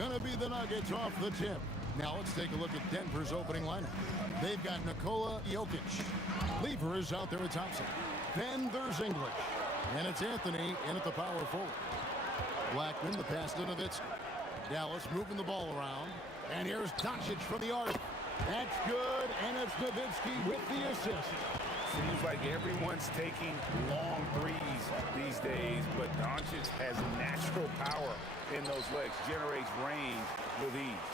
going to be the Nuggets off the tip. Now let's take a look at Denver's opening lineup. They've got Nikola Jokic. Lever is out there at Thompson. Then there's English. And it's Anthony in at the power forward. Blackman, the pass to Nowitzki. Dallas moving the ball around. And here's Doncic from the arc. That's good, and it's Nowitzki with the assist. Seems like everyone's taking long threes these days, but Doncic has natural power in those legs, generates range with ease.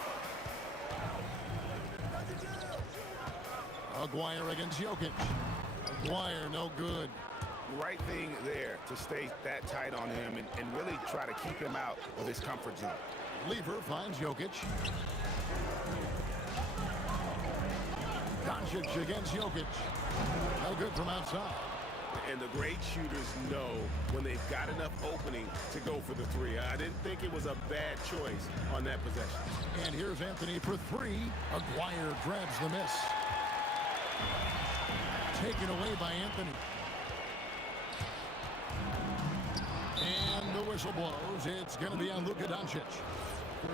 Aguirre against Jokic. Aguirre, no good. Right thing there to stay that tight on him and really try to keep him out of his comfort zone. Lever finds Jokic. Doncic against Jokic. No good from outside. And the great shooters know when they've got enough opening to go for the three. I didn't think it was a bad choice on that possession. And here's Anthony for three. Aguirre grabs the miss. Taken away by Anthony. And the whistle blows. It's going to be on Luka Doncic.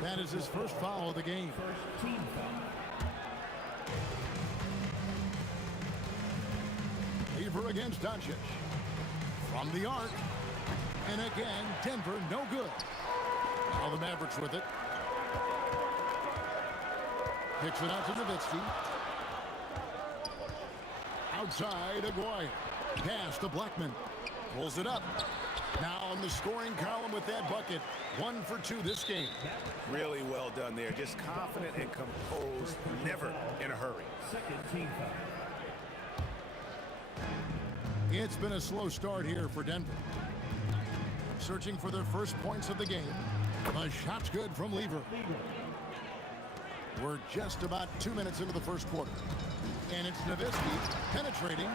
That is his first foul of the game. First team foul. Lever against Doncic. From the arc. And again, Denver no good. Now the Mavericks with it. Kicks it out to Nowitzki. Outside, Aguirre. Pass to Blackman. Pulls it up. Now on the scoring column with that bucket. 1 for 2 this game. Really well done there. Just confident and composed. Never in a hurry. Second team foul. It's been a slow start here for Denver. Searching for their first points of the game. The shot's good from Lever. We're just about 2 minutes into the first quarter. And it's Nowitzki penetrating.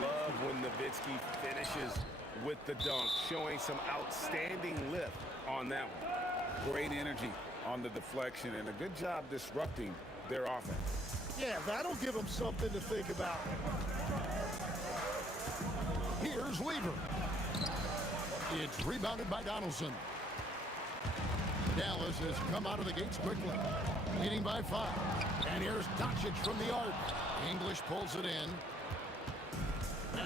Love when Nowitzki finishes with the dunk, showing some outstanding lift on that one. Great energy on the deflection and a good job disrupting their offense. Yeah, that'll give them something to think about. Here's Lever. It's rebounded by Donaldson. Dallas has come out of the gates quickly, leading by 5. And here's Doncic from the arc. English pulls it in.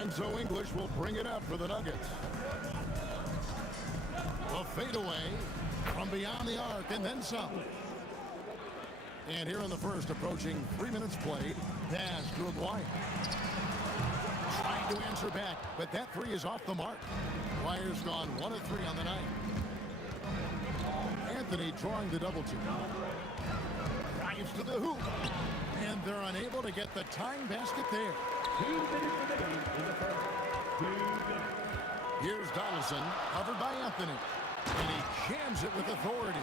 And so English will bring it up for the Nuggets. A fadeaway from beyond the arc and then some. And here in the first, approaching 3 minutes played, pass to Aguirre. Trying to answer back, but that three is off the mark. Aguirre's gone 1 of 3 on the night. Anthony drawing the double team. Drives to the hoop. And they're unable to get the tying basket there. 2 minutes remaining in the first. 2 minutes. Here's Donaldson, covered by Anthony. And he jams it with authority.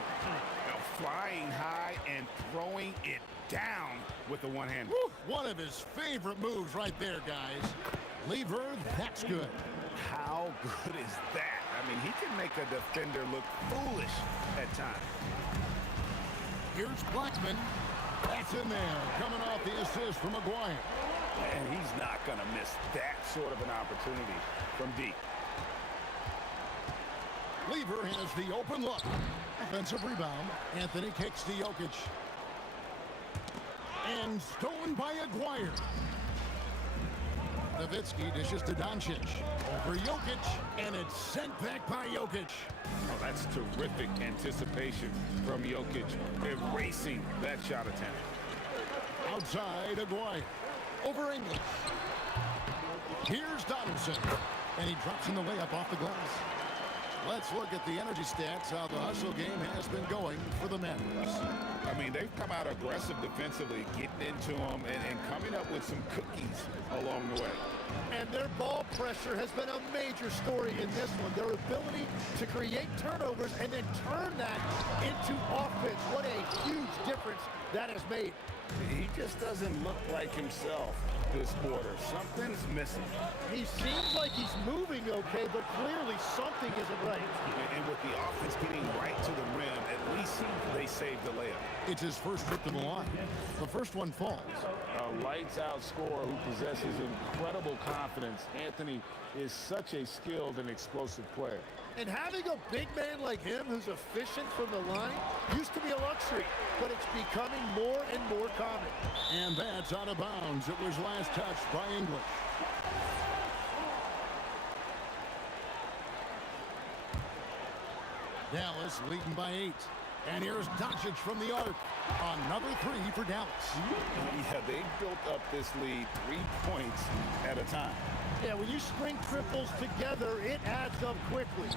Now flying high and throwing it down with the one hand. One of his favorite moves right there, guys. Lever, that's good. How good is that? I mean, he can make a defender look foolish at times. Here's Blackman. That's in there, coming off the assist from Aguirre. And he's not going to miss that sort of an opportunity from deep. Lever has the open look. Offensive rebound. Anthony kicks to Jokic. And stolen by Aguirre. Nowitzki dishes to Doncic. Over Jokic. And it's sent back by Jokic. Oh, that's terrific anticipation from Jokic, erasing that shot attempt. Outside, Aguirre. Over English. Here's Donaldson. And he drops in the layup off the glass. Let's look at the energy stats, how the hustle game has been going for the Mavericks. I mean, they've come out aggressive defensively, getting into them and coming up with some cookies along the way. And their ball pressure has been a major story in this one. Their ability to create turnovers and then turn that into offense. What a huge difference that has made. He just doesn't look like himself this quarter. Something's missing. He seems like he's moving okay, but clearly something isn't right. And with the offense getting right to the rim, at least they saved the layup. It's his first trip to the line. The first one falls. A lights-out scorer who possesses incredible confidence. Anthony is such a skilled and explosive player. And having a big man like him who's efficient from the line used to be a luxury, but it's becoming more and more common. And that's out of bounds. It was last touched by English. Dallas leading by 8. And here's Doncic from the arc. Another 3 for Dallas. Yeah, they built up this lead 3 points at a time. Yeah, when you string triples together, it adds up quickly.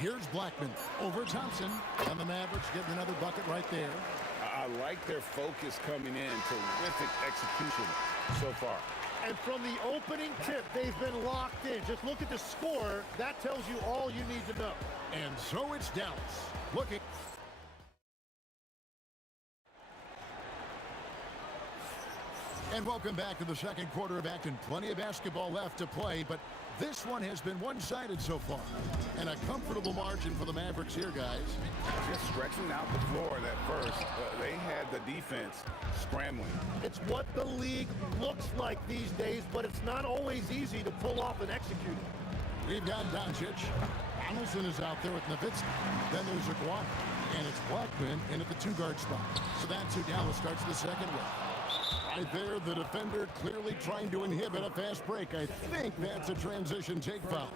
Here's Blackman over Thompson. And the Mavericks getting another bucket right there. I like their focus coming in. Terrific execution so far. And from the opening tip, they've been locked in. Just look at the score. That tells you all you need to know. And so it's Dallas looking. And welcome back to the second quarter of action. Plenty of basketball left to play, but this one has been one-sided so far. And a comfortable margin for the Mavericks here, guys. Just stretching out the floor at first. They had the defense scrambling. It's what the league looks like these days, but it's not always easy to pull off and execute it. We've got Doncic. Donaldson is out there with Nowitzki. Then there's Aguirre. And it's Blackman in at the 2-guard spot. So that's who Dallas starts the second with. Right there, the defender clearly trying to inhibit a fast break. I think that's a transition take foul.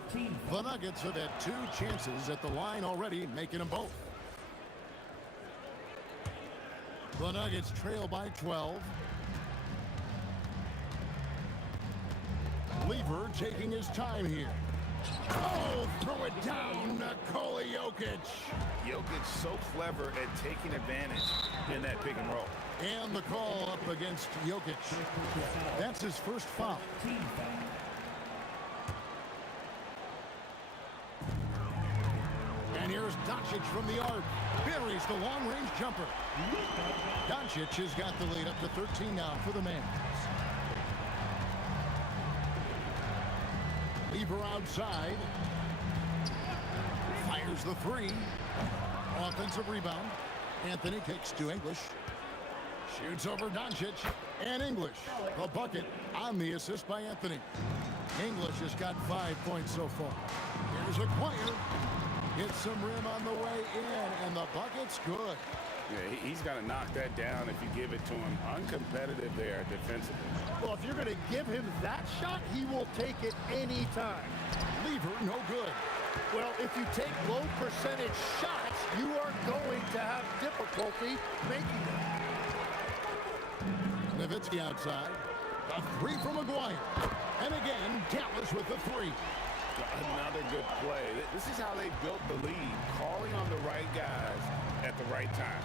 The Nuggets have had 2 chances at the line already, making them both. The Nuggets trail by 12. Lever taking his time here. Oh, throw it down, Nikola Jokic. Jokic so clever at taking advantage in that pick and roll. And the call up against Jokic. That's his first foul. And here's Doncic from the arc. Buries the long-range jumper. Doncic has got the lead up to 13 now for the Mavs. Lever outside. Fires the 3. Offensive rebound. Anthony kicks to English. Shoots over Doncic. And English. The bucket on the assist by Anthony. English has got 5 points so far. Here's Aguirre. Hits some rim on the way in. And the bucket's good. Yeah, he's got to knock that down if you give it to him. Uncompetitive there defensively. Well, if you're going to give him that shot, he will take it any time. Lever, no good. Well, if you take low percentage shots, you are going to have difficulty making them. Nowitzki outside. A 3 from Aguirre. And again, Dallas with the 3. Another good play. This is how they built the lead, calling on the right guys at the right time.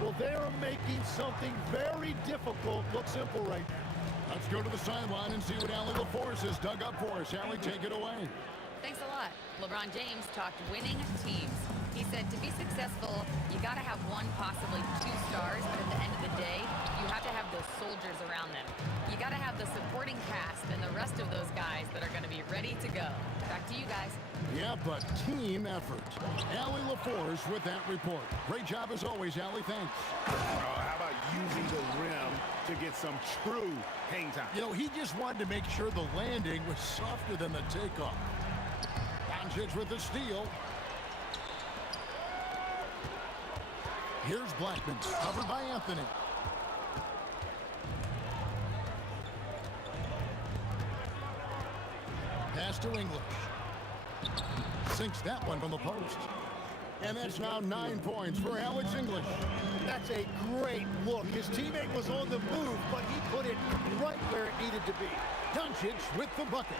Well, they're making something very difficult look simple right now. Let's go to the sideline and see what Allie LaForce has dug up for us. Allie, take it away. Thanks a lot. LeBron James talked winning teams. He said to be successful, you got to have 1, possibly 2 stars, but at the end of the day, you have to have those soldiers around them. You got to have the supporting cast and the rest of those guys that are going to be ready to go. Back to you guys. Yeah, but team effort. Allie LaForce with that report. Great job as always, Allie. Thanks. How about using the rim to get some true hang time? You know, he just wanted to make sure the landing was softer than the takeoff. Doncic with the steal. Here's Blackman, covered by Anthony. Pass to English. Sinks that one from the post. And that's now 9 points for Alex English. That's a great look. His teammate was on the move, but he put it right where it needed to be. Doncic with the bucket.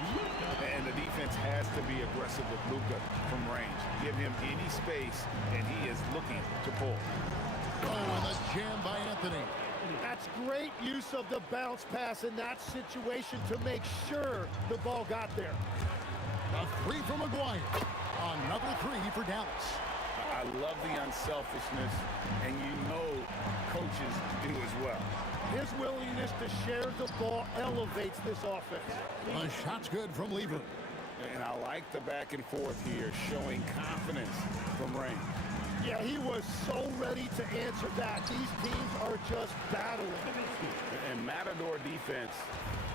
And the defense has to be aggressive with Luka from range. Give him any space, and he is looking to pull. Oh, and the jam by Anthony. That's great use of the bounce pass in that situation to make sure the ball got there. A 3 from Aguirre. Another 3 for Dallas. I love the unselfishness, and you know coaches do as well. His willingness to share the ball elevates this offense. A shot's good from Lever. And I like the back and forth here, showing confidence from range. Yeah, he was so ready to answer that. These teams are just battling. And Matador defense,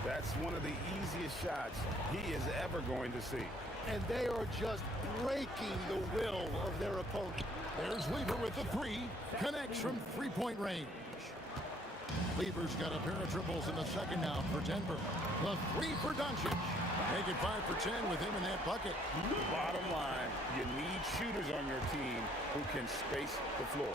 that's one of the easiest shots he is ever going to see. And they are just breaking the will of their opponent. There's Lever with the three. Connects from three-point range. Lever's got a pair of triples in the second now for Denver. The three for Doncic. Make it 5 for 10 with him in that bucket. Bottom line, you need shooters on your team who can space the floor.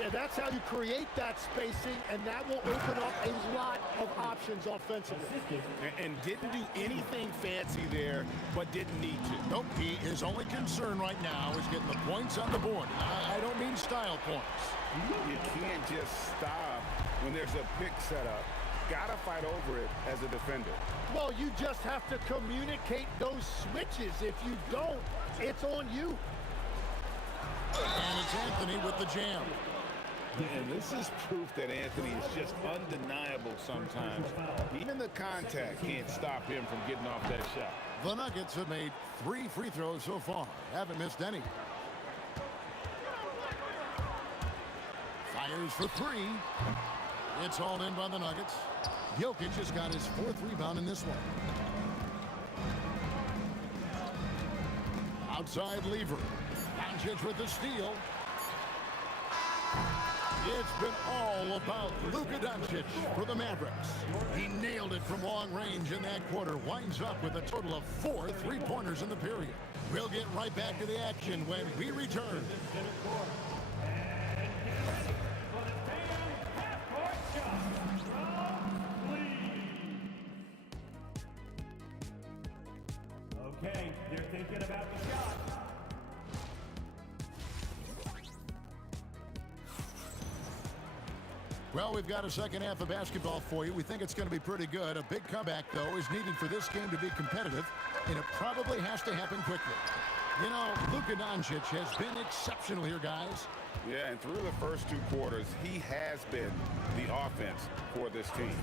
Yeah, that's how you create that spacing, and that will open up a lot of options offensively. And didn't do anything fancy there, but didn't need to. Nope, his only concern right now is getting the points on the board. I don't mean style points. You can't just stop when there's a pick set up. Gotta fight over it as a defender. Well, you just have to communicate those switches. If you don't, it's on you. And it's Anthony with the jam. And this is proof that Anthony is just undeniable sometimes. Even the contact can't stop him from getting off that shot. The Nuggets have made 3 free throws so far. Haven't missed any. Fires for 3. It's hauled in by the Nuggets. Jokic has got his 4th rebound in this one. Outside Lever. Doncic with the steal. It's been all about Luka Doncic for the Mavericks. He nailed it from long range in that quarter. Winds up with a total of 4 3-pointers in the period. We'll get right back to the action when we return. Okay, they're thinking about the shot. Well, we've got a second half of basketball for you. We think it's going to be pretty good. A big comeback, though, is needed for this game to be competitive, and it probably has to happen quickly. You know, Luka Doncic has been exceptional here, guys. Yeah, and through the first 2 quarters, he has been the offense for this team.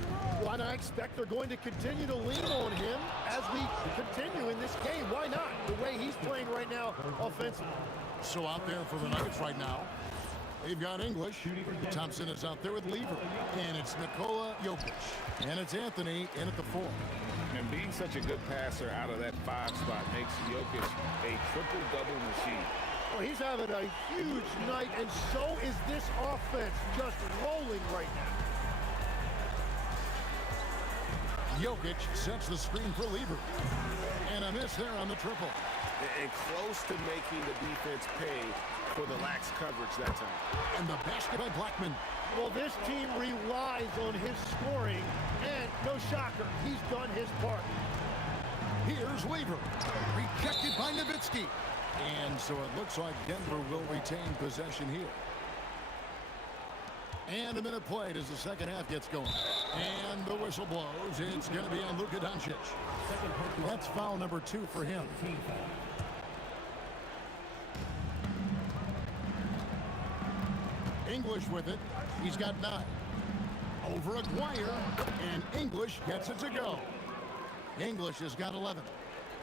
Well, and I expect they're going to continue to lean on him as we continue in this game. Why not? The way he's playing right now offensively. So out there for the Nuggets right now, they've got English. Thompson is out there with Lever. And it's Nikola Jokic. And it's Anthony in at the 4. And being such a good passer out of that 5 spot makes Jokic a triple-double machine. Well, he's having a huge night, and so is this offense just rolling right now. Jokic sets the screen for Lever. And a miss there on the triple. And close to making the defense pay for the lax coverage that time. And the basket by Blackman. Well, this team relies on his scoring, and no shocker, he's done his part. Here's Lever. Rejected by Nowitzki. And so it looks like Denver will retain possession here. And a minute played as the second half gets going. And the whistle blows. It's going to be on Luka Doncic. That's foul number 2 for him. English with it. He's got 9. Over Aguirre. And English gets it to go. English has got 11.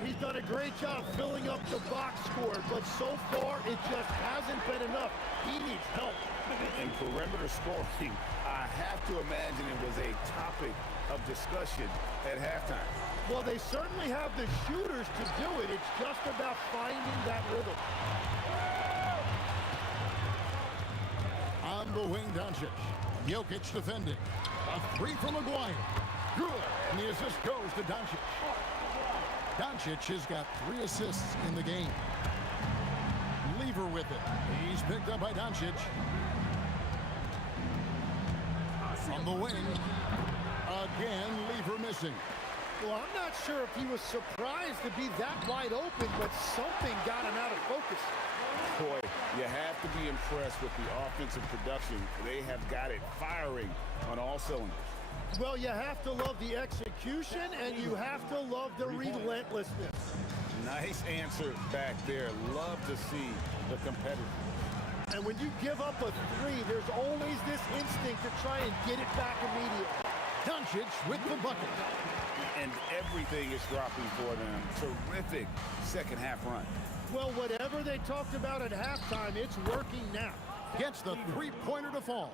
He's done a great job filling up the box score, but so far it just hasn't been enough. He needs help. And perimeter scoring, I have to imagine it was a topic of discussion at halftime. Well, they certainly have the shooters to do it. It's just about finding that rhythm. On the wing, Doncic. Jokic defending. A 3 from Aguirre. Good. And the assist goes to Doncic. Doncic has got 3 assists in the game. Lever with it. He's picked up by Doncic. From the wing. Again, Lever missing. Well, I'm not sure if he was surprised to be that wide open, but something got him out of focus. Boy, you have to be impressed with the offensive production. They have got it firing on all cylinders. Well, you have to love the execution, and you have to love the relentlessness. Nice answer back there. Love to see the competitor. And when you give up a three, there's always this instinct to try and get it back immediately. Doncic with the bucket. And everything is dropping for them. Terrific second half run. Well, whatever they talked about at halftime, it's working now. Gets the three-pointer to fall.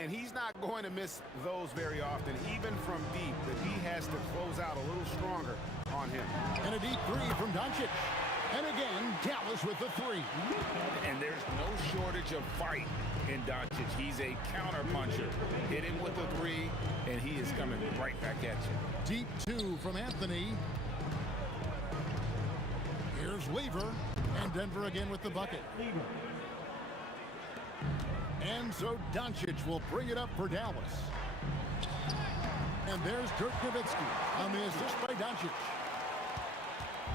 And he's not going to miss those very often, even from deep, but he has to close out a little stronger on him. And a deep three from Doncic. And again, Dallas with the three. And there's no shortage of fight in Doncic. He's a counter-puncher. Hit him with a three, and he is coming right back at you. Deep two from Anthony. Here's Lever. And Denver again with the bucket. And so Doncic will bring it up for Dallas. And there's Dirk Nowitzki on the assist by Doncic.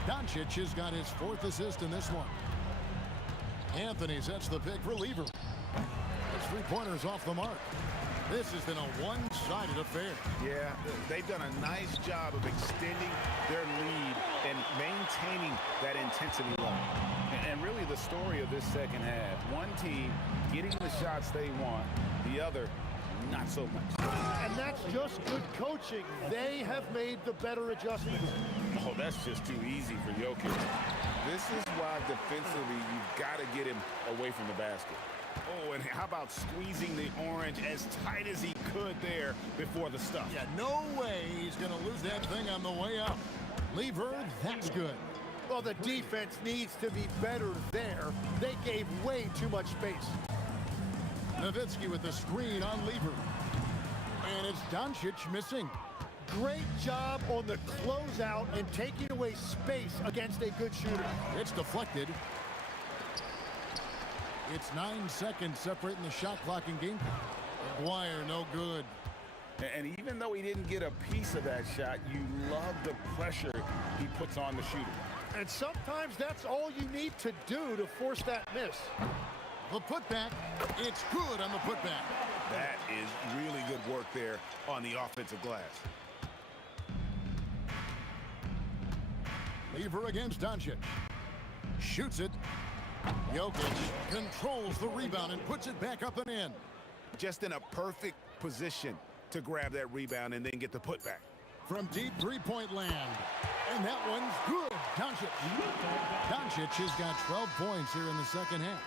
Doncic has got his fourth assist in this one. Anthony sets the pick for Lever. His three-pointers off the mark. This has been a one-sided affair. Yeah, they've done a nice job of extending their lead and maintaining that intensity level. And really the story of this second half, one team getting the shots they want, the other not so much. And that's just good coaching. They have made the better adjustments. Oh, that's just too easy for Jokic. This is why defensively you've got to get him away from the basket. Oh, and how about squeezing the orange as tight as he could there before the stuff? Yeah, no way he's going to lose that thing on the way up. Lever, that's good. Well, the defense needs to be better there. They gave way too much space. Nowitzki with the screen on Lever. And it's Doncic missing. Great job on the closeout and taking away space against a good shooter. It's deflected. It's 9 seconds separating the shot clock and game clock. McGuire, no good. And even though he didn't get a piece of that shot, you love the pressure he puts on the shooter. And sometimes that's all you need to do to force that miss. The putback, it's good on the putback. That is really good work there on the offensive glass. Lever against Doncic. Shoots it. Jokic controls the rebound and puts it back up and in. Just in a perfect position to grab that rebound and then get the putback. From deep three-point land. And that one's good. Doncic. Doncic has got 12 points here in the second half.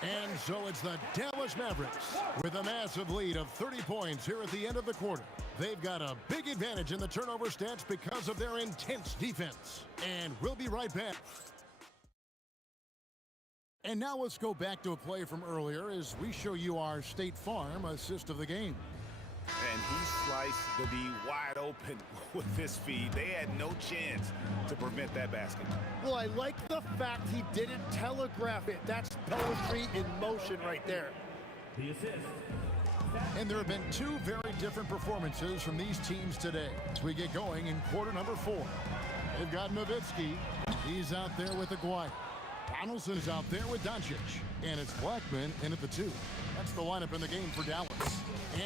And so it's the Dallas Mavericks with a massive lead of 30 points here at the end of the quarter. They've got a big advantage in the turnover stats because of their intense defense. And we'll be right back. And now let's go back to a play from earlier as we show you our State Farm assist of the game. And he sliced the D wide open with his feed. They had no chance to prevent that basket. Well, I like the fact he didn't telegraph it. That's poetry in motion right there. The assist. And there have been two very different performances from these teams today as we get going in quarter number 4. They've got Nowitzki. He's out there with Aguirre. Donaldson's out there with Doncic. And it's Blackman in at the 2. That's the lineup in the game for Dallas.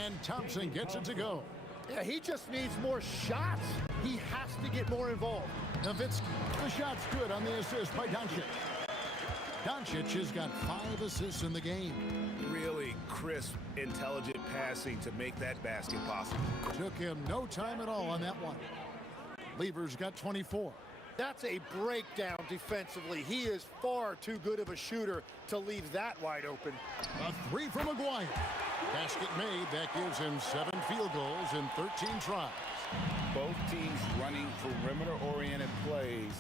And Thompson gets it to go. Yeah, he just needs more shots. He has to get more involved. Nowitzki, the shot's good on the assist by Doncic. Doncic has got 5 assists in the game. Really crisp, intelligent passing to make that basket possible. Took him no time at all on that one. Lever's got 24. That's a breakdown defensively. He is far too good of a shooter to leave that wide open. A 3 from Aguirre. Basket made. That gives him 7 field goals in 13 tries. Both teams running perimeter-oriented plays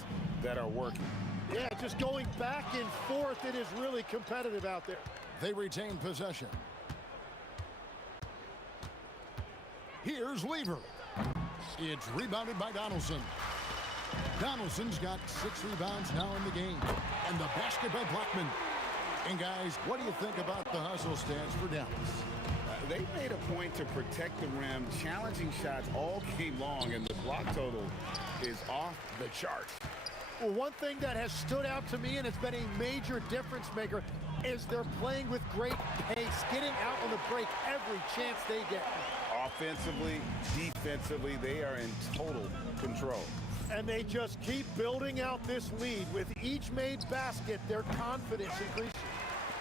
that are working. Yeah, just going back and forth. It is really competitive out there. They retain possession. Here's Lever. It's rebounded by Donaldson. Donaldson's got 6 rebounds now in the game. And the basket by Blackman. And guys, what do you think about the hustle stats for Dallas? They made a point to protect the rim, challenging shots all game long, and the block total is off the charts. Well, one thing that has stood out to me, and it's been a major difference maker, is they're playing with great pace, getting out on the break every chance they get. Offensively, defensively, they are in total control. And they just keep building out this lead. With each made basket, their confidence increases.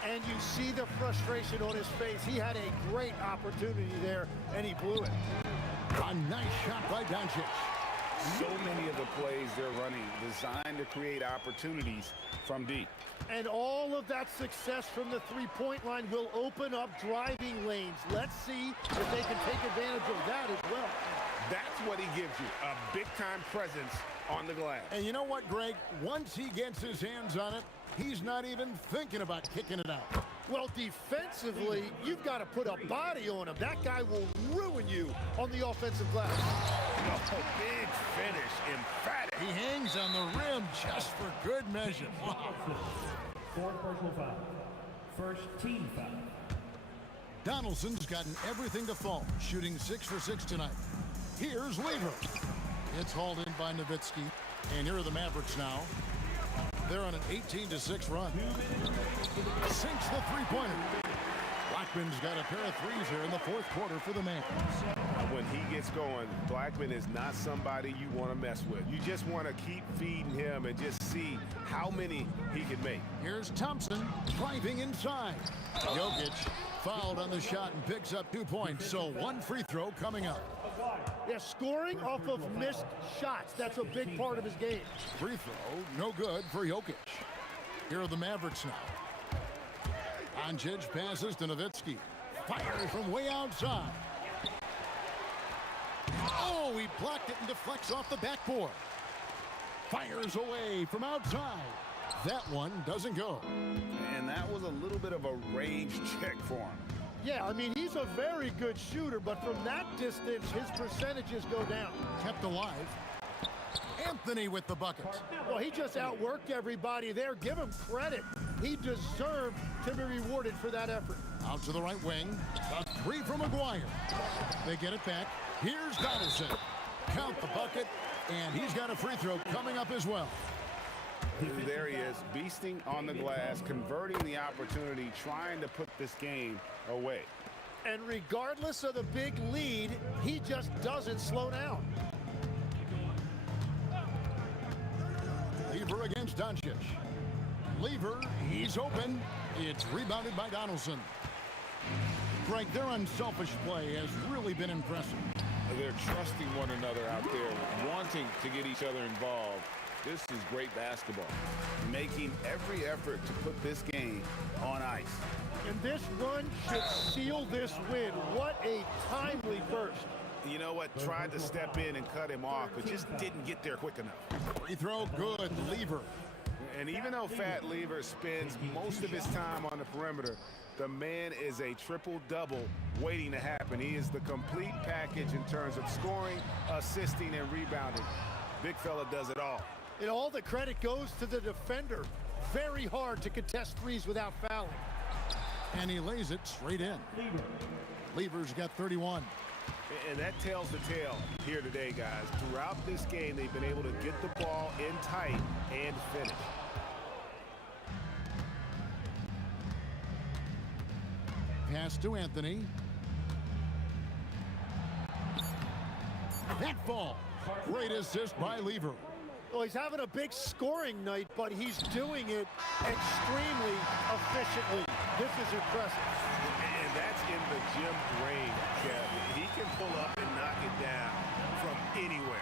And you see the frustration on his face. He had a great opportunity there, and he blew it. A nice shot by Doncic. So many of the plays they're running designed to create opportunities from deep. And all of that success from the three-point line will open up driving lanes. Let's see if they can take advantage of that as well. That's what he gives you, a big-time presence on the glass. And you know what, Greg? Once he gets his hands on it, he's not even thinking about kicking it out. Well, defensively, you've got to put a body on him. That guy will ruin you on the offensive glass. Oh, big finish, emphatic. He hangs on the rim just for good measure. Wow. Fourth personal foul. First team foul. Donaldson's gotten everything to fall, shooting 6 for 6 tonight. Here's Lever. It's hauled in by Nowitzki. And here are the Mavericks now. They're on an 18-6 run. Sinks the three-pointer. Blackman's got a pair of threes here in the fourth quarter for the man. When he gets going, Blackman is not somebody you want to mess with. You just want to keep feeding him and just see how many he can make. Here's Thompson driving inside. Jokic fouled on the shot and picks up 2 points, so one free throw coming up. Yeah, scoring off of missed shots. That's a big part of his game. Free throw, no good for Jokic. Here are the Mavericks now. Doncic passes to Nowitzki. Fires from way outside. Oh, he blocked it and deflects off the backboard. Fires away from outside. That one doesn't go. And that was a little bit of a range check for him. Yeah, I mean, he's a very good shooter, but from that distance, his percentages go down. Kept alive. Anthony with the bucket. Well, he just outworked everybody there. Give him credit. He deserved to be rewarded for that effort. Out to the right wing. A three from McGuire. They get it back. Here's Donaldson. Count the bucket, and he's got a free throw coming up as well. There he is, beasting on the glass, converting the opportunity, trying to put this game away. And regardless of the big lead, he just doesn't slow down. Lever against Doncic. Lever, he's open. It's rebounded by Donaldson. Greg, their unselfish play has really been impressive. They're trusting one another out there, wanting to get each other involved. This is great basketball. Making every effort to put this game on ice. And this run should seal this win. What a timely burst. You know what? Tried to step in and cut him off, but just didn't get there quick enough. Free throw good, Lever. And even though Fat Lever spends most of his time on the perimeter, the man is a triple-double waiting to happen. He is the complete package in terms of scoring, assisting, and rebounding. Big fella does it all. And all the credit goes to the defender. Very hard to contest threes without fouling. And he lays it straight in. Lever's got 31. And that tells the tale here today, guys. Throughout this game, they've been able to get the ball in tight and finish. Pass to Anthony. That ball. Great assist by Lever. Well, he's having a big scoring night, but he's doing it extremely efficiently. This is impressive. And that's in the gym range, Kevin. He can pull up and knock it down from anywhere.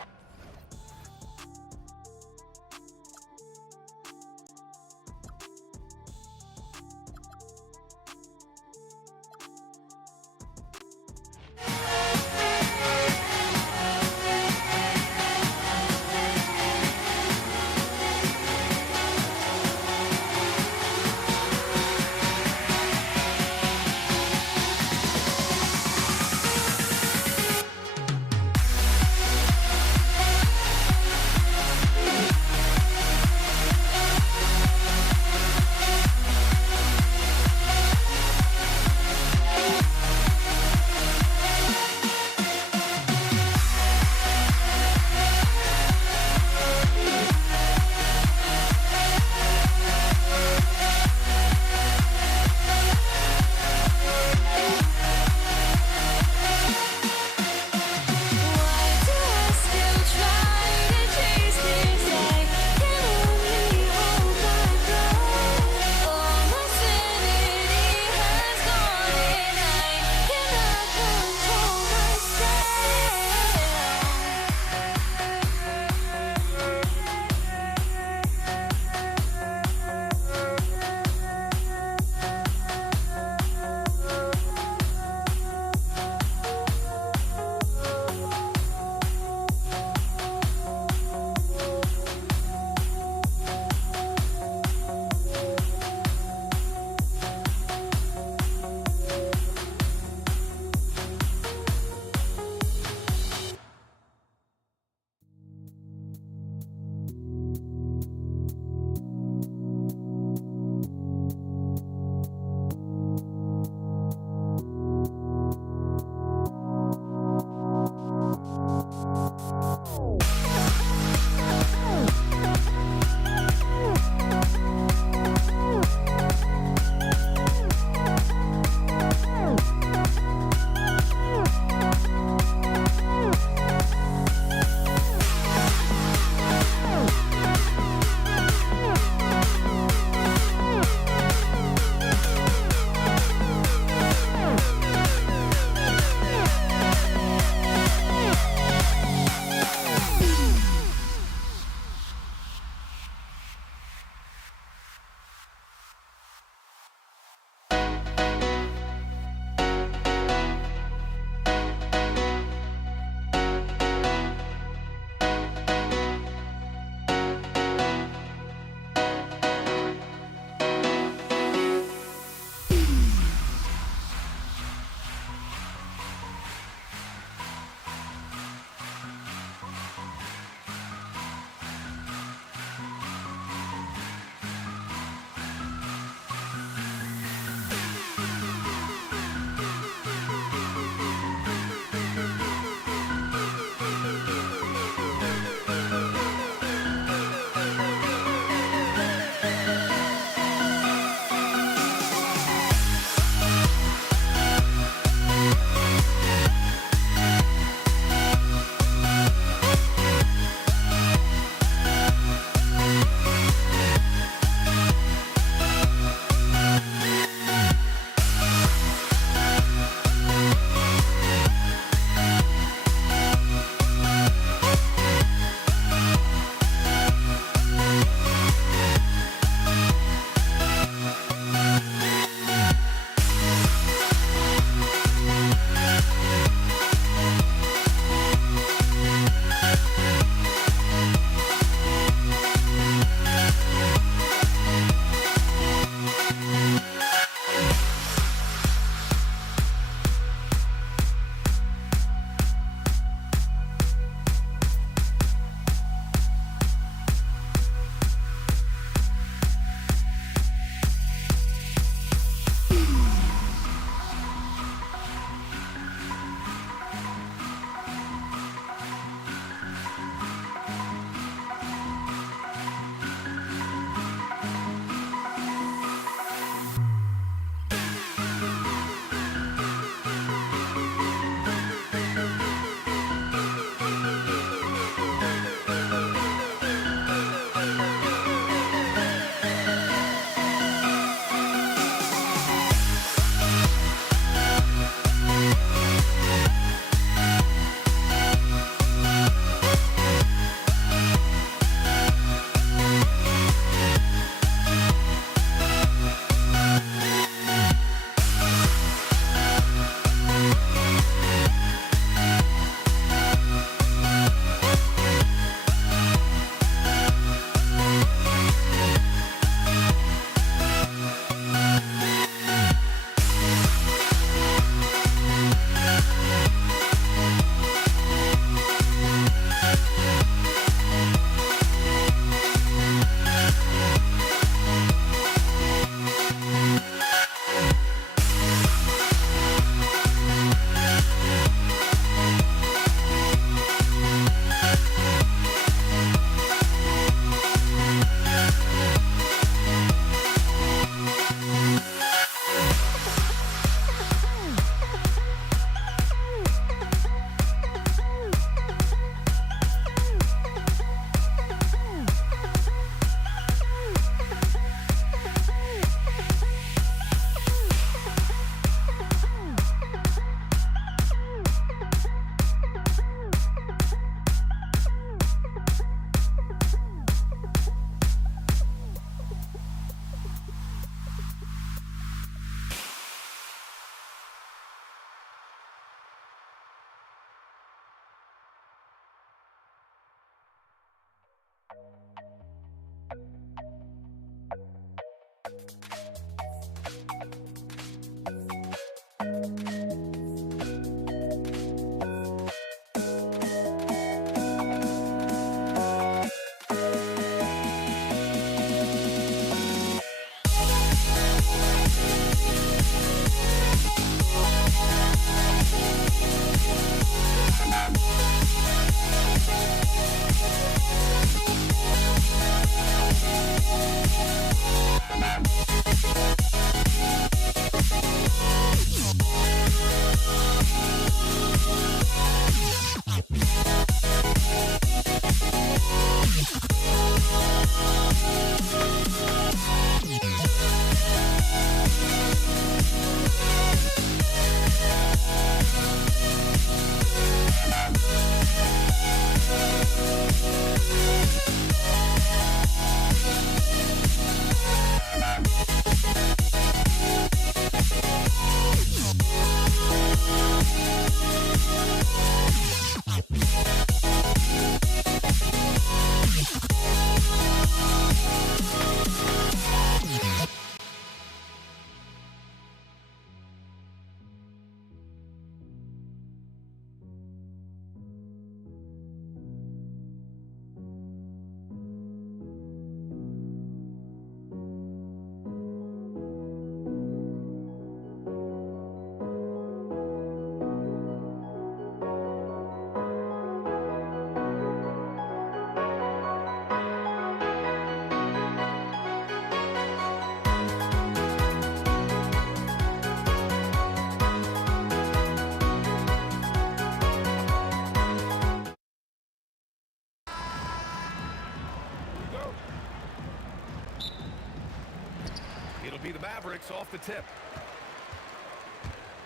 Be the Mavericks off the tip.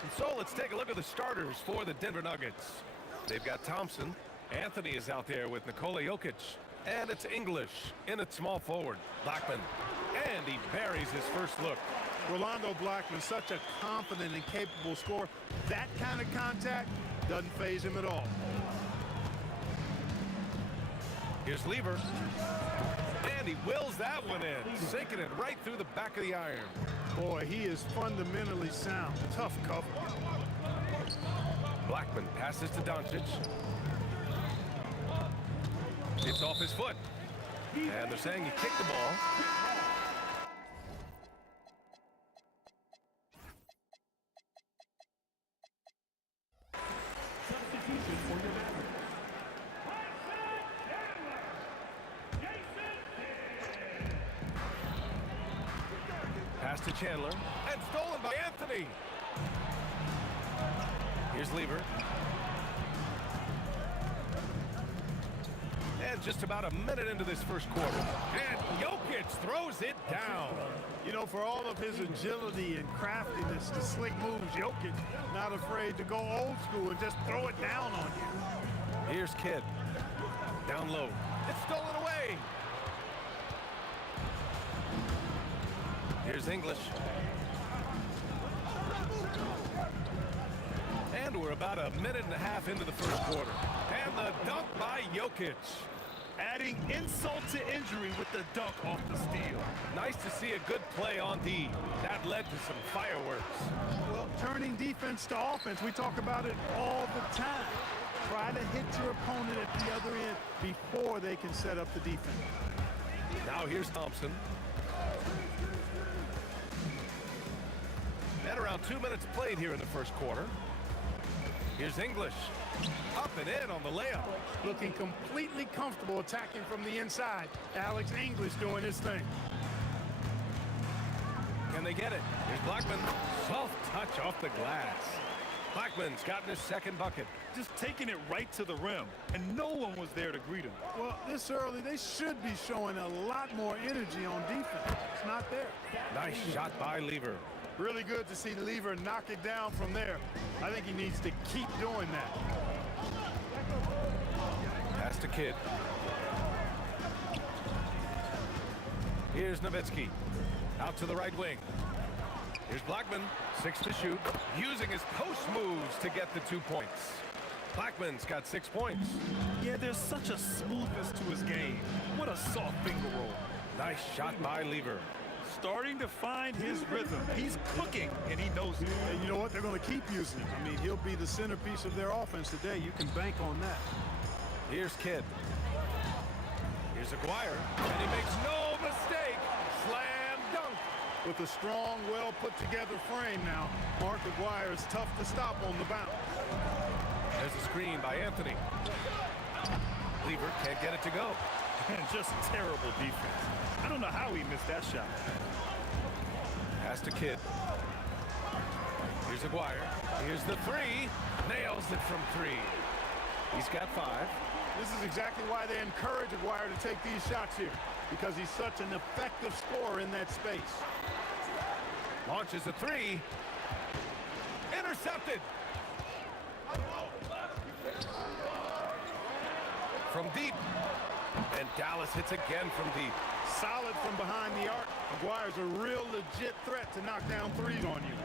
And so let's take a look at the starters for the Denver Nuggets. They've got Thompson. Anthony is out there with Nikola Jokic. And it's English in at small forward. Blackman. And he buries his first look. Rolando Blackman, such a confident and capable scorer. That kind of contact doesn't faze him at all. Here's Lever. And he wills that one in, sinking it right through the back of the iron. Boy, he is fundamentally sound. Tough cover. Blackman passes to Doncic. It's off his foot. And they're saying he kicked the ball. Substitution for your Mavericks. Pass to Chandler. And stolen by Anthony. Here's Lever. And just about a minute into this first quarter. And Jokic throws it down. You know, for all of his agility and craftiness, the slick moves, Jokic not afraid to go old school and just throw it down on you. Here's Kidd. Down low. It's stolen away. Here's English. And we're about a minute and a half into the first quarter. And the dunk by Jokic. Adding insult to injury with the dunk off the steal. Nice to see a good play on D. That led to some fireworks. Well, turning defense to offense, we talk about it all the time. Try to hit your opponent at the other end before they can set up the defense. Now here's Thompson. And around 2 minutes played here in the first quarter. Here's English. Up and in on the layup. Looking completely comfortable attacking from the inside. Alex English doing his thing. Can they get it? Here's Blackman. Soft touch off the glass. Blackman's gotten his second bucket. Just taking it right to the rim, and no one was there to greet him. Well, this early, they should be showing a lot more energy on defense. It's not there. Nice shot by Lever. Really good to see Lever knock it down from there. I think he needs to keep doing that. Pass to Kidd. Here's Nowitzki. Out to the right wing. Here's Blackman. 6 to shoot. Using his post moves to get the 2 points. Blackman's got 6 points. Yeah, there's such a smoothness to his game. What a soft finger roll. Nice shot by Lever. starting to find his rhythm. He's cooking, and he knows it. And you know what? They're going to keep using him. I mean, he'll be the centerpiece of their offense today. You can bank on that. Here's Kidd. Here's Aguirre, and he makes no mistake. Slam dunk. With a strong, well-put-together frame now, Mark Aguirre is tough to stop on the bounce. There's a screen by Anthony. Lever can't get it to go. And just terrible defense. I don't know how he missed that shot. Pass to Kidd. Here's Aguirre. Here's the three. Nails it from three. He's got 5. This is exactly why they encourage Aguirre to take these shots here, because he's such an effective scorer in that space. Launches a 3. Intercepted. From deep. And Dallas hits again from deep. Solid from behind the arc. Aguirre's a real legit threat to knock down threes on you.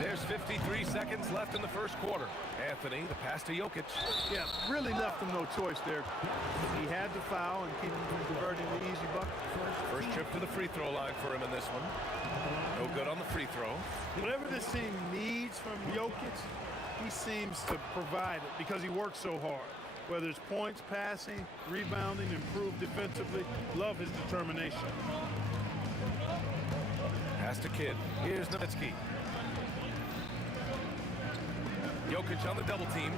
There's 53 seconds left in the first quarter. Anthony, the pass to Jokic. Yeah, really left him no choice there. He had to foul and keep him from converting the easy bucket. First trip to the free throw line for him in this one. No good on the free throw. Whatever this team needs from Jokic, he seems to provide it because he works so hard. Whether it's points, passing, rebounding, improved defensively, love his determination. Pass to Kidd. Here's Nowitzki. Jokic on the double team.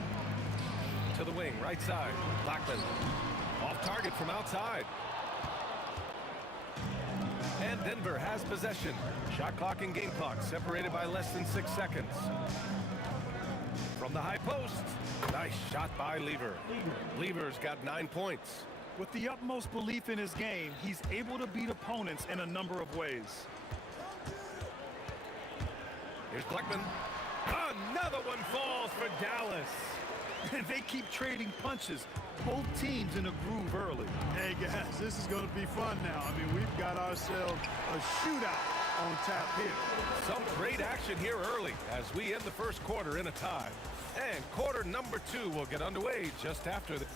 To the wing, right side. Blackman. Off target from outside. And Denver has possession. Shot clock and game clock separated by less than 6 seconds. From the high post. Nice shot by Lever. Lever's got 9 points. With the utmost belief in his game, he's able to beat opponents in a number of ways. Here's Blackman. Another one falls for Dallas. They keep trading punches. Both teams in a groove early. Hey guys, this is going to be fun now. I mean, we've got ourselves a shootout on tap here. Some great action here early as we end the first quarter in a tie. And quarter number 2 will get underway just after the...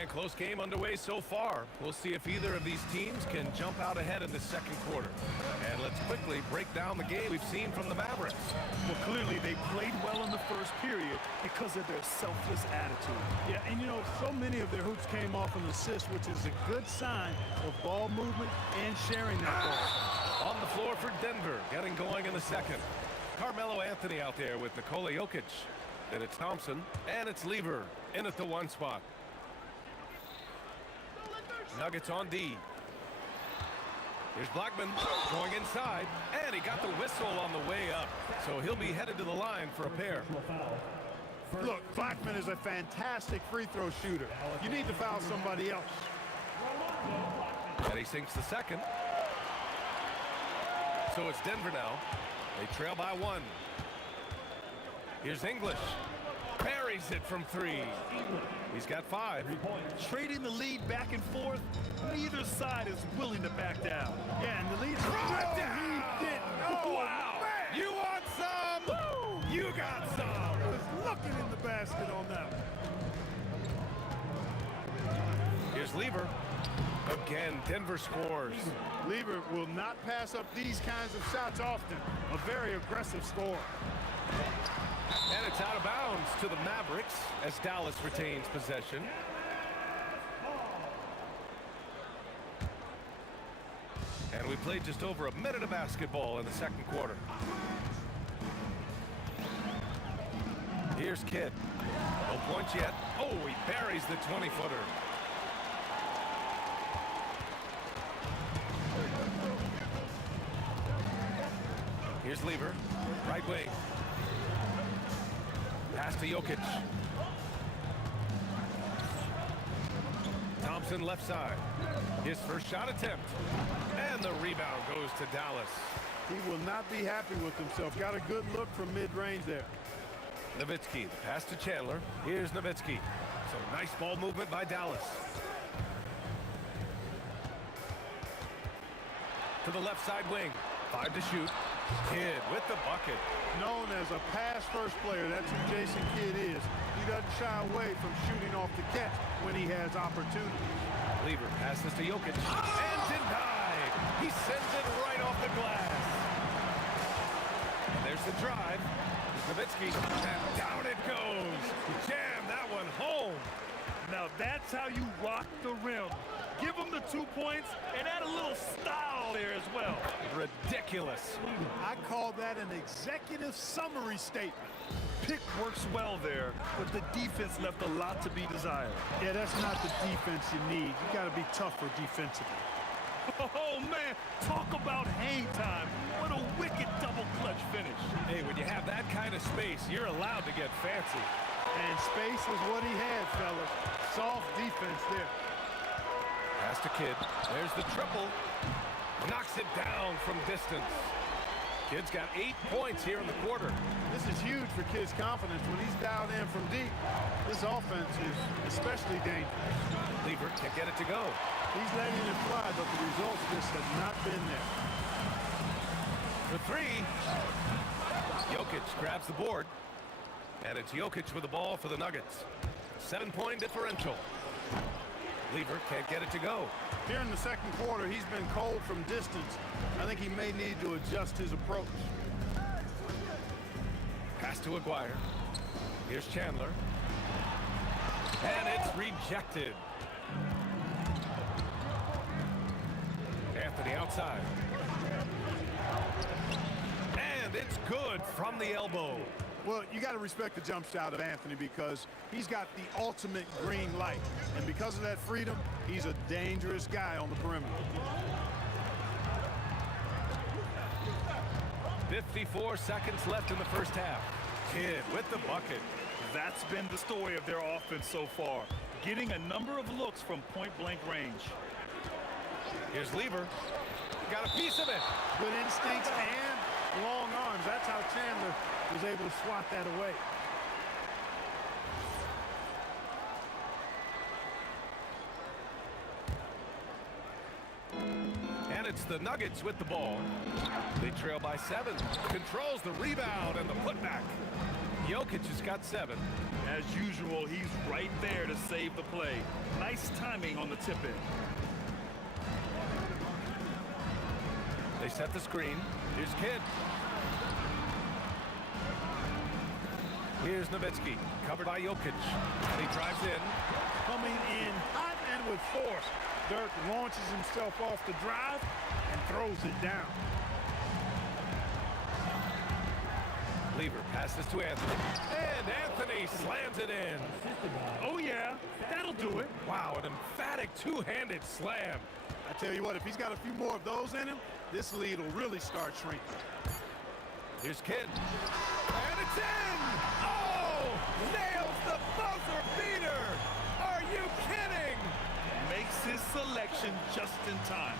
And close game underway so far. We'll see if either of these teams can jump out ahead in the second quarter. And let's quickly break down the game we've seen from the Mavericks. Well, clearly they played well in the first period because of their selfless attitude. Yeah, and you know, so many of their hoops came off an assist, which is a good sign of ball movement and sharing that ball. On the floor for Denver, getting going in the second. Carmelo Anthony out there with Nikola Jokic. Then it's Thompson, and it's Lever in at the 1 spot. Nuggets on D. Here's Blackman going inside, and he got the whistle on the way up. So he'll be headed to the line for a pair. Look, Blackman is a fantastic free throw shooter. You need to foul somebody else. And he sinks the second. So it's Denver now. They trail by 1. Here's English. Buries it from 3. He's got 5. Trading the lead back and forth, neither side is willing to back down. Yeah, and the lead. He did. Oh, wow. Man. You want some? Woo. You got some. He was looking in the basket on that one. Here's Lever. Again, Denver scores. Lever will not pass up these kinds of shots often. A very aggressive scorer. And it's out of bounds to the Mavericks as Dallas retains possession. And we played just over a minute of basketball in the second quarter. Here's Kidd. No points yet. Oh, he buries the 20-footer. Here's Lever. Right wing. Pass to Jokic. Thompson left side. His first shot attempt. And the rebound goes to Dallas. He will not be happy with himself. Got a good look from mid-range there. Nowitzki, the pass to Chandler. Here's Nowitzki. So nice ball movement by Dallas. To the left side wing. 5 to shoot. Kidd with the bucket. Known as a pass-first player, that's who Jason Kidd is. He doesn't shy away from shooting off the catch when he has opportunities. Lever passes to Jokic. And denied. He sends it right off the glass. And there's the drive. Nowitzki. And down it goes. Jam that one home. Now that's how you rock the rim. Give him the 2 points and add a little style there as well. Ridiculous. I call that an executive summary statement. Pick works well there, but the defense left a lot to be desired. Yeah, that's not the defense you need. You got to be tougher defensively. Oh, man, talk about hang time. What a wicked double clutch finish. Hey, when you have that kind of space, you're allowed to get fancy. And space was what he had, fellas. Soft defense there. Pass to Kidd. There's the triple. Knocks it down from distance. Kidd's got 8 points here in the quarter. This is huge for Kidd's confidence when he's dialed in from deep. This offense is especially dangerous. Lever can't get it to go. He's letting it fly, but the results just have not been there. For three. Jokic grabs the board. And it's Jokic with the ball for the Nuggets. 7-point differential. Lever can't get it to go. Here in the second quarter, he's been cold from distance. I think he may need to adjust his approach. Pass to Aguirre. Here's Chandler. And it's rejected. Anthony outside. And it's good from the elbow. Well, you got to respect the jump shot of Anthony because he's got the ultimate green light. And because of that freedom, he's a dangerous guy on the perimeter. 54 seconds left in the first half. Kidd with the bucket. That's been the story of their offense so far, getting a number of looks from point-blank range. Here's Lever. Got a piece of it. Good instincts and long arms. That's how Chandler was able to swat that away. And it's the Nuggets with the ball. They trail by 7. Controls the rebound and the putback. Jokic has got 7. As usual, he's right there to save the play. Nice timing on the tip-in. They set the screen. Here's Kidd. Here's Nowitzki, covered by Jokic. And he drives in. Coming in hot and with force. Dirk launches himself off the drive and throws it down. Lever passes to Anthony. And Anthony slams it in. Oh, yeah, that'll do it. Wow, an emphatic two-handed slam. I tell you what, if he's got a few more of those in him, this lead will really start shrinking. Here's Kidd. And it's in! Oh! Nails the buzzer beater! Are you kidding? Makes his selection just in time.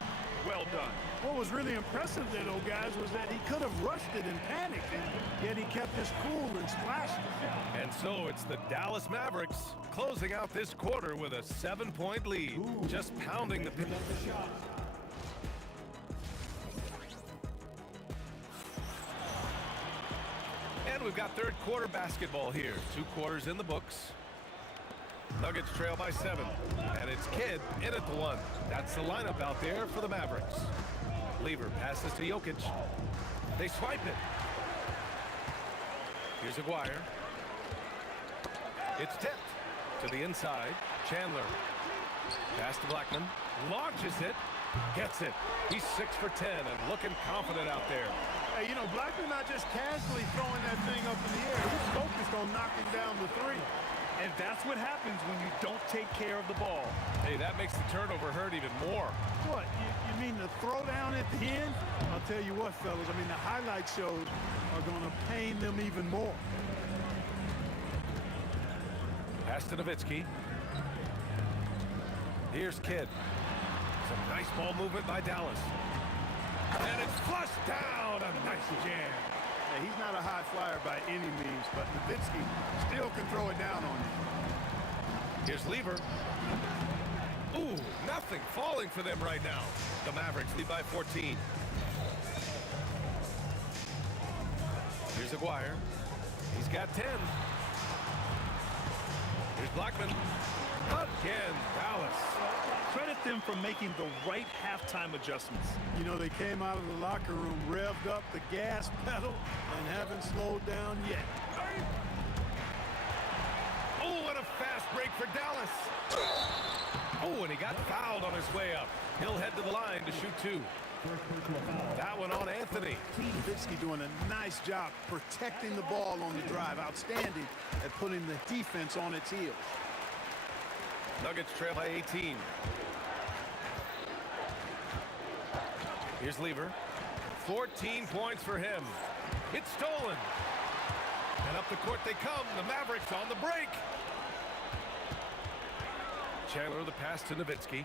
Well done. What was really impressive there, though, guys, was that he could have rushed it and panicked, and yet he kept his cool and splashed it. And so it's the Dallas Mavericks closing out this quarter with a 7-point lead. Just pounding the pin. And we've got third quarter basketball here. 2 quarters in the books. Nuggets trail by 7. And it's Kidd in at the 1. That's the lineup out there for the Mavericks. Lever passes to Jokic. They swipe it. Here's Aguirre. It's tipped to the inside. Chandler. Pass to Blackman. Launches it. Gets it. He's 6 for 10 and looking confident out there. Hey, you know, Blackman not just casually throwing that thing up in the air. He's focused on knocking down the 3. And that's what happens when you don't take care of the ball. Hey, that makes the turnover hurt even more. What, you mean the throwdown at the end? I'll tell you what, fellas, I mean, the highlight shows are going to pain them even more. Pass to Nowitzki. Here's Kidd. Some nice ball movement by Dallas. And it's flushed down. A nice jam. Hey, he's not a high flyer by any means, but Nowitzki still can throw it down on him. Here's Lever. Ooh, nothing falling for them right now. The Mavericks lead by 14. Here's Aguirre. He's got 10. Here's Blackman. Again, Dallas. Credit them for making the right halftime adjustments. You know, they came out of the locker room, revved up the gas pedal, and haven't slowed down yet. Oh, what a fast break for Dallas. Oh, and he got fouled on his way up. He'll head to the line to shoot 2. That one on Anthony. Nowitzki doing a nice job protecting the ball on the drive. Outstanding at putting the defense on its heels. Nuggets trail by 18. Here's Lever. 14 points for him. It's stolen. And up the court they come. The Mavericks on the break. Chandler the pass to Nowitzki.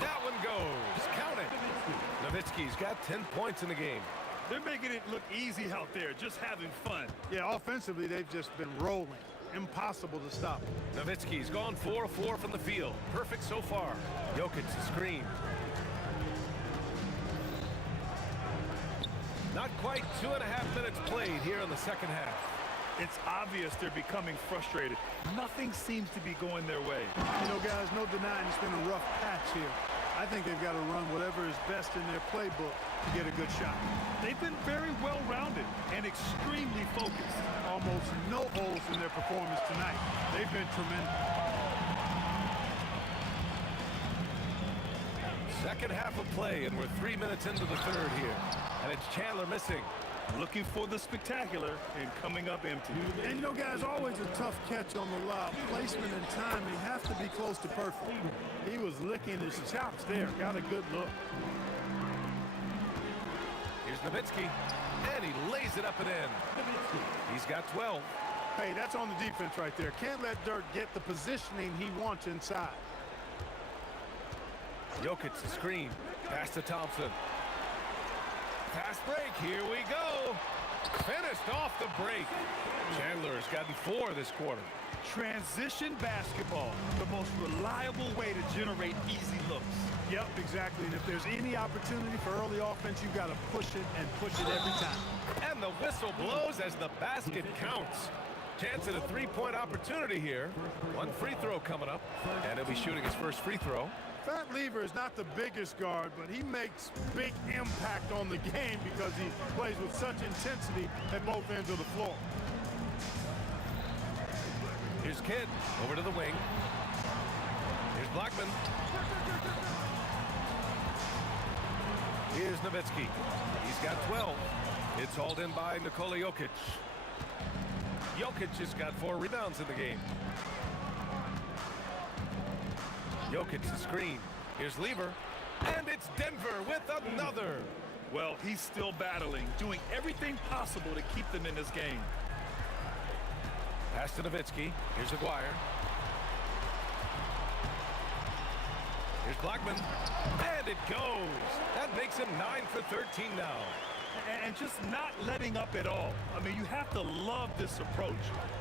That one goes. Count it. Nowitzki's got 10 points in the game. They're making it look easy out there, just having fun. Yeah, offensively, they've just been rolling. Impossible to stop. Nowitzki's gone 4 of 4 from the field. Perfect so far. Jokic the screen. Not quite 2.5 minutes played here in the second half. It's obvious they're becoming frustrated. Nothing seems to be going their way. You know, guys, no denying it's been a rough patch here. I think they've got to run whatever is best in their playbook to get a good shot. They've been very well-rounded and extremely focused. Almost no holes in their performance tonight. They've been tremendous. Second half of play, and we're 3 minutes into the third here. And it's Chandler missing. Looking for the spectacular and coming up empty. And you know, guys, always a tough catch on the lob. Placement and timing have to be close to perfect. He was licking his chops there. Got a good look. Here's Nowitzki, and he lays it up and in. He's got 12. Hey, that's on the defense right there. Can't let Dirk get the positioning he wants inside. Jokic the screen. Pass to Thompson. Fast break. Here we go. Finished off the break. Chandler has gotten 4 this quarter. Transition basketball, the most reliable way to generate easy looks. Yep, exactly. And if there's any opportunity for early offense, you've got to push it and push it every time. And the whistle blows as the basket counts. Chance at a 3-point opportunity here. 1 free throw coming up, and he'll be shooting his first free throw. Fat Lever is not the biggest guard, but he makes big impact on the game because he plays with such intensity at both ends of the floor. Here's Kidd over to the wing. Here's Blackman. Here's Nowitzki. He's got 12. It's hauled in by Nikola Jokic. Jokic has got 4 rebounds in the game. Jokic the screen. Here's Lever. And it's Denver with another. Well, he's still battling, doing everything possible to keep them in this game. Pass to Nowitzki. Here's Aguirre. Here's Blackman. And it goes. That makes him 9 for 13 now. And just not letting up at all. I mean, you have to love this approach.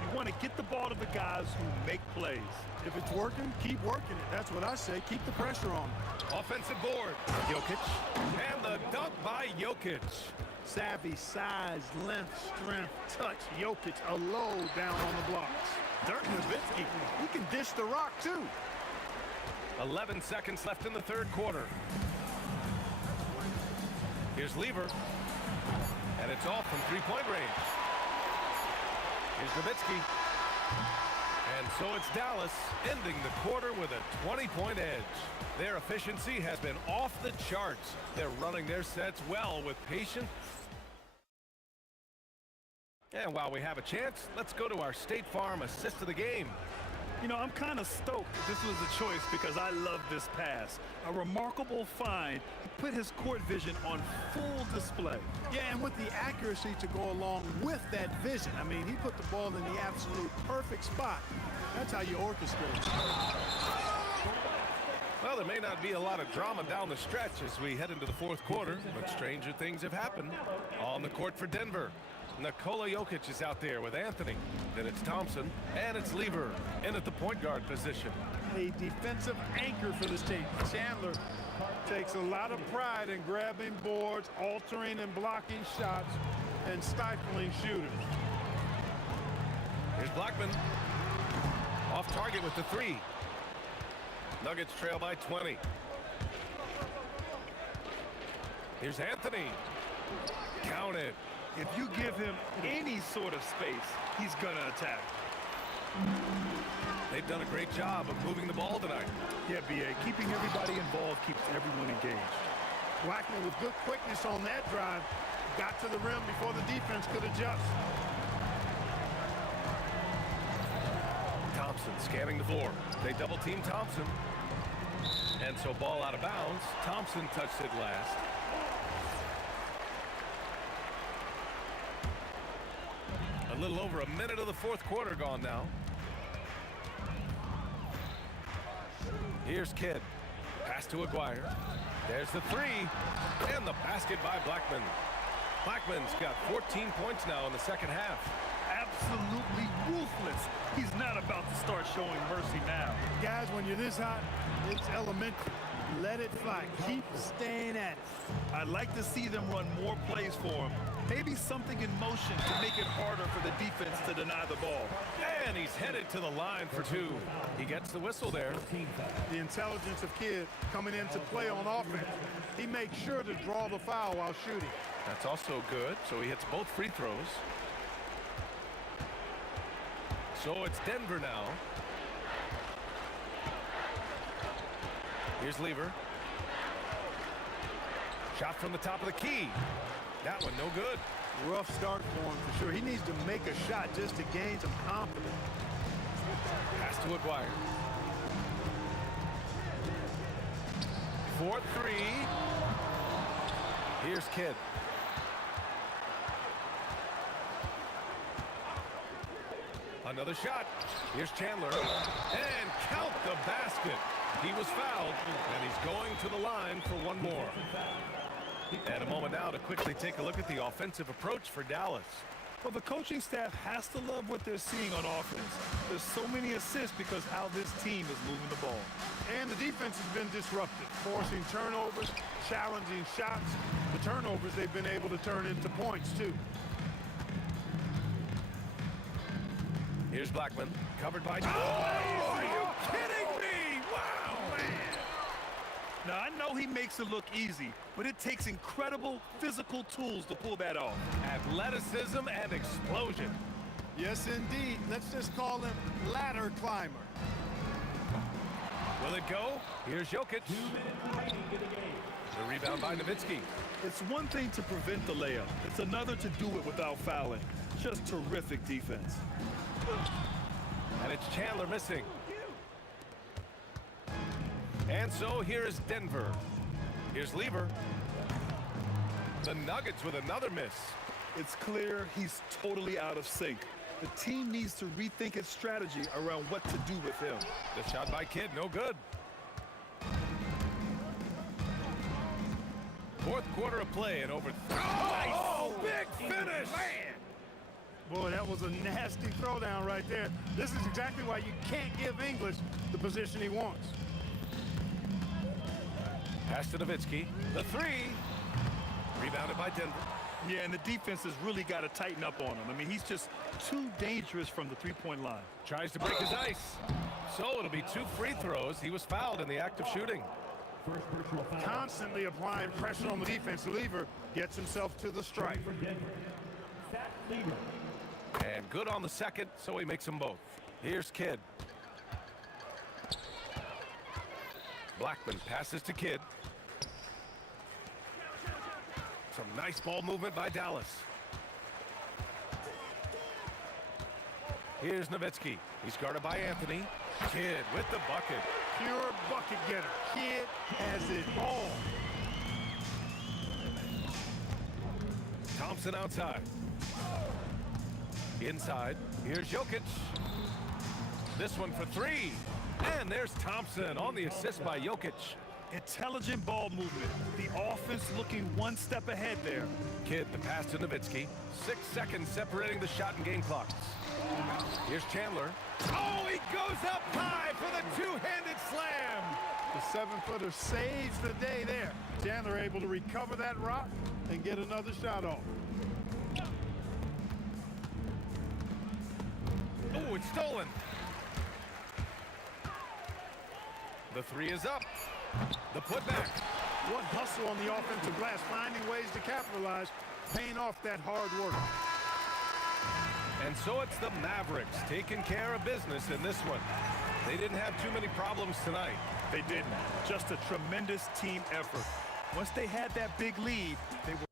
You want to get the ball to the guys who make plays. If it's working, keep working it. That's what I say. Keep the pressure on. Offensive board. Jokic. And the dunk by Jokic. Savvy, size, length, strength, touch. Jokic, a low down on the blocks. Dirk Nowitzki, he can dish the rock too. 11 seconds left in the third quarter. Here's Lever. And it's off from 3-point range. Here's Nowitzki. And so it's Dallas ending the quarter with a 20-point edge. Their efficiency has been off the charts. They're running their sets well with patience. And while we have a chance, let's go to our State Farm assist of the game. You know, I'm kind of stoked this was a choice because I love this pass. A remarkable find. He put his court vision on full display. Yeah, and with the accuracy to go along with that vision. I mean, he put the ball in the absolute perfect spot. That's how you orchestrate. Well, there may not be a lot of drama down the stretch as we head into the fourth quarter, but stranger things have happened. On the court for Denver. Nikola Jokic is out there with Anthony. Then it's Thompson, and it's Lever in at the point guard position. A defensive anchor for this team. Chandler takes a lot of pride in grabbing boards, altering and blocking shots, and stifling shooters. Here's Blackman. Off target with the three. Nuggets trail by 20. Here's Anthony. Count it. If you give him any sort of space, he's gonna attack. They've done a great job of moving the ball tonight. Yeah, B.A., keeping everybody involved keeps everyone engaged. Blackman with good quickness on that drive. Got to the rim before the defense could adjust. Thompson scanning the floor. They double team Thompson. And so ball out of bounds. Thompson touched it last. A little over a minute of the fourth quarter gone now. Here's Kidd. Pass to Aguirre. There's the three. And the basket by Blackman. Blackman's got 14 points now in the second half. Absolutely ruthless. He's not about to start showing mercy now. Guys, when you're this hot, it's elementary. Let it fly. Keep staying at it. I'd like to see them run more plays for him. Maybe something in motion to make it harder for the defense to deny the ball. And he's headed to the line for two. He gets the whistle there. The intelligence of Kidd coming into play on offense. He makes sure to draw the foul while shooting. That's also good, so he hits both free throws. So it's Denver now. Here's Lever. Shot from the top of the key. That one no good. Rough start for him for sure. He needs to make a shot just to gain some confidence. Pass to Aguirre. 4-3. Here's Kidd. Another shot. Here's Chandler. And count the basket. He was fouled, and he's going to the line for one more. And a moment now to quickly take a look at the offensive approach for Dallas. Well, the coaching staff has to love what they're seeing on offense. There's so many assists because how this team is moving the ball. And the defense has been disrupted, forcing turnovers, challenging shots. The turnovers they've been able to turn into points, too. Here's Blackman, covered by... Oh, are you kidding me? Wow, man. Now, I know he makes it look easy, but it takes incredible physical tools to pull that off. Athleticism and explosion. Yes, indeed. Let's just call him ladder climber. Will it go? Here's Jokic. The rebound by Nowitzki. It's one thing to prevent the layup. It's another to do it without fouling. Just terrific defense. And it's Chandler missing. And so here is Denver. Here's Lever. The Nuggets with another miss. It's clear he's totally out of sync. The team needs to rethink its strategy around what to do with him. The shot by Kidd, no good. Fourth quarter of play and over. Oh, big finish! Man. Boy, that was a nasty throwdown right there. This is exactly why you can't give English the position he wants. Pass to Nowitzki. The three. Rebounded by Denver. Yeah, and the defense has really got to tighten up on him. I mean, he's just too dangerous from the three-point line. Tries to break his ice. So it'll be two free throws. He was fouled in the act of shooting. Constantly applying pressure on the defense. Lever gets himself to the strike. And good on the second, so he makes them both. Here's Kidd. Blackman passes to Kidd. Some nice ball movement by Dallas. Here's Nowitzki. He's guarded by Anthony. Kidd with the bucket. Pure bucket getter. Kidd has it all. Thompson outside. Inside. Here's Jokic. This one for three. And there's Thompson on the assist by Jokic. Intelligent ball movement. The offense looking one step ahead there. Kidd, the pass to Nowitzki. 6 seconds separating the shot and game clocks. Here's Chandler. Oh, he goes up high for the two-handed slam. The 7-footer saves the day there. Chandler able to recover that rock and get another shot off. Oh, it's stolen. The three is up. The putback. What hustle on the offensive glass, finding ways to capitalize, paying off that hard work. And so it's the Mavericks taking care of business in this one. They didn't have too many problems tonight. They didn't. Just a tremendous team effort. Once they had that big lead, they were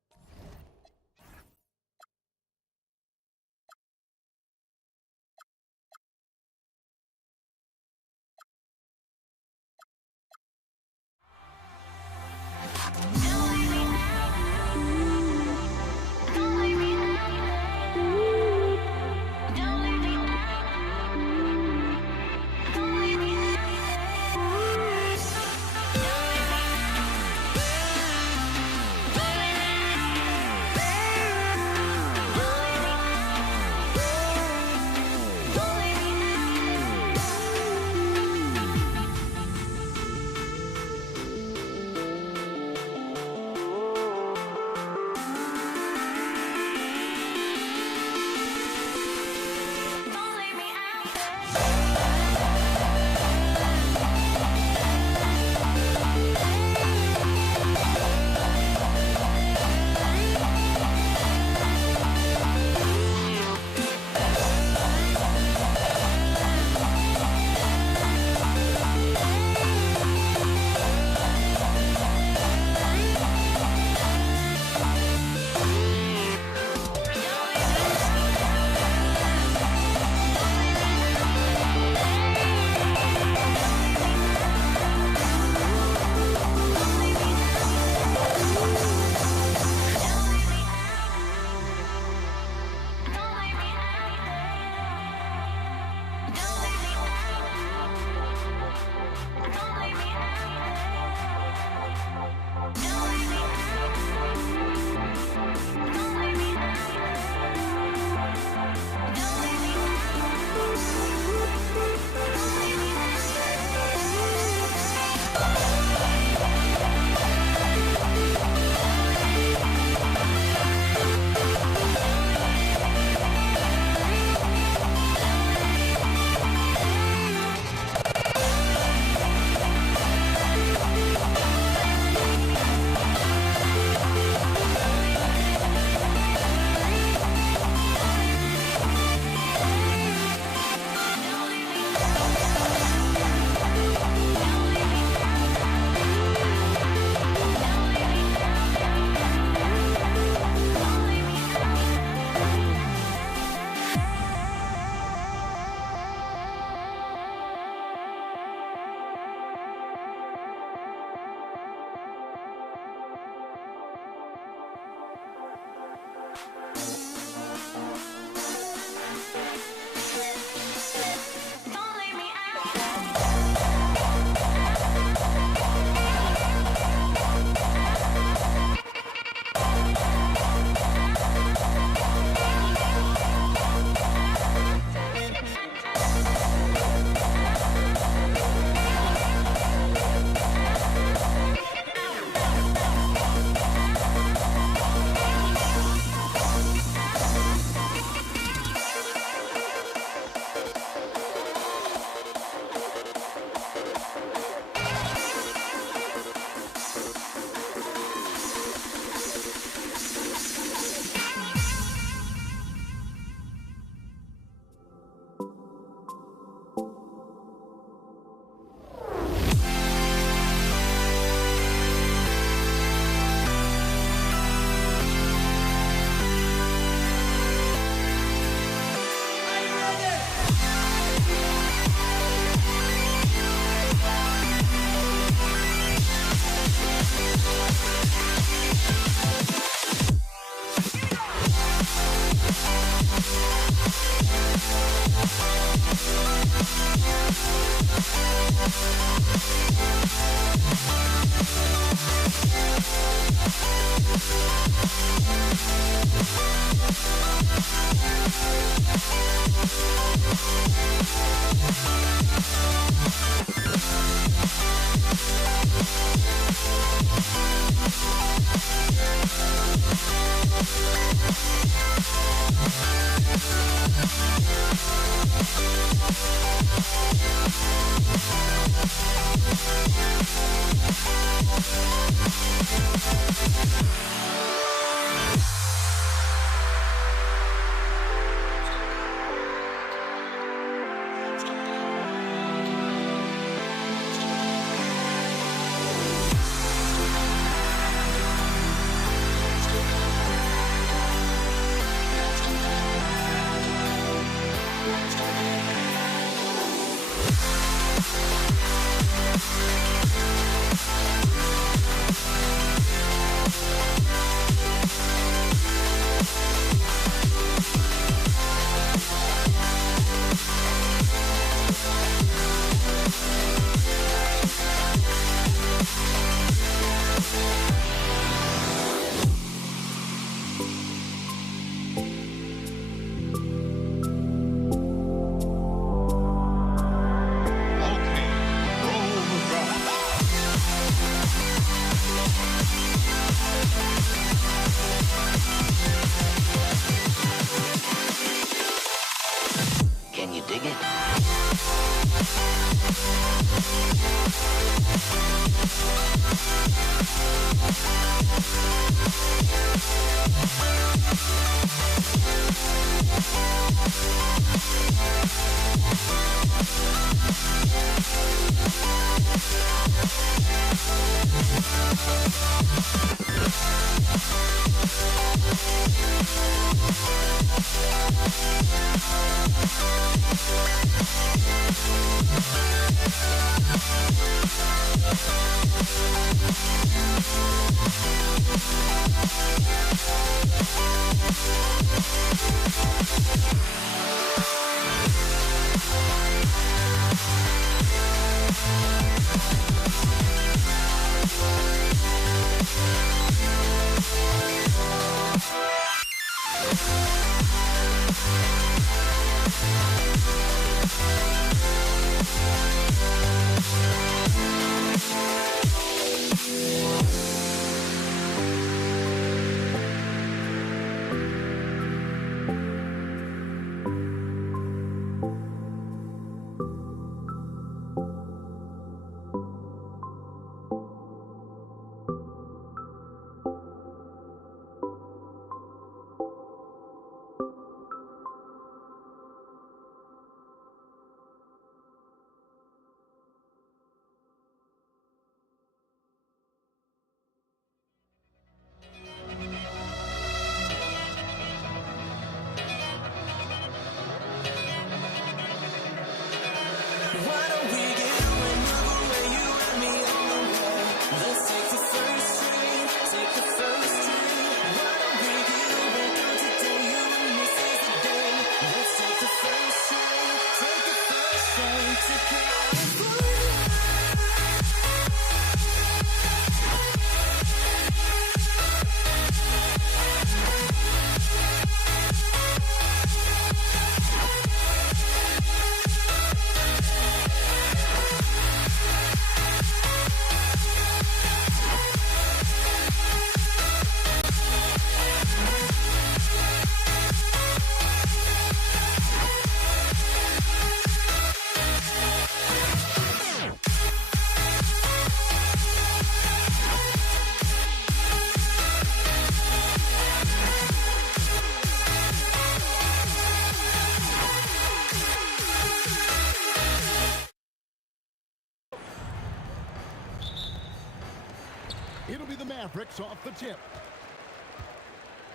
It'll be the Mavericks off the tip.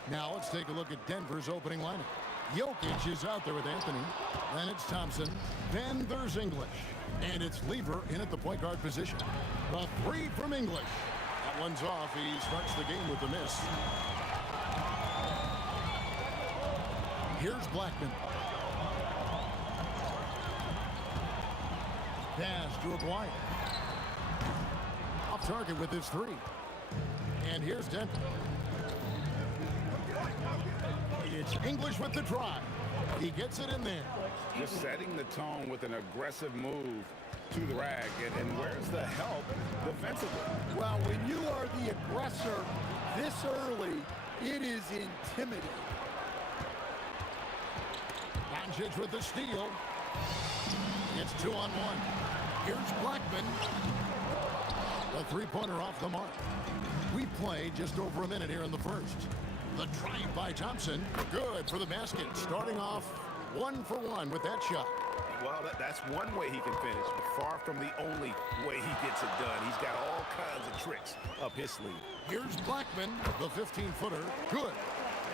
Now let's take a look at Denver's opening lineup. Jokic is out there with Anthony. Then it's Thompson. Then there's English. And it's Lever in at the point guard position. The three from English. That one's off. He starts the game with a miss. Here's Blackman. Pass to Aguirre. Off target with his three. And here's Denver. It's English with the drive. He gets it in there. Just setting the tone with an aggressive move to the rack. And where's the help defensively? Well, when you are the aggressor this early, it is intimidating. Doncic with the steal. It's 2-on-1. Here's Blackman. The three-pointer off the mark. We played just over a minute here in the first. The drive by Thompson. Good for the basket. Starting off 1 for 1 with that shot. Well, that's one way he can finish, but far from the only way he gets it done. He's got all kinds of tricks up his sleeve. Here's Blackman, the 15-footer. Good.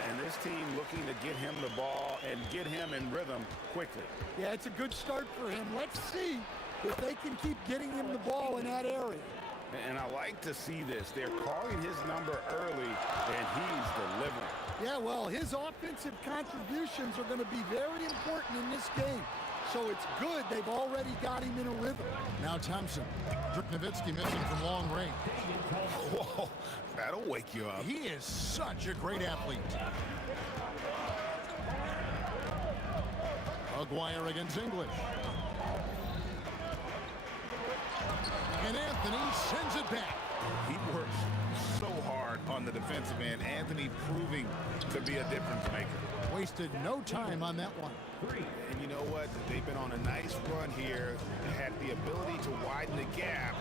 And this team looking to get him the ball and get him in rhythm quickly. Yeah, it's a good start for him. Let's see if they can keep getting him the ball in that area. And I like to see this. They're calling his number early, and he's delivering. Yeah, well, his offensive contributions are going to be very important in this game. So it's good they've already got him in a rhythm. Now Thompson. Dirk Nowitzki missing from long range. Whoa, that'll wake you up. He is such a great athlete. Aguirre against English. And Anthony sends it back. He works so hard on the defensive end. Anthony proving to be a difference maker. Wasted no time on that one. And you know what? They've been on a nice run here. Had the ability to widen the gap.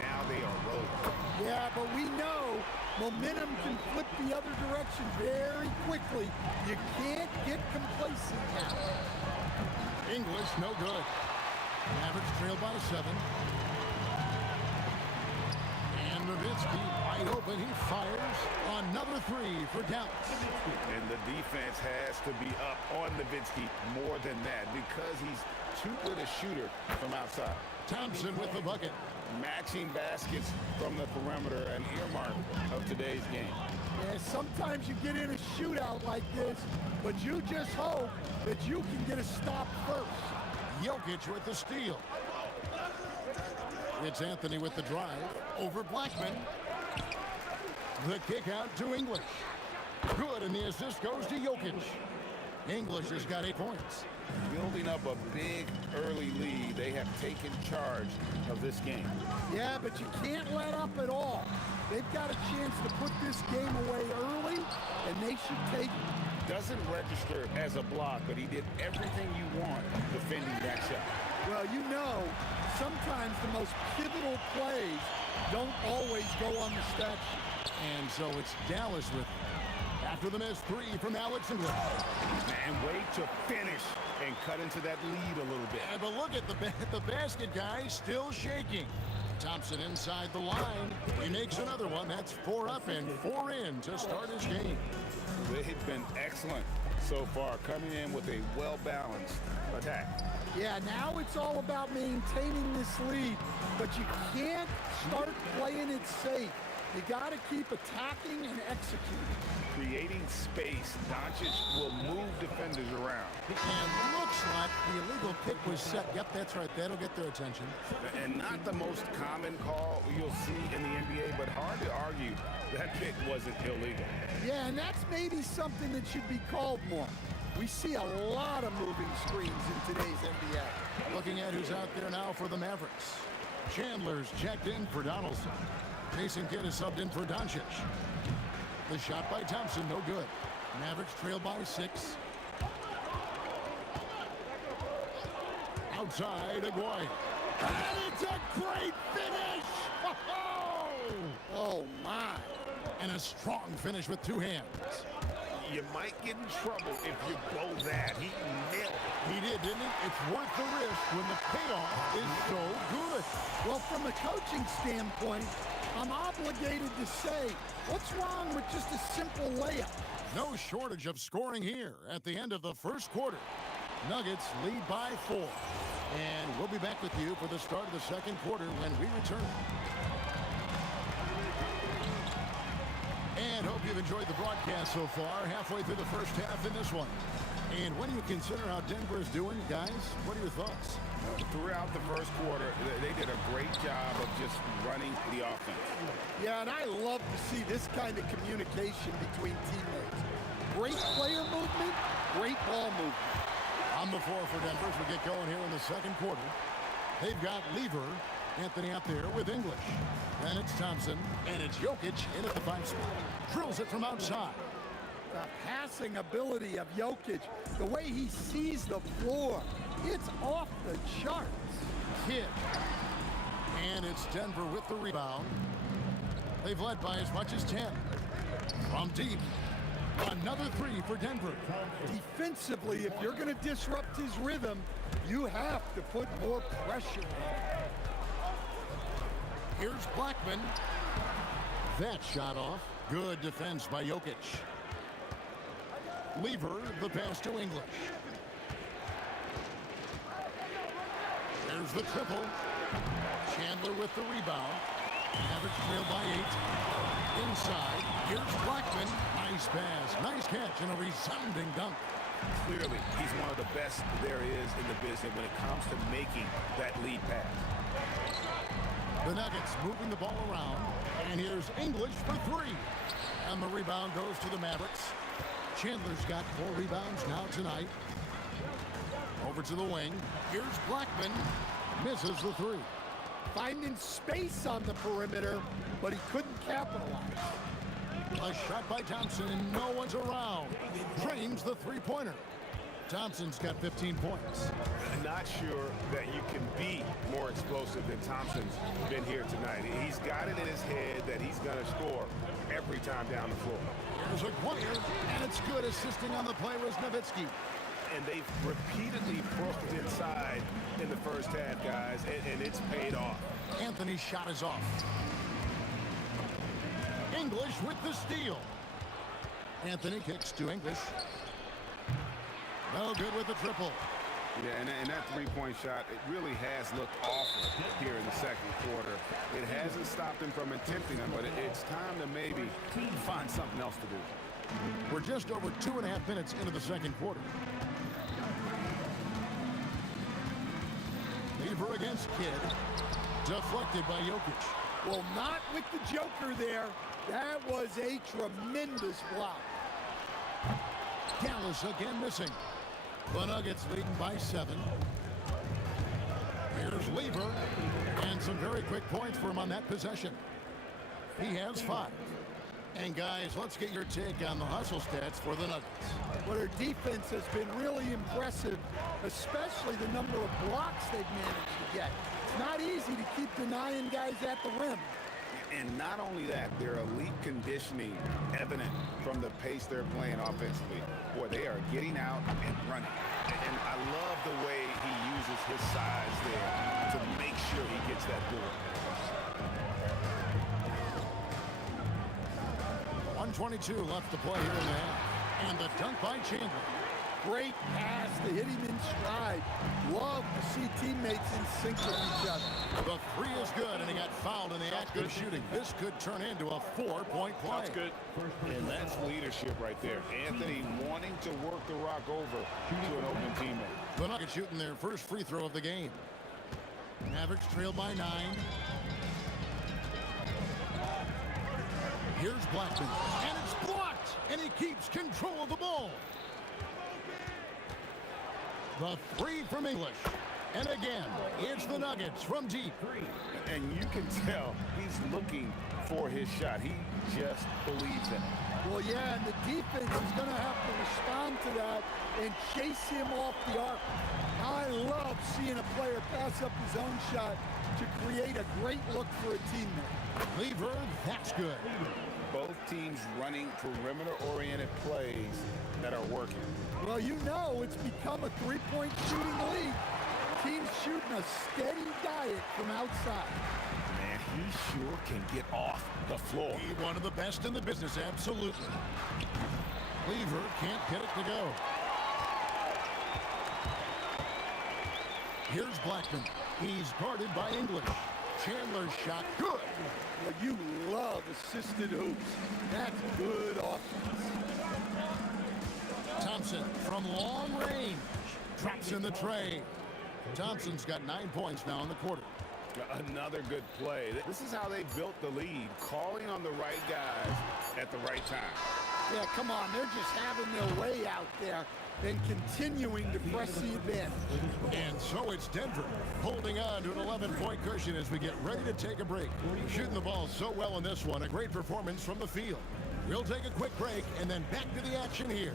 Now they are rolling. Yeah, but we know momentum can flip the other direction very quickly. You can't get complacent now. English, no good. Mavericks trailed by 7. And Nowitzki wide open. He fires another three for Dallas. And the defense has to be up on Nowitzki more than that because he's too good a shooter from outside. Thompson with the bucket. Matching baskets from the perimeter, an earmark of today's game. Yeah, sometimes you get in a shootout like this, but you just hope that you can get a stop first. Jokic with the steal. It's Anthony with the drive over Blackman. The kick out to English. Good, and the assist goes to Jokic. English has got 8 points. Building up a big early lead, they have taken charge of this game. Yeah, but you can't let up at all. They've got a chance to put this game away early, and they should take it. Doesn't register as a block, but he did everything you want defending that shot. Well, you know, sometimes the most pivotal plays don't always go on the stat sheet. And so it's Dallas with it. After the missed three from Alex English. And wait to finish and cut into that lead a little bit. Yeah, but look at the basket guy still shaking. Thompson inside the line. He makes another one. That's 4 up and 4 in to start his game. They've been excellent so far, coming in with a well-balanced attack. Yeah, now it's all about maintaining this lead, but you can't start playing it safe. You got to keep attacking and executing. Creating space, Doncic will move defenders around. And looks like the illegal kick was set. Yep, that's right. That'll get their attention. And not the most common call you'll see in the NBA, but hard to argue that kick wasn't illegal. Yeah, and that's maybe something that should be called more. We see a lot of moving screens in today's NBA. Looking at who's out there now for the Mavericks. Chandler's checked in for Donaldson. Mason Kidd is subbed in for Doncic. The shot by Thompson, no good. Mavericks trail by 6. Outside, Aguayo. And it's a great finish! Oh, my. And a strong finish with 2 hands. You might get in trouble if you blow that. He nailed it. He did, didn't he? It's worth the risk when the payoff is so good. Well, from a coaching standpoint, I'm obligated to say, what's wrong with just a simple layup? No shortage of scoring here at the end of the first quarter. Nuggets lead by 4. And we'll be back with you for the start of the second quarter when we return. And hope you've enjoyed the broadcast so far, halfway through the first half in this one. And when you consider how Denver is doing, guys, what are your thoughts? Throughout the first quarter, they did a great job of just running the offense. Yeah, and I love to see this kind of communication between teammates. Great player movement, great ball movement. On the floor for Denver as we get going here in the second quarter. They've got Lever, Anthony out there with English. Then it's Thompson, and it's Jokic in at the 5 spot. Drills it from outside. The passing ability of Jokic, the way he sees the floor, it's off the charts. Kidd. And it's Denver with the rebound. They've led by as much as 10. From deep. Another 3 for Denver. Defensively, if you're going to disrupt his rhythm, you have to put more pressure on. Here's Blackman. That shot off. Good defense by Jokic. Lever, the pass to English. There's the triple. Chandler with the rebound. Mavericks trail by 8. Inside, here's Blackman. Nice pass, nice catch, and a resounding dunk. Clearly, he's one of the best there is in the business when it comes to making that lead pass. The Nuggets moving the ball around, and here's English for 3. And the rebound goes to the Mavericks. Chandler's got 4 rebounds now tonight. Over to the wing. Here's Blackman. Misses the 3. Finding space on the perimeter, but he couldn't capitalize. A shot by Thompson, and no one's around. Drains the 3-pointer. Thompson's got 15 points. I'm not sure that you can be more explosive than Thompson's been here tonight. He's got it in his head that he's going to score every time down the floor. Here's Aguayo, and it's good. Assisting on the play was Nowitzki. And they've repeatedly broken inside in the first half, guys, and it's paid off. Anthony's shot is off. English with the steal. Anthony kicks to English. No good with the triple. Yeah, and that three-point shot, it really has looked awful here in the second quarter. It hasn't stopped him from attempting them, but it's time to maybe find something else to do. We're just over 2.5 minutes into the second quarter. Lever against Kidd. Deflected by Jokic. Well, not with the Joker there. That was a tremendous block. Dallas again missing. The Nuggets leading by 7. Here's Lever. And some very quick points for him on that possession. He has 5. And guys, let's get your take on the hustle stats for the Nuggets. Well, their defense has been really impressive, especially the number of blocks they've managed to get. It's not easy to keep denying guys at the rim. And not only that, their elite conditioning evident from the pace they're playing offensively. Boy, they are getting out and running. And I love the way he uses his size there to make sure he gets that door. 1:22 left to play here in the half. And the dunk by Chandler. Great pass to hit him in stride. Love to see teammates in sync with each other. The three is good, and he got fouled in the act of shooting. This could turn into a 4-point play. That's good. And that's leadership right there. Anthony wanting to work the rock over to an open teammate. The Nuggets shooting their first free throw of the game. Mavericks trail by 9. Here's Blackman, and it's blocked, and he keeps control of the ball. The three from English. And again, it's the Nuggets from deep. And you can tell he's looking for his shot. He just believes in it. Well, yeah, and the defense is going to have to respond to that and chase him off the arc. I love seeing a player pass up his own shot to create a great look for a teammate. Lever, that's good. Both teams running perimeter-oriented plays that are working. Well, you know it's become a three-point shooting league. Teams shooting a steady diet from outside. Man, he sure can get off the floor. He's one of the best in the business, absolutely. Lever can't get it to go. Here's Blackman. He's guarded by English. Chandler's shot, good. Well, you love assisted hoops. That's good offense. Thompson from long range. Drops in the tray. Thompson's got 9 points now in the quarter. Another good play. This is how they built the lead, calling on the right guys at the right time. Yeah, come on. They're just having their way out there and continuing to press the advantage. And so it's Denver holding on to an 11-point cushion as we get ready to take a break. Shooting the ball so well in this one. A great performance from the field. We'll take a quick break and then back to the action here.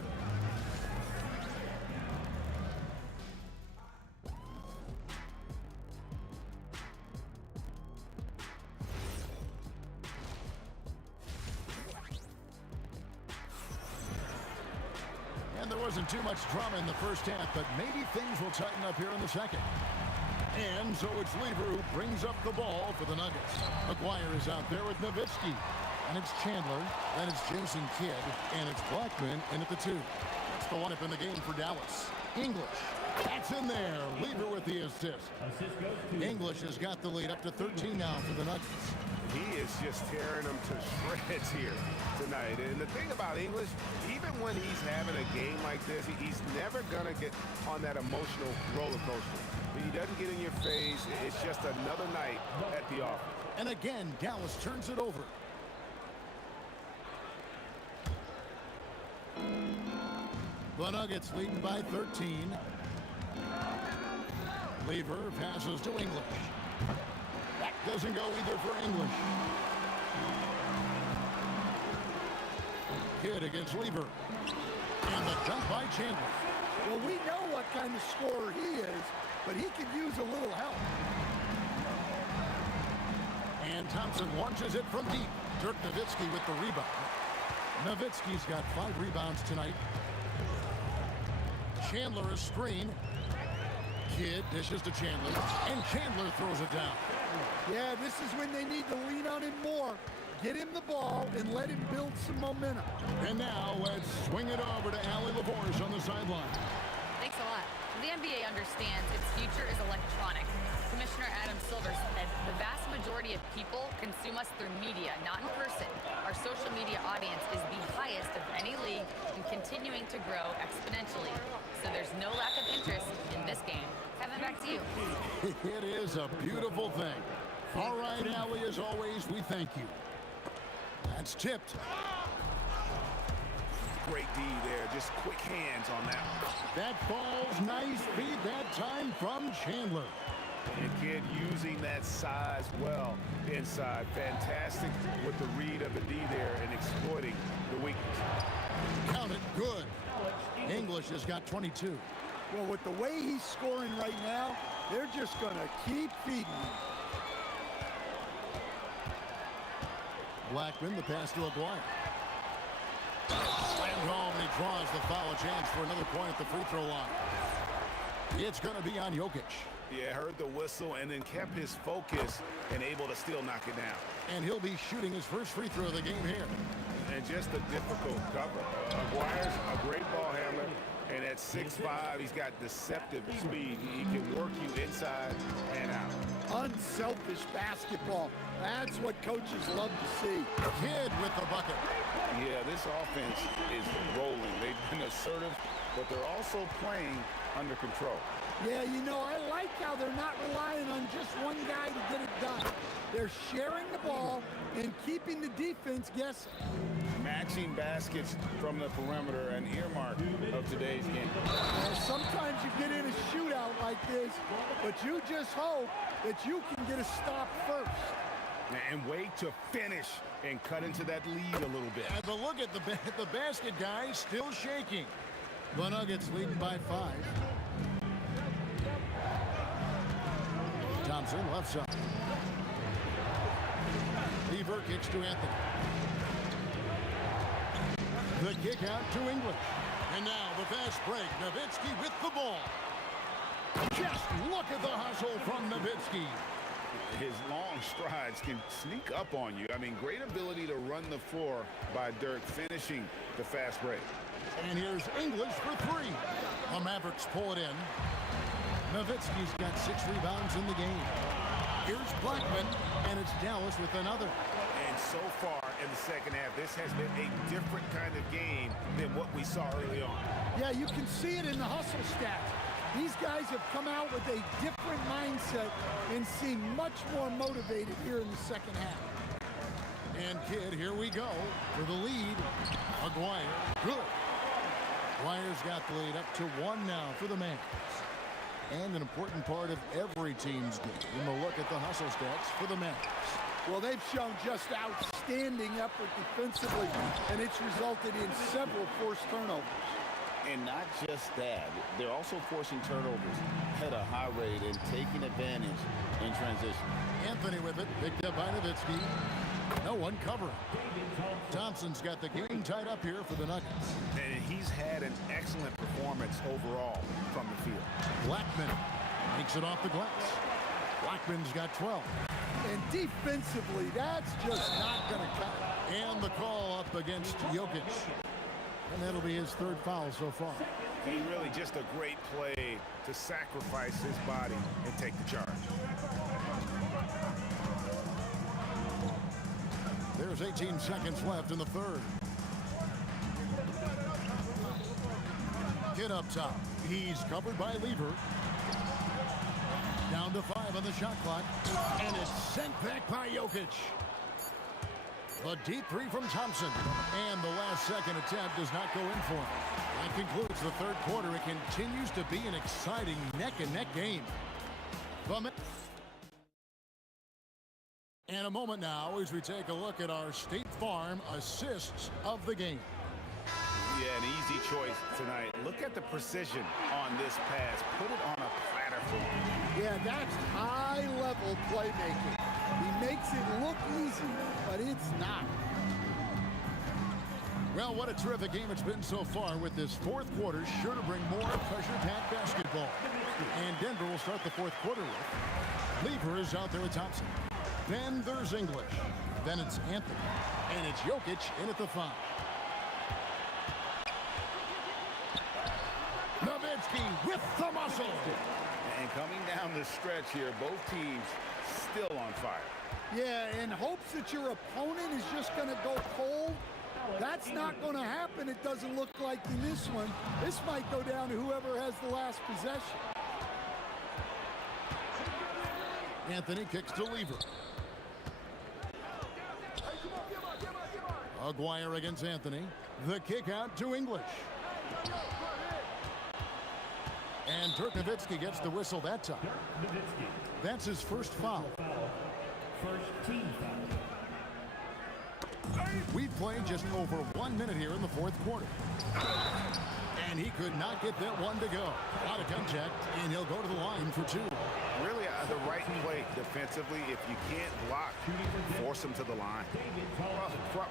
Wasn't too much drama in the first half, but maybe things will tighten up here in the second. And so it's Lever who brings up the ball for the Nuggets. McGuire is out there with Nowitzki. And it's Chandler, then it's Jason Kidd, and it's Blackman in at the 2. That's the lineup in the game for Dallas. English, that's in there. Lever with the assist. English has got the lead up to 13 now for the Nuggets. He is just tearing them to shreds here tonight. And the thing about English, even when he's having a game like this, he's never going to get on that emotional roller coaster. He doesn't get in your face. It's just another night at the office. And again, Dallas turns it over. The Nuggets leading by 13. Lever passes to English. That doesn't go either for English. Kidd against Lever. And the dunk by Chandler. Well, we know what kind of scorer he is, but he could use a little help. And Thompson launches it from deep. Dirk Nowitzki with the rebound. Nowitzki's got 5 rebounds tonight. Chandler is screen. Kidd dishes to Chandler, and Chandler throws it down. Yeah, this is when they need to lean on him more. Get him the ball and let him build some momentum. And now let's swing it over to Allie LaForce on the sideline. Thanks a lot. The NBA understands its future is electronic. Commissioner Adam Silver said the vast majority of people consume us through media, not in person. Our social media audience is the highest of any league and continuing to grow exponentially. So there's no lack of interest in this game. Kevin, back to you. It is a beautiful thing. All right, Allie, as always, we thank you. That's tipped. Great D there, just quick hands on that one. That falls nice feed that time from Chandler. And Kid using that size well inside. Fantastic with the read of the D there and exploiting the weakness. Count it, good. English has got 22. Well, with the way he's scoring right now, they're just going to keep feeding him. Blackman, the pass to Aguirre. Slammed home, and he draws the foul chance for another point at the free throw line. It's going to be on Jokic. Yeah, heard the whistle and then kept his focus and able to still knock it down. And he'll be shooting his first free throw of the game here. And just a difficult cover. Aguirre's a great ball handler, and at 6'5", he's got deceptive speed. He can work you inside and out. Unselfish basketball. That's what coaches love to see. Kid with the bucket. Yeah, this offense is rolling. They've been assertive, but they're also playing under control. Yeah, you know, I like how they're not relying on just one guy to get it done. They're sharing the ball and keeping the defense guessing. Matching baskets from the perimeter, an earmark of today's game. Sometimes you get in a shootout like this, but you just hope that you can get a stop first. And wait to finish and cut into that lead a little bit. And look at the basket guy still shaking. The Nuggets leading by 5. Thompson left side. Lever kicks to Anthony. The kick out to English. And now the fast break. Nowitzki with the ball. Just look at the hustle from Nowitzki. His long strides can sneak up on you. I mean, great ability to run the floor by Dirk, finishing the fast break. And here's English for 3. The Mavericks pull it in. Nowitzki's got 6 rebounds in the game. Here's Blackman, and it's Dallas with another. And so far in the second half, this has been a different kind of game than what we saw early on. Yeah, you can see it in the hustle stats. These guys have come out with a different mindset and seem much more motivated here in the second half. And Kid, here we go for the lead. Aguirre, good. Aguirre's got the lead up to 1 now for the Mavs. And an important part of every team's game, a look at the hustle stats for the Mavs. Well, they've shown just outstanding effort defensively, and it's resulted in several forced turnovers. And not just that, they're also forcing turnovers at a high rate and taking advantage in transition. Anthony with it, picked up by Nowitzki. No one covering. Thompson's got the game tied up here for the Nuggets. And he's had an excellent performance overall from the field. Blackman makes it off the glass. Blackman's got 12. And defensively, that's just not going to cut it. And the call up against Jokic. And that'll be his 3rd foul so far. He really just a great play to sacrifice his body and take the charge. There's 18 seconds left in the 3rd. Kid up top. He's covered by Lever. Down to 5 on the shot clock. And it's sent back by Jokic. The deep 3 from Thompson. And the last second attempt does not go in for him. That concludes the 3rd quarter. It continues to be an exciting neck-and-neck game. And a moment now as we take a look at our State Farm assists of the game. Yeah, an easy choice tonight. Look at the precision on this pass. Put it on a platter for him. Yeah, that's high-level playmaking. He makes it look easy, but it's not. Well, what a terrific game it's been so far, with this 4th quarter sure to bring more pressure-packed basketball. And Denver will start the 4th quarter with Lever is out there with Thompson. Then there's English. Then it's Anthony. And it's Jokic in at the 5. Nowitzki with the muscle. And coming down the stretch here, both teams still on fire. Yeah, in hopes that your opponent is just going to go cold. That's not going to happen, it doesn't look like in this one. This might go down to whoever has the last possession. Anthony kicks to Lever. Aguirre against Anthony. The kick out to English. And Dirk Nowitzki gets the whistle that time. That's his first foul. First team foul. We've played just over 1 minute here in the fourth quarter. And he could not get that one to go. Out of contact, and he'll go to the line for 2. Really the right play defensively. If you can't block, force him to the line.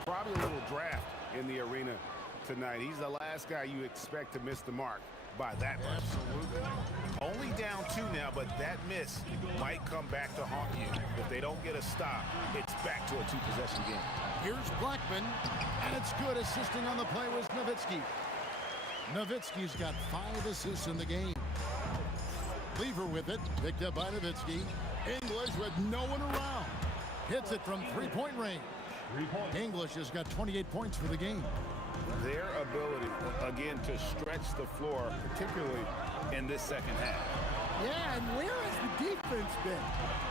Probably a little draft in the arena tonight. He's the last guy you expect to miss the mark by that much. Absolutely. Only down 2 now, but that miss might come back to haunt you. If they don't get a stop, it's back to a 2-possession game. Here's Blackman, and it's good. Assisting on the play was Nowitzki. Nowitzki's got 5 assists in the game. Lever with it, picked up by Nowitzki. English with no one around. Hits it from 3-point range. English has got 28 points for the game. Their ability, again, to stretch the floor, particularly in this second half. Yeah, and where has the defense been?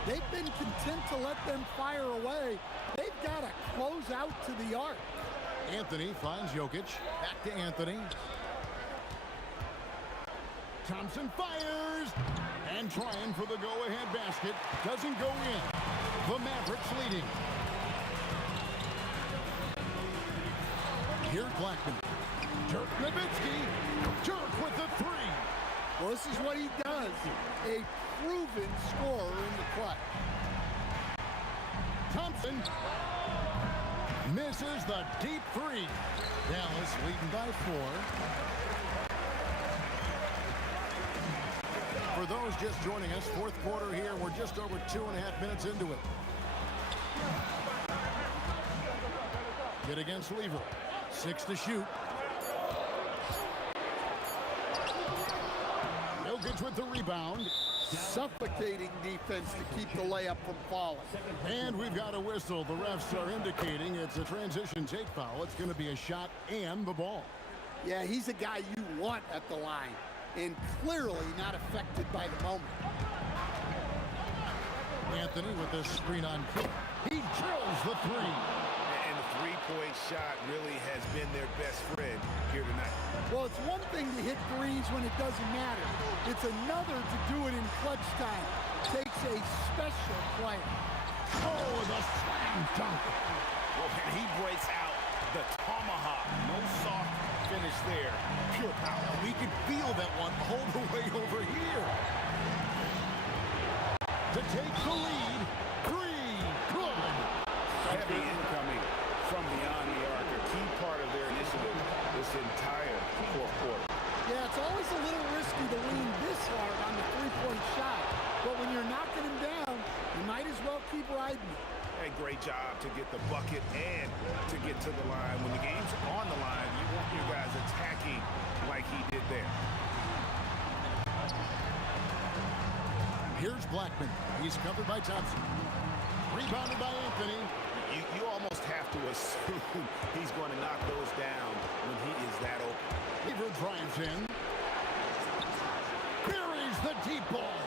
They've been content to let them fire away. They've got to close out to the arc. Anthony finds Jokic. Back to Anthony. Thompson fires. And trying for the go-ahead basket. Doesn't go in. The Mavericks leading. Here's Blackman. Dirk Nowitzki. Dirk with the 3. Well, this is what he does. A proven scorer in the clutch. Thompson misses the deep 3. Dallas leading by 4. For those just joining us, fourth quarter here. We're just over 2.5 minutes into it. Get against Lever. 6 to shoot. Jokic with the rebound. Suffocating defense to keep the layup from falling. And we've got a whistle. The refs are indicating it's a transition take foul. It's going to be a shot and the ball. Yeah, he's a guy you want at the line, and clearly not affected by the moment. Anthony with the screen on kick. He drills the 3. And the three-point shot really has been their best friend here tonight. Well, it's one thing to hit threes when it doesn't matter. It's another to do it in clutch time. Takes a special player. Oh, the slam dunk. Well, and he breaks out the tomahawk. No soft finish there. Pure power. We can feel that one all the way over here. To take the lead. 3. Good. Heavy incoming from beyond the arc. A key part of their initiative this entire fourth quarter. Yeah, it's always a little risky to lean this hard on the three-point shot. But when you're knocking him down, you might as well keep riding it. A great job to get the bucket and to get to the line. When the game's on the line, you want your guys attacking like he did there. Here's Blackman. He's covered by Thompson. Rebounded by Anthony. You almost have to assume he's going to knock those down when he is that open. Lever drives in. Buries the deep ball.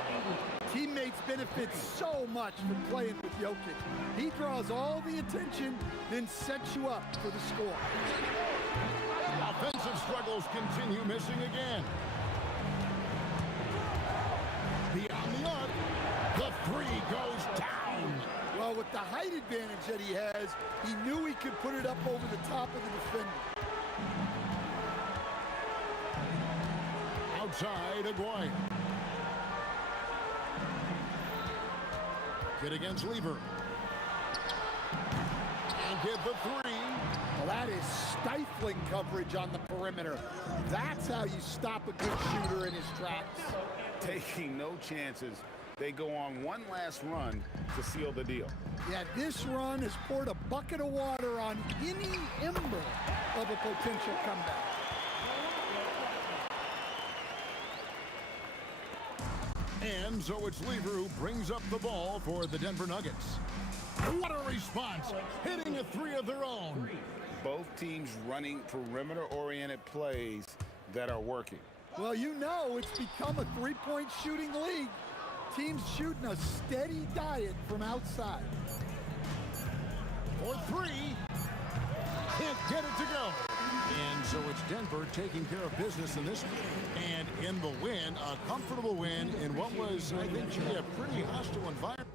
Teammates benefit so much from playing with Jokic. He draws all the attention, then sets you up for the score. Offensive struggles continue, missing again. Beyond the arc, the 3 goes down. Well, with the height advantage that he has, he knew he could put it up over the top of the defender. Outside, Aguirre. Get against Lever. And get the 3. Well, that is stifling coverage on the perimeter. That's how you stop a good shooter in his tracks. Taking no chances. they go on one last run to seal the deal. Yeah, this run has poured a bucket of water on any ember of a potential comeback. And so it's Lever who brings up the ball for the Denver Nuggets. What a response, hitting a three of their own. Both teams running perimeter-oriented plays that are working. Well, you know it's become a three-point shooting league. Teams shooting a steady diet from outside. For three, can't get it to go. And so it's Denver taking care of business in this one. And in the win, a comfortable win in what was, I think, should be a pretty hostile environment.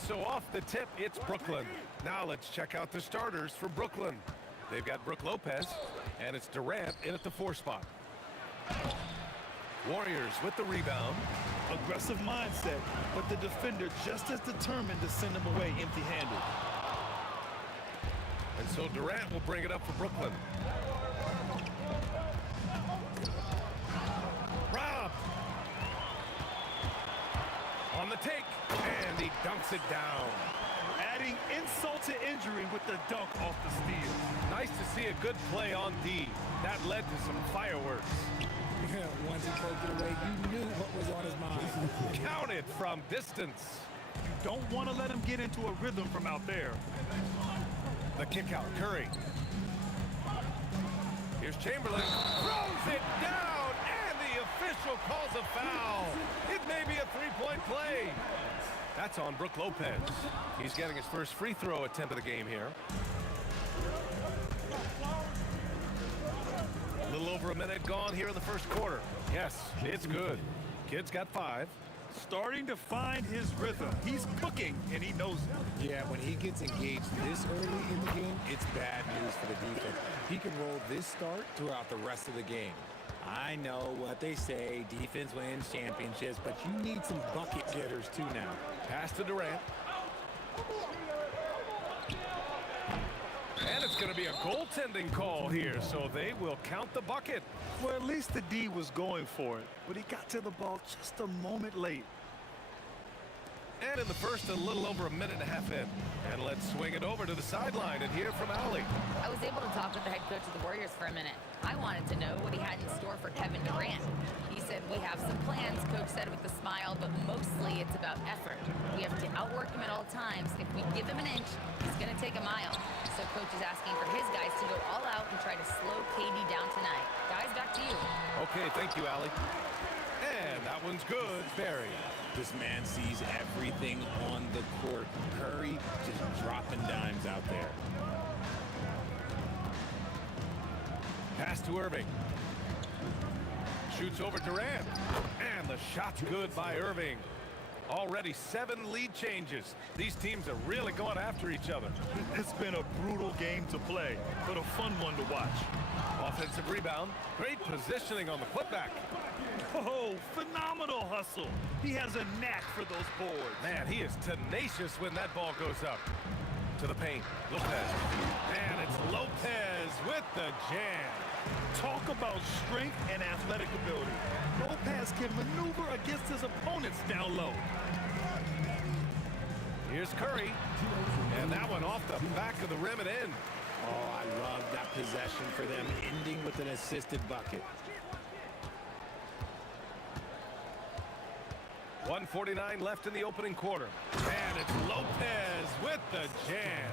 And so off the tip, it's Brooklyn. Now let's check out the starters for Brooklyn. They've got Brook Lopez, and it's Durant in at the 4 spot. Warriors with the rebound. Aggressive mindset, but the defender just as determined to send him away empty-handed. And so Durant will bring it up for Brooklyn. Rob! On the take, and he dunks it down. Adding insult to injury with the dunk off the steal. Nice to see a good play on D. That led to some fireworks. Once he poked it away, you knew what was on his mind. Counted from distance. You don't want to let him get into a rhythm from out there. The kick out, Curry. Here's Chamberlain, throws it down, and the official calls a foul. It may be a 3-point play. That's on Brook Lopez. He's getting his first free throw attempt of the game here. A little over a minute gone here in the first quarter. Yes, it's good. Kid's got 5. Starting to find his rhythm. He's cooking, and he knows it. Yeah, when he gets engaged this early in the game, it's bad news for the defense. He can roll this start throughout the rest of the game. I know what they say, defense wins championships, but you need some bucket getters too now. Pass to Durant. And it's going to be a goaltending call here, so they will count the bucket. Well, at least the D was going for it, but he got to the ball just a moment late. And in the first, a little over a minute and a half in. And let's swing it over to the sideline and hear from Allie. I was able to talk with the head coach of the Warriors for a minute. I wanted to know what he had in store for Kevin Durant. He said, we have some plans, coach said with a smile, but mostly it's about effort. We have to outwork him at all times. If we give him an inch, he's going to take a mile. So coach is asking for his guys to go all out and try to slow KD down tonight. Guys, back to you. Okay, thank you, Allie. And that one's good. Barry. This man sees everything on the court. Curry just dropping dimes out there. Pass to Irving. Shoots over Durant. And the shot's good by Irving. Already 7 lead changes. These teams are really going after each other. It's been a brutal game to play, but a fun one to watch. Offensive rebound. Great positioning on the putback. Oh, phenomenal hustle. He has a knack for those boards. Man, he is tenacious when that ball goes up. To the paint. Lopez. And it's Lopez with the jam. Talk about strength and athletic ability. Lopez can maneuver against his opponents down low. Here's Curry. And that one off the back of the rim and in. Oh, I love that possession for them, ending with an assisted bucket. 1:49 left in the opening quarter. And it's Lopez with the jam.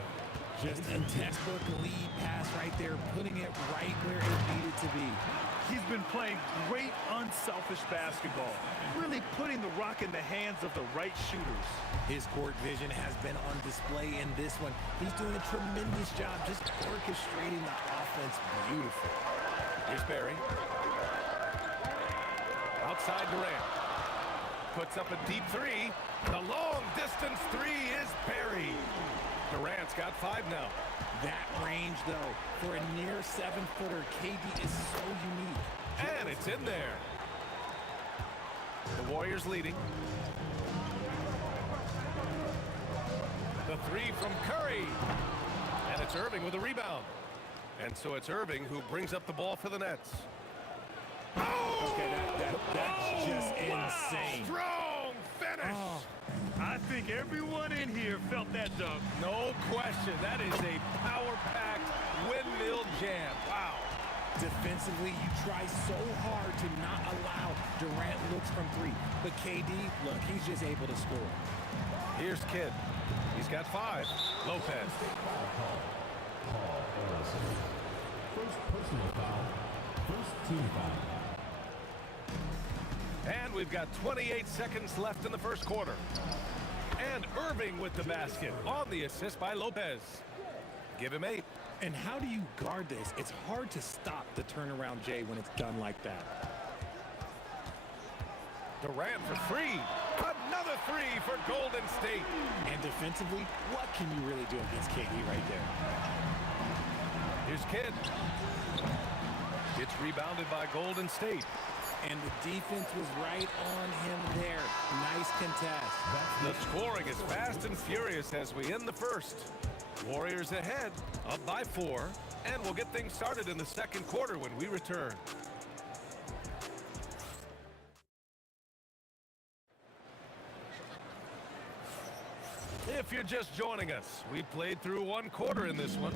Just a textbook lead pass right there, putting it right where it needed to be. He's been playing great, unselfish basketball, really putting the rock in the hands of the right shooters. His court vision has been on display in this one. He's doing a tremendous job just orchestrating the offense beautifully. Here's Barry. Outside Durant. Puts up a deep 3. The long distance 3 is Barry. Durant's got 5 now. That range, though, for a near 7-footer, KD is so unique. And it's in there. The Warriors leading. The 3 from Curry. And it's Irving with a rebound. And so it's Irving who brings up the ball for the Nets. Oh! Okay, that's just insane. Strong finish. Oh. I think everyone in here felt that dunk. No question. That is a power-packed windmill jam. Wow. Defensively, you try so hard to not allow Durant looks from 3. But KD, look, he's just able to score. Here's Kidd. He's got 5. Lopez. First personal foul. First team foul. And we've got 28 seconds left in the first quarter. And Irving with the basket on the assist by Lopez. Give him 8. And how do you guard this? It's hard to stop the turnaround J when it's done like that. Durant for 3. another three for Golden State. And defensively, what can you really do against KD right there? Here's Kidd. It's rebounded by Golden State. And the defense was right on him there. Nice contest. The scoring is fast and furious as we end the first. Warriors ahead, up by 4, and we'll get things started in the second quarter when we return. If you're just joining us, we played through one quarter in this one.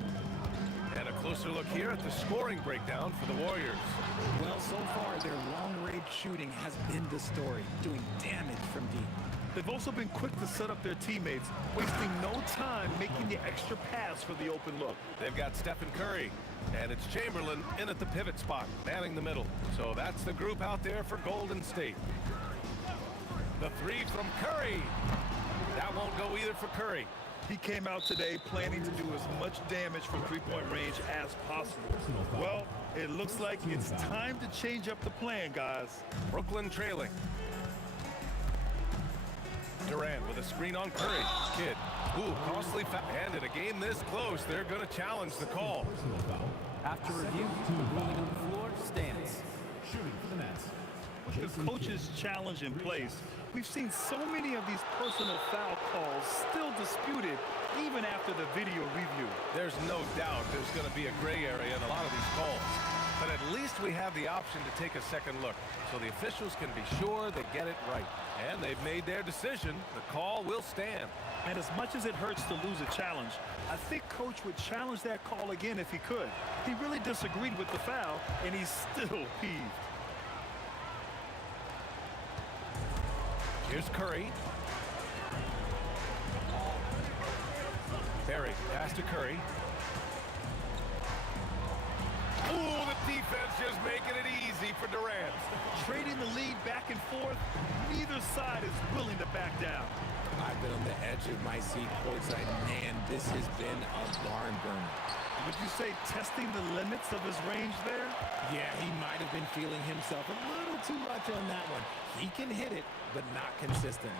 And a closer look here at the scoring breakdown for the Warriors. Well, so far, their long-range shooting has been the story, doing damage from deep. They've also been quick to set up their teammates, wasting no time making the extra pass for the open look. They've got Stephen Curry, and it's Chamberlain in at the pivot spot, manning the middle. So that's the group out there for Golden State. The three from Curry. That won't go either for Curry. He came out today planning to do as much damage from three-point range as possible. Well, it looks like it's time to change up the plan, guys. Brooklyn trailing. Durant with a screen on Curry. Kidd. Ooh, costly foul. And in a game this close, they're going to challenge the call. After review, the ruling on the floor stands. Shooting for the Nets. With the coach's challenge in place, we've seen so many of these personal foul calls still disputed even after the video review. There's no doubt there's going to be a gray area in a lot of these calls. But at least we have the option to take a second look so the officials can be sure they get it right. And they've made their decision. The call will stand. And as much as it hurts to lose a challenge, I think Coach would challenge that call again if he could. He really disagreed with the foul, and he's still peeved. Here's Curry. Barry, pass to Curry. Ooh, the defense just making it easy for Durant. Trading the lead back and forth, neither side is willing to back down. I've been on the edge of my seat courtside. Man, this has been a barn burner. Would you say testing the limits of his range there? Yeah, he might have been feeling himself a little too much on that one. He can hit it, but not consistently.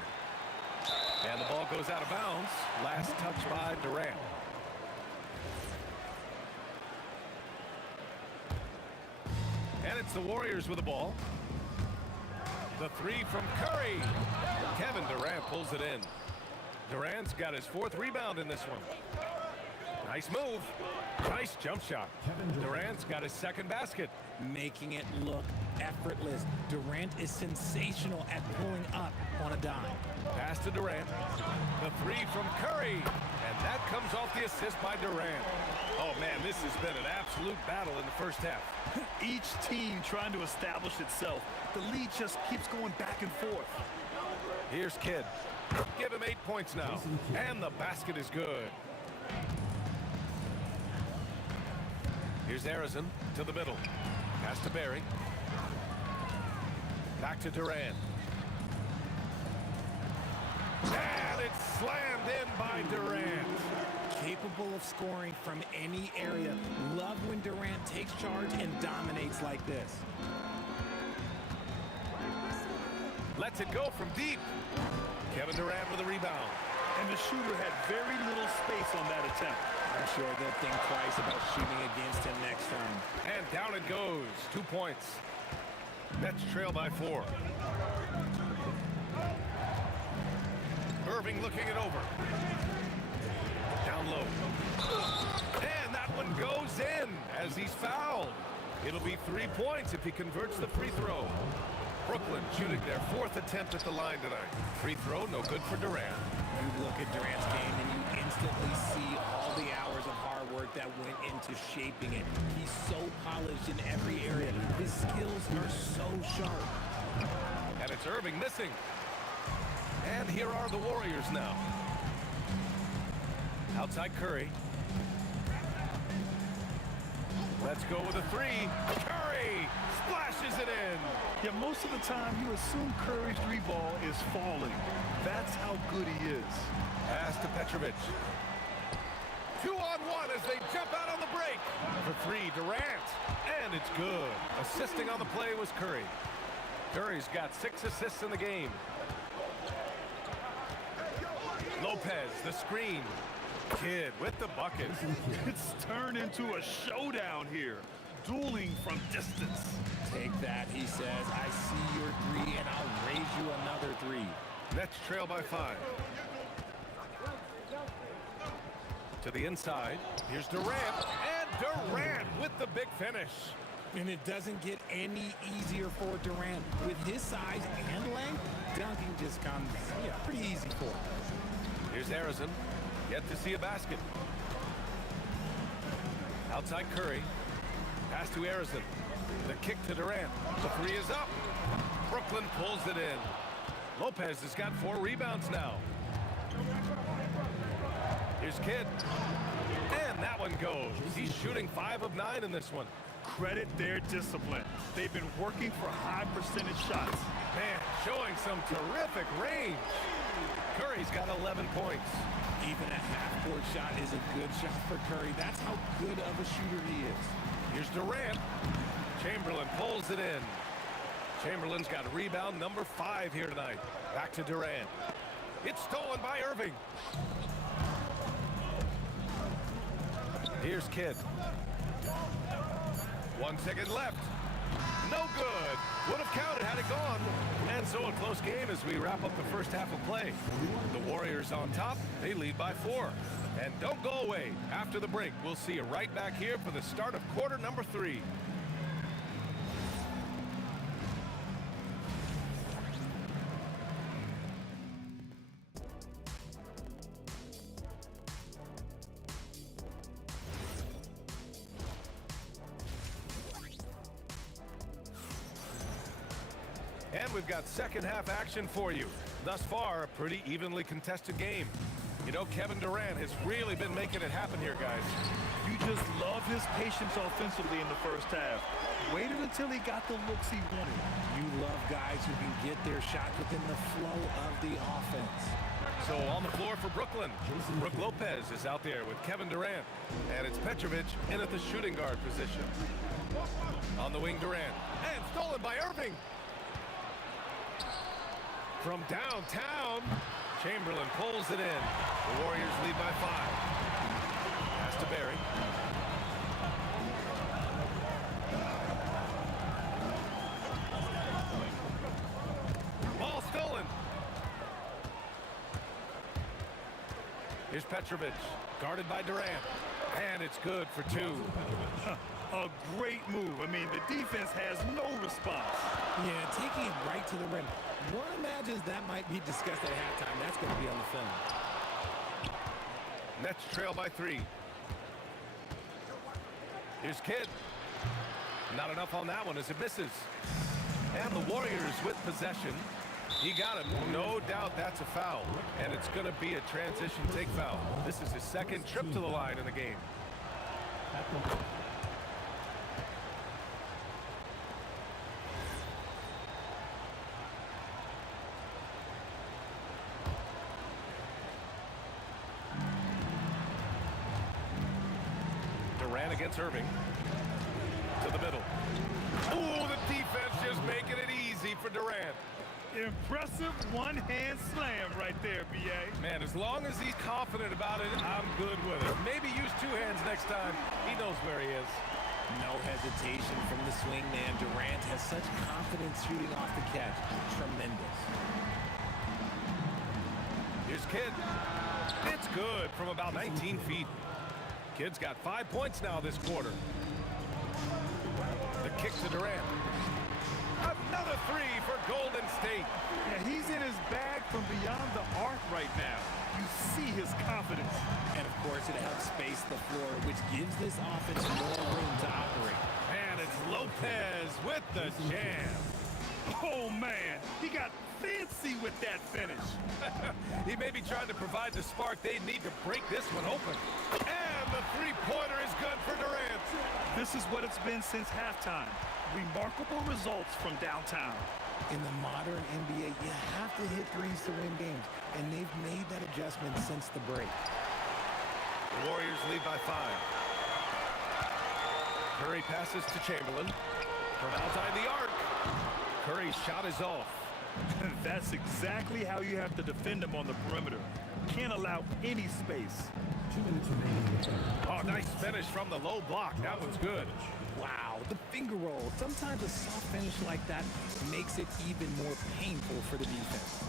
And the ball goes out of bounds. Last touch by Durant. And it's the Warriors with the ball. The three from Curry. Kevin Durant pulls it in. Durant's got his 4th rebound in this one. Nice move. Nice jump shot. Durant's got his 2nd basket. Making it look effortless. Durant is sensational at pulling up on a dime. Pass to Durant. The three from Curry. And that comes off the assist by Durant. Oh, man, this has been an absolute battle in the first half. Each team trying to establish itself. The lead just keeps going back and forth. Here's Kidd. Give him 8 points now. And the basket is good. Here's Arizon to the middle. Pass to Barry. Back to Durant. And it's slammed in by Durant. Capable of scoring from any area. Love when Durant takes charge and dominates like this. Lets it go from deep. Kevin Durant with a rebound. And the shooter had very little space on that attempt. I'm sure they'll think twice about shooting against him next time. And down it goes. 2 points. Nets trail by 4. Irving looking it over. Down low. And that one goes in as he's fouled. It'll be 3 points if he converts the free throw. Brooklyn shooting their 4th attempt at the line tonight. Free throw, no good for Durant. You look at Durant's game and you instantly see all the hours of hard work that went into shaping it. He's so polished in every area. His skills are so sharp. And it's Irving missing. And here are the Warriors now. Outside Curry. Let's go with a 3. Curry splashes it in. Yeah, most of the time you assume Curry's 3 ball is falling. That's how good he is. Pass to Petrovic. 2-on-1 as they jump out on the break. For 3, Durant. And it's good. Assisting on the play was Curry. Curry's got 6 assists in the game. Lopez, the screen. Kidd with the bucket. It's turned into a showdown here. Dueling from distance. Take that, he says. I see your three, and I'll raise you another three. Nets trail by 5. To the inside. Here's Durant. And Durant with the big finish. And it doesn't get any easier for Durant. With his size and length, dunking just comes pretty easy for him. Here's Harrison. Yet to see a basket. Outside Curry. Pass to Harrison. The kick to Durant. The three is up. Brooklyn pulls it in. Lopez has got 4 rebounds now. Here's Kidd. And that one goes. He's shooting 5 of 9 in this one. Credit their discipline. They've been working for high percentage shots. Man, showing some terrific range. Curry's got 11 points. Even a half-court shot is a good shot for Curry. That's how good of a shooter he is. Here's Durant. Chamberlain pulls it in. Chamberlain's got rebound number 5 here tonight. Back to Durant. It's stolen by Irving. Here's Kidd. 1 second left. No good. Would have counted had it gone. And so a close game as we wrap up the first half of play. The Warriors on top. They lead by 4. And don't go away. After the break, we'll see you right back here for the start of quarter number 3. And we've got second half action for you. Thus far, a pretty evenly contested game. You know, Kevin Durant has really been making it happen here, guys. You just love his patience offensively in the first half. Waited until he got the looks he wanted. You love guys who can get their shots within the flow of the offense. So on the floor for Brooklyn, Brook Lopez is out there with Kevin Durant. And it's Petrovic in at the shooting guard position. On the wing, Durant. And stolen by Irving. From downtown, Chamberlain pulls it in. The Warriors lead by 5. Pass to Barry. Ball stolen. Here's Petrovic, guarded by Durant. And it's good for 2. A great move. I mean, the defense has no response. Yeah, taking it right to the rim. One imagines that might be discussed at halftime. That's going to be on the film. Nets trail by 3. Here's Kidd. Not enough on that one as it misses. And the Warriors with possession. He got him. No doubt that's a foul. And it's going to be a transition take foul. This is his second trip to the line in the game. Durant against Irving. To the middle. Oh, the defense just making it easy for Durant. Impressive one-hand slam right there, B.A. Man, as long as he's confident about it, I'm good with it. Maybe use 2 hands next time. He knows where he is. No hesitation from the swing man. Durant has such confidence shooting off the catch. Tremendous. Here's Kidd. It's good from about 19 feet. Kidd's got 5 points now this quarter. The kick to Durant. Another 3 for Golden State. Yeah, he's in his bag from beyond the arc right now. You see his confidence. And, of course, it helps space the floor, which gives this offense more room to operate. And it's Lopez with the jam. Oh, man. He got fancy with that finish. He may be trying to provide the spark they need to break this one open. And the 3-pointer is good for Durant. This is what it's been since halftime. Remarkable results from downtown. In the modern NBA, you have to hit threes to win games, and they've made that adjustment since the break. The Warriors lead by 5. Curry passes to Chamberlain. From outside the arc, Curry's shot is off. That's exactly how you have to defend him on the perimeter. Can't allow any space. 2 minutes remaining in the third. Oh, nice finish from the low block. That was good. Wow, the finger roll. Sometimes a soft finish like that makes it even more painful for the defense.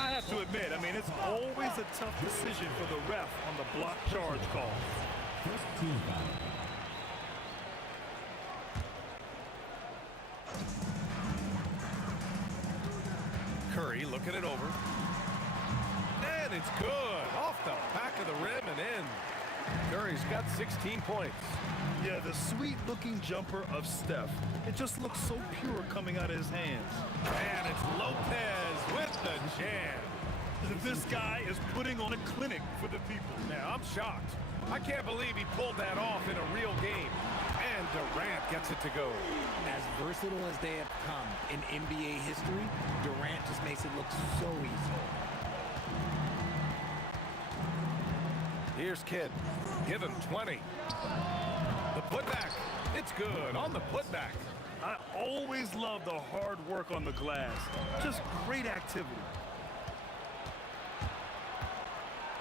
I have to admit, I mean, it's always a tough decision for the ref on the block charge call. First team foul. Curry looking it over. And it's good. Off the back of the rim and in. Curry's got 16 points. Yeah, the sweet-looking jumper of Steph. It just looks so pure coming out of his hands. And it's Lopez with the jam. This guy is putting on a clinic for the people. Yeah, I'm shocked. I can't believe he pulled that off in a real game. And Durant gets it to go. As versatile as they have come in NBA history, Durant just makes it look so easy. Here's Kidd. Give him 20. The putback. It's good on the putback. I always love the hard work on the glass. Just great activity.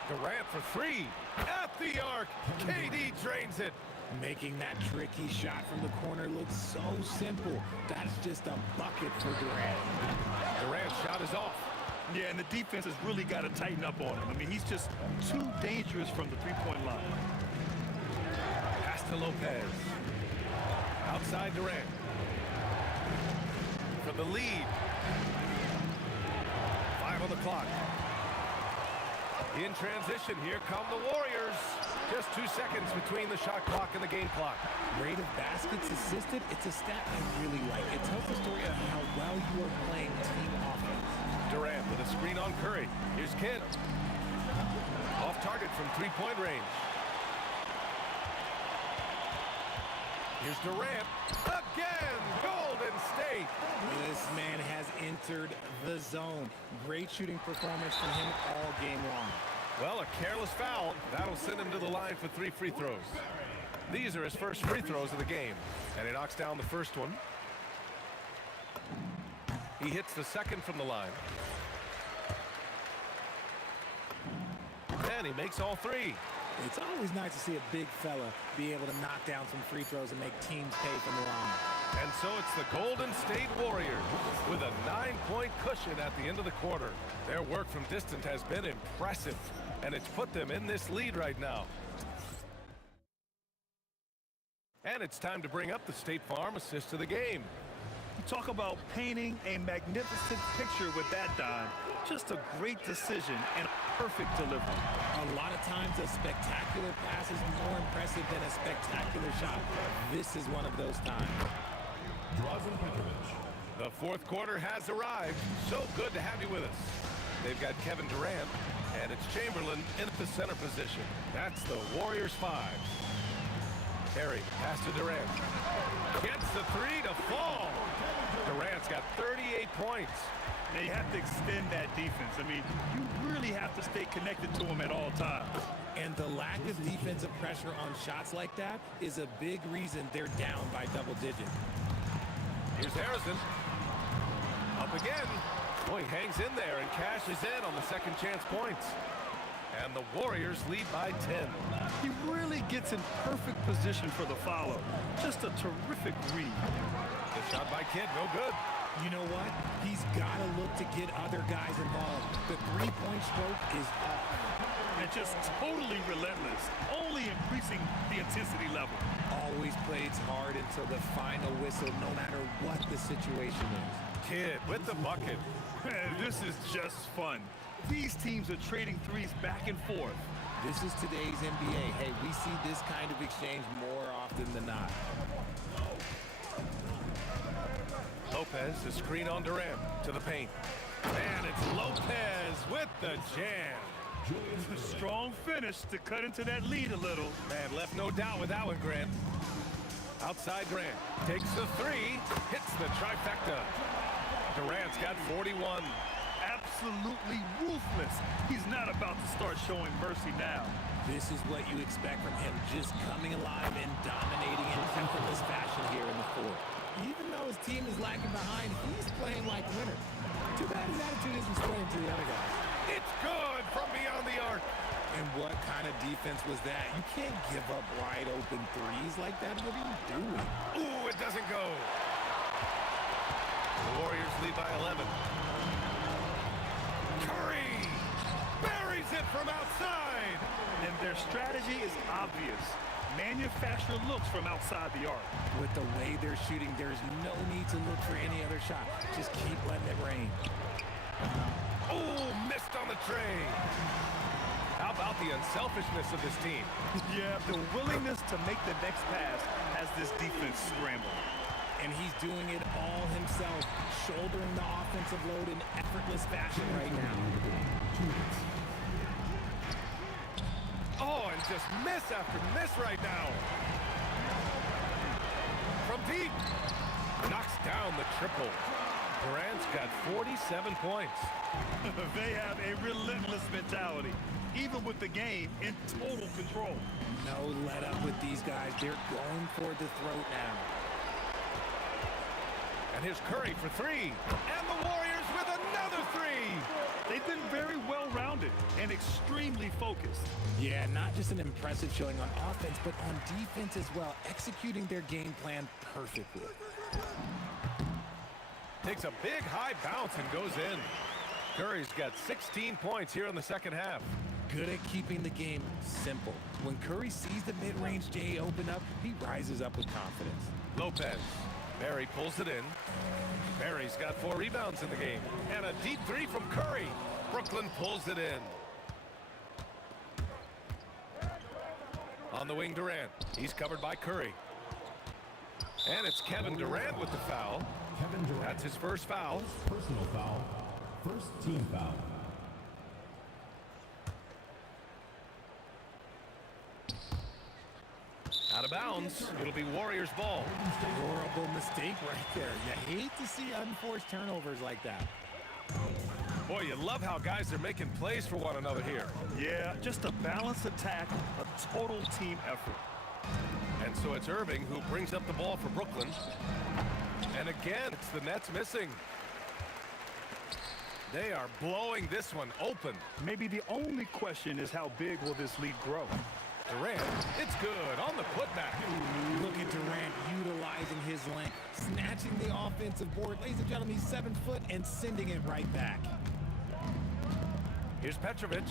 Durant for three. At the arc. KD drains it. Making that tricky shot from the corner look so simple. That's just a bucket for Durant. Durant's shot is off. Yeah, and the defense has really got to tighten up on him. I mean, he's just too dangerous from the three-point line. Pass to Lopez. Outside Durant. For the lead. 5 on the clock. In transition, here come the Warriors. Just 2 seconds between the shot clock and the game clock. Rate of baskets assisted, it's a stat I really like. It tells the story of how well you are playing team offense. Durant with a screen on Curry. Here's Kidd. Off target from three-point range. Here's Durant. Again, Golden State. This man has entered the zone. Great shooting performance from him all game long. Well, a careless foul. That'll send him to the line for 3 free throws. These are his first free throws of the game. And he knocks down the first one. He hits the second from the line. And he makes all 3. It's always nice to see a big fella be able to knock down some free throws and make teams pay from the line. And so it's the Golden State Warriors with a 9-point cushion at the end of the quarter. Their work from distance has been impressive, and it's put them in this lead right now. And it's time to bring up the State Farm assist of the game. You talk about painting a magnificent picture with that dime. Just a great decision and a perfect delivery. A lot of times a spectacular pass is more impressive than a spectacular shot. This is one of those times. Drazen Petrovic. The fourth quarter has arrived. So good to have you with us. They've got Kevin Durant, and it's Chamberlain in the center position. That's the Warriors 5. Harry, pass to Durant. Gets the 3 to fall. Durant's got 38 points. Now you have to extend that defense. I mean, you really have to stay connected to him at all times. And the lack of defensive pressure on shots like that is a big reason they're down by double digits. Here's Harrison. Up again. Boy, hangs in there and cashes in on the second chance points. And the Warriors lead by 10. He really gets in perfect position for the follow. Just a terrific read. The shot by Kidd, no good. You know what? He's got to look to get other guys involved. The three-point stroke is off. And just totally relentless, only increasing the intensity level. Always plays hard until the final whistle, no matter what the situation is. Kidd with the bucket. Man, this is just fun. These teams are trading threes back and forth. This is today's NBA. Hey, we see this kind of exchange more often than not. Lopez, the screen on Durant to the paint. And it's Lopez with the jam. A strong finish to cut into that lead a little. Man, left no doubt with that one, Grant. Outside Durant, takes the 3, hits the trifecta. Durant's got 41. Absolutely ruthless. He's not about to start showing mercy now. This is what you expect from him, just coming alive and dominating in effortless fashion here in the fourth. Even though his team is lagging behind, he's playing like winners. Too bad his attitude isn't spreading to the other guys. It's good from beyond the arc. And what kind of defense was that? You can't give up wide open threes like that. What are you doing? Ooh, it doesn't go. The Warriors lead by 11. Curry buries it from outside. And their strategy is obvious. Manufacture looks from outside the arc. With the way they're shooting, there's no need to look for any other shot. Just keep letting it rain. Oh, missed on the tray. How about the unselfishness of this team? Yeah, the willingness to make the next pass has this defense scrambled. And he's doing it all himself, shouldering the offensive load in effortless fashion right now. Oh, and just miss after miss right now. From deep. Knocks down the triple. Durant's got 47 points. They have a relentless mentality, even with the game in total control. No let up with these guys. They're going for the throat now. And here's Curry for three. And the Warriors with another three. They've been very well-rounded and extremely focused. Yeah, not just an impressive showing on offense, but on defense as well, executing their game plan perfectly. Takes a big high bounce and goes in. Curry's got 16 points here in the second half. Good at keeping the game simple. When Curry sees the mid-range J open up, he rises up with confidence. Lopez. Barry pulls it in. Barry's got 4 rebounds in the game. And a deep three from Curry. Brooklyn pulls it in. On the wing, Durant. He's covered by Curry. And it's Kevin Durant with the foul. Kevin Durant. That's his first foul. Personal foul. First team foul. Out of bounds. It'll be Warriors ball. Horrible mistake right there. You hate to see unforced turnovers like that. Boy, you love how guys are making plays for one another here. Yeah, just a balanced attack, a total team effort. And so it's Irving who brings up the ball for Brooklyn. And again, it's the Nets missing. They are blowing this one open. Maybe the only question is how big will this lead grow? Durant, it's good on the putback. Look at Durant utilizing his length, snatching the offensive board. Ladies and gentlemen, he's 7 foot and sending it right back. Here's Petrovic.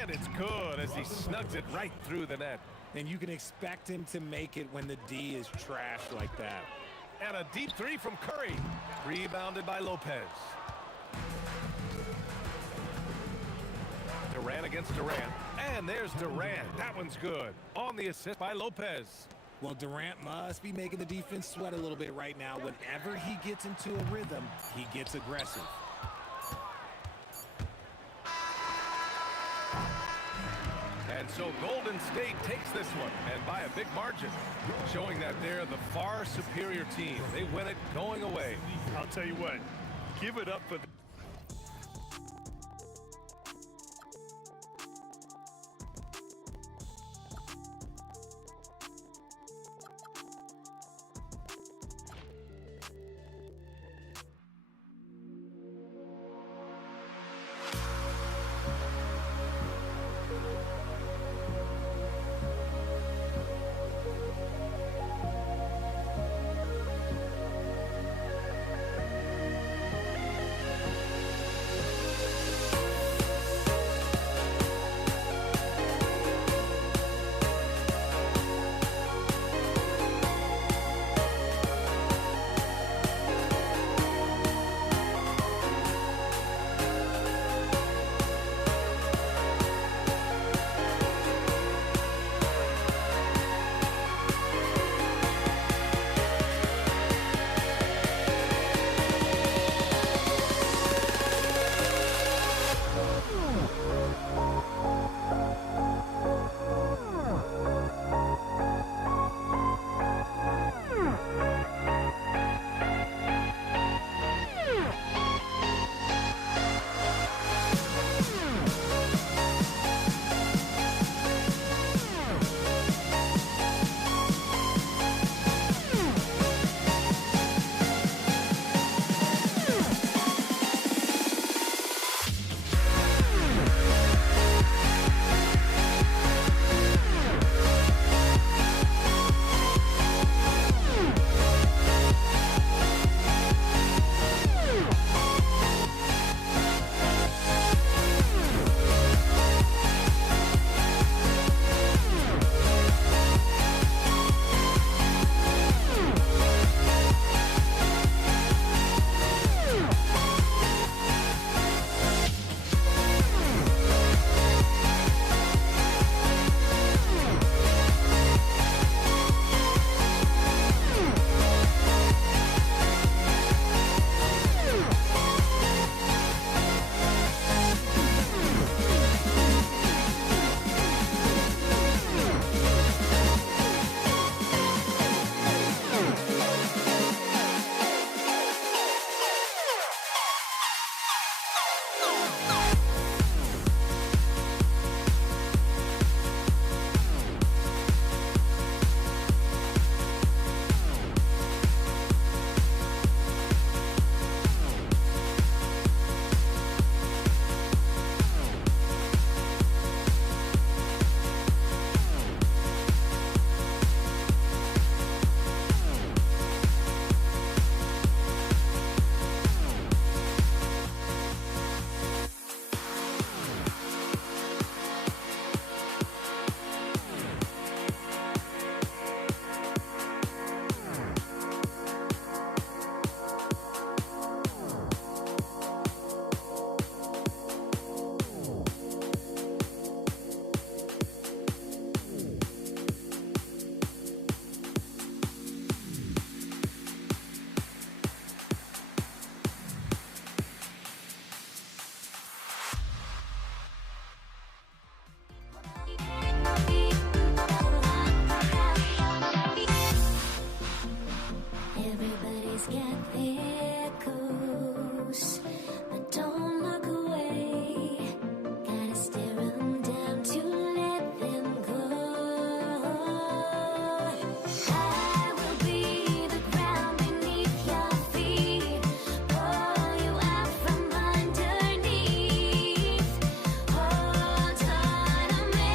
And it's good as he snugs it right through the net. And you can expect him to make it when the D is trashed like that. And a deep three from Curry. Rebounded by Lopez. Durant against Durant. And there's Durant. That one's good. On the assist by Lopez. Well, Durant must be making the defense sweat a little bit right now. Whenever he gets into a rhythm, he gets aggressive. And so Golden State takes this one, and by a big margin, showing that they're the far superior team. They win it going away. I'll tell you what, give it up for the Everybody's got their goals, but don't look away. Gotta stare 'em down to let them go. I will be the ground beneath your feet, pull you out from underneath. Hold on to me.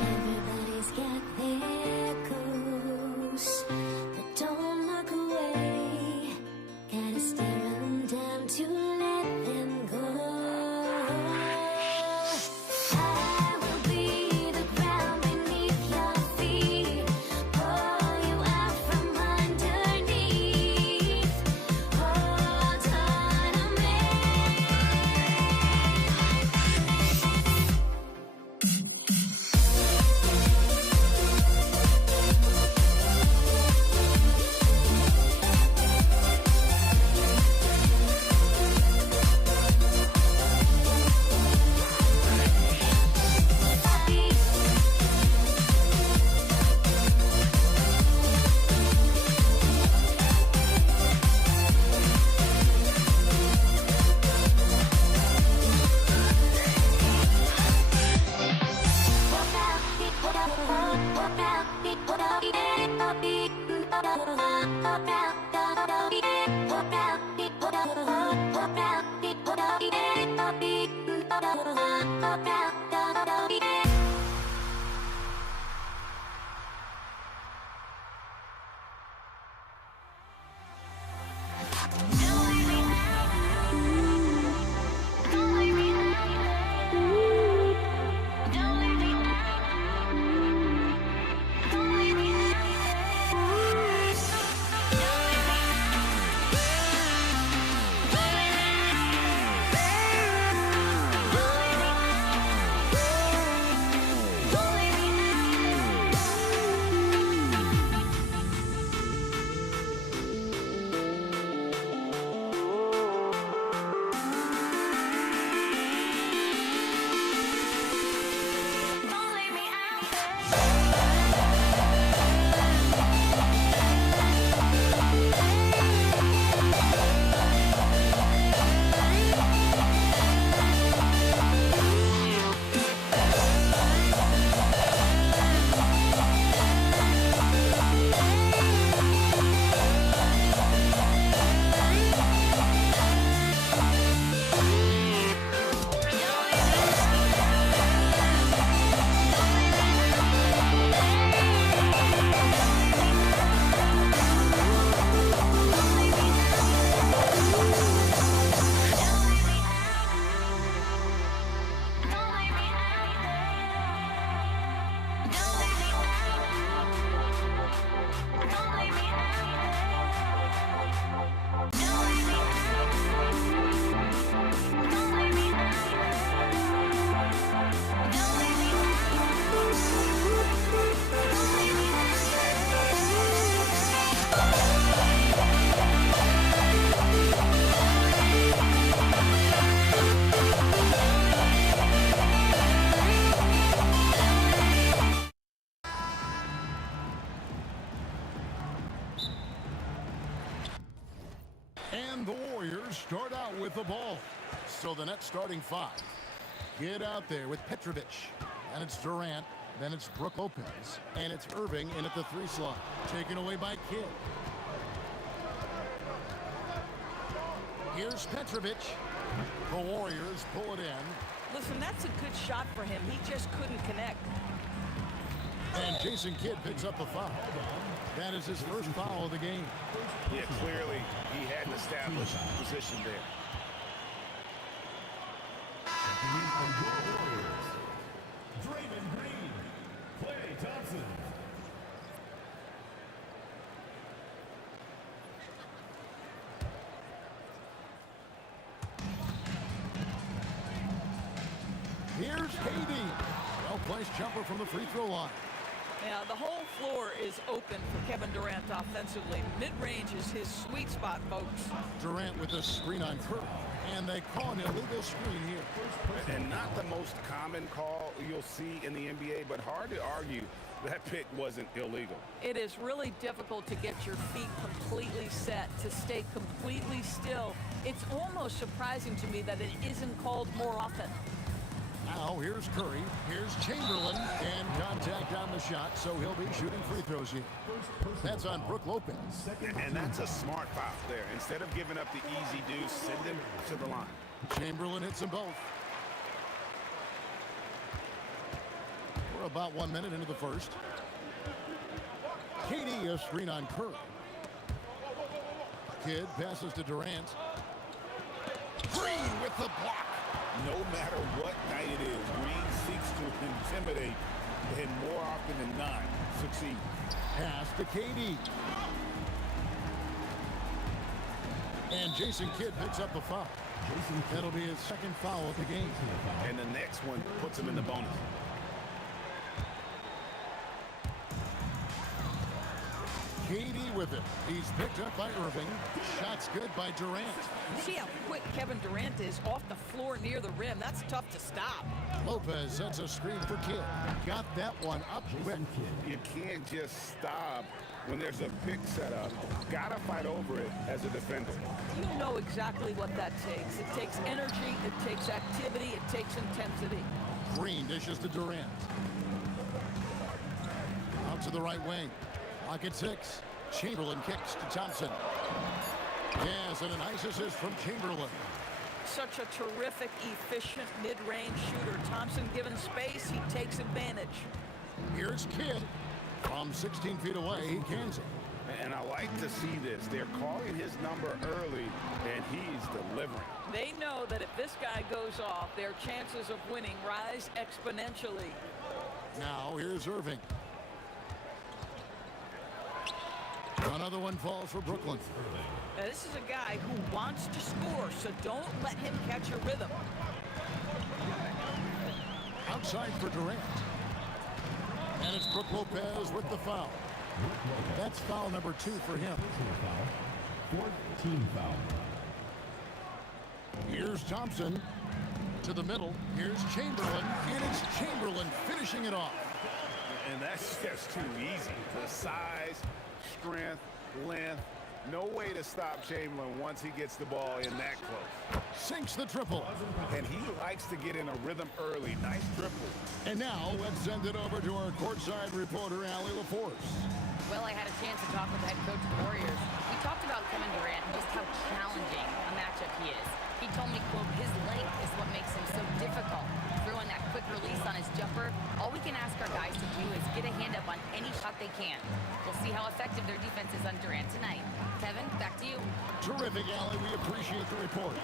Everybody's got their goals, but don't look away. Gotta stare 'em down to let them go. I will be the ground beneath your feet, pull you out from underneath. Hold on to me. And the Warriors start out with the ball. So the net starting five. Get out there with Petrovic. And it's Durant. Then it's Brook Lopez, and it's Irving in at the 3 slot. Taken away by Kidd. Here's Petrovic. The Warriors pull it in. Listen, that's a good shot for him. He just couldn't connect. And Jason Kidd picks up a foul. That is his first foul of the game. Yeah, clearly he had an established position there. Draymond Green, Klay Thompson. Here's KD. Well-placed jumper from the free throw line. Yeah, the whole floor is open for Kevin Durant offensively. Mid-range is his sweet spot, folks. Durant with a screen on Curry. And they call an illegal screen here. And not the most common call you'll see in the NBA, but hard to argue that pick wasn't illegal. It is really difficult to get your feet completely set, to stay completely still. It's almost surprising to me that it isn't called more often. Now here's Curry, here's Chamberlain, and contact on the shot, so he'll be shooting free throws here. That's on Brook Lopez. And that's a smart foul there. Instead of giving up the easy deuce, send him to the line. Chamberlain hits them both. We're about 1 minute into the first. KD a screen on Curry. Kidd passes to Durant. Green with the block. No matter what night it is, Green seeks to intimidate and more often than not succeed. Pass to KD. And Jason Kidd picks up the foul. That'll be his second foul of the game. And the next one puts him in the bonus. KD with it. He's picked up by Irving. Shot's good by Durant. You see how quick Kevin Durant is off the floor near the rim. That's tough to stop. Lopez sets a screen for Kidd. Got that one up quick. You can't just stop when there's a pick set up. Gotta fight over it as a defender. You know exactly what that takes. It takes energy, it takes activity, it takes intensity. Green dishes to Durant. Out to the right wing. Lock at 6. Chamberlain kicks to Thompson. Yes, and a nice assist from Chamberlain. Such a terrific, efficient mid-range shooter. Thompson given space, he takes advantage. Here's Kidd. From 16 feet away, he cans it. And I like to see this. They're calling his number early, and he's delivering. They know that if this guy goes off, their chances of winning rise exponentially. Now, here's Irving. Another one falls for Brooklyn. Now, this is a guy who wants to score, so don't let him catch a rhythm. Outside for Durant. And it's Brook Lopez with the foul. That's foul number 2 for him. 14 foul. Here's Thompson to the middle. Here's Chamberlain, and it's Chamberlain finishing it off. And that's just too easy. The size, strength, length, no way to stop Chamberlain once he gets the ball in that close. Sinks the triple. And he likes to get in a rhythm early. Nice triple. And now let's send it over to our courtside reporter, Allie LaForce. Well, I had a chance to talk with the head coach of the Warriors. We talked about Kevin Durant and just how challenging a matchup he is. He told me, quote, his length is what makes him so difficult. Throwing that quick release on his jumper, all we can ask our guys to do is get a hand up on any shot they can. We'll see how effective their defense is on Durant tonight. Kevin, back to you. Terrific, Allie. We appreciate the report.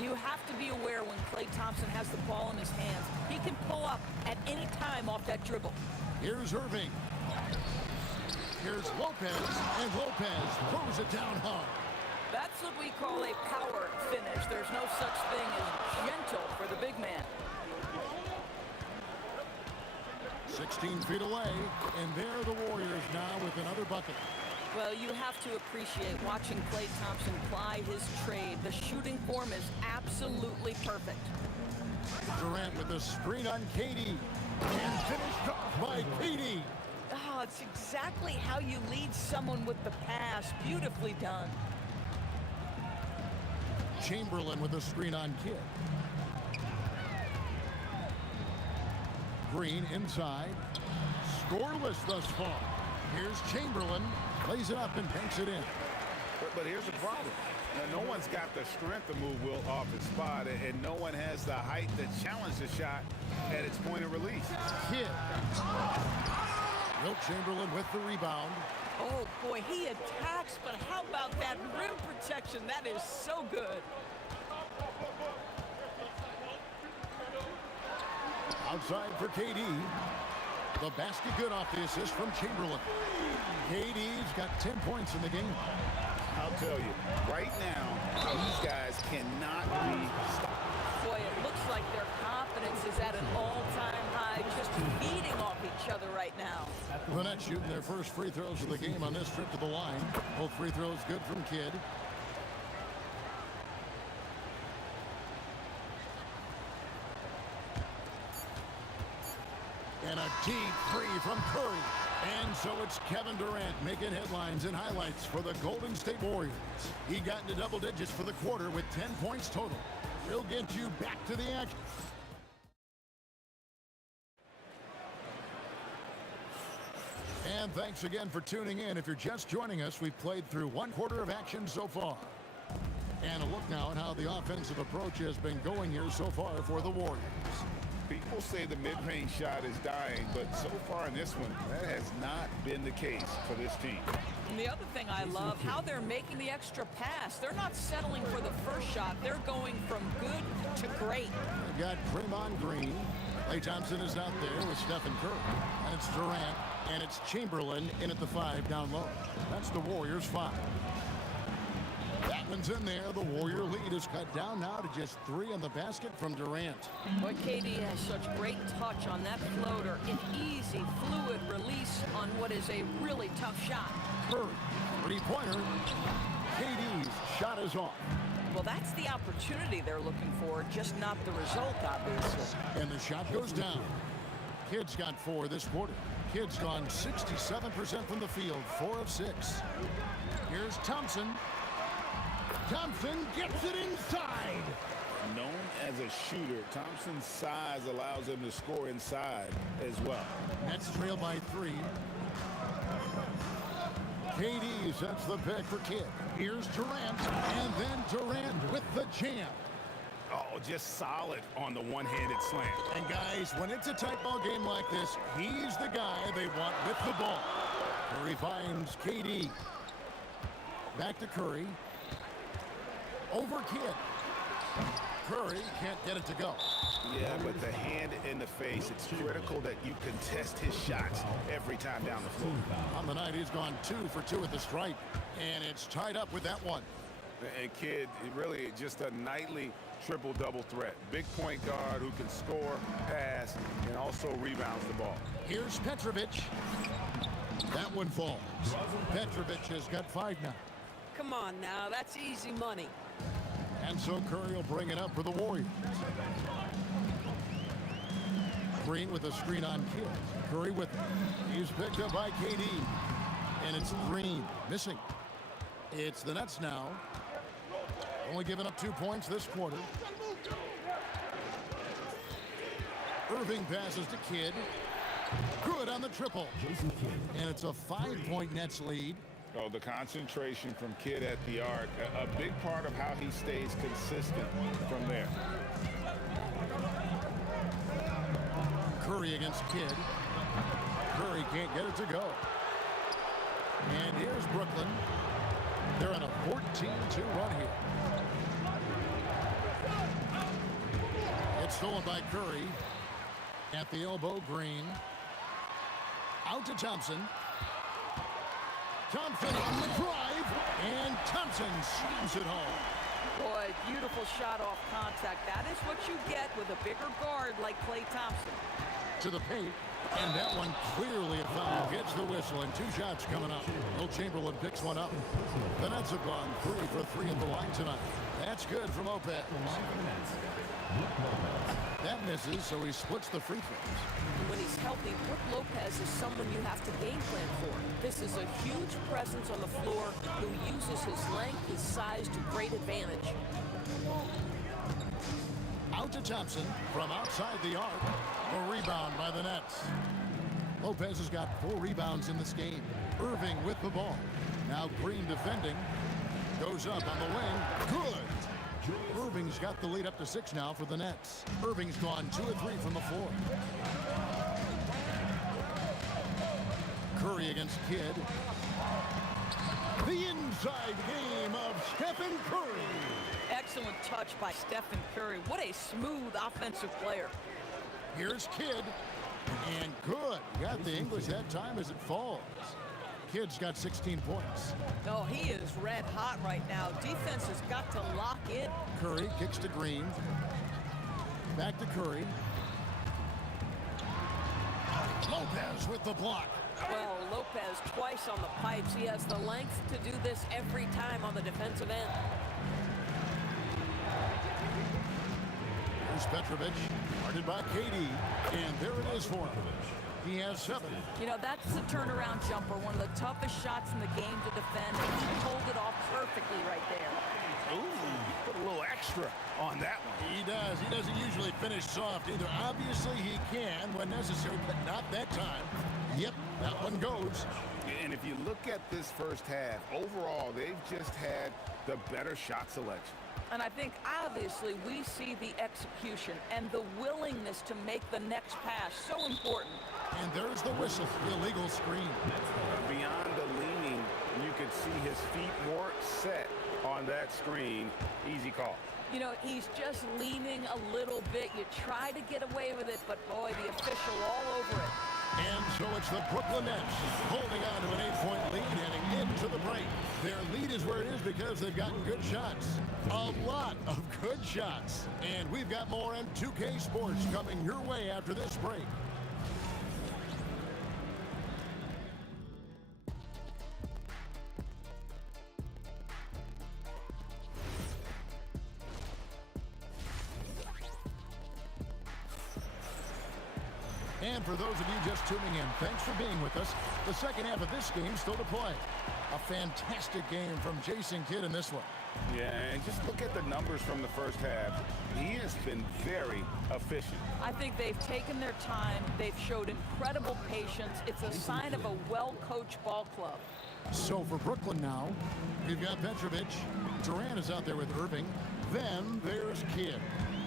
You have to be aware when Klay Thompson has the ball in his hands. He can pull up at any time off that dribble. Here's Irving. Here's Lopez, and Lopez throws it down hard. That's what we call a power finish. There's no such thing as gentle for the big man. 16 feet away, and there the Warriors now with another bucket. Well, you have to appreciate watching Klay Thompson ply his trade. The shooting form is absolutely perfect. Durant with a screen on KD, and finished off by KD. Oh, it's exactly how you lead someone with the pass. Beautifully done. Chamberlain with a screen on Kidd. Green inside. Scoreless thus far. Here's Chamberlain. Lays it up and banks it in. But here's the problem. Now, no one's got the strength to move Wilt off his spot, and no one has the height to challenge the shot at its point of release. Kidd. Wilt Chamberlain with the rebound. Oh, boy, he attacks, but how about that rim protection? That is so good. Outside for KD. The basket good off the assist from Chamberlain. KD's got 10 points in the game. I'll tell you, right now, these guys cannot be stopped. Boy, it looks like their confidence is at an all-time high, just feeding off each other right now. The Nets shooting their first free throws of the game on this trip to the line. Both free throws good from Kidd. And a deep three from Curry. And so it's Kevin Durant making headlines and highlights for the Golden State Warriors. He got into double digits for the quarter with 10 points total. We'll get you back to the action. And thanks again for tuning in. If you're just joining us, we've played through one quarter of action so far. And a look now at how the offensive approach has been going here so far for the Warriors. People say the mid-range shot is dying, but so far in this one, that has not been the case for this team. And the other thing I love, how they're making the extra pass. They're not settling for the first shot. They're going from good to great. They've got Draymond Green. Klay Thompson is out there with Stephen Curry. And it's Durant, and it's Chamberlain in at the 5 down low. That's the Warriors' 5. That one's in there. The Warrior lead is cut down now to just 3 on the basket from Durant. Boy, KD has such great touch on that floater. An easy, fluid release on what is a really tough shot. Curry, three-pointer. KD's shot is off. Well, that's the opportunity they're looking for, just not the result, obviously. And the shot goes down. Kidd's got 4 this quarter. Kidd's gone 67% from the field, 4 of 6. Here's Thompson. Thompson gets it inside. Known as a shooter, Thompson's size allows him to score inside as well. Nets trail by 3. KD sets the pick for Kidd. Here's Durant, and then Durant with the jam. Oh, just solid on the one-handed slam. And guys, when it's a tight ball game like this, he's the guy they want with the ball. Curry finds KD. Back to Curry. Over Kidd. Curry can't get it to go. Yeah, but the hand in the face, it's critical that you contest his shots every time down the floor. On the night, he's gone 2 for 2 at the stripe. And it's tied up with that one. And Kidd, really just a nightly triple-double threat. Big point guard who can score, pass, and also rebounds the ball. Here's Petrovic. That one falls. Petrovic has got 5 now. Come on now, that's easy money. And so Curry will bring it up for the Warriors. Green with a screen on Kidd. Curry with it. He's picked up by KD. And it's Green missing. It's the Nets now. Only giving up 2 points this quarter. Irving passes to Kidd. Good on the triple. And it's a 5-point Nets lead. Oh, the concentration from Kidd at the arc, a big part of how he stays consistent from there. Curry against Kidd. Curry can't get it to go. And here's Brooklyn. They're on a 14-2 run here. It's stolen by Curry. At the elbow, Green. Out to Thompson. Thompson on the drive, and Thompson slams it home. Boy, beautiful shot off contact. That is what you get with a bigger guard like Klay Thompson. To the paint, and that one clearly a foul. Gets the whistle, and 2 shots coming up. Will Chamberlain picks one up. The Nets have gone 3 for 3 at the line tonight. That's good for Lopez. That misses, so he splits the free throws. When he's healthy, Brook Lopez is someone you have to game plan for. This is a huge presence on the floor who uses his length, his size to great advantage. Out to Thompson from outside the arc. A rebound by the Nets. Lopez has got 4 rebounds in this game. Irving with the ball. Now Green defending. Goes up on the wing. Good. Irving's got the lead up to 6 now for the Nets. Irving's gone 2 of 3 from the floor. Curry against Kidd. The inside game of Stephen Curry. Excellent touch by Stephen Curry. What a smooth offensive player. Here's Kidd. And good. Got the English that time as it falls. Kidd's got 16 points. Oh, he is red hot right now. Defense has got to lock in. Curry kicks to Green. Back to Curry. Lopez with the block. Well, Lopez twice on the pipes. He has the length to do this every time on the defensive end. Here's Petrovic, guarded by KD, and there it is for him. He has 7. You know, that's the turnaround jumper, one of the toughest shots in the game to defend, and he pulled it off perfectly right there. Ooh, put a little extra on that one. He does. He doesn't usually finish soft either. Obviously, he can when necessary, but not that time. Yep, that one goes. And if you look at this first half, overall, they've just had the better shot selection. And I think, obviously, we see the execution and the willingness to make the next pass so important. And there's the whistle, illegal screen. Beyond the leaning, you could see his feet weren't set on that screen. Easy call. You know, he's just leaning a little bit. You try to get away with it, but boy, the official all over it. And so it's the Brooklyn Nets holding on to an 8-point lead heading into the break. Their lead is where it is because they've gotten good shots. A lot of good shots. And we've got more on 2K Sports coming your way after this break. And for those of you just tuning in, thanks for being with us. The second half of this game still to play. A fantastic game from Jason Kidd in this one. Yeah, and just look at the numbers from the first half. He has been very efficient. I think they've taken their time. They've showed incredible patience. It's a sign of a well-coached ball club. So for Brooklyn now, we've got Petrovic. Durant is out there with Irving. Then there's Kidd.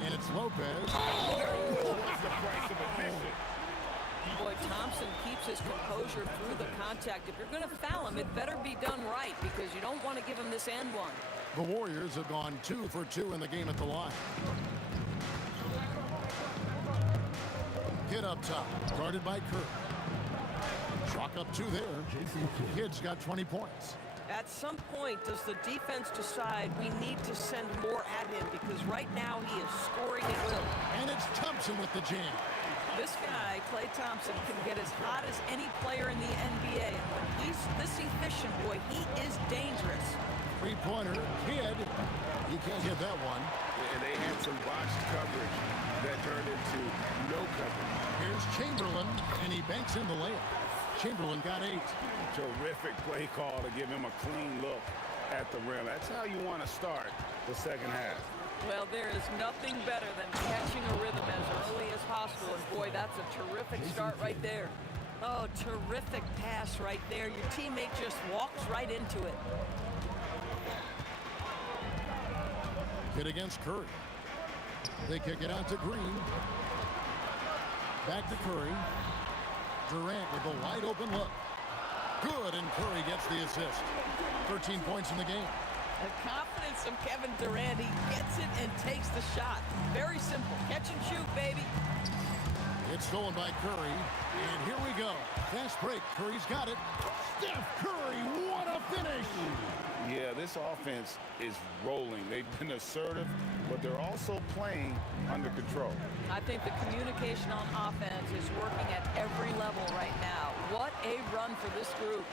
And it's Lopez. What's the price of admission? Boy, Thompson keeps his composure through the contact. If you're going to foul him, it better be done right because you don't want to give him this and one. The Warriors have gone 2 for 2 in the game at the line. Kidd up top, guarded by Curry. Chalk up 2 there. Kidd's got 20 points. At some point, does the defense decide we need to send more at him because right now he is scoring at will. And it's Thompson with the jam. This guy, Klay Thompson, can get as hot as any player in the NBA. And when he's this efficient, boy, he is dangerous. 3-pointer, Kidd. You can't get that one. And they had some botched coverage that turned into no coverage. Here's Chamberlain, and he banks in the layup. Chamberlain got 8. Terrific play call to give him a clean look at the rim. That's how you want to start the second half. Well, there is nothing better than catching a rhythm as early as possible. And boy, that's a terrific start right there. Oh, terrific pass right there. Your teammate just walks right into it. Kidd against Curry. They kick it out to Green. Back to Curry. Durant with a wide open look. Good, and Curry gets the assist. 13 points in the game. The confidence of Kevin Durant, he gets it and takes the shot. Very simple. Catch and shoot, baby. It's stolen by Curry, and here we go. Fast break. Curry's got it. Steph Curry, what a finish! Yeah, this offense is rolling. They've been assertive, but they're also playing under control. I think the communication on offense is working at every level right now. What a run for this group.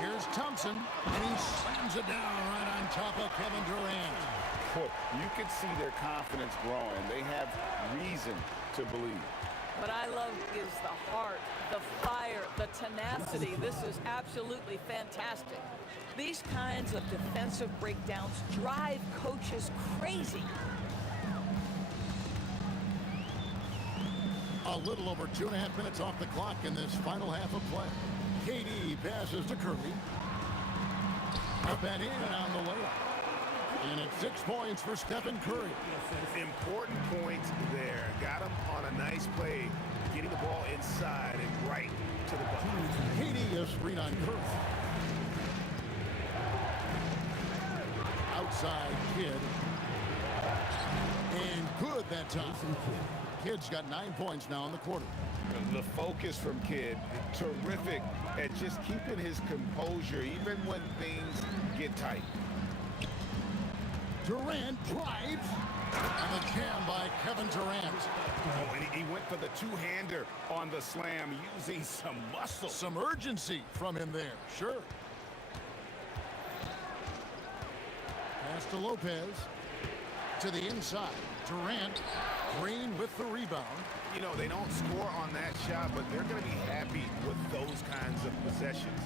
Here's Thompson, and he slams it down right on top of Kevin Durant. Boy, you can see their confidence growing. They have reason to believe. What I love is the heart, the fire, the tenacity. This is absolutely fantastic. These kinds of defensive breakdowns drive coaches crazy. A little over 2.5 minutes off the clock in this final half of play. KD passes to Curry. Up and in and on the layup. And it's 6 points for Stephen Curry. Important points there. Got him on a nice play, getting the ball inside and right to the bucket. KD is screen on Curry. Outside Kidd. And good that time. Kidd's got 9 points now in the quarter. The focus from Kidd, terrific at just keeping his composure even when things get tight. Durant drives. And the jam by Kevin Durant. Oh, and he went for the two-hander on the slam using some muscle. Some urgency from him there, sure. Pass to Lopez. To the inside. Durant. Green with the rebound. You know, they don't score on that shot, but they're going to be happy with those kinds of possessions.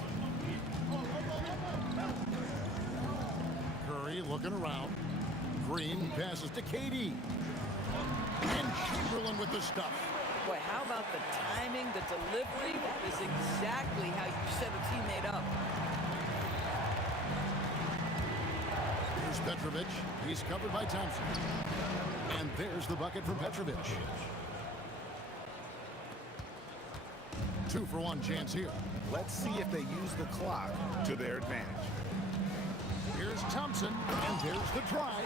Curry looking around. Green passes to KD. And Chamberlain with the stuff. Boy, how about the timing, the delivery? That is exactly how you set a teammate up. Here's Petrovic. He's covered by Thompson. And there's the bucket from Petrovic. 2-for-1 chance here. Let's see if they use the clock to their advantage. Here's Thompson, and there's the drive.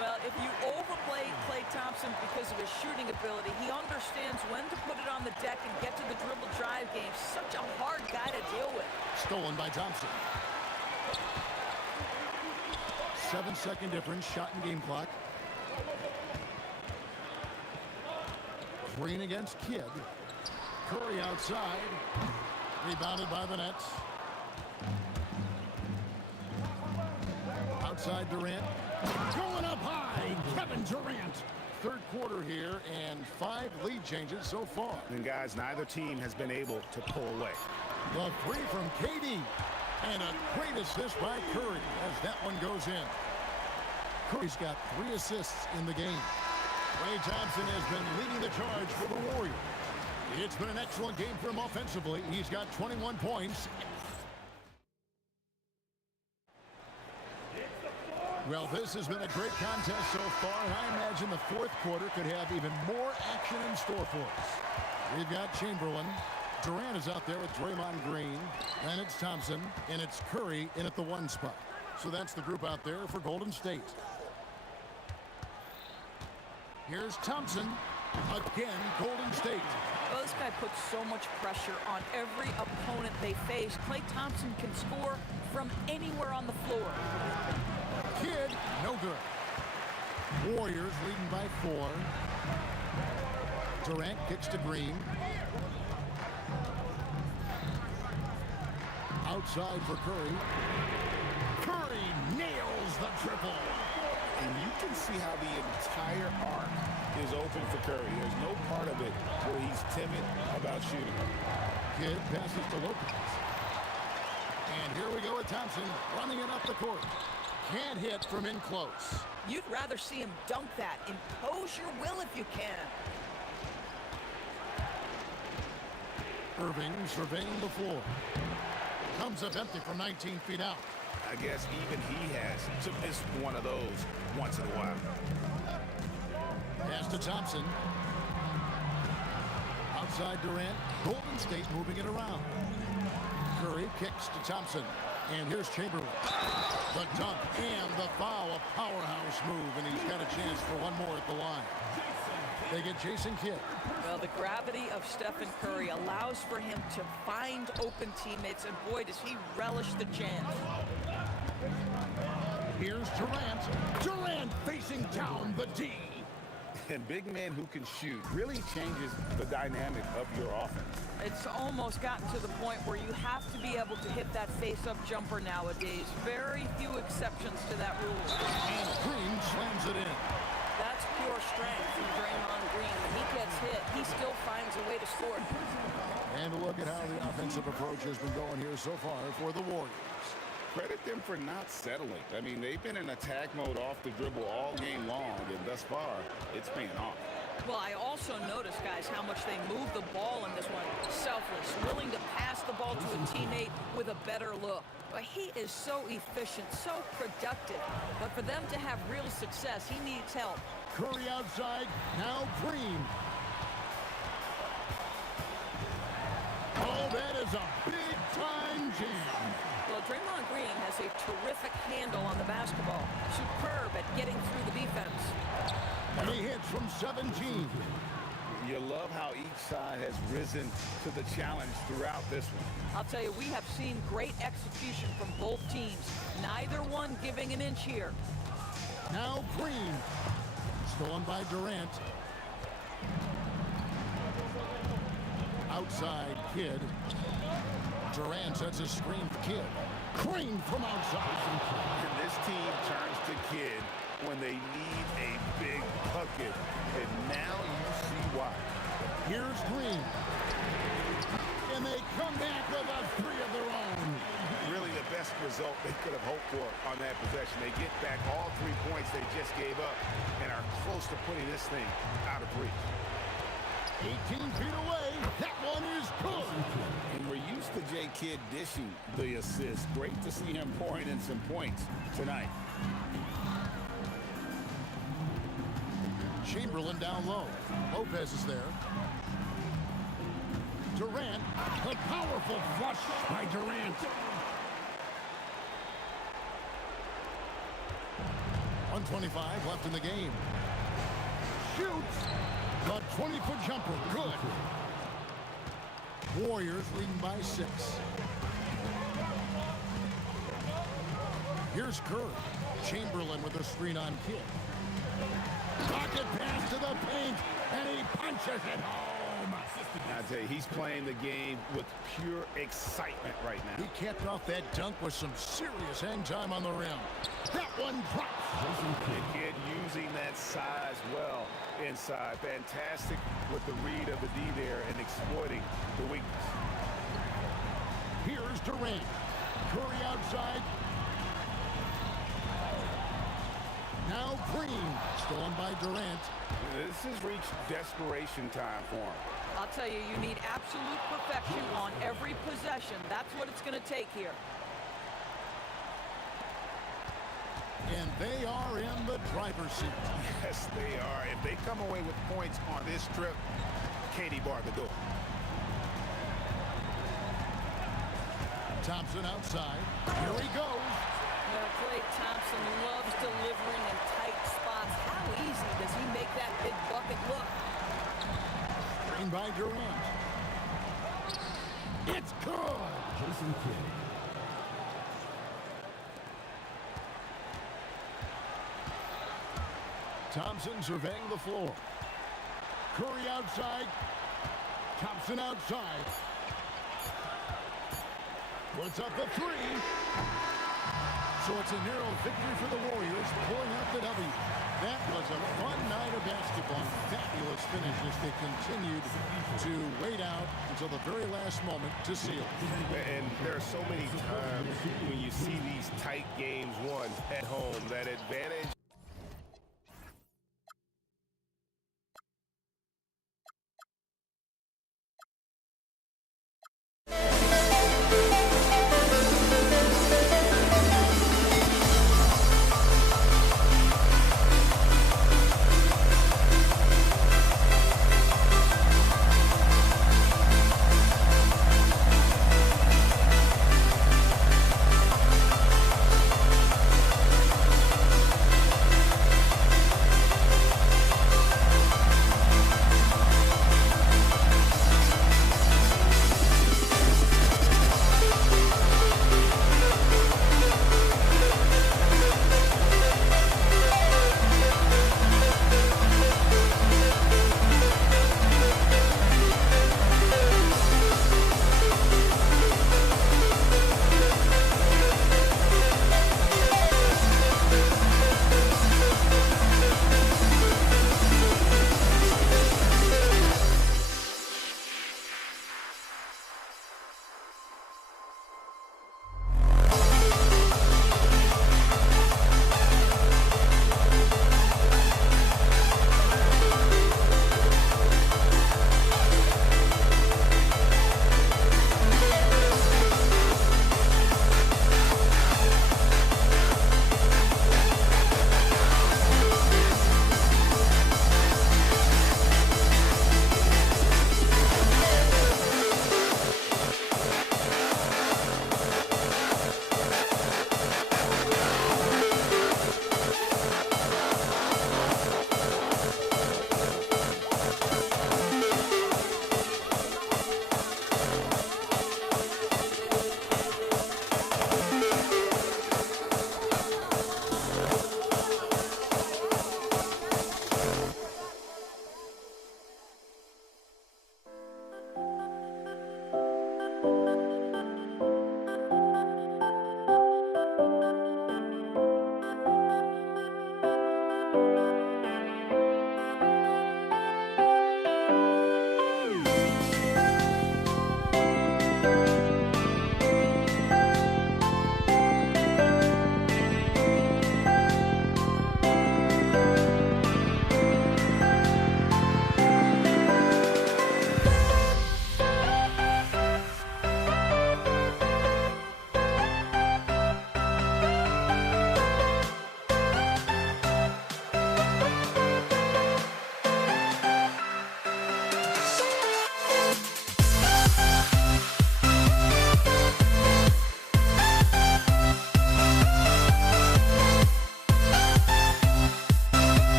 Well, if you overplay Klay Thompson because of his shooting ability, he understands when to put it on the deck and get to the dribble drive game. Such a hard guy to deal with. Stolen by Thompson. 7-second difference, shot and game clock. Green against Kidd. Curry outside. Rebounded by the Nets. Outside Durant. Going up high. Kevin Durant. Third quarter here and 5 lead changes so far. And guys, neither team has been able to pull away. The three from KD. And a great assist by Curry as that one goes in. Curry's got 3 assists in the game. Klay Thompson has been leading the charge for the Warriors. It's been an excellent game for him offensively. He's got 21 points. Well, this has been a great contest so far, and I imagine the fourth quarter could have even more action in store for us. We've got Chamberlain. Durant is out there with Draymond Green. Then it's Thompson, and it's Curry in at the 1 spot. So that's the group out there for Golden State. Here's Thompson. Again, Golden State. Well, this guy puts so much pressure on every opponent they face. Klay Thompson can score from anywhere on the floor. Kidd, no good. Warriors leading by 4. Durant kicks to Green. Outside for Curry. Curry nails the triple. And you can see how the entire arc is open for Curry. There's no part of it where he's timid about shooting. Kidd passes to Lopez. And here we go with Thompson running it up the court. Can't hit from in close. You'd rather see him dunk that. Impose your will if you can. Irving surveying the floor. Comes up empty from 19 feet out. I guess even he has to miss one of those once in a while. Pass to Thompson. Outside Durant. Golden State moving it around. Curry kicks to Thompson. And here's Chamberlain. The dunk and the foul. A powerhouse move. And he's got a chance for one more at the line. They get Jason Kidd. Well, the gravity of Stephen Curry allows for him to find open teammates. And boy, does he relish the chance. Here's Durant. Durant facing down the D. And big man who can shoot really changes the dynamic of your offense. It's almost gotten to the point where you have to be able to hit that face-up jumper nowadays. Very few exceptions to that rule. And Green slams it in. That's pure strength from Draymond Green. When he gets hit, he still finds a way to score. And look at how the offensive approach has been going here so far for the Warriors. Credit them for not settling. I mean, they've been in attack mode off the dribble all game long, and thus far, it's paying off. Well, I also noticed, guys, how much they move the ball in this one. Selfless, willing to pass the ball to a teammate with a better look. But he is so efficient, so productive. But for them to have real success, he needs help. Curry outside, now Green. Oh, that is a big-time jam. Well, Draymond Green has a terrific handle on the basketball. Superb at getting through the defense. And he hits from 17. You love how each side has risen to the challenge throughout this one. I'll tell you, we have seen great execution from both teams. Neither one giving an inch here. Now Green. Stolen by Durant. Outside, Kidd. Durant sets a screen for Kidd. Green from outside. And this team turns to Kidd when they need a big bucket. And now you see why. Here's Green. And they come back with a three of their own. Really the best result they could have hoped for on that possession. They get back all 3 points they just gave up and are close to putting this thing out of reach. 18 feet away. That one is good. And we're used to Jay Kidd dishing the assist. Great to see him pouring in some points tonight. Chamberlain down low. Lopez is there. Durant. A powerful flush by Durant. 1:25 left in the game. Shoots. A 20-foot jumper. Good. Warriors leading by 6. Here's Curry. Chamberlain with a screen on Kidd. Pocket pass to the paint, and he punches it home. I tell you, he's playing the game with pure excitement right now. He capped off that dunk with some serious hang time on the rim. That one drops. Kidd using that size well inside. Fantastic with the read of the D there and exploiting the weakness. Here's Durant. Curry outside. Now Green. Stolen by Durant. This has reached desperation time for him. I'll tell you, you need absolute perfection on every possession. That's what it's going to take here. And they are in the driver's seat. Yes, they are. If they come away with points on this trip, Katie barred the door. Thompson outside. Here he goes. Klay Thompson loves delivering in tight spots. How easy does he make that big bucket look? Screen by Durant. It's good. Jason Kidd. Thompson surveying the floor. Curry outside. Thompson outside. Puts up the 3. So it's a narrow victory for the Warriors, pulling out the W. That was a fun night of basketball. Fabulous finish as they continued to wait out until the very last moment to seal. And there are so many times when you see these tight games won at home, that advantage.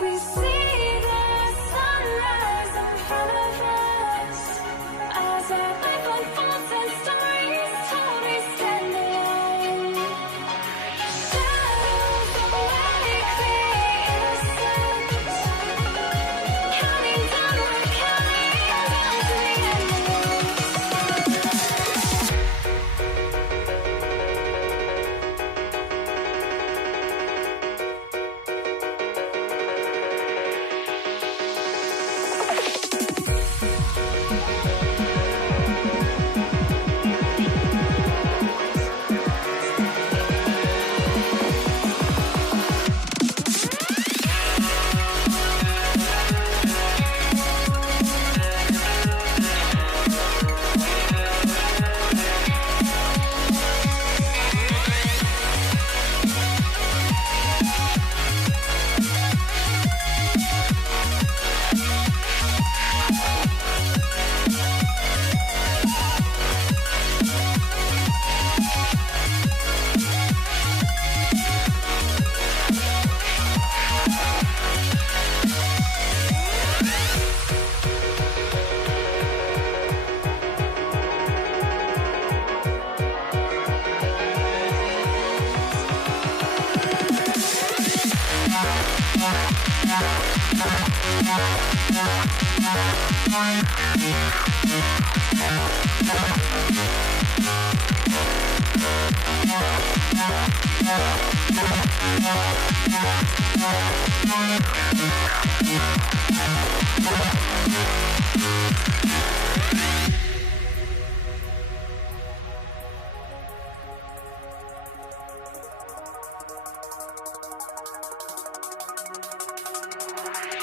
We see the sunrise in front of us as our life unfolds and stories told. We stand alone. Shadows awake the innocent, counting down, we're counting down to the endless.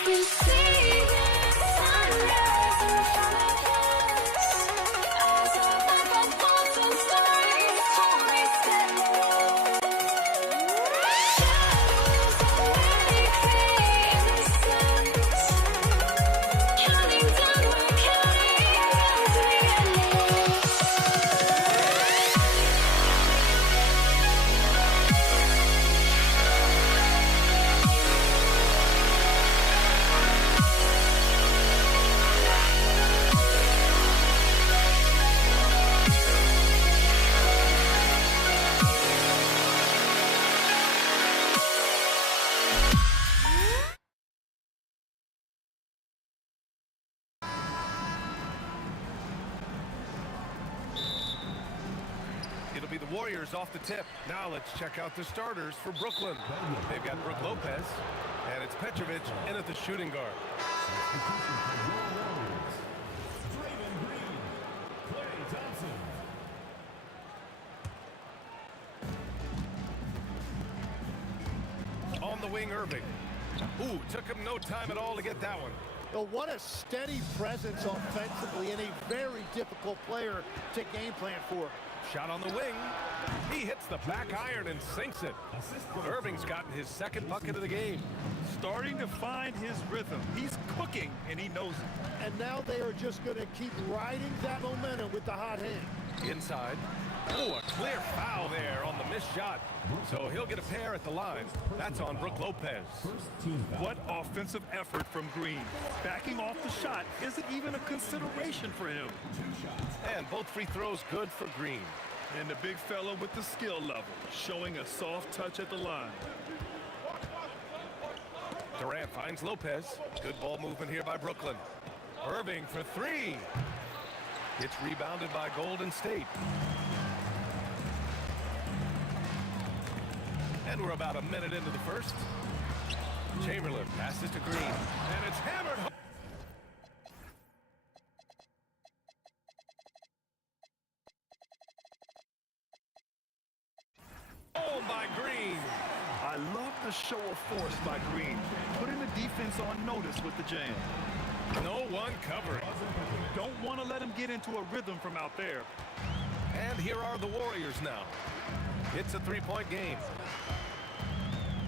We see the sunrise in front of us as our life unfolds and stories told. We stand alone. Shadows awake the innocent, counting down, we're counting down to the endless. It'll be the Warriors off the tip. Now let's check out the starters for Brooklyn. They've got Brook Lopez, and it's Petrovic in at the shooting guard. On the wing, Irving. Ooh, took him no time at all to get that one. Oh, what a steady presence offensively and a very difficult player to game plan for. Shot on the wing. He hits the back iron and sinks it. Irving's gotten his second bucket of the game. Starting to find his rhythm. He's cooking, and he knows it. And now they are just going to keep riding that momentum with the hot hand. Inside. Oh, a clear foul there on the missed shot. So he'll get a pair at the line. That's on Brook Lopez. What offensive effort from Green. Backing off the shot isn't even a consideration for him. And both free throws good for Green. And the big fella with the skill level, showing a soft touch at the line. Durant finds Lopez. Good ball movement here by Brooklyn. Irving for three. It's rebounded by Golden State. And we're about a minute into the first. Chamberlain passes to Green. And it's hammered home. Oh, by Green. I love the show of force by Green, putting the defense on notice with the jam. No one covering. Don't want to let him get into a rhythm from out there. And here are the Warriors now. It's a three-point game.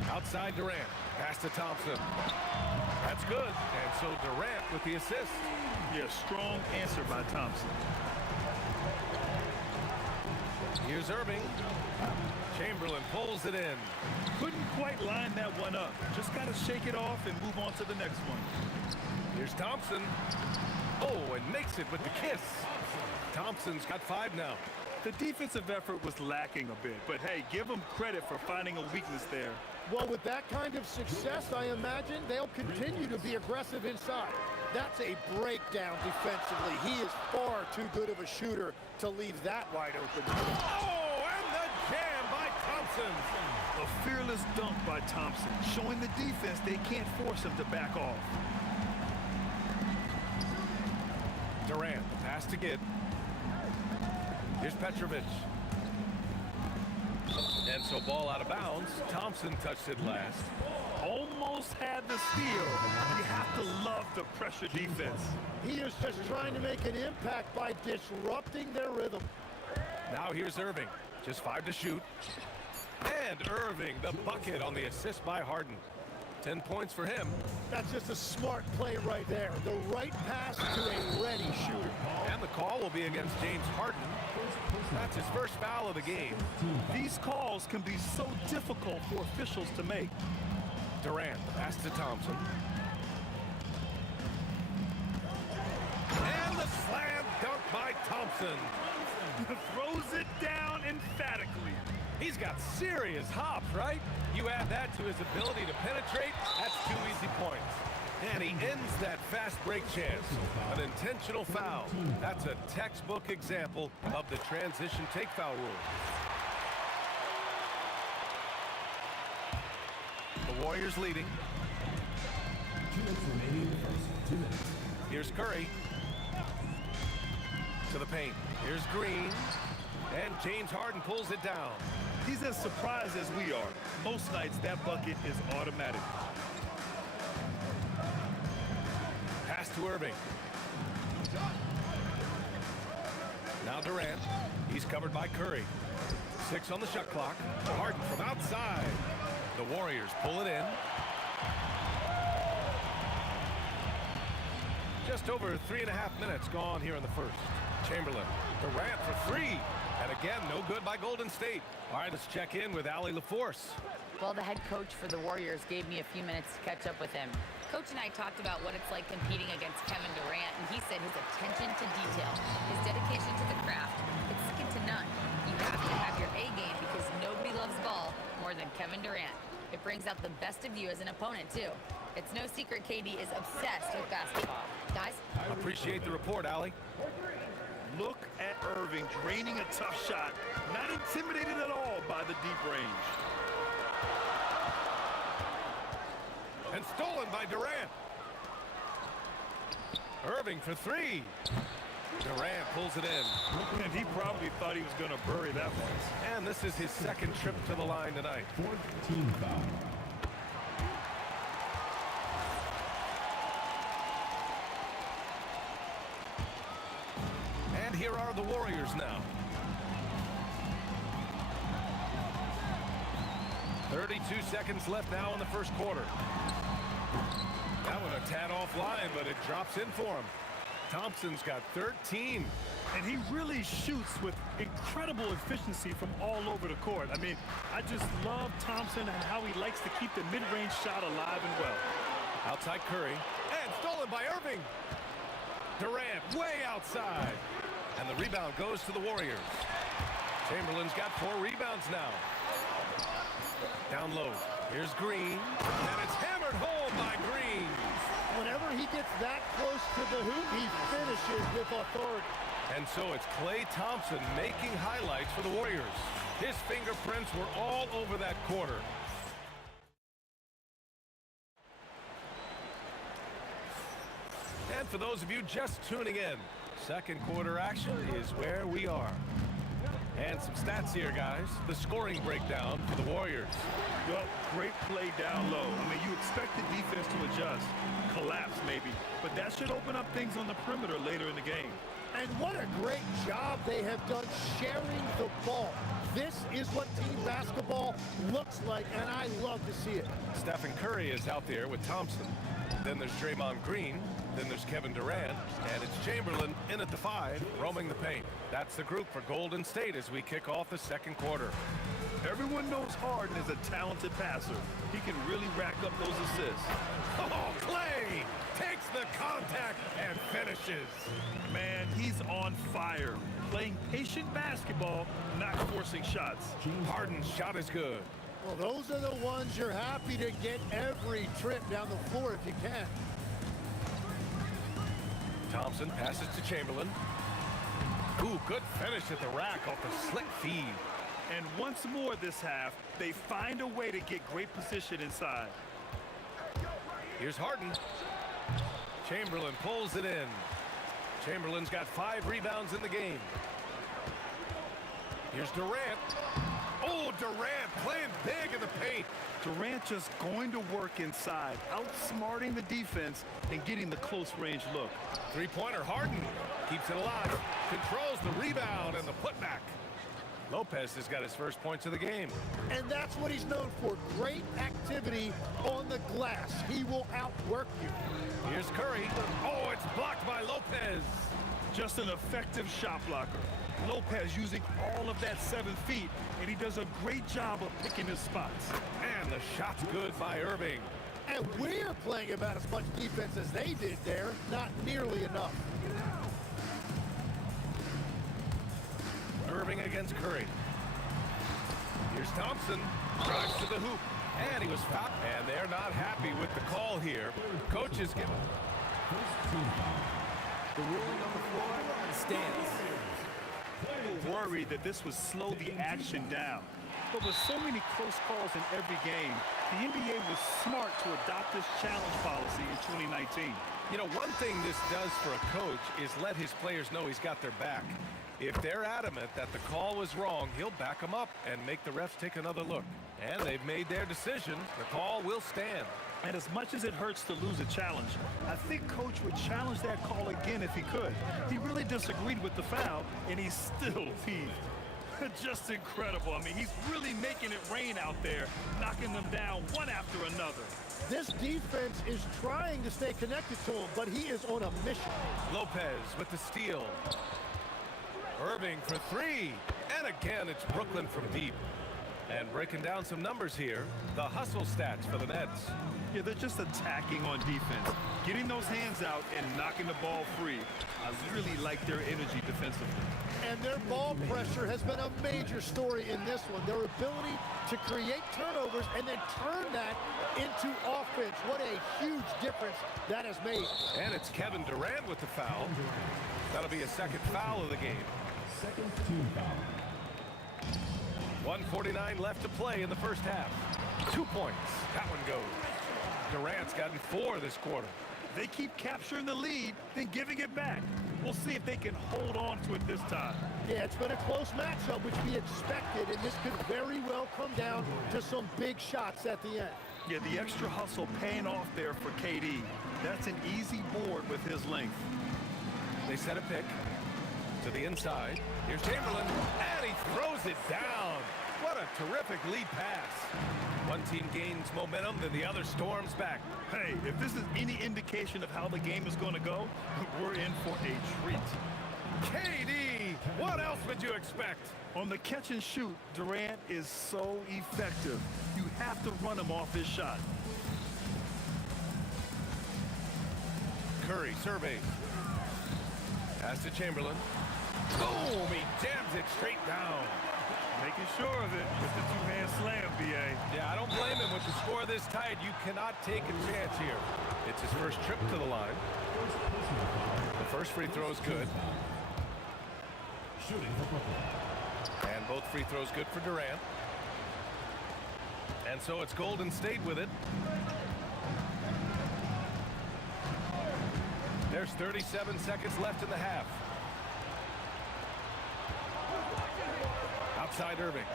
Outside Durant. Pass to Thompson. That's good. And so Durant with the assist. Yeah, strong answer by Thompson. Here's Irving. Chamberlain pulls it in. Couldn't quite line that one up. Just got to shake it off and move on to the next one. Here's Thompson. Oh, and makes it with the kiss. Thompson's got 5 now. The defensive effort was lacking a bit, but hey, give them credit for finding a weakness there. Well, with that kind of success, I imagine they'll continue to be aggressive inside. That's a breakdown defensively. He is far too good of a shooter to leave that wide open. Oh, and the jam by Thompson. A fearless dunk by Thompson, showing the defense they can't force him to back off. Durant, the pass to Kidd. Here's Petrovic. And so ball out of bounds. Thompson touched it last. Almost had the steal. You have to love the pressure defense. He is just trying to make an impact by disrupting their rhythm. Now here's Irving. Just 5 to shoot. And Irving, the bucket on the assist by Harden. 10 points for him. That's just a smart play right there. The right pass to a ready shooter. And the call will be against James Harden. That's his first foul of the game. These calls can be so difficult for officials to make. Durant, the pass to Thompson. And the slam dunk by Thompson. Throws it down emphatically. He's got serious hops, right? You add that to his ability to penetrate, that's 2 easy points. And he ends that fast break chance. An intentional foul. That's a textbook example of the transition take foul rule. The Warriors leading. 2 minutes remaining in the first. 2 minutes. Here's Curry. To the paint. Here's Green. And James Harden pulls it down. He's as surprised as we are. Most nights, that bucket is automatic. Pass to Irving. Now Durant. He's covered by Curry. 6 on the shot clock. Harden from outside. The Warriors pull it in. Just over 3.5 minutes gone here in the first. Chamberlain. Durant for 3. And again, no good by Golden State. All right, let's check in with Allie LaForce. Well, the head coach for the Warriors gave me a few minutes to catch up with him. Coach and I talked about what it's like competing against Kevin Durant, and he said his attention to detail, his dedication to the craft, it's second to none. You have to have your A game because nobody loves ball more than Kevin Durant. It brings out the best of you as an opponent, too. It's no secret KD is obsessed with basketball. Guys? Appreciate the report, Allie. Look at Irving draining a tough shot. Not intimidated at all by the deep range. And stolen by Durant. Irving for 3. Durant pulls it in. And he probably thought he was going to bury that one. And this is his second trip to the line tonight. 14 foul. And here are the Warriors now. 32 seconds left now in the first quarter. That one a tad offline, but it drops in for him. Thompson's got 13. And he really shoots with incredible efficiency from all over the court. I mean, I just love Thompson and how he likes to keep the mid-range shot alive and well. Outside Curry. And stolen by Irving. Durant way outside. And the rebound goes to the Warriors. Chamberlain's got 4 rebounds now. Down low. Here's Green. And it's hammered home by Green. Whenever he gets that close to the hoop, he finishes with authority. And so it's Klay Thompson making highlights for the Warriors. His fingerprints were all over that quarter. And for those of you just tuning in, second quarter action is where we are. And some stats here, guys. The scoring breakdown for the Warriors. Well, great play down low. I mean, you expect the defense to adjust, collapse maybe, but that should open up things on the perimeter later in the game. And what a great job they have done sharing the ball. This is what team basketball looks like, and I love to see it. Stephen Curry is out there with Thompson. Then there's Draymond Green. Then there's Kevin Durant. And it's Chamberlain in at the 5, roaming the paint. That's the group for Golden State as we kick off the second quarter. Everyone knows Harden is a talented passer. He can really rack up those assists. Oh, Clay takes the contact and finishes. Man, he's on fire. Playing patient basketball, not forcing shots. Harden's shot is good. Well, those are the ones you're happy to get every trip down the floor if you can. Thompson passes to Chamberlain. Ooh, good finish at the rack off the slick feed. And once more this half, they find a way to get great position inside. Here's Harden. Chamberlain pulls it in. Chamberlain's got 5 rebounds in the game. Here's Durant. Oh, Durant playing big in the paint. Durant just going to work inside, outsmarting the defense and getting the close range look. Three-pointer Harden keeps it alive. Controls the rebound and the putback. Lopez has got his first points of the game. And that's what he's known for, great activity on the glass. He will outwork you. Here's Curry. Oh, it's blocked by Lopez. Just an effective shot blocker. Lopez using all of that 7 feet, and he does a great job of picking his spots. And the shot's good by Irving. And we're playing about as much defense as they did there, not nearly enough. Irving against Curry. Here's Thompson. Drives to the hoop. And he was fouled. And they're not happy with the call here. Coaches give it. The ruling on the floor stands. People worried that this would slow the action down. But with so many close calls in every game, the NBA was smart to adopt this challenge policy in 2019. You know, one thing this does for a coach is let his players know he's got their back. If they're adamant that the call was wrong, he'll back them up and make the refs take another look. And they've made their decision. The call will stand. And as much as it hurts to lose a challenge, I think Coach would challenge that call again if he could. He really disagreed with the foul, and he still heaved. Just incredible. I mean, he's really making it rain out there, knocking them down one after another. This defense is trying to stay connected to him, but he is on a mission. Lopez with the steal. Irving for 3. And again, it's Brooklyn from deep. And breaking down some numbers here, the hustle stats for the Nets. Yeah, they're just attacking on defense, getting those hands out and knocking the ball free. I really like their energy defensively. And their ball pressure has been a major story in this one. Their ability to create turnovers and then turn that into offense. What a huge difference that has made. And it's Kevin Durant with the foul. That'll be a second foul of the game. Second team foul. 1:49 left to play in the first half. 2 points. That one goes. Durant's gotten 4 this quarter. They keep capturing the lead, then giving it back. We'll see if they can hold on to it this time. Yeah, it's been a close matchup, which we expected, and this could very well come down to some big shots at the end. Yeah, the extra hustle paying off there for KD. That's an easy board with his length. They set a pick to the inside. Here's Chamberlain, and he throws it down. What a terrific lead pass. One team gains momentum, then the other storms back. Hey, if this is any indication of how the game is going to go, we're in for a treat. KD, what else would you expect? On the catch and shoot, Durant is so effective. You have to run him off his shot. Curry surveys. Pass to Chamberlain. Boom, he jams it straight down. Making sure of it with the two-hand slam, B.A. Yeah, I don't blame him. With the score this tight, you cannot take a chance here. It's his first trip to the line. The first free throw is good. Shooting for Brooklyn. And both free throws good for Durant. And so it's Golden State with it. There's 37 seconds left in the half. Outside Irving.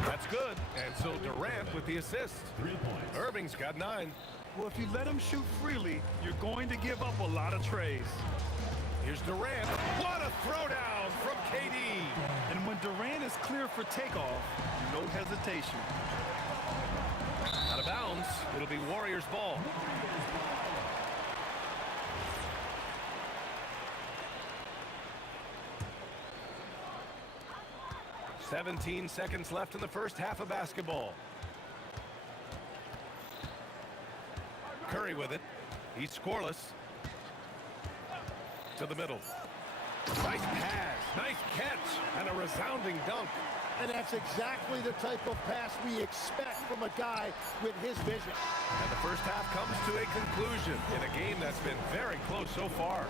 That's good. And so Durant with the assist. 3 points. Irving's got 9. Well, if you let him shoot freely, you're going to give up a lot of trays. Here's Durant. What a throwdown from KD. And when Durant is clear for takeoff, no hesitation. Out of bounds. It'll be Warriors ball. "17 seconds left in the first half of basketball. Curry with it. He's scoreless. To the middle. Nice pass, nice catch, and a resounding dunk. And that's exactly the type of pass we expect from a guy with his vision. And the first half comes to a conclusion in a game that's been very close so far.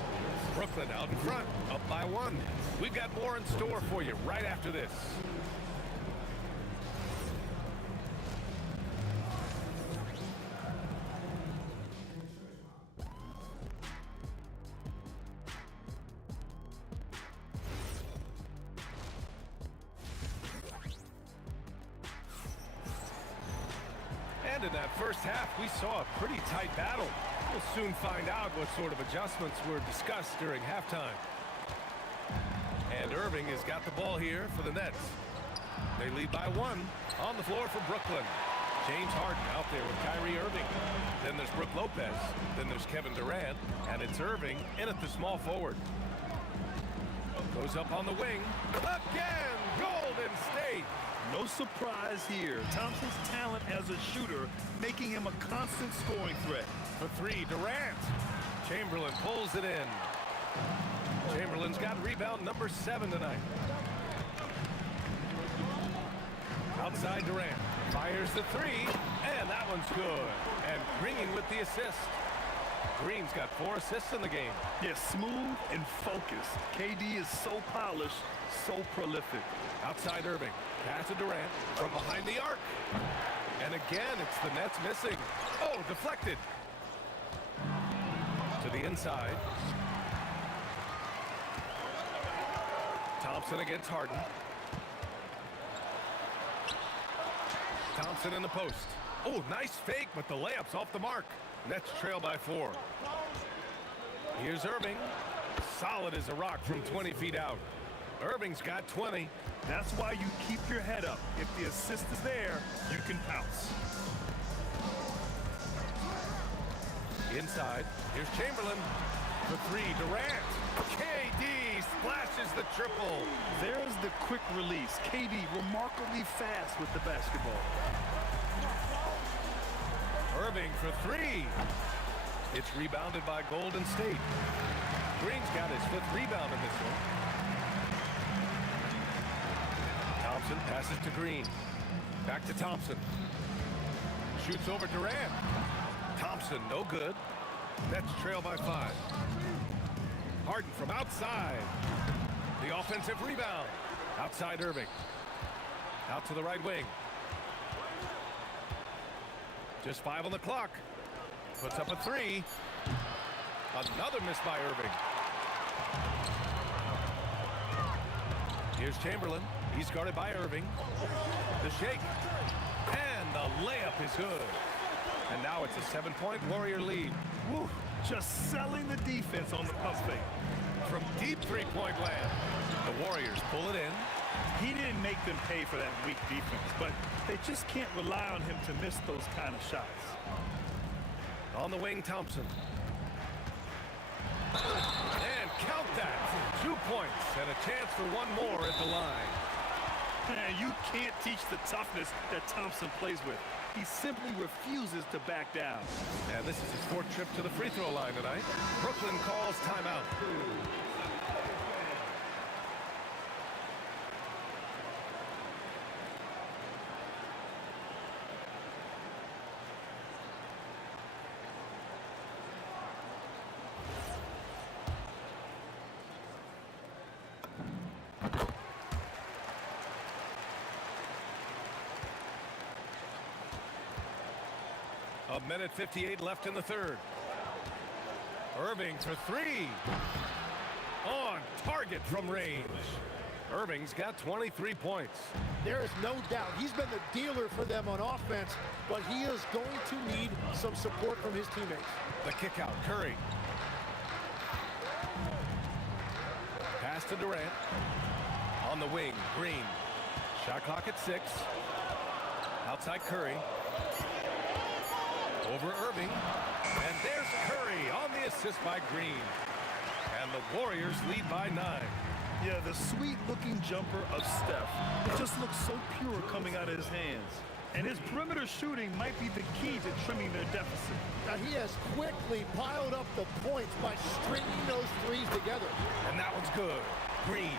Brooklyn out in front, up by 1. We've got more in store for you right after this. And in that first half, we saw a pretty tight battle. We'll soon find out what sort of adjustments were discussed during halftime. And Irving has got the ball here for the Nets. They lead by 1 on the floor for Brooklyn. James Harden out there with Kyrie Irving. Then there's Brook Lopez. Then there's Kevin Durant. And it's Irving in at the small forward. Goes up on the wing. Again, Golden State. No surprise here. Thompson's talent as a shooter making him a constant scoring threat. For 3, Durant. Chamberlain pulls it in. Chamberlain's got rebound number 7 tonight. Outside Durant. Fires the 3, and that one's good. And Green with the assist. Green's got 4 assists in the game. Yes, smooth and focused. KD is so polished, so prolific. Outside Irving. Pass to Durant from behind the arc. And again, it's the Nets missing. Oh, deflected. To the inside. Thompson against Harden. Thompson in the post. Oh, nice fake, but the layup's off the mark. Nets trail by 4. Here's Irving. Solid as a rock from 20 feet out. Irving's got 20. That's why you keep your head up. If the assist is there, you can pounce. Inside, here's Chamberlain. For 3, Durant. KD splashes the triple. There's the quick release. KD remarkably fast with the basketball. Irving for 3. It's rebounded by Golden State. Green's got his 5th rebound in this one. Thompson passes to Green. Back to Thompson. Shoots over Durant. Thompson, no good. Nets trail by 5. Harden from outside. The offensive rebound. Outside Irving. Out to the right wing. Just 5 on the clock. Puts up a 3. Another miss by Irving. Here's Chamberlain. He's guarded by Irving. The shake. And the layup is good. And now it's a 7-point Warrior lead. Woo. Just selling the defense on the pump fake. From deep 3-point land. The Warriors pull it in. He didn't make them pay for that weak defense, but they just can't rely on him to miss those kind of shots. On the wing, Thompson. And count that. 2 points and a chance for 1 more at the line. Man, you can't teach the toughness that Thompson plays with. He simply refuses to back down. And this is his 4th trip to the free throw line tonight. Brooklyn calls timeout. A minute 58 left in the 3rd. Irving for 3. On target from range. Irving's got 23 points. There is no doubt he's been the dealer for them on offense, but he is going to need some support from his teammates. The kick out, Curry. Pass to Durant. On the wing, Green. Shot clock at 6. Outside Curry. Over Irving. And there's Curry on the assist by Green. And the Warriors lead by 9. Yeah, the sweet-looking jumper of Steph. It just looks so pure coming out of his hands. And his perimeter shooting might be the key to trimming their deficit. Now, he has quickly piled up the points by stringing those threes together. And that one's good. Green.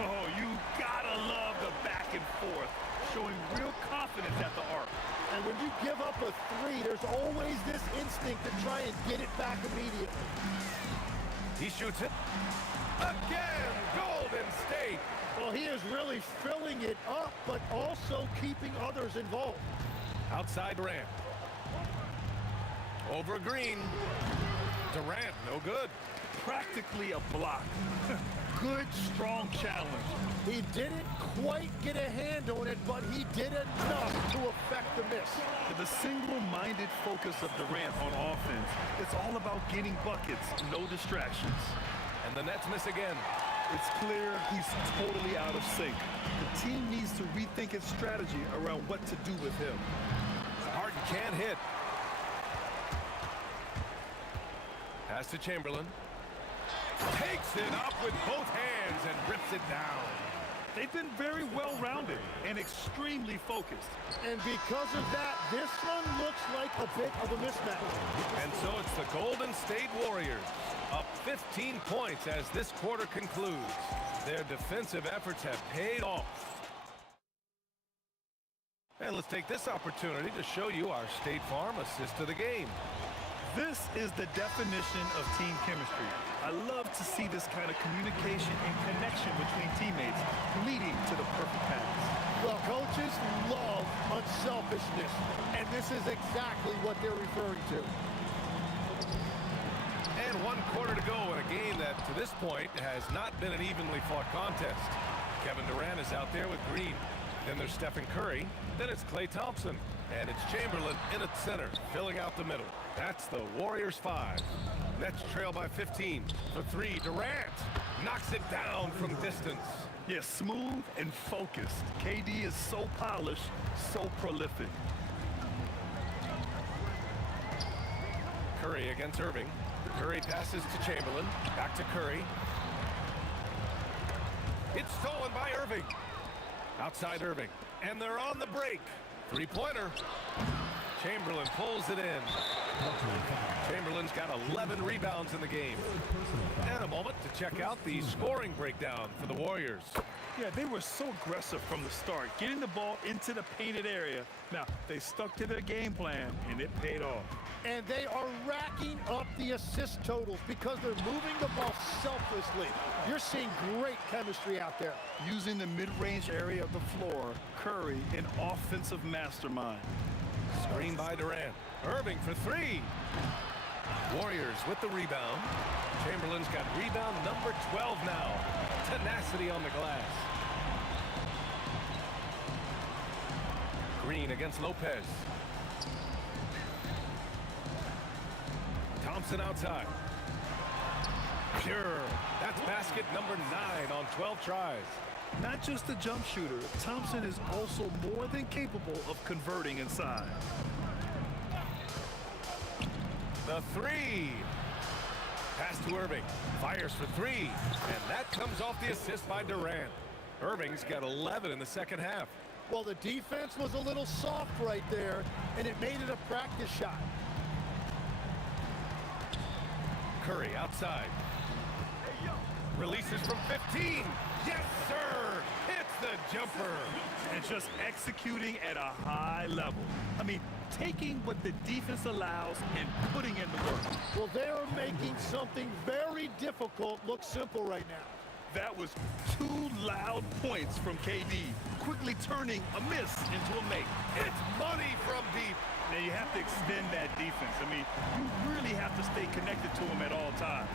Oh, you gotta love the back and forth, showing real confidence at the arc. And when you give up a three, there's always this instinct to try and get it back immediately. He shoots it. Again, Golden State. Well, he is really filling it up, but also keeping others involved. Outside Durant. Over Green. Durant, no good. Practically a block. Good, strong challenge. He didn't quite get a hand on it, but he did enough to affect the miss. The single-minded focus of Durant on offense, it's all about getting buckets, no distractions. And the Nets miss again. It's clear he's totally out of sync. The team needs to rethink its strategy around what to do with him. Harden can't hit. Pass to Chamberlain. Takes it up with both hands and rips it down. They've been very well-rounded and extremely focused. And because of that, this one looks like a bit of a mismatch. And so it's the Golden State Warriors, up 15 points as this quarter concludes. Their defensive efforts have paid off. And let's take this opportunity to show you our State Farm assist of the game. This is the definition of team chemistry. I love to see this kind of communication and connection between teammates leading to the perfect pass. Well, coaches love unselfishness, and this is exactly what they're referring to. And 1 quarter to go in a game that, to this point, has not been an evenly fought contest. Kevin Durant is out there with Green. Then there's Stephen Curry. Then it's Klay Thompson. And it's Chamberlain in at center, filling out the middle. That's the Warriors 5. Nets trail by 15. For 3, Durant knocks it down from distance. Yeah, smooth and focused. KD is so polished, so prolific. Curry against Irving. Curry passes to Chamberlain. Back to Curry. It's stolen by Irving. Outside Irving. And they're on the break. 3-pointer. Chamberlain pulls it in. Chamberlain's got 11 rebounds in the game. And a moment to check out the scoring breakdown for the Warriors. Yeah, they were so aggressive from the start, getting the ball into the painted area. Now, they stuck to their game plan, and it paid off. And they are racking up the assist totals because they're moving the ball selflessly. You're seeing great chemistry out there. Using the mid-range area of the floor, Curry, an offensive mastermind. Screen by Durant. Irving for 3. Warriors with the rebound. Chamberlain's got rebound number 12 now. Tenacity on the glass. Green against Lopez. Thompson outside. Pure. That's basket number 9 on 12 tries. Not just a jump shooter, Thompson is also more than capable of converting inside. The 3. Pass to Irving. Fires for 3. And that comes off the assist by Durant. Irving's got 11 in the second half. Well, the defense was a little soft right there, and it made it a practice shot. Curry outside. Releases from 15. Yes, sir. Hits the jumper. And just executing at a high level. I mean, taking what the defense allows and putting in the work. Well, they are making something very difficult look simple right now. That was 2 loud points from KD, quickly turning a miss into a make. It's money from deep. Now, you have to extend that defense. I mean, you really have to stay connected to him at all times.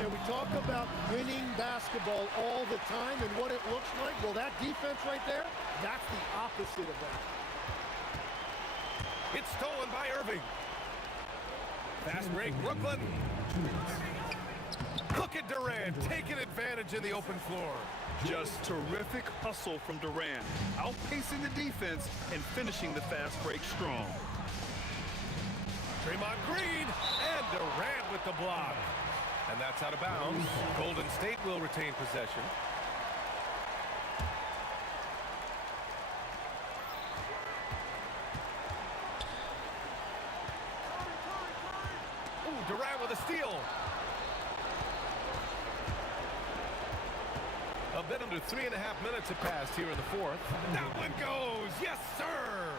And we talk about winning basketball all the time and what it looks like. Well, that defense right there, that's the opposite of that. It's stolen by Irving. Fast break, Brooklyn. Look at Durant taking advantage in the open floor. Just terrific hustle from Durant, outpacing the defense and finishing the fast break strong. Draymond Green and Durant with the block. And that's out of bounds. Golden State will retain possession. Ooh, Durant with a steal. A bit under 3.5 minutes have passed here in the fourth. That one goes. Yes, sir.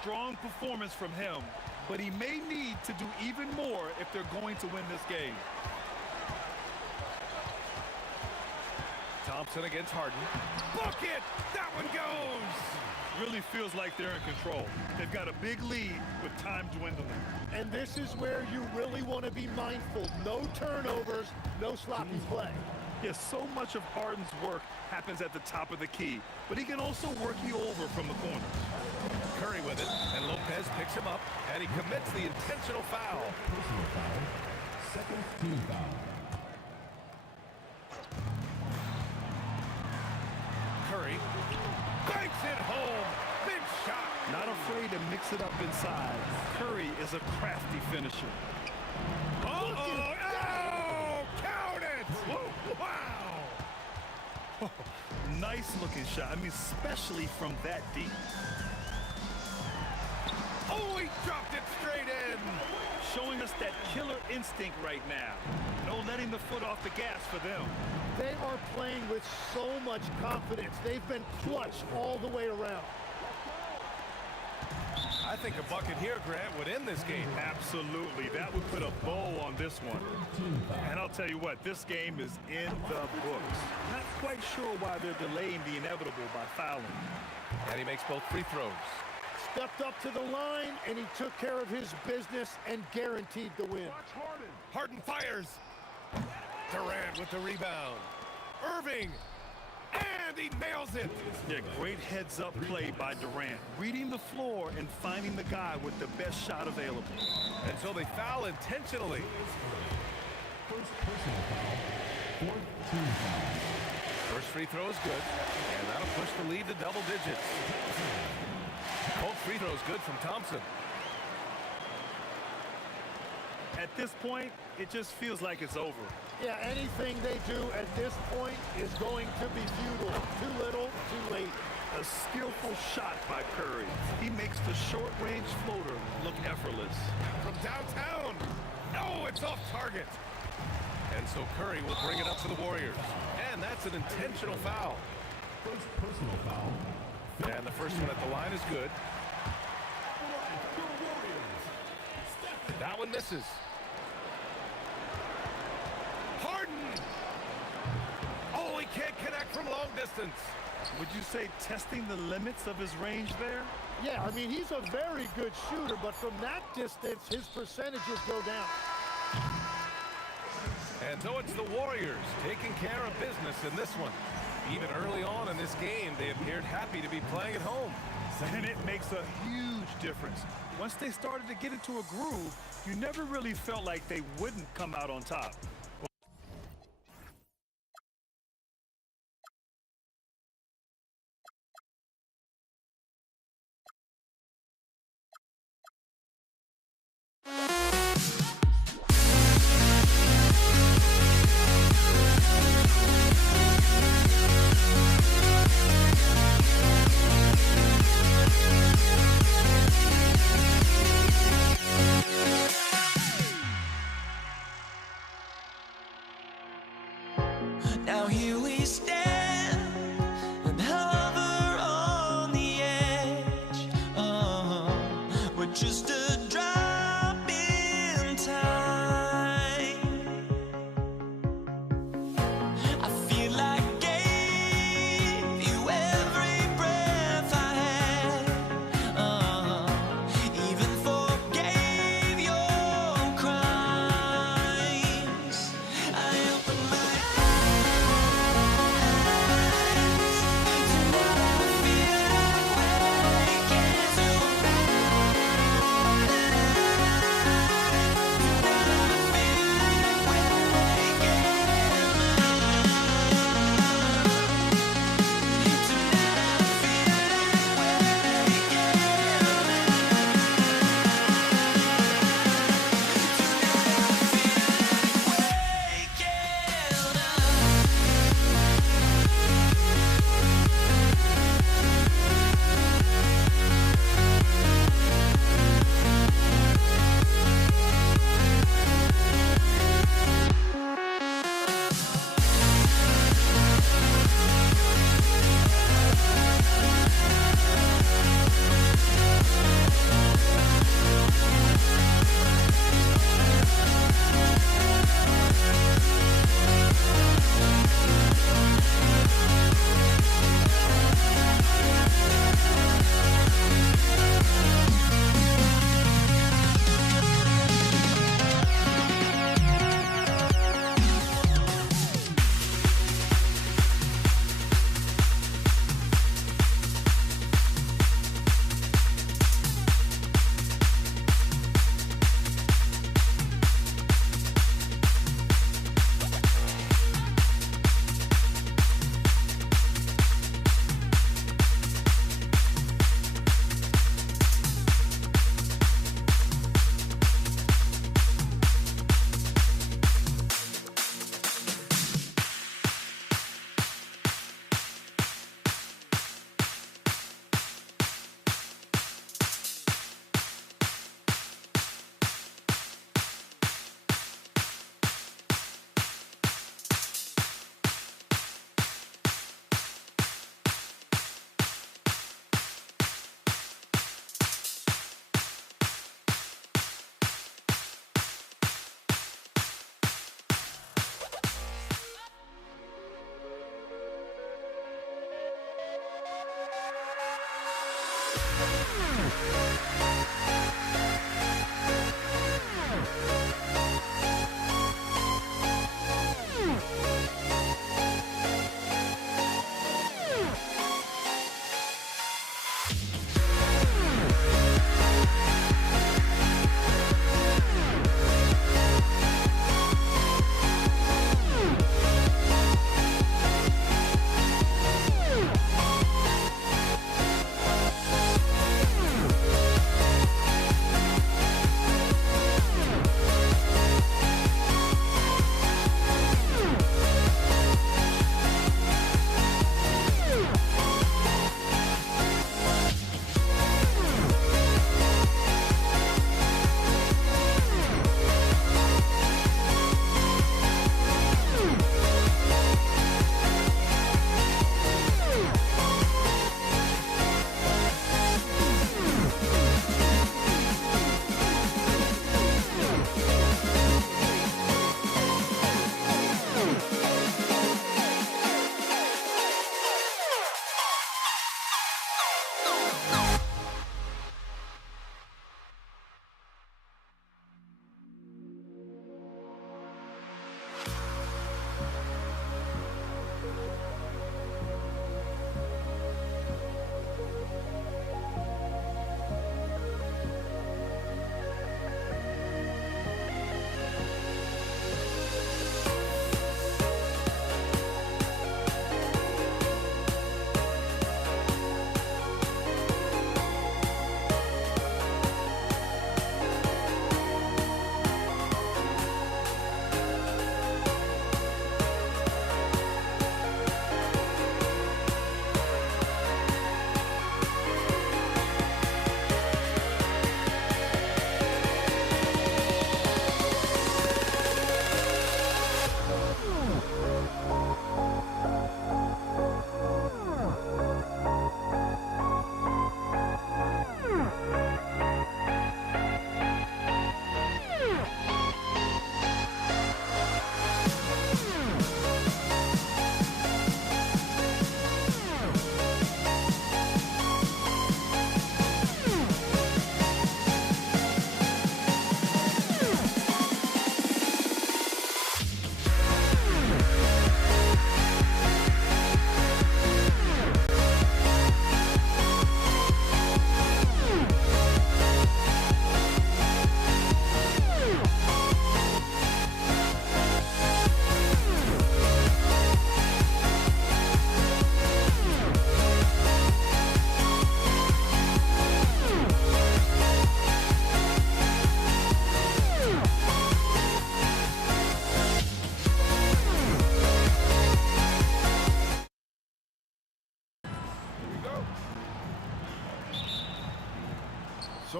Strong performance from him, but he may need to do even more if they're going to win this game. Thompson against Harden. Bucket! That one goes! Really feels like they're in control. They've got a big lead with time dwindling. And this is where you really want to be mindful. No turnovers, no sloppy play. Yes, so much of Harden's work happens at the top of the key, but he can also work you over from the corners. Curry with it, and Lopez picks him up, and he commits the intentional foul. Personal foul. Second team foul. Curry banks it home. Big shot. Not afraid to mix it up inside. Curry is a crafty finisher. Uh-oh! Oh! Count it! Wow! Nice looking shot. I mean, especially from that deep. Oh, he dropped it straight in. Showing us that killer instinct right now. No letting the foot off the gas for them. They are playing with so much confidence. They've been clutch all the way around. I think a bucket here, Grant, would end this game. Absolutely. That would put a bow on this one. And I'll tell you what, this game is in the books. Not quite sure why they're delaying the inevitable by fouling. And he makes both free throws. Stepped up to the line, and he took care of his business and guaranteed the win. Harden fires. Durant with the rebound. Irving. And he nails it. Yeah, great heads-up play by Durant. Reading the floor and finding the guy with the best shot available. And so they foul intentionally. First personal foul. Fourth team foul. First free throw is good. And that'll push the lead to double digits. Both free throws good from Thompson. At this point, it just feels like it's over. Yeah, anything they do at this point is going to be futile. Too little, too late. A skillful shot by Curry. He makes the short-range floater look effortless. From downtown. No, it's off target. And so Curry will bring it up to the Warriors. And that's an intentional foul. First personal foul. And the first one at the line is good. That one misses. Harden! Oh, he can't connect from long distance. Would you say testing the limits of his range there? Yeah, I mean, he's a very good shooter, but from that distance, his percentages go down. And so it's the Warriors taking care of business in this one. Even early on in this game, they appeared happy to be playing at home. And it makes a huge difference. Once they started to get into a groove, you never really felt like they wouldn't come out on top. Now here we stand and hover on the edge. We're just a drop in time. I feel like I gave you every breath I had. Even forgave your crimes. I opened my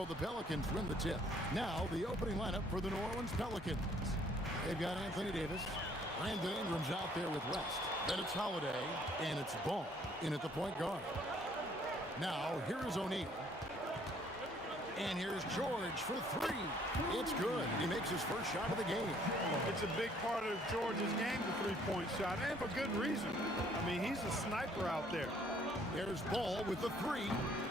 So the Pelicans win the tip. Now the opening lineup for the New Orleans Pelicans. They've got Anthony Davis. Brandon Ingram's out there with West. Then it's Holiday, and it's Ball in at the point guard. Now here is O'Neal. And here's George for three. It's good. He makes his first shot of the game. It's a big part of George's game, the three-point shot, and for good reason. I mean, he's a sniper out there. There's Ball with the three.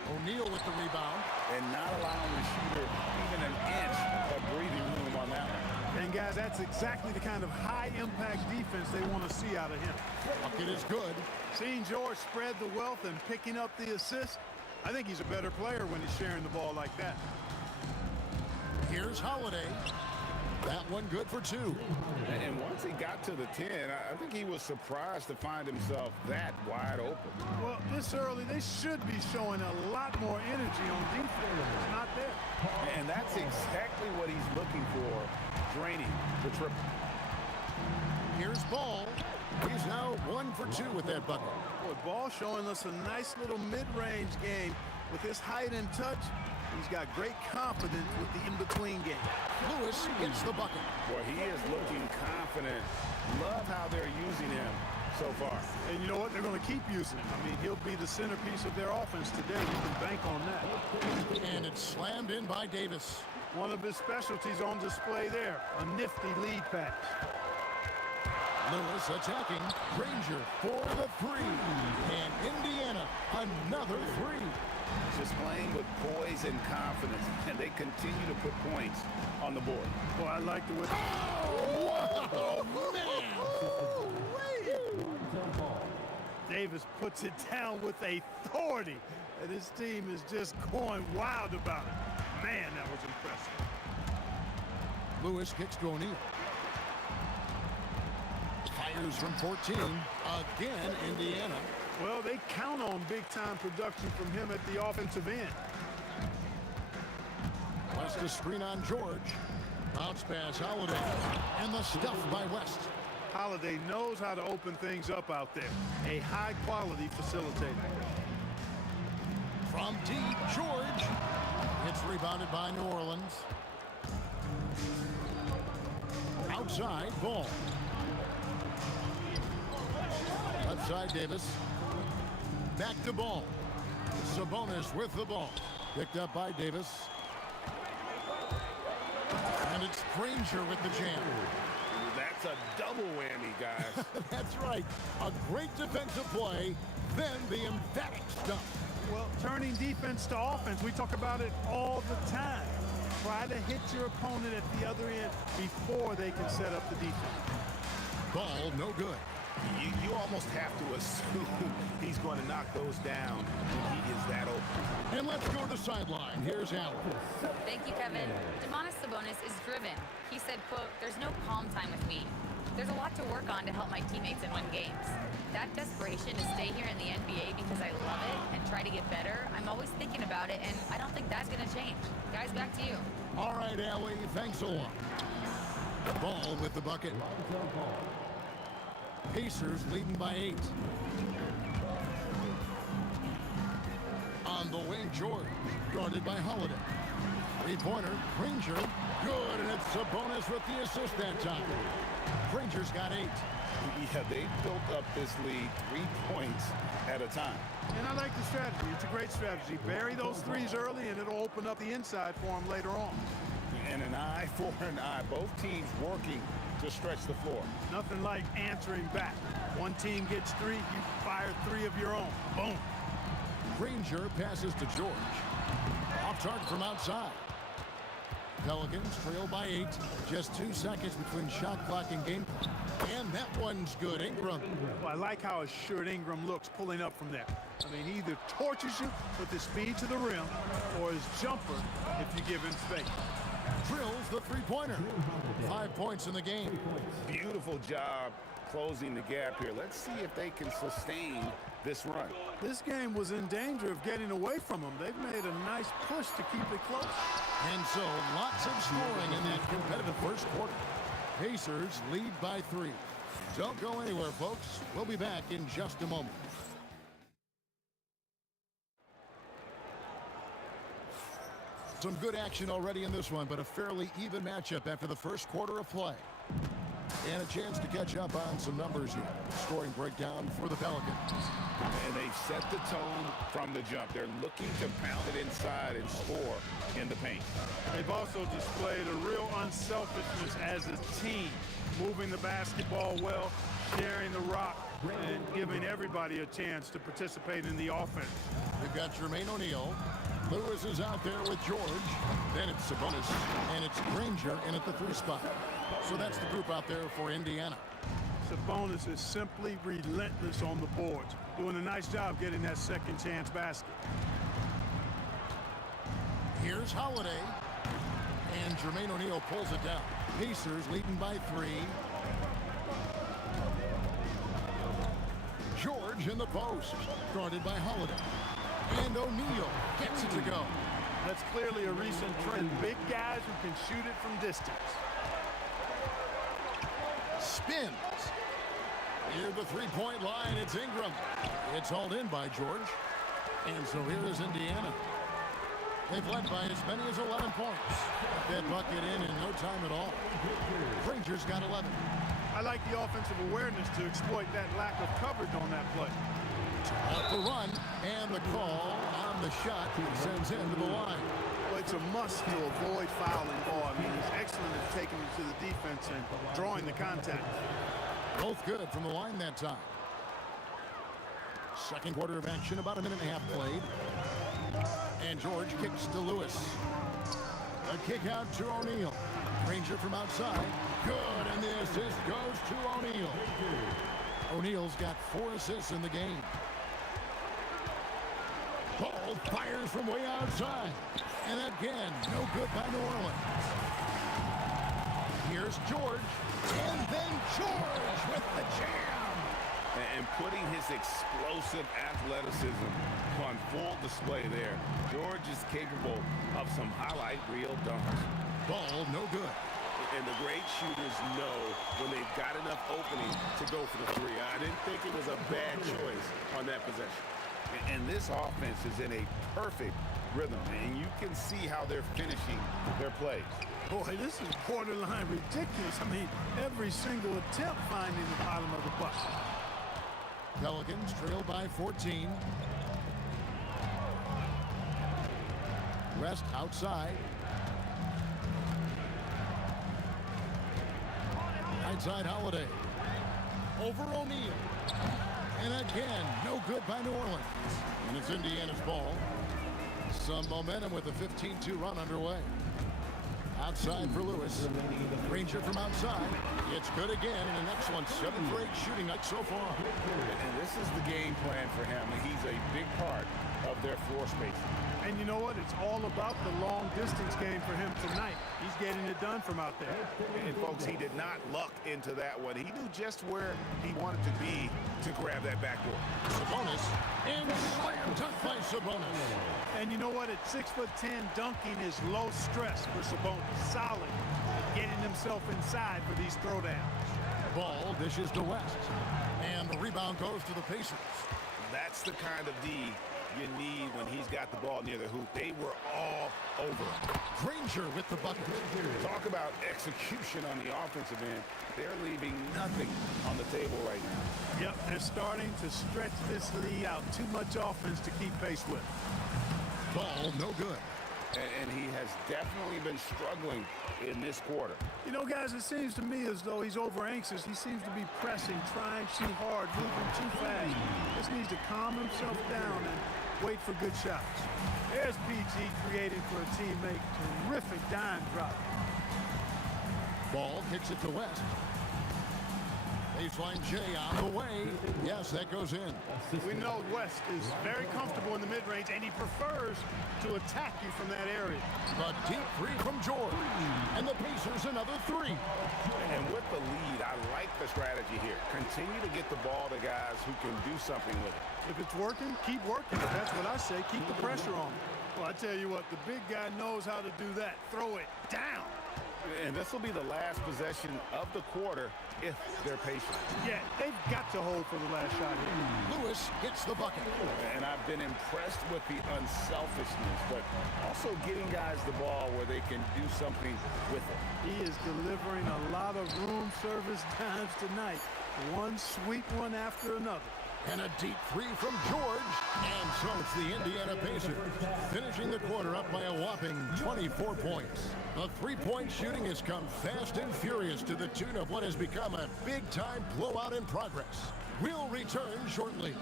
O'Neal with the rebound. And not allowing the shooter even an inch of breathing room on that one. And, guys, that's exactly the kind of high-impact defense they want to see out of him. Bucket is good. Seeing George spread the wealth and picking up the assist, I think he's a better player when he's sharing the ball like that. Here's Holiday. That one good for two. And once he got to the 10, I think he was surprised to find himself that wide open. Well, this early, they should be showing a lot more energy on defense. It's not there. And that's exactly what he's looking for, draining the triple. Here's Ball. He's now 1 for 2 with that bucket. Boy, Ball showing us a nice little mid-range game. With his height and touch, he's got great confidence with the in-between game. Lewis gets the bucket. Boy, he is looking confident. Love how they're using him so far. And you know what? They're going to keep using him. I mean, he'll be the centerpiece of their offense today. You can bank on that. And it's slammed in by Davis. One of his specialties on display there, a nifty lead pass. Lewis attacking. Granger for the three. And Indiana, another three. Just playing with poise and confidence, and they continue to put points on the board. Well, I like the way. Oh, man! Davis puts it down with authority, and his team is just going wild about it. Man, that was impressive. Lewis kicks to O'Neal. Fires from 14. Again, Indiana. Well, they count on big-time production from him at the offensive end. West a screen on George. Bounce pass, Holiday. And the stuff by West. Holiday knows how to open things up out there. A high-quality facilitator. From deep, George. It's rebounded by New Orleans. Outside, Ball. Left side, Davis. Back to Ball. Sabonis with the ball. Picked up by Davis. And it's Granger with the jam. That's a double whammy, guys. That's right. A great defensive play, then the emphatic stuff. Well, turning defense to offense, we talk about it all the time. Try to hit your opponent at the other end before they can set up the defense. Ball no good. You almost have to assume he's going to knock those down when he is that open. And let's go to the sideline. Here's Allen. Thank you, Kevin. Domantas Sabonis is driven. He said, quote, "There's no calm time with me. There's a lot to work on to help my teammates and win games. That desperation to stay here in the NBA because I love it and try to get better, I'm always thinking about it, and I don't think that's going to change." Guys, back to you. All right, Allie, thanks a lot. Ball with the bucket. Pacers leading by 8. On the wing, George, guarded by Holiday. Three-pointer, Granger, good, and it's Sabonis with the assist that time. Granger's got 8. Yeah, they built up this lead 3 points at a time. And I like the strategy. It's a great strategy. Bury those threes early, and it'll open up the inside for them later on. And an eye for an eye. Both teams working to stretch the floor. Nothing like answering back. One team gets 3, you fire 3 of your own. Boom. Granger passes to George. Off target from outside. Pelicans trail by 8. Just 2 seconds between shot clock and game clock. And that one's good. Ingram. Well, I like how assured Ingram looks pulling up from there. I mean, he either tortures you with his speed to the rim or his jumper if you give him space. Drills the three-pointer. 5 points in the game. Beautiful job closing the gap here. Let's see if they can sustain this run. This game was in danger of getting away from them. They've made a nice push to keep it close. And so, lots of scoring in that competitive first quarter. Pacers lead by 3. Don't go anywhere, folks. We'll be back in just a moment. Some good action already in this one, but a fairly even matchup after the first quarter of play. And a chance to catch up on some numbers here. Scoring breakdown for the Pelicans. And they've set the tone from the jump. They're looking to pound it inside and score in the paint. They've also displayed a real unselfishness as a team, moving the basketball well, sharing the rock, and giving everybody a chance to participate in the offense. We've got Jermaine O'Neal. Lewis is out there with George. Then it's Sabonis, and it's Granger in at the 3 spot. So that's the group out there for Indiana. Sabonis is simply relentless on the boards, doing a nice job getting that second chance basket. Here's Holiday, and Jermaine O'Neal pulls it down. Pacers leading by 3. George in the post, guarded by Holiday. And O'Neal gets it to go. That's clearly a recent trend. Big guys who can shoot it from distance. Spins. Near the 3-point line, it's Ingram. It's hauled in by George. And so here is Indiana. They've led by as many as 11 points. That bucket in no time at all. Granger's got 11. I like the offensive awareness to exploit that lack of coverage on that play. Off the run, and the call on the shot sends him to the line. Well, it's a must to avoid fouling ball. I mean, he's excellent at taking it to the defense and drawing the contact. Both good from the line that time. Second quarter of action, about a minute and a half played. And George kicks to Lewis. A kick out to O'Neal. Granger from outside. Good, and the assist goes to O'Neal. O'Neal's got 4 assists in the game. Ball fires from way outside. And again, no good by New Orleans. Here's George. And then George with the jam. And putting his explosive athleticism on full display there. George is capable of some highlight reel dunks. Ball no good. And the great shooters know when they've got enough opening to go for the 3. I didn't think it was a bad choice on that possession. And this offense is in a perfect rhythm, and you can see how they're finishing their plays. Boy, this is borderline ridiculous. I mean, every single attempt finding the bottom of the bucket. Pelicans trail by 14. West outside. Outside Holiday. Over O'Neal. And again, no good by New Orleans. And it's Indiana's ball. Some momentum with a 15-2 run underway. Outside for Lewis. Granger from outside. It's good again, and an excellent 7 for 8 shooting night so far. And this is the game plan for him. He's a big part of their floor space. And you know what? It's all about the long-distance game for him tonight. He's getting it done from out there. And, folks, he did not luck into that one. He knew just where he wanted to be to grab that backdoor. Sabonis, and slam dunk by Sabonis. And you know what? At 6'10", dunking is low stress for Sabonis. Solid, getting himself inside for these throwdowns. Ball dishes to West. And the rebound goes to the Pacers. That's the kind of D you need when he's got the ball near the hoop. They were all over him. Granger with the bucket. Talk about execution on the offensive end. They're leaving nothing on the table right now. Yep, they're starting to stretch this lead out. Too much offense to keep pace with. Ball no good. And he has definitely been struggling in this quarter. You know, guys, it seems to me as though he's over anxious. He seems to be pressing, trying too hard, moving too fast. Just needs to calm himself down and wait for good shots. There's PG creating for a teammate. Terrific dime drop. Ball kicks it to West. Baseline J on the way. Yes, that goes in. We know West is very comfortable in the mid-range, and he prefers to attack you from that area. A deep 3 from George. And the Pacers another 3. And with the lead, I like the strategy here. Continue to get the ball to guys who can do something with it. If it's working, keep working. That's what I say. Keep the pressure on. Well, I tell you what, the big guy knows how to do that. Throw it down. And this will be the last possession of the quarter if they're patient. Yeah, they've got to hold for the last shot here. Lewis gets the bucket. And I've been impressed with the unselfishness, but also getting guys the ball where they can do something with it. He is delivering a lot of room service times tonight. One sweet one after another. And a deep three from George. And so it's the Indiana Pacers finishing the quarter up by a whopping 24 points. The three-point shooting has come fast and furious to the tune of what has become a big-time blowout in progress. We'll return shortly.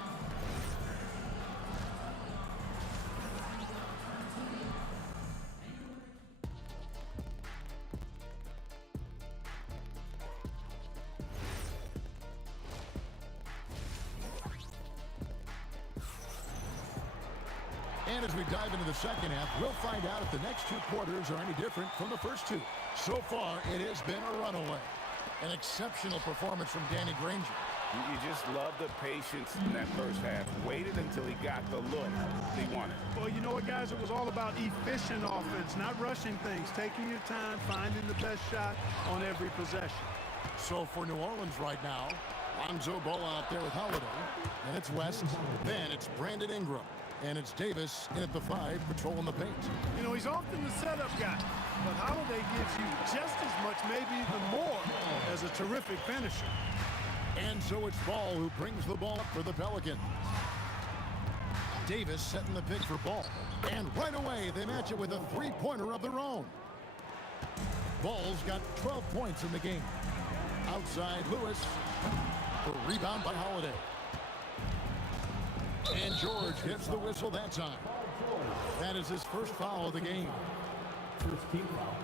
And as we dive into the second half, we'll find out if the next two quarters are any different from the first two. So far, it has been a runaway. An exceptional performance from Danny Granger. You just love the patience in that first half. Waited until he got the look he wanted. Well, you know what, guys? It was all about efficient offense, not rushing things, taking your time, finding the best shot on every possession. So for New Orleans right now, Lonzo Ball out there with Holiday. And it's West. Then it's Brandon Ingram. And it's Davis in at the 5, patrolling the paint. You know, he's often the setup guy, but Holiday gives you just as much, maybe even more, as a terrific finisher. And so it's Ball who brings the ball up for the Pelicans. Davis setting the pick for Ball. And right away, they match it with a three-pointer of their own. Ball's got 12 points in the game. Outside Lewis. For a rebound by Holiday. And George hits the whistle that time. That is his first foul of the game. First team foul.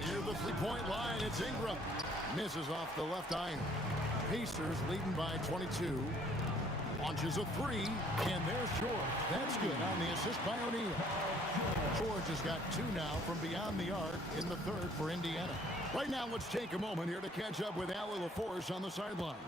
Near the three-point line, it's Ingram. Misses off the left iron. Pacers leading by 22. Launches a three, and there's George. That's good on the assist by O'Neal. George has got two now from beyond the arc in the third for Indiana. Right now, let's take a moment here to catch up with Allie LaForce on the sidelines.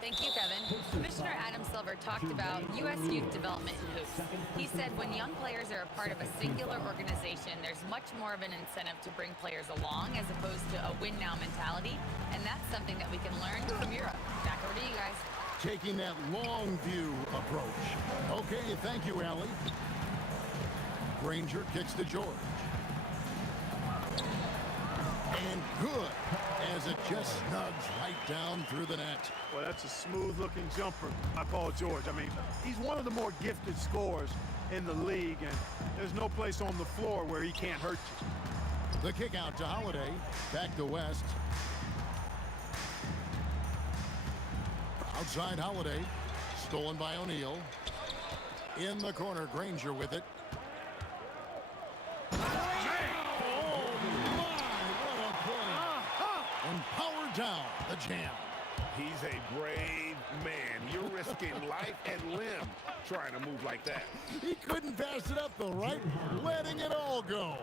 Thank you, Kevin. Commissioner Adam Silver talked about U.S. youth development in hoops. He said when young players are a part of a singular organization, there's much more of an incentive to bring players along as opposed to a win-now mentality, and that's something that we can learn from Europe. Back over to you guys. Taking that long view approach. Okay, thank you, Allie. Granger kicks to George. And good, as it just snugs right down through the net. Well, that's a smooth-looking jumper by Paul George. I mean, he's one of the more gifted scorers in the league, and there's no place on the floor where he can't hurt you. The kick out to Holiday, back to West. Outside Holiday, stolen by O'Neal. In the corner, Granger with it. And power down the jam. He's a brave man. You're risking life and limb trying to move like that. He couldn't pass it up though, right? Letting it all go.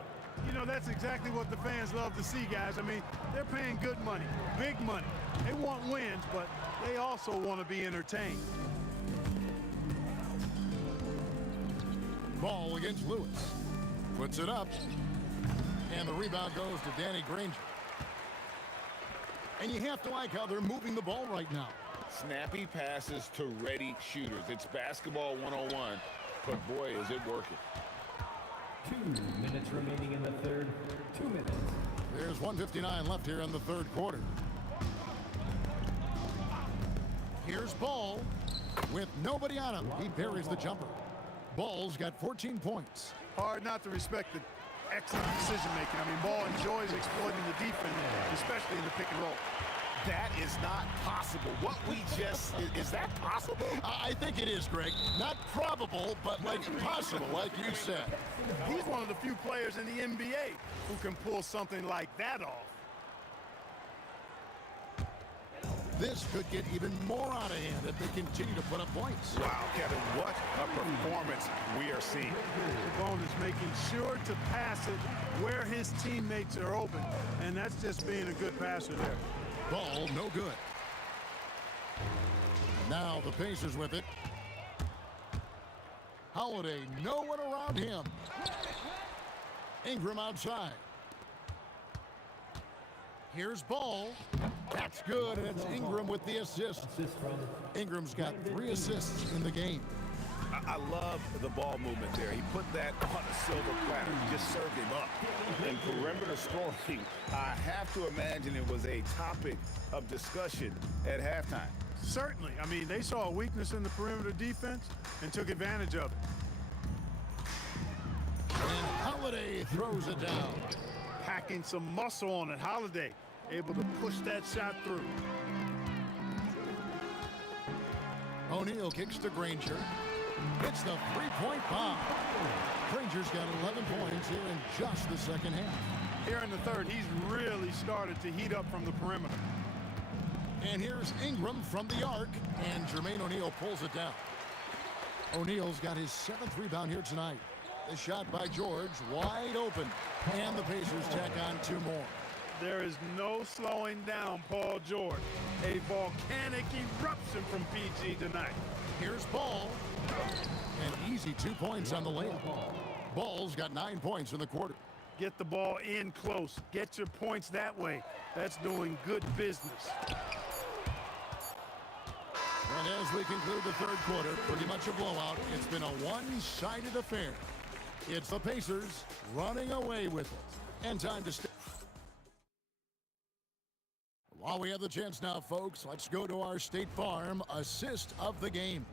You know, that's exactly what the fans love to see, guys. I mean, they're paying good money, big money. They want wins, but they also want to be entertained. Ball against Lewis. Puts it up. And the rebound goes to Danny Granger. And you have to like how they're moving the ball right now. Snappy passes to ready shooters. It's basketball 101, but boy, is it working. 2 minutes remaining in the third. 2 minutes. There's 1:59 left here in the third quarter. Here's Ball with nobody on him. He buries the jumper. Ball's got 14 points. Hard not to respect the excellent decision-making. I mean, Ball enjoys exploiting the defense, especially in the pick and roll. That is not possible. What we just, is that possible? I think it is, Greg. Not probable, but like possible, like you said. He's one of the few players in the NBA who can pull something like that off. This could get even more out of hand if they continue to put up points. Wow, Kevin, what a performance we are seeing. Sabonis making sure to pass it where his teammates are open, and that's just being a good passer there. Ball, no good. Now the Pacers with it. Holiday, no one around him. Ingram outside. Here's Ball. That's good, and it's Ingram with the assist. Ingram's got 3 assists in the game. I love the ball movement there. He put that on a silver platter. He just served him up. And perimeter scoring, I have to imagine it was a topic of discussion at halftime. Certainly. I mean, they saw a weakness in the perimeter defense and took advantage of it. And Holiday throws it down. Packing some muscle on it. Holiday able to push that shot through. O'Neal kicks to Granger. It's the three-point bomb. Granger's got 11 points here in just the second half. Here in the third, he's really started to heat up from the perimeter. And here's Ingram from the arc, and Jermaine O'Neal pulls it down. O'Neal's got his 7th rebound here tonight. The shot by George, wide open, and the Pacers tack on 2 more. There is no slowing down Paul George. A volcanic eruption from PG tonight. Here's Ball. An easy 2 points on the layup. Ball's got 9 points in the quarter. Get the ball in close. Get your points that way. That's doing good business. And as we conclude the third quarter, pretty much a blowout. It's been a one-sided affair. It's the Pacers running away with it. And time to stay. While we have the chance now, folks, let's go to our State Farm assist of the game.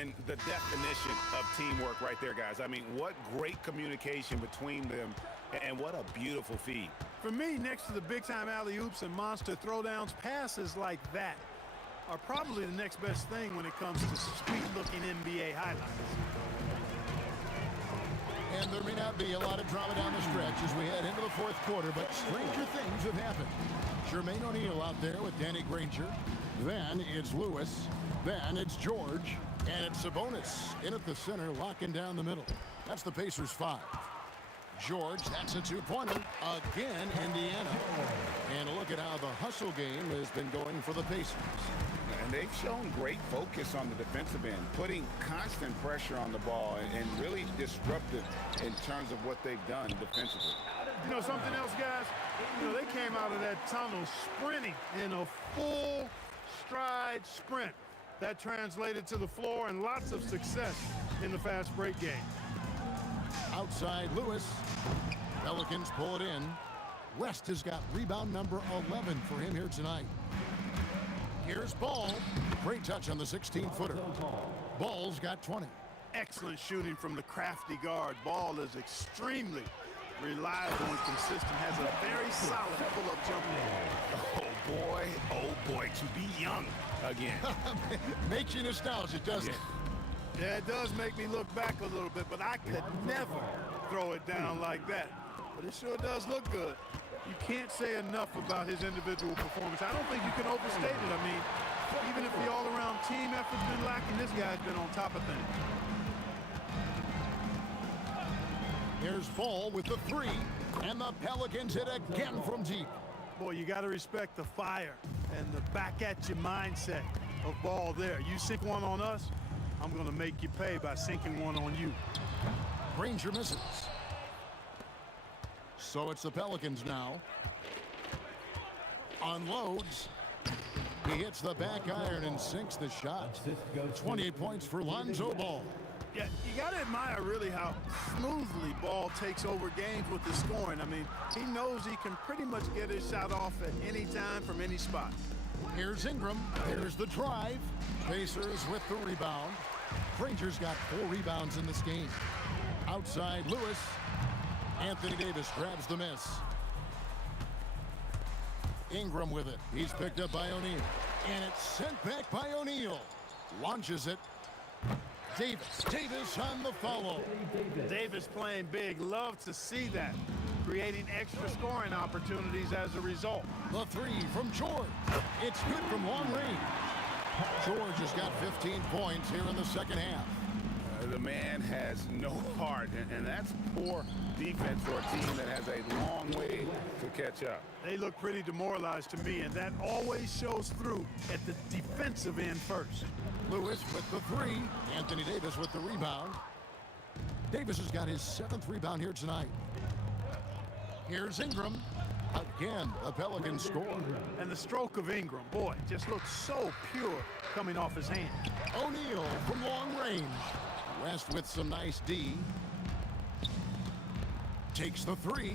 And the definition of teamwork right there, guys. I mean, what great communication between them, and what a beautiful feed. For me, next to the big-time alley-oops and monster throwdowns, passes like that are probably the next best thing when it comes to sweet-looking NBA highlights. And there may not be a lot of drama down the stretch as we head into the fourth quarter, but stranger things have happened. Jermaine O'Neal out there with Danny Granger. Then it's Lewis. Then it's George. And it's Sabonis in at the center, locking down the middle. That's the Pacers 5. George, that's a 2-pointer. Again, Indiana. And look at how the hustle game has been going for the Pacers. And they've shown great focus on the defensive end, putting constant pressure on the ball and really disruptive in terms of what they've done defensively. You know something else, guys? You know, they came out of that tunnel sprinting in a full stride sprint. That translated to the floor and lots of success in the fast break game. Outside Lewis. Pelicans pull it in. West has got rebound number 11 for him here tonight. Here's Ball. Great touch on the 16-footer. Ball's got 20. Excellent shooting from the crafty guard. Ball is extremely reliable and consistent. Has a very solid pull-up jump in. Oh boy, to be young again. Makes you nostalgic, doesn't it? Yeah, it does make me look back a little bit, but I could never throw it down like that. But it sure does look good. You can't say enough about his individual performance. I don't think you can overstate it. I mean, even if the all-around team effort's been lacking, this guy's been on top of things. Here's Ball with the 3, and the Pelicans hit again from deep. Boy, you got to respect the fire and the back-at-you mindset of Ball there. You sink one on us, I'm going to make you pay by sinking one on you. Granger misses. So it's the Pelicans now. Unloads. He hits the back iron and sinks the shot. 28 points for Lonzo Ball. Yeah, you got to admire really how smoothly Ball takes over games with his scoring. I mean, he knows he can pretty much get his shot off at any time from any spot. Here's Ingram. Here's the drive. Pacers with the rebound. Granger's got 4 rebounds in this game. Outside Lewis. Anthony Davis grabs the miss. Ingram with it. He's picked up by O'Neal. And it's sent back by O'Neal. Launches it. Davis on the follow. Davis playing big. Love to see that. Creating extra scoring opportunities as a result. The 3 from George. It's good from long range. George has got 15 points here in the second half. The man has no heart, and that's poor defense for a team that has a long way to catch up. They look pretty demoralized to me, and that always shows through at the defensive end first. Lewis with the 3. Anthony Davis with the rebound. Davis has got his 7th rebound here tonight. Here's Ingram. Again, a Pelican score. And the stroke of Ingram, boy, just looks so pure coming off his hand. O'Neal from long range. West with some nice D. Takes the 3.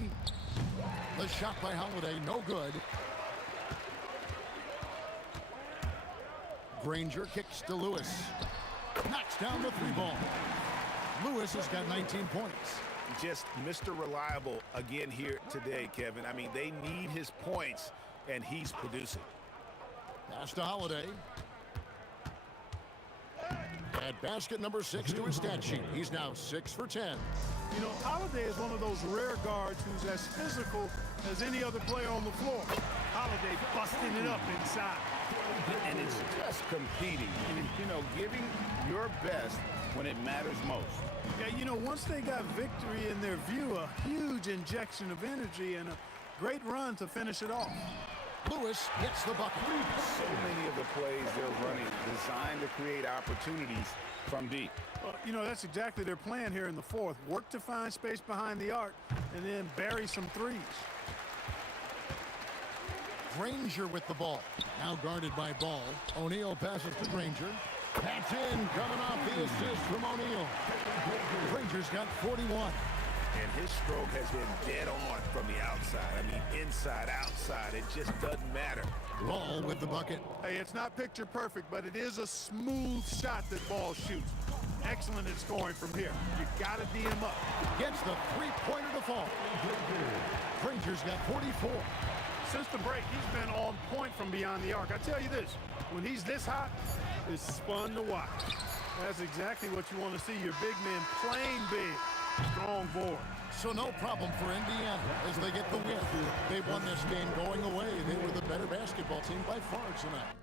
The shot by Holiday, no good. Granger kicks to Lewis. Knocks down the 3 ball. Lewis has got 19 points. Just Mr. Reliable again here today, Kevin. I mean, they need his points, and he's producing. Pass to Holiday. At basket number 6 to his stat sheet. He's now 6 for 10. You know, Holiday is one of those rare guards who's as physical as any other player on the floor. Holiday busting it up inside. And it's just competing, you know, giving your best when it matters most. Yeah, you know, once they got victory in their view, a huge injection of energy and a great run to finish it off. Lewis hits the bucket. So many of the plays they're running designed to create opportunities from deep. Well, you know, that's exactly their plan here in the 4th. Work to find space behind the arc and then bury some threes. Granger with the ball. Now guarded by Ball. O'Neal passes to Granger. That's in, coming off the assist from O'Neal. Granger's got 41. And his stroke has been dead on from the outside. I mean, inside, outside, it just doesn't matter. Ball with the bucket. Hey, it's not picture perfect, but it is a smooth shot that Ball shoots. Excellent at scoring from here. You got to D him up. Gets the 3-pointer to fall. Granger's got 44. Since the break, he's been on point from beyond the arc. I tell you this, when he's this hot, it's fun to watch. That's exactly what you want to see, your big men playing big. Strong board. So no problem for Indiana as they get the win. They won this game going away. They were the better basketball team by far tonight.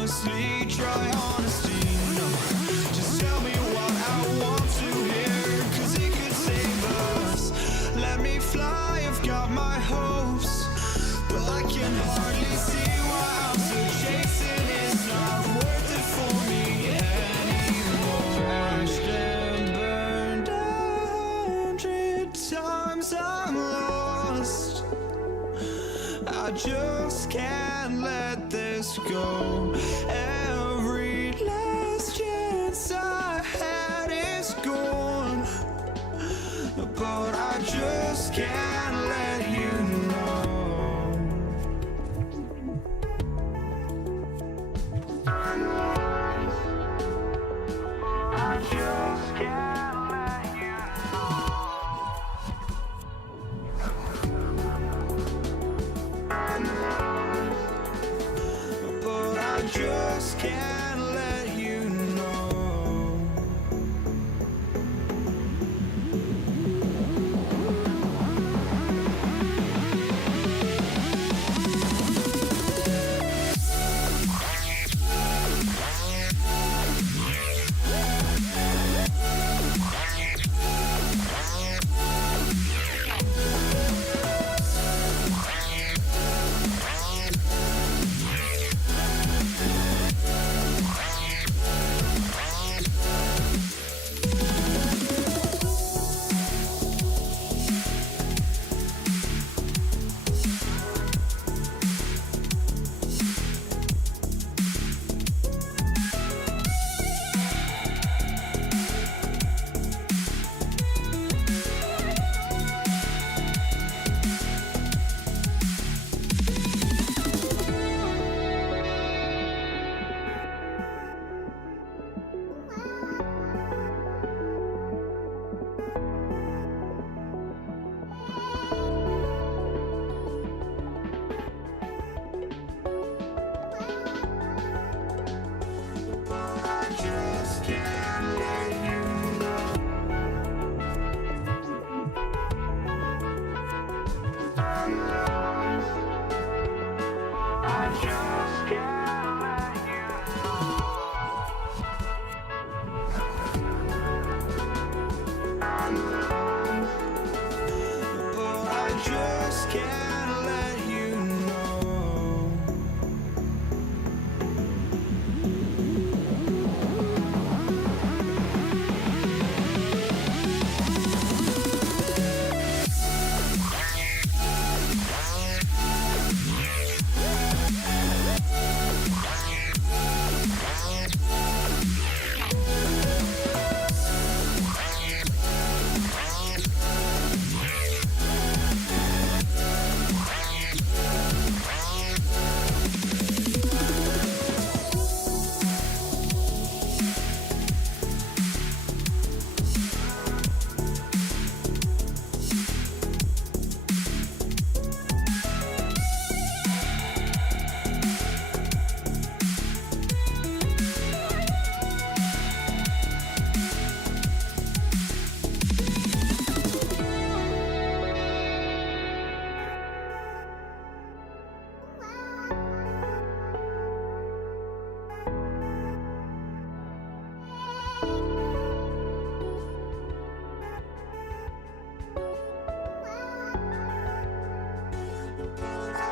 honestly, try honesty, no. Just tell me what I want to hear, 'cause it could save us. Let me fly, I've got my hopes, but I can hardly see why I'm still chasing. It's not worth it for me anymore. Crashed and burned 100 times, I'm lost. I just can't let this go. Every last chance I had is gone, but I just can't let you know. I just can't let you know. But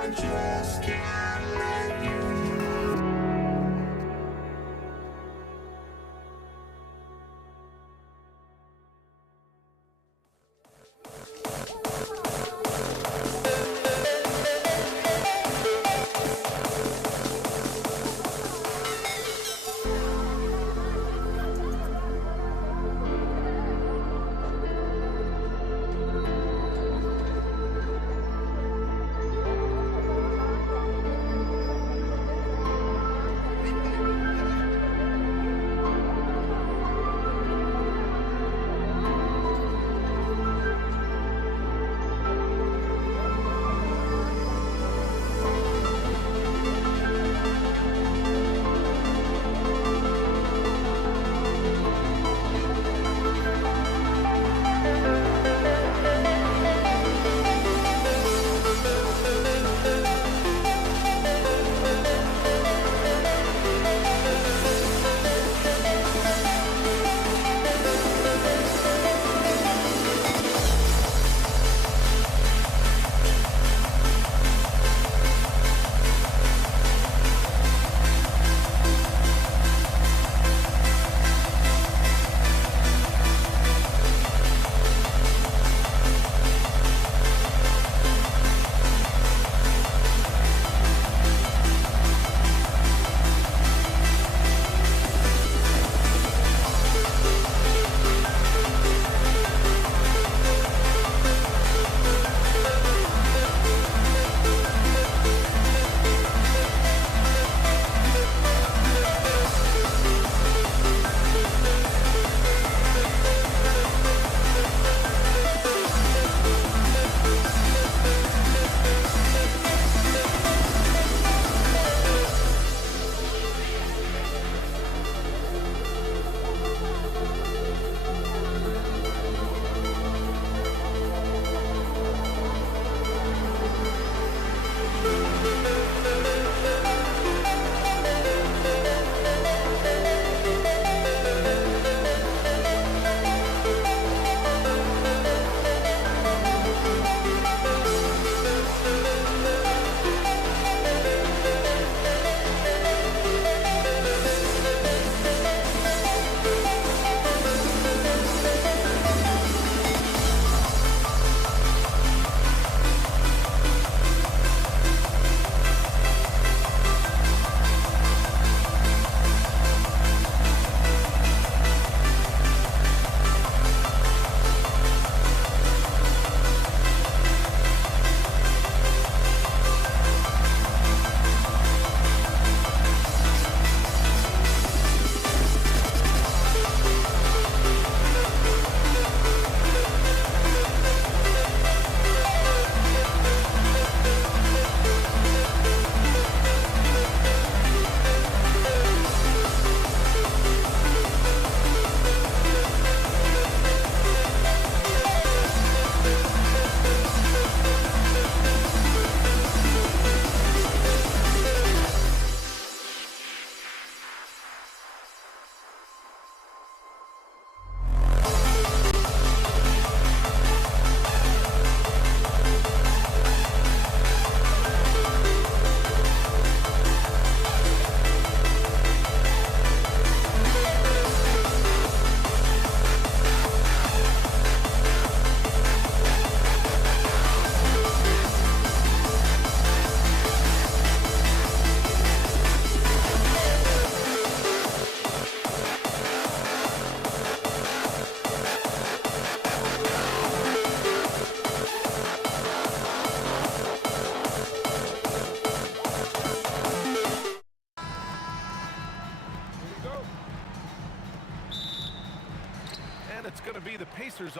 just can't let you know.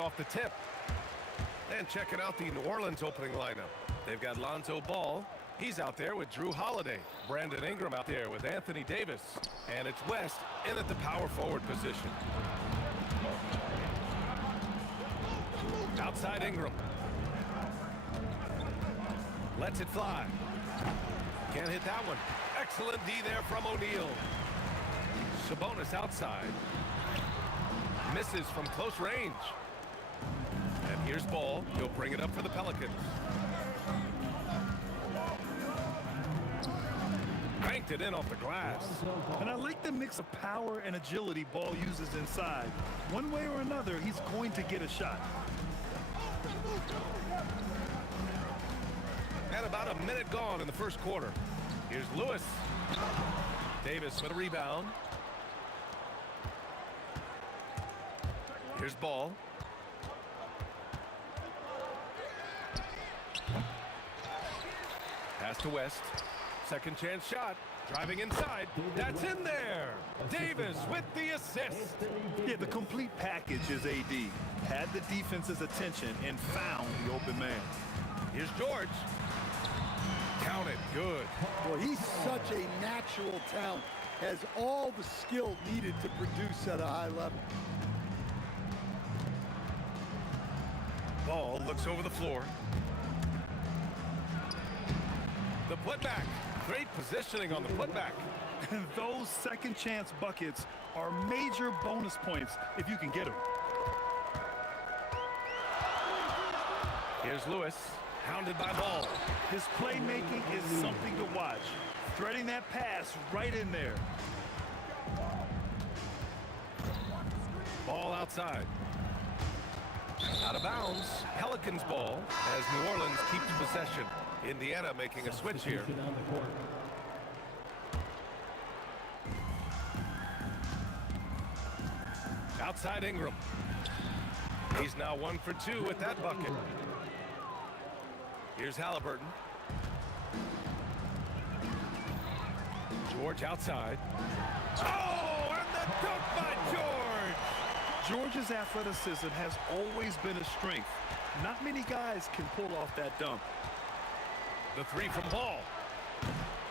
off the tip. And checking out the New Orleans opening lineup. They've got Lonzo Ball. He's out there with Drew Holiday. Brandon Ingram out there with Anthony Davis. And it's West in at the power forward position. Outside Ingram. Lets it fly. Can't hit that one. Excellent D there from O'Neal. Sabonis outside. Misses from close range. And here's Ball. He'll bring it up for the Pelicans. Banked it in off the glass. And I like the mix of power and agility Ball uses inside. One way or another, he's going to get a shot. And about a minute gone in the first quarter. Here's Lewis. Davis with a rebound. Here's Ball. Pass to West. Second chance shot. Driving inside. That's in there. Davis with the assist. Yeah, the complete package is AD. Had the defense's attention and found the open man. Here's George. Count it. Good. Well, he's such a natural talent. Has all the skill needed to produce at a high level. Ball looks over the floor. The putback. Great positioning on the putback. And those second chance buckets are major bonus points if you can get them. Here's Lewis. Hounded by Ball. His playmaking is something to watch. Threading that pass right in there. Ball outside. Out of bounds. Pelicans ball as New Orleans keeps possession. Indiana making a switch here. Outside Ingram. He's now 1 for 2 with that bucket. Here's Halliburton. George outside. Oh, and the dunk by George! George's athleticism has always been a strength. Not many guys can pull off that dunk. The three from Ball.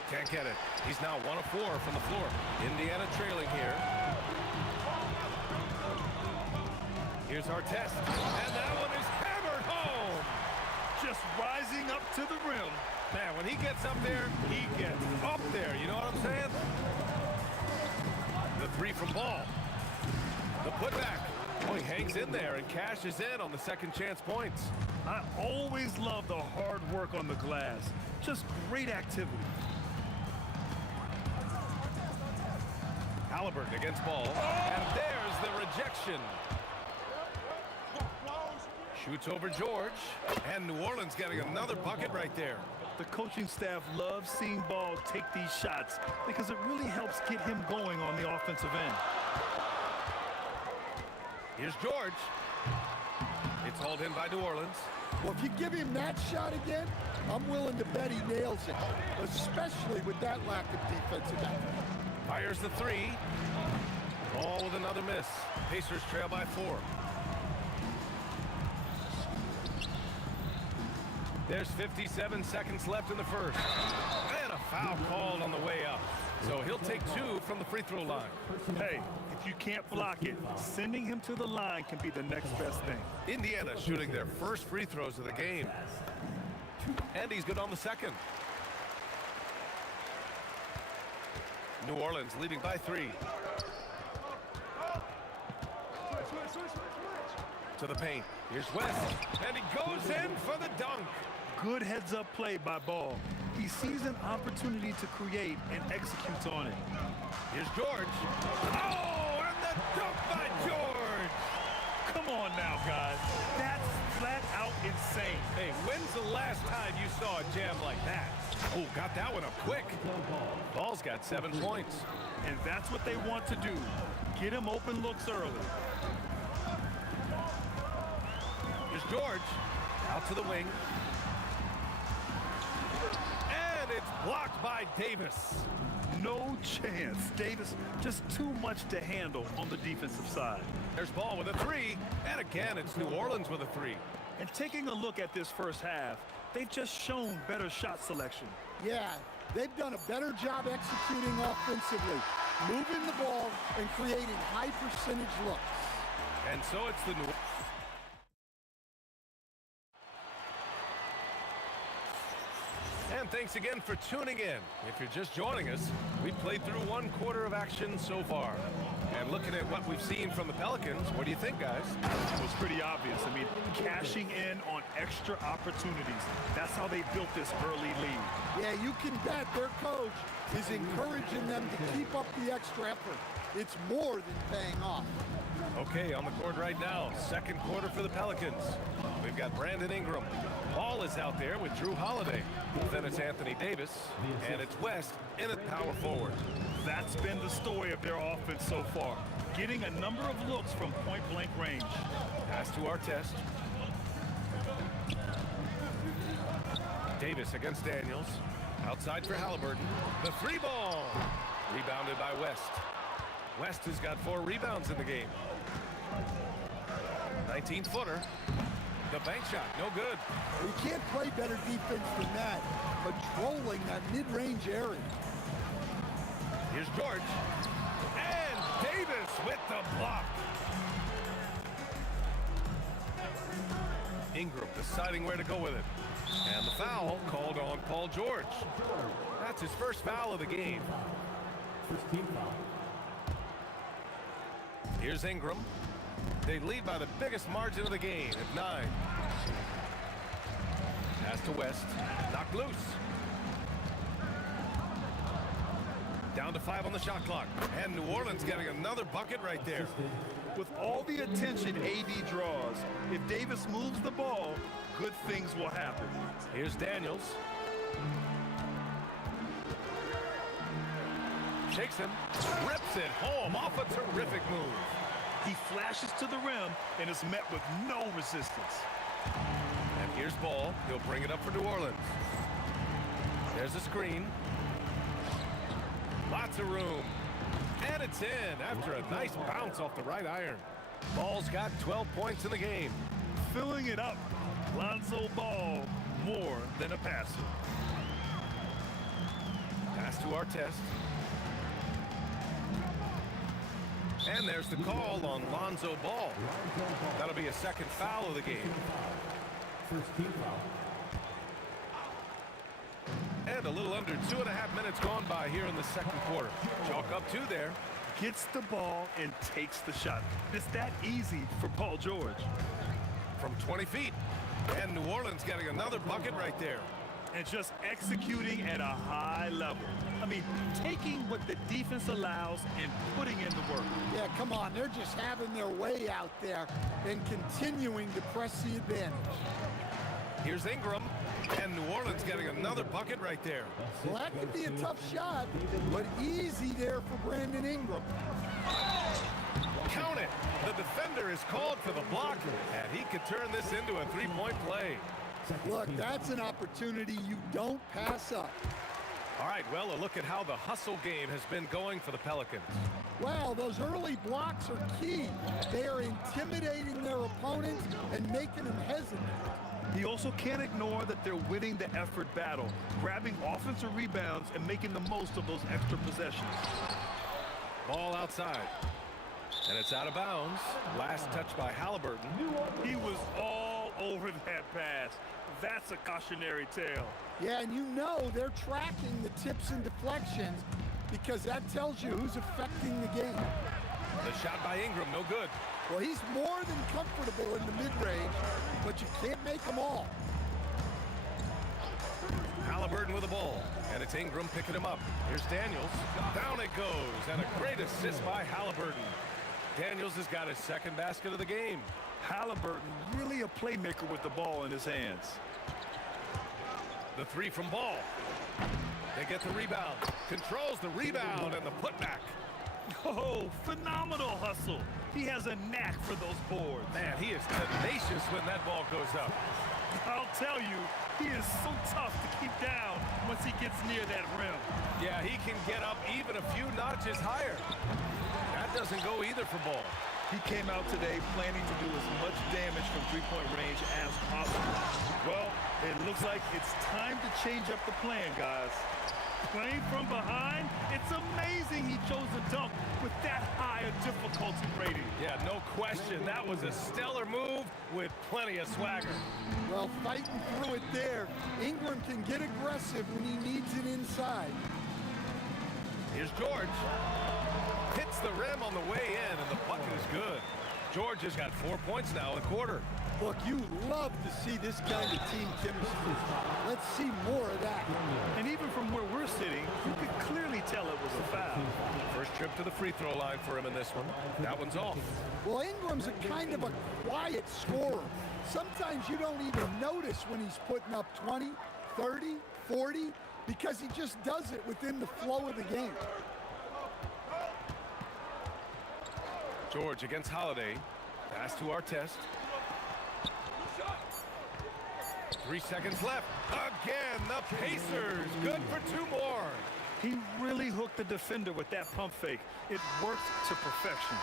Can't get it. He's now 1 of 4 from the floor. Indiana trailing here. Here's Artest. And that one is hammered home. Just rising up to the rim. Man, when he gets up there, he gets up there. You know what I'm saying? The three from Ball. The putback. Oh, he hangs in there and cashes in on the second chance points. I always love the hard work on the glass. Just great activity. Halliburton against Ball. And there's the rejection. Shoots over George. And New Orleans getting another bucket right there. The coaching staff loves seeing Ball take these shots because it really helps get him going on the offensive end. Here's George. It's hauled in by New Orleans. Well, if you give him that shot again, I'm willing to bet he nails it, especially with that lack of defensive effort. Fires the three. Ball with another miss. Pacers trail by 4. There's 57 seconds left in the first. And a foul called on the way up. So he'll take 2 from the free throw line. Hey, if you can't block it, sending him to the line can be the next best thing. Indiana shooting their first free throws of the game. And he's good on the second. New Orleans leading by 3. To the paint. Here's West. And he goes in for the dunk. Good heads-up play by Ball. He sees an opportunity to create and executes on it. Here's George. Oh, and the dunk by George. Come on now, guys. That's flat out insane. Hey, when's the last time you saw a jam like that? Oh, got that one up quick. Ball's got 7 points. And that's what they want to do. Get him open looks early. Here's George. Out to the wing. And it's blocked by Davis. No chance. Davis just too much to handle on the defensive side. There's Ball with a three. And again, it's New Orleans with a three. And taking a look at this first half, they've just shown better shot selection. Yeah, they've done a better job executing offensively, moving the ball and creating high percentage looks. And so it's the New And thanks again for tuning in. If you're just joining us, we've played through 1 quarter of action so far. And looking at what we've seen from the Pelicans, what do you think, guys? It was pretty obvious. I mean, cashing in on extra opportunities. That's how they built this early lead. Yeah, you can bet their coach is encouraging them to keep up the extra effort. It's more than paying off. Okay, on the court right now, 2nd quarter for the Pelicans. We've got Brandon Ingram. Ball is out there with Drew Holiday. Then it's Anthony Davis, and it's West in at power forward. That's been the story of their offense so far, getting a number of looks from point-blank range. Pass to Artest. Davis against Daniels. Outside for Halliburton. The 3 ball. Rebounded by West. West has got 4 rebounds in the game. 19-footer. The bank shot, no good. You can't play better defense than that, patrolling that mid-range area. Here's George. And Davis with the block. Ingram deciding where to go with it. And the foul called on Paul George. That's his first foul of the game. First team foul. Here's Ingram. They lead by the biggest margin of the game at 9. Pass to West. Knocked loose. Down to 5 on the shot clock. And New Orleans getting another bucket right there. With all the attention AD draws, if Davis moves the ball, good things will happen. Here's Daniels. Shakes him. Rips it home off a terrific move. He flashes to the rim and is met with no resistance. And here's Ball. He'll bring it up for New Orleans. There's a screen. Lots of room. And it's in after a nice bounce off the right iron. Ball's got 12 points in the game. Filling it up. Lonzo Ball, more than a passer. Pass to Artest. And there's the call on Lonzo Ball. That'll be a 2nd foul of the game. First team foul. And a little under 2.5 minutes gone by here in the 2nd quarter. Chalk up 2 there. Gets the ball and takes the shot. It's that easy for Paul George. From 20 feet. And New Orleans getting another bucket right there. And just executing at a high level. I mean, taking what the defense allows and putting in the work. Yeah, come on. They're just having their way out there and continuing to press the advantage. Here's Ingram. And New Orleans getting another bucket right there. Well, that could be a tough shot, but easy there for Brandon Ingram. Count it. The defender is called for the block, and he could turn this into a 3-point play. Look, that's an opportunity you don't pass up. All right, well, a look at how the hustle game has been going for the Pelicans. Well, those early blocks are key. They are intimidating their opponents and making them hesitant. He also can't ignore that they're winning the effort battle, grabbing offensive rebounds and making the most of those extra possessions. Ball outside. And it's out of bounds. Last touch by Halliburton. He was all over that pass. That's a cautionary tale. Yeah, and you know they're tracking the tips and deflections because that tells you who's affecting the game. The shot by Ingram, no good. Well, he's more than comfortable in the mid-range, but you can't make them all. Halliburton with the ball, and it's Ingram picking him up. Here's Daniels. Down it goes, and a great assist by Halliburton. Daniels has got his 2nd basket of the game. Halliburton, really a playmaker with the ball in his hands. The 3 from Ball. They get the rebound. Controls the rebound and the putback. Oh, phenomenal hustle. He has a knack for those boards. Man, he is tenacious when that ball goes up. I'll tell you, he is so tough to keep down once he gets near that rim. Yeah, he can get up even a few notches higher. That doesn't go either for Ball. He came out today planning to do as much damage from three-point range as possible. Well, it looks like it's time to change up the plan, guys. Playing from behind, it's amazing he chose a dunk with that high a difficulty rating. Yeah, no question. That was a stellar move with plenty of swagger. Well, fighting through it there. Ingram can get aggressive when he needs it inside. Here's George. Hits the rim on the way in, and the bucket is good. George has got 4 points now in a quarter. Look, you love to see this kind of team chemistry. Let's see more of that. And even from where we're sitting, you could clearly tell it was a foul. First trip to the free throw line for him in this one. That one's off. Well, Ingram's a kind of a quiet scorer. Sometimes you don't even notice when he's putting up 20, 30, 40, because he just does it within the flow of the game. George against Holiday. Pass to Artest. 3 seconds left. Again, the Pacers. Good for 2 more. He really hooked the defender with that pump fake. It worked to perfection.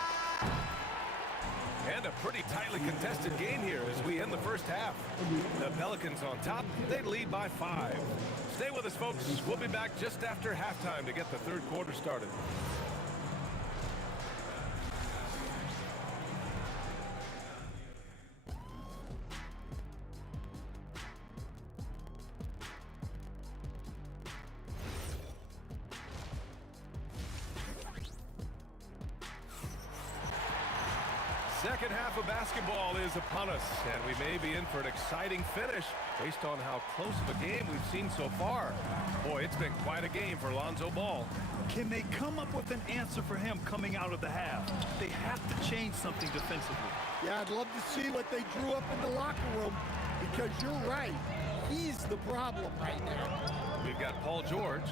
And a pretty tightly contested game here as we end the first half. The Pelicans on top. They lead by 5. Stay with us, folks. We'll be back just after halftime to get the third quarter started. Second half of basketball is upon us, and we may be in for an exciting finish based on how close of a game we've seen so far. Boy, it's been quite a game for Lonzo Ball. Can they come up with an answer for him coming out of the half? They have to change something defensively. Yeah, I'd love to see what they drew up in the locker room, because you're right. He's the problem right now. We've got Paul George.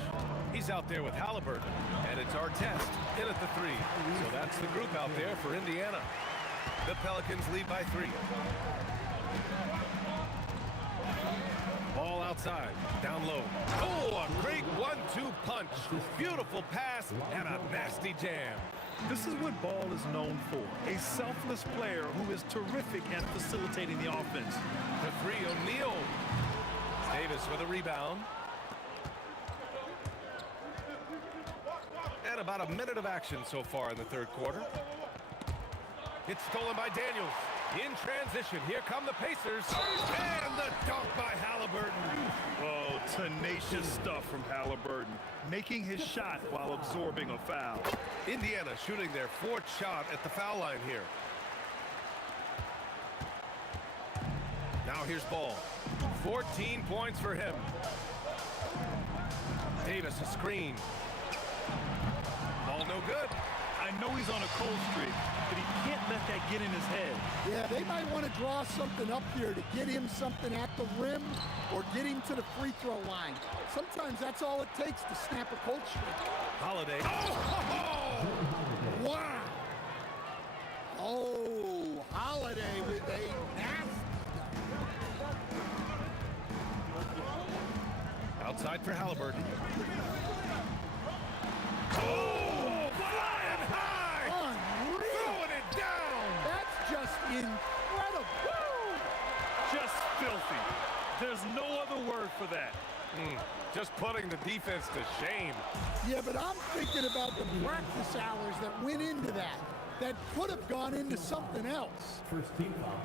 He's out there with Halliburton, and it's Artest in at the 3. So that's the group out there for Indiana. The Pelicans lead by 3. Ball outside, down low. Oh, a great 1-2 punch. Beautiful pass and a nasty jam. This is what Ball is known for. A selfless player who is terrific at facilitating the offense. The 3, O'Neal. Davis with a rebound. And about a minute of action so far in the third quarter. It's stolen by Daniels. In transition, here come the Pacers. And the dunk by Halliburton. Oh, tenacious stuff from Halliburton. Making his shot while absorbing a foul. Indiana shooting their 4th shot at the foul line here. Now here's Ball. 14 points for him. Davis a screen. Ball no good. I know he's on a cold streak, but he can't let that get in his head. Yeah, they might want to draw something up here to get him something at the rim or get him to the free throw line. Sometimes that's all it takes to snap a cold streak. Holiday. Oh! Wow! Oh, Holiday with a nasty. Outside for Halliburton. Oh, flying high! Unreal. Throwing it down! That's just incredible. Woo! Just filthy. There's no other word for that. Just putting the defense to shame. Yeah, but I'm thinking about the practice hours that went into that. That could have gone into something else. First team foul.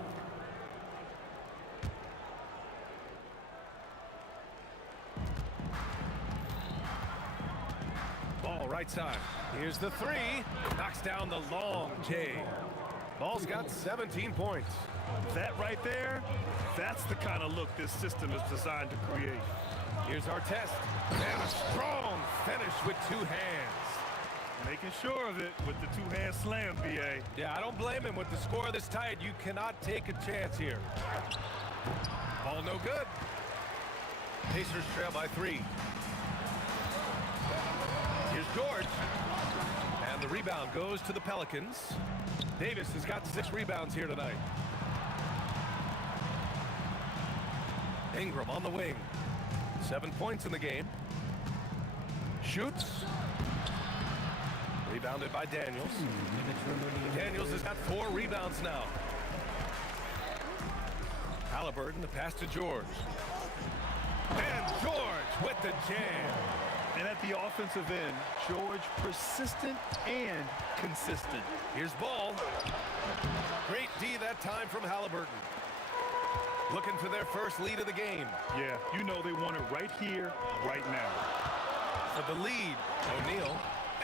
Ball right side. Here's the 3. Knocks down the long J. Ball's got 17 points. That right there, that's the kind of look this system is designed to create. Here's Artest. And a strong finish with 2 hands. Making sure of it with the 2-hand slam, B.A. Yeah, I don't blame him. With the score this tight, you cannot take a chance here. Ball no good. Pacers trail by 3. Here's George. And the rebound goes to the Pelicans. Davis has got 6 rebounds here tonight. Ingram on the wing. 7 points in the game. Shoots. Rebounded by Daniels. Daniels has got 4 rebounds now. Halliburton, the pass to George. And George with the jam. And at the offensive end, George persistent and consistent. Here's Ball. Great D that time from Halliburton. Looking for their first lead of the game. Yeah, you know they want it right here, right now. For the lead, O'Neal.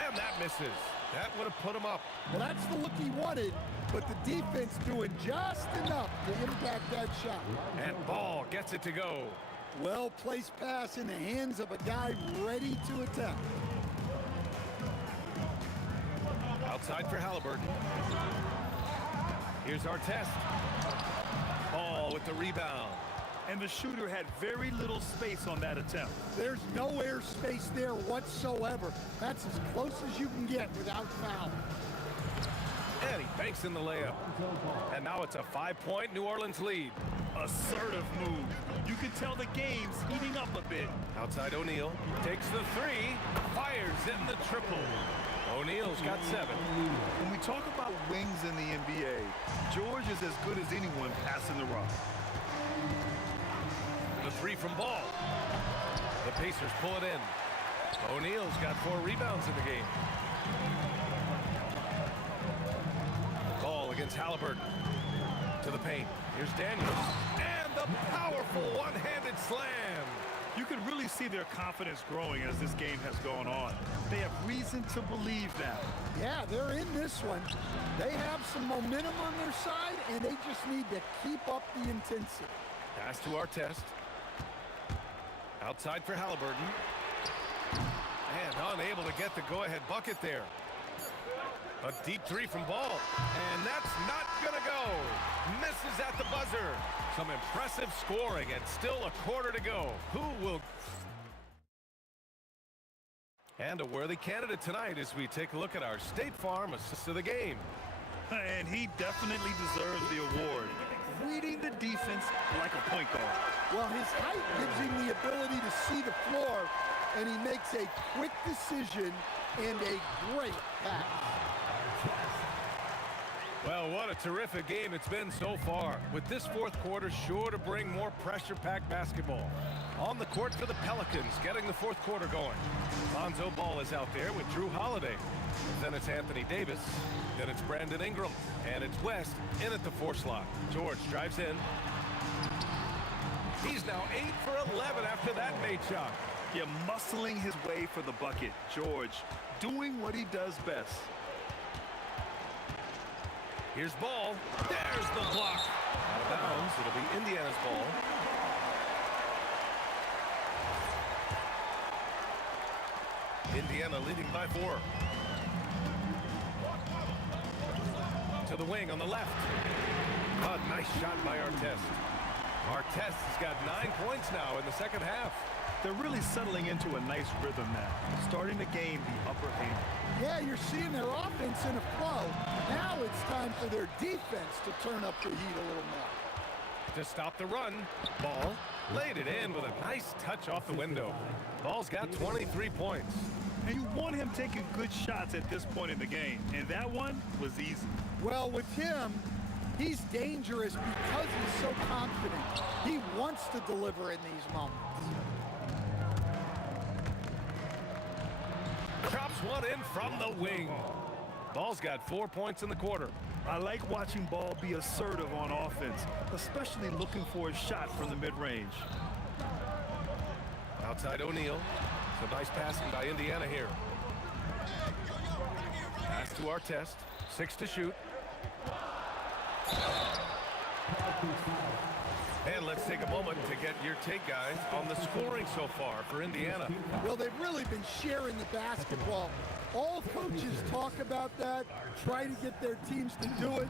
And that misses. That would have put him up. Well, that's the look he wanted, but the defense doing just enough to impact that shot. And Ball gets it to go. Well-placed pass in the hands of a guy ready to attack. Outside for Halliburton. Here's Artest. Ball with the rebound. And the shooter had very little space on that attempt. There's no air space there whatsoever. That's as close as you can get without foul. And he banks in the layup. And now it's a 5-point New Orleans lead. Assertive move. You can tell the game's heating up a bit. Outside O'Neal. Takes the 3. Fires in the triple. O'Neal's got 7. When we talk about wings in the NBA, George is as good as anyone passing the rock. The 3 from Ball. The Pacers pull it in. O'Neal's got 4 rebounds in the game. Ball against Halliburton. To the paint. Here's Daniels. And the powerful one-handed slam. You can really see their confidence growing as this game has gone on. They have reason to believe that. Yeah, they're in this one. They have some momentum on their side, and they just need to keep up the intensity. Pass to Artest. Outside for Halliburton. And unable to get the go-ahead bucket there. A deep 3 from Ball. And that's not going to go. Misses at the buzzer. Some impressive scoring and still a quarter to go. Who will... And a worthy candidate tonight as we take a look at our State Farm assist of the game. And he definitely deserves the award. Reading the defense like a point guard. Well, his height gives him the ability to see the floor, and he makes a quick decision and a great pass. Well, what a terrific game it's been so far, with this fourth quarter sure to bring more pressure-packed basketball. On the court for the Pelicans, getting the fourth quarter going. Lonzo Ball is out there with Drew Holiday. Then it's Anthony Davis. Then it's Brandon Ingram. And it's West in at the 4 slot. George drives in. He's now 8 for 11 after that made shot. Yeah, muscling his way for the bucket. George doing what he does best. Here's Ball. There's the block. Out of bounds. It'll be Indiana's ball. Indiana leading by 4. To the wing on the left. A nice shot by Artest. Artest has got 9 points now in the second half. They're really settling into a nice rhythm now, starting to gain the upper hand. Yeah, you're seeing their offense in a flow. Now it's time for their defense to turn up the heat a little more. To stop the run, Ball laid it in with a nice touch off the window. Ball's got 23 points. And you want him taking good shots at this point in the game, and that one was easy. Well, with him, he's dangerous because he's so confident. He wants to deliver in these moments. Drops one in from the wing. Ball's got 4 points in the quarter. I like watching Ball be assertive on offense, especially looking for a shot from the mid-range. Outside O'Neal. Some nice passing by Indiana here. Pass to Artest. 6 to shoot. And let's take a moment to get your take, guys, on the scoring so far for Indiana. Well, they've really been sharing the basketball. All coaches talk about that, try to get their teams to do it.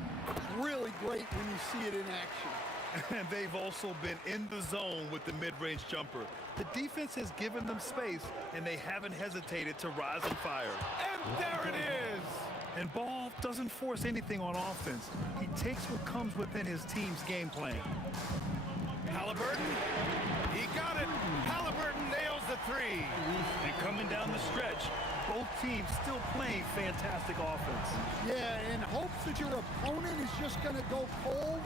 Really great when you see it in action. And they've also been in the zone with the mid-range jumper. The defense has given them space, and they haven't hesitated to rise and fire. And there it is! And Ball doesn't force anything on offense. He takes what comes within his team's game plan. Halliburton, he got it. Halliburton nails the 3. And coming down the stretch, both team still playing fantastic offense. Yeah, in hopes that your opponent is just going to go cold,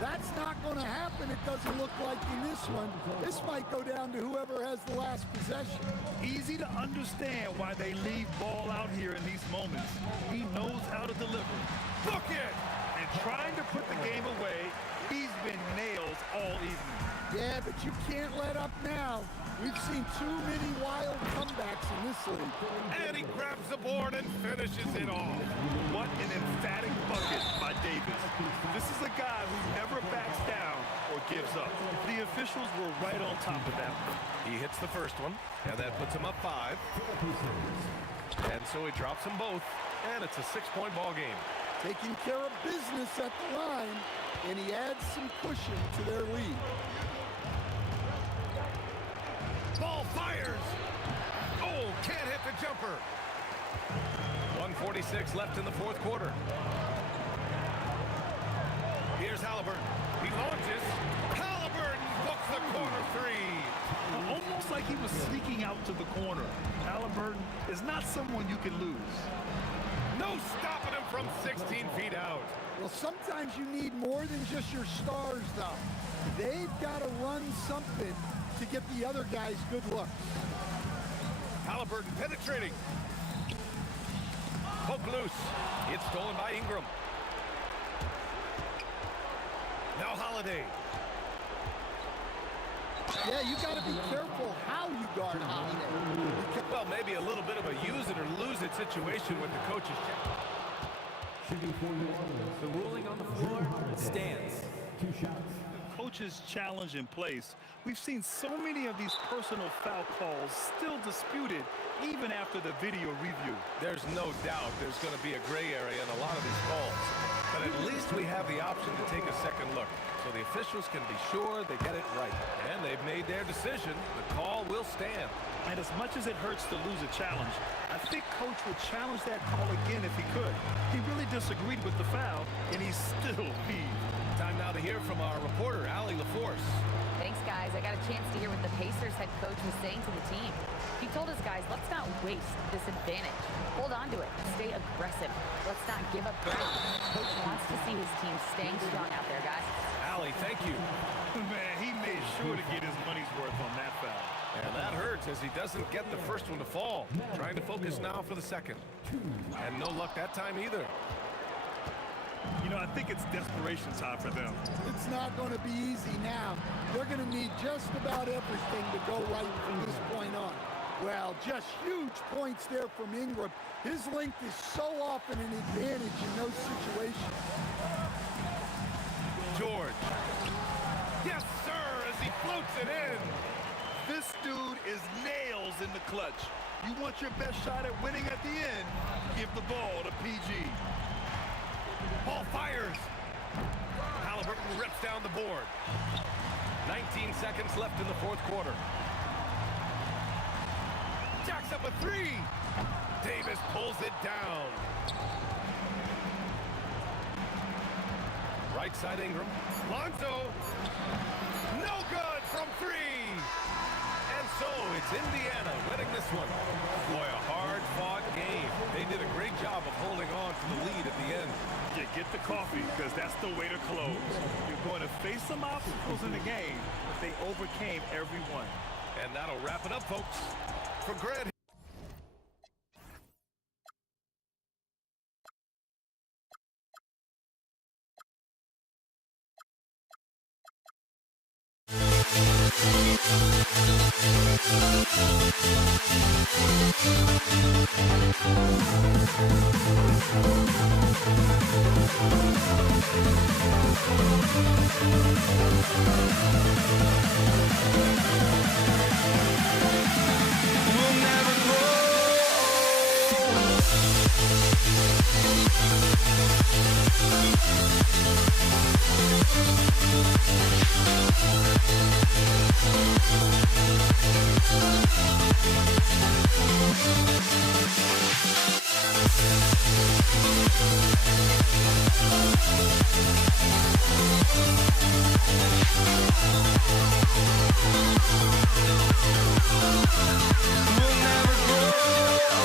that's not going to happen, it doesn't look like in this one. This might go down to whoever has the last possession. Easy to understand why they leave ball out here in these moments. He knows how to deliver. Book it! And trying to put the game away, he's been nails all evening. Yeah, but you can't let up now. We've seen too many wild comebacks in this league. And he grabs the board and finishes it off. What an emphatic bucket by Davis. This is a guy who never backs down or gives up. The officials were right on top of that one. He hits the first one, and that puts him up 5. And so he drops them both, and it's a 6-point ball game. Taking care of business at the line, and he adds some cushion to their lead. Ball fires. Oh, can't hit the jumper. 1:46 left in the fourth quarter. Here's Halliburton. He launches. Halliburton books the corner 3. Almost like he was sneaking out to the corner. Halliburton is not someone you can lose. No stopping him from 16 feet out. Well, sometimes you need more than just your stars, though. They've got to run something to get the other guys good looks. Halliburton penetrating. Poke loose. It's stolen by Ingram. Now Holiday. Yeah, you got to be careful how you guard Holiday. Well, maybe a little bit of a use it or lose it situation with the coach's check. Shooting for New Orleans. The ruling on the floor stands. 2 shots. Coach's challenge in place. We've seen so many of these personal foul calls still disputed even after the video review. There's no doubt there's going to be a gray area in a lot of these calls. But at least we have the option to take a second look, so the officials can be sure they get it right. And they've made their decision. The call will stand. And as much as it hurts to lose a challenge, I think Coach would challenge that call again if he could. He really disagreed with the foul, and he still heaved. Time now to hear from our reporter, Allie LaForce. Thanks, guys. I got a chance to hear what the Pacers head coach was saying to the team. He told his guys, let's not waste this advantage. Hold on to it. Stay aggressive. Let's not give up ground. Coach wants to see his team staying strong out there, guys. Allie, thank you. Man, he made sure to get his money's worth on that foul. And that hurts as he doesn't get the first one to fall. Trying to focus now for the second. And no luck that time either. You know, I think it's desperation time for them. It's not going to be easy now. They're going to need just about everything to go right from this point on. Well, just huge points there from Ingram. His length is so often an advantage in those situations. George. Yes, sir, as he floats it in. This dude is nails in the clutch. You want your best shot at winning at the end, give the ball to PG. Ball fires. Halliburton rips down the board. 19 seconds left in the fourth quarter. Jacks up a 3. Davis pulls it down. Right side Ingram. Lonzo. No good from 3. And so it's Indiana winning this one. Boy, a hard-fought game. They did a great job of holding on to the lead at the end. You get the coffee, because that's the way to close. You're going to face some obstacles in the game, but they overcame every one. And that'll wrap it up, folks. For Grant. We'll never grow. We'll never grow.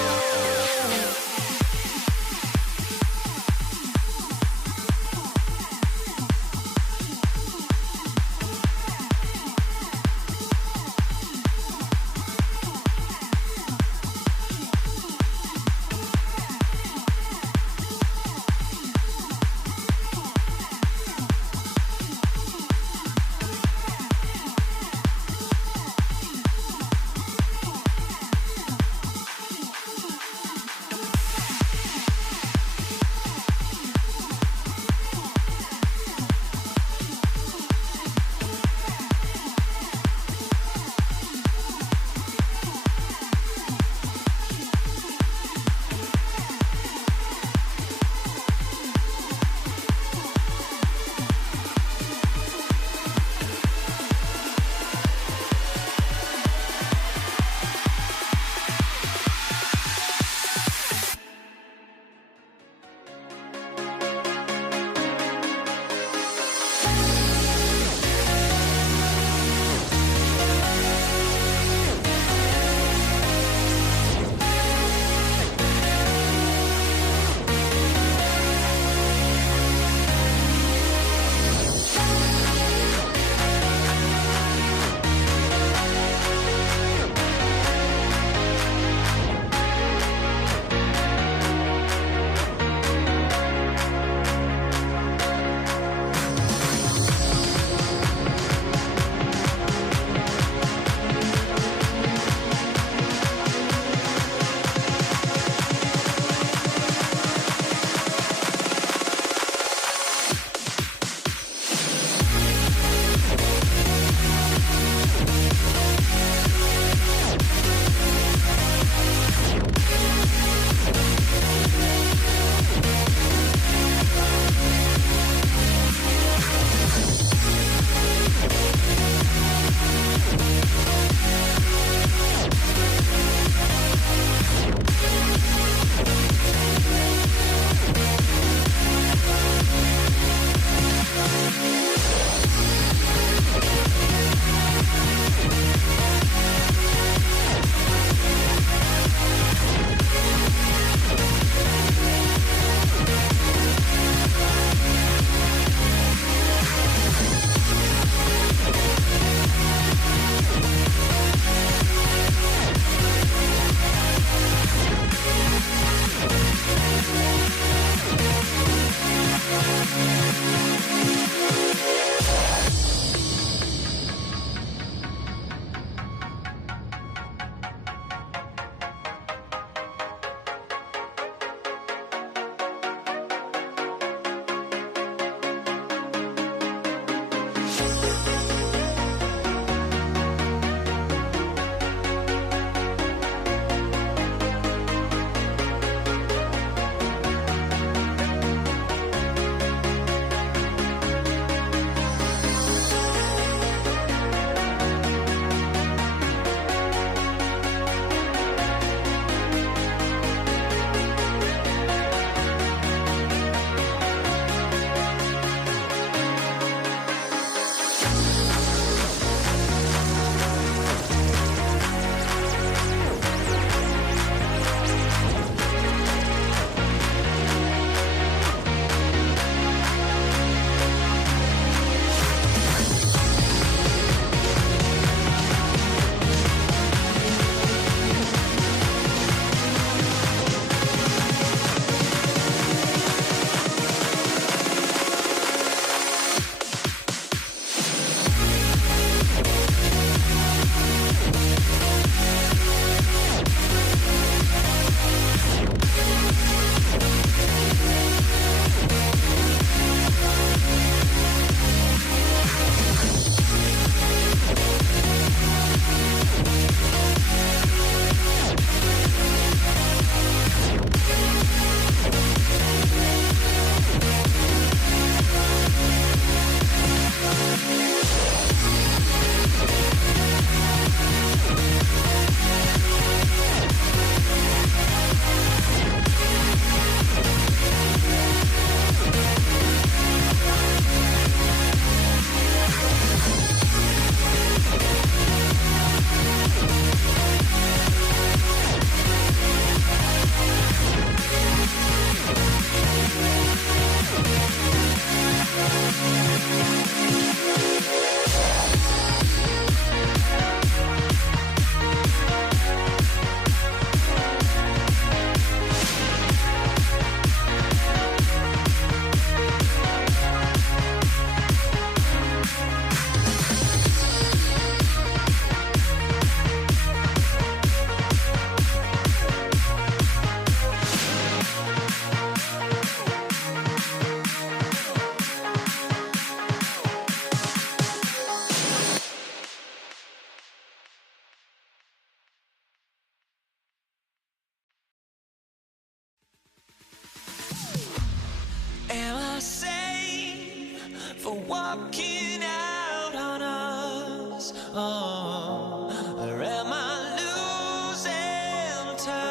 walking out on us? Oh, or am I losing touch?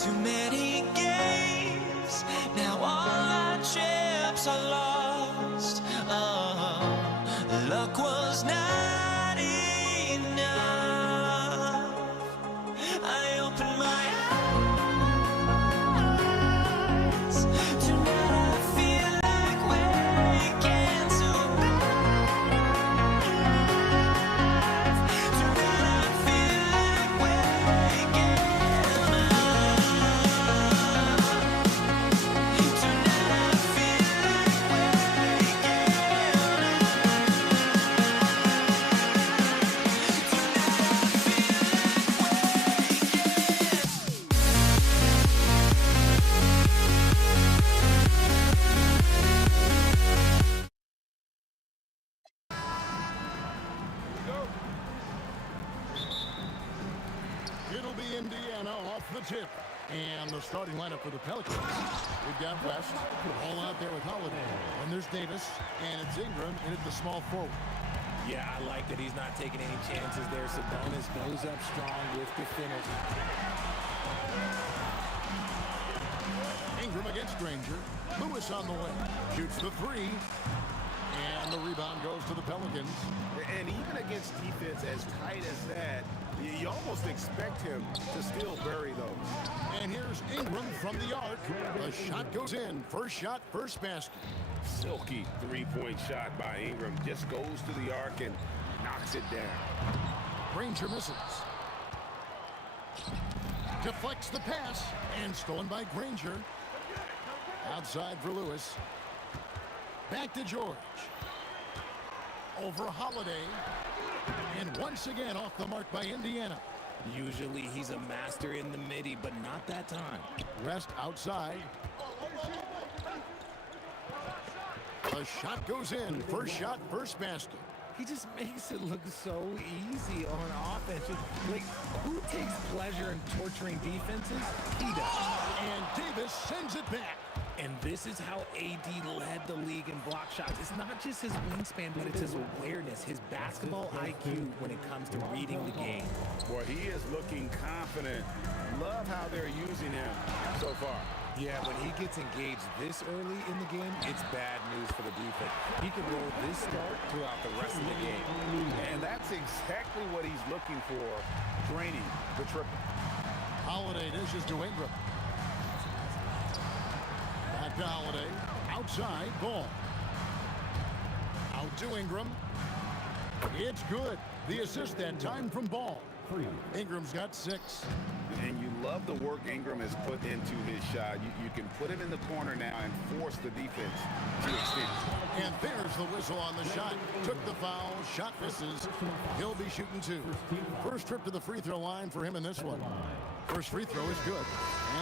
Too many games, now all our chips are lost. Oh, luck was not enough. I opened my eyes. Tonight I feel like waking to life. Tonight I feel like waking up. Tonight I feel like waking It'll be Indiana off the tip. And the starting lineup for the Pelicans. We've got West all out there with Holiday. And there's Davis. And it's Ingram in at the small forward. Yeah, I like that he's not taking any chances there. Sabonis goes up strong with the finish. Ingram against Granger. Lewis on the way. Shoots the three. And the rebound goes to the Pelicans. And even against defense as tight as that, you almost expect him to still bury those. And here's Ingram from the arc. The shot goes in. First shot, first basket. Silky three-point shot by Ingram. Just goes to the arc and knocks it down. Granger misses. Deflects the pass. And stolen by Granger. Outside for Lewis. Back to George. Over Holiday. And once again off the mark by Indiana. Usually he's a master in the midi, but not that time. Rest outside. The shot goes in. First shot, first basket. He just makes it look so easy on offense. Like, who takes pleasure in torturing defenses? He does. And Davis sends it back. And this is how AD led the league in block shots. It's not just his wingspan, but it's his awareness, his basketball IQ when it comes to reading the game. Boy, he is looking confident. Love how they're using him so far. Yeah, when he gets engaged this early in the game, it's bad news for the defense. He can roll this start throughout the rest of the game. And that's exactly what he's looking for, draining the triple. Holiday dishes to Ingram. Back to Holiday. Outside, ball. Out to Ingram. It's good. The assist that time from Ball. Ingram's got 6. And you love the work Ingram has put into his shot. You can put him in the corner now and force the defense to extend. And there's the whistle on the shot. Took the foul. Shot misses. He'll be shooting 2. First trip to the free throw line for him in this one. First free throw is good.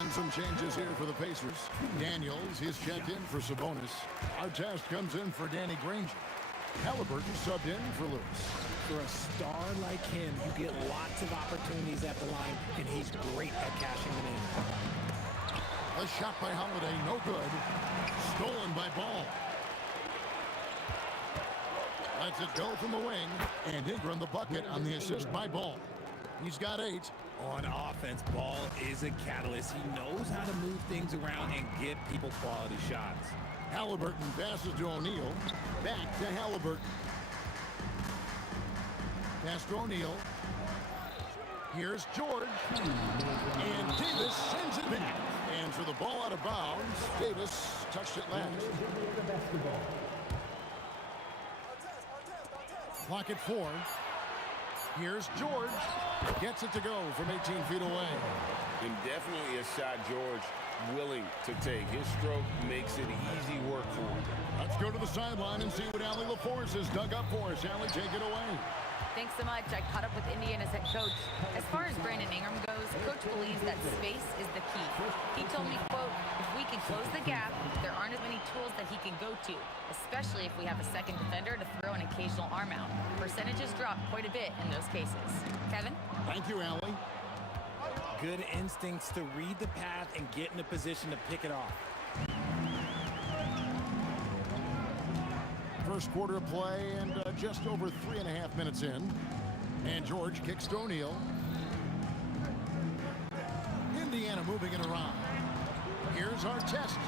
And some changes here for the Pacers. Daniels is checked in for Sabonis. Artest comes in for Danny Granger. Halliburton subbed in for Lewis. For a star like him, you get lots of opportunities at the line, and he's great at cashing them in. A shot by Holiday, no good. Stolen by Ball. Lets it go from the wing. And Ingram the bucket on the assist by Ball. He's got 8. On offense, Ball is a catalyst. He knows how to move things around and give people quality shots. Halliburton passes to O'Neal. Back to Halliburton. Pass to O'Neal. Here's George. And Davis sends it back. And for the ball out of bounds, Davis touched it last. Clock at 4. Here's George. Gets it to go from 18 feet away. And definitely a shot George willing to take. His stroke makes it easy work for him. Let's go to the sideline and see what Allie LaForce has dug up for us. Allie, take it away. Thanks so much. I caught up with Indiana's head coach. As far as Brandon Ingram goes, coach believes that space is the key. He told me, quote, if we can close the gap, there aren't as many tools that he can go to, especially if we have a second defender to throw an occasional arm out. Percentages drop quite a bit in those cases. Kevin? Thank you, Allie. Good instincts to read the path and get in a position to pick it off. First quarter of play and just over 3.5 minutes in. And George kicks to O'Neal. Indiana moving it around. Here's our test.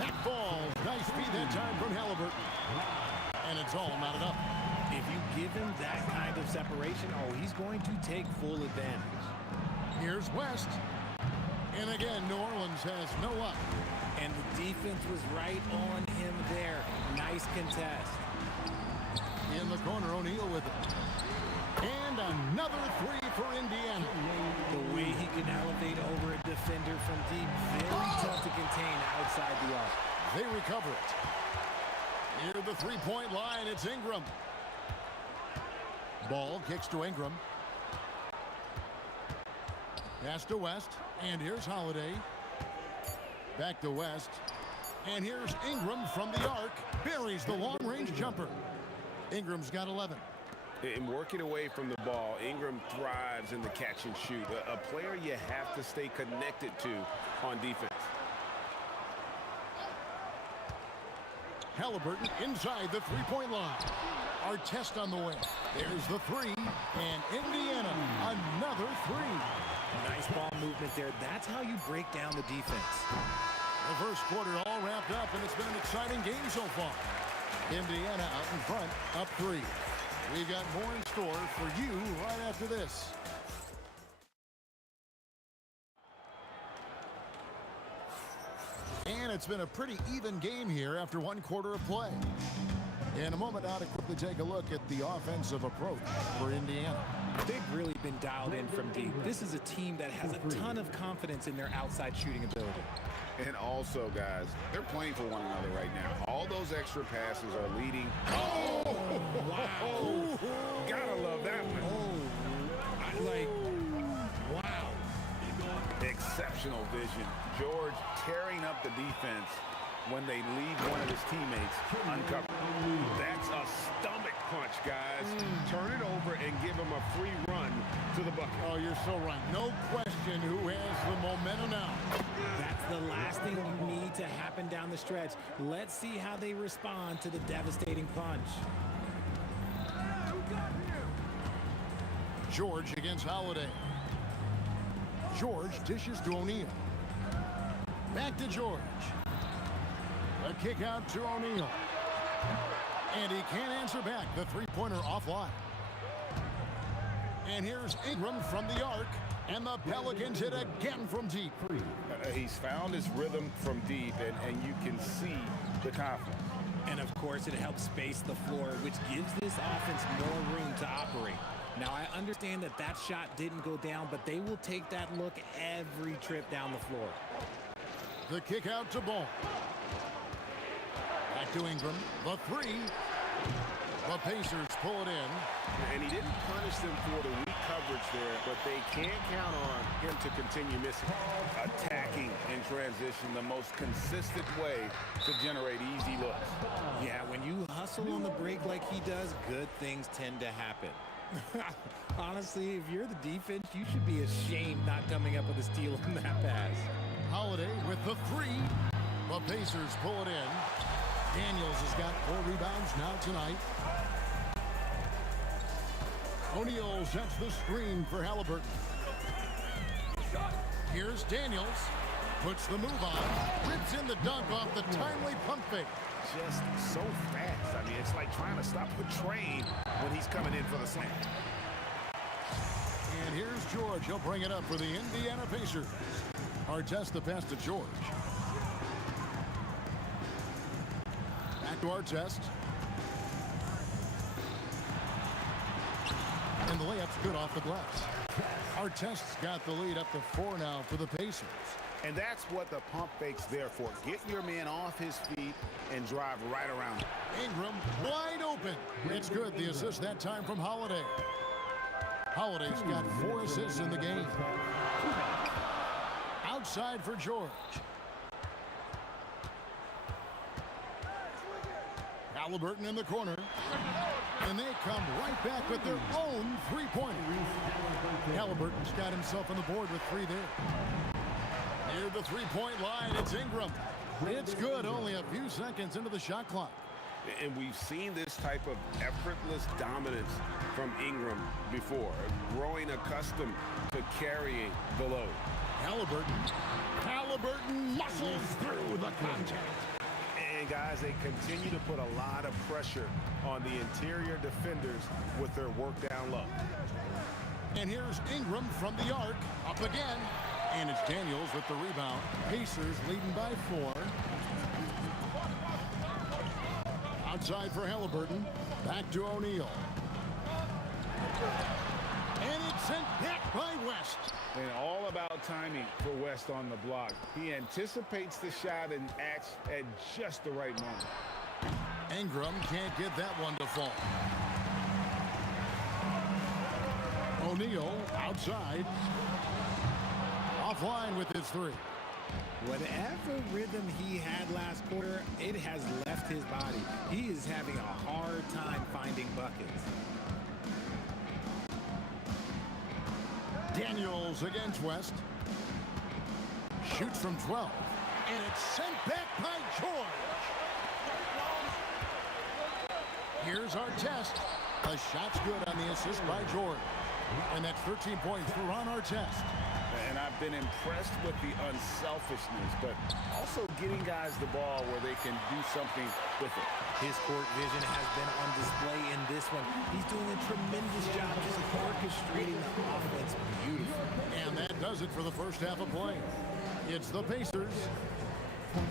That ball, nice feed that time from Halliburton. And it's all knotted up. If you give him that kind of separation, he's going to take full advantage. Here's West. And again, New Orleans has no luck. And the defense was right on him there. Nice contest. In the corner, O'Neal with it. And another three for Indiana. The way he can elevate over a defender from deep, very tough to contain outside the arc. They recover it. Near the three-point line, it's Ingram. Ball kicks to Ingram. Pass to West, and here's Holiday. Back to West, and here's Ingram from the arc. Buries the long-range jumper. Ingram's got 11. In working away from the ball, Ingram thrives in the catch and shoot. A player you have to stay connected to on defense. Halliburton inside the three-point line. Our test on the way. There's the three, and Indiana, another three. Nice ball movement there. That's how you break down the defense. The first quarter all wrapped up, and it's been an exciting game so far. Indiana out in front, up 3. We've got more in store for you right after this. And it's been a pretty even game here after one quarter of play. In a moment now to quickly take a look at the offensive approach for Indiana. They've really been dialed in from deep. This is a team that has a ton of confidence in their outside shooting ability. And also, guys, they're playing for one another right now. All those extra passes are leading. Oh, wow. Gotta love that one. Wow. Exceptional vision. George tearing up the defense when they leave one of his teammates uncovered. That's a stomach punch, guys. Turn it over and give him a free run to the bucket. Oh, you're so right. No question who has the momentum now. That's the last thing you need to happen down the stretch. Let's see how they respond to the devastating punch. George against Holiday. George dishes to O'Neal. Back to George. A kick out to O'Neal. And he can't answer back. The three-pointer offline. And here's Ingram from the arc. And the Pelicans hit again from deep. He's found his rhythm from deep, and you can see the confidence. And, of course, it helps space the floor, which gives this offense more room to operate. Now, I understand that that shot didn't go down, but they will take that look every trip down the floor. The kick out to Ball. Back to Ingram. The three. The Pacers pull it in. And he didn't punish them for the weak coverage there, but they can't count on him to continue missing. Attacking in transition, the most consistent way to generate easy looks. Yeah, when you hustle on the break like he does, good things tend to happen. Honestly, if you're the defense, you should be ashamed not coming up with a steal on that pass. Holiday with the three. The Pacers pull it in. Daniels has got 4 rebounds now tonight. O'Neal sets the screen for Halliburton. Here's Daniels. Puts the move on. Rips in the dunk off the timely pump fake. Just so fast. I mean, it's like trying to stop the train when he's coming in for the slam. And here's George. He'll bring it up for the Indiana Pacers. Artest the pass to George. Back to Artest. And the layup's good off the glass. Artest's got the lead up to 4 now for the Pacers. And that's what the pump fake's there for. Get your man off his feet and drive right around him. Ingram wide open. It's good. The assist that time from Holiday. Holiday's got 4 assists in the game. Outside for George. Halliburton in the corner. And they come right back with their own three-pointer. Halliburton's got himself on the board with 3 there. Near the three-point line, it's Ingram. It's good, only a few seconds into the shot clock. And we've seen this type of effortless dominance from Ingram before, growing accustomed to carrying the load. Halliburton muscles through the contact. And guys, they continue to put a lot of pressure on the interior defenders with their work down low. And here's Ingram from the arc, up again. And it's Daniels with the rebound. Pacers leading by 4. Outside for Halliburton. Back to O'Neal. And it's sent back by West. And all about timing for West on the block. He anticipates the shot and acts at just the right moment. Ingram can't get that one to fall. O'Neal outside. Offline with his 3. Whatever rhythm he had last quarter, it has left his body. He is having a hard time finding buckets. Daniels against West. Shoots from 12. And it's sent back by George. Here's our test. The shot's good on the assist by George. And that's 13 points for Ron Artest. And I've been impressed with the unselfishness, but also getting guys the ball where they can do something with it. His court vision has been on display in this one. He's doing a tremendous job just orchestrating the offense beautifully. And that does it for the first half of play. It's the Pacers.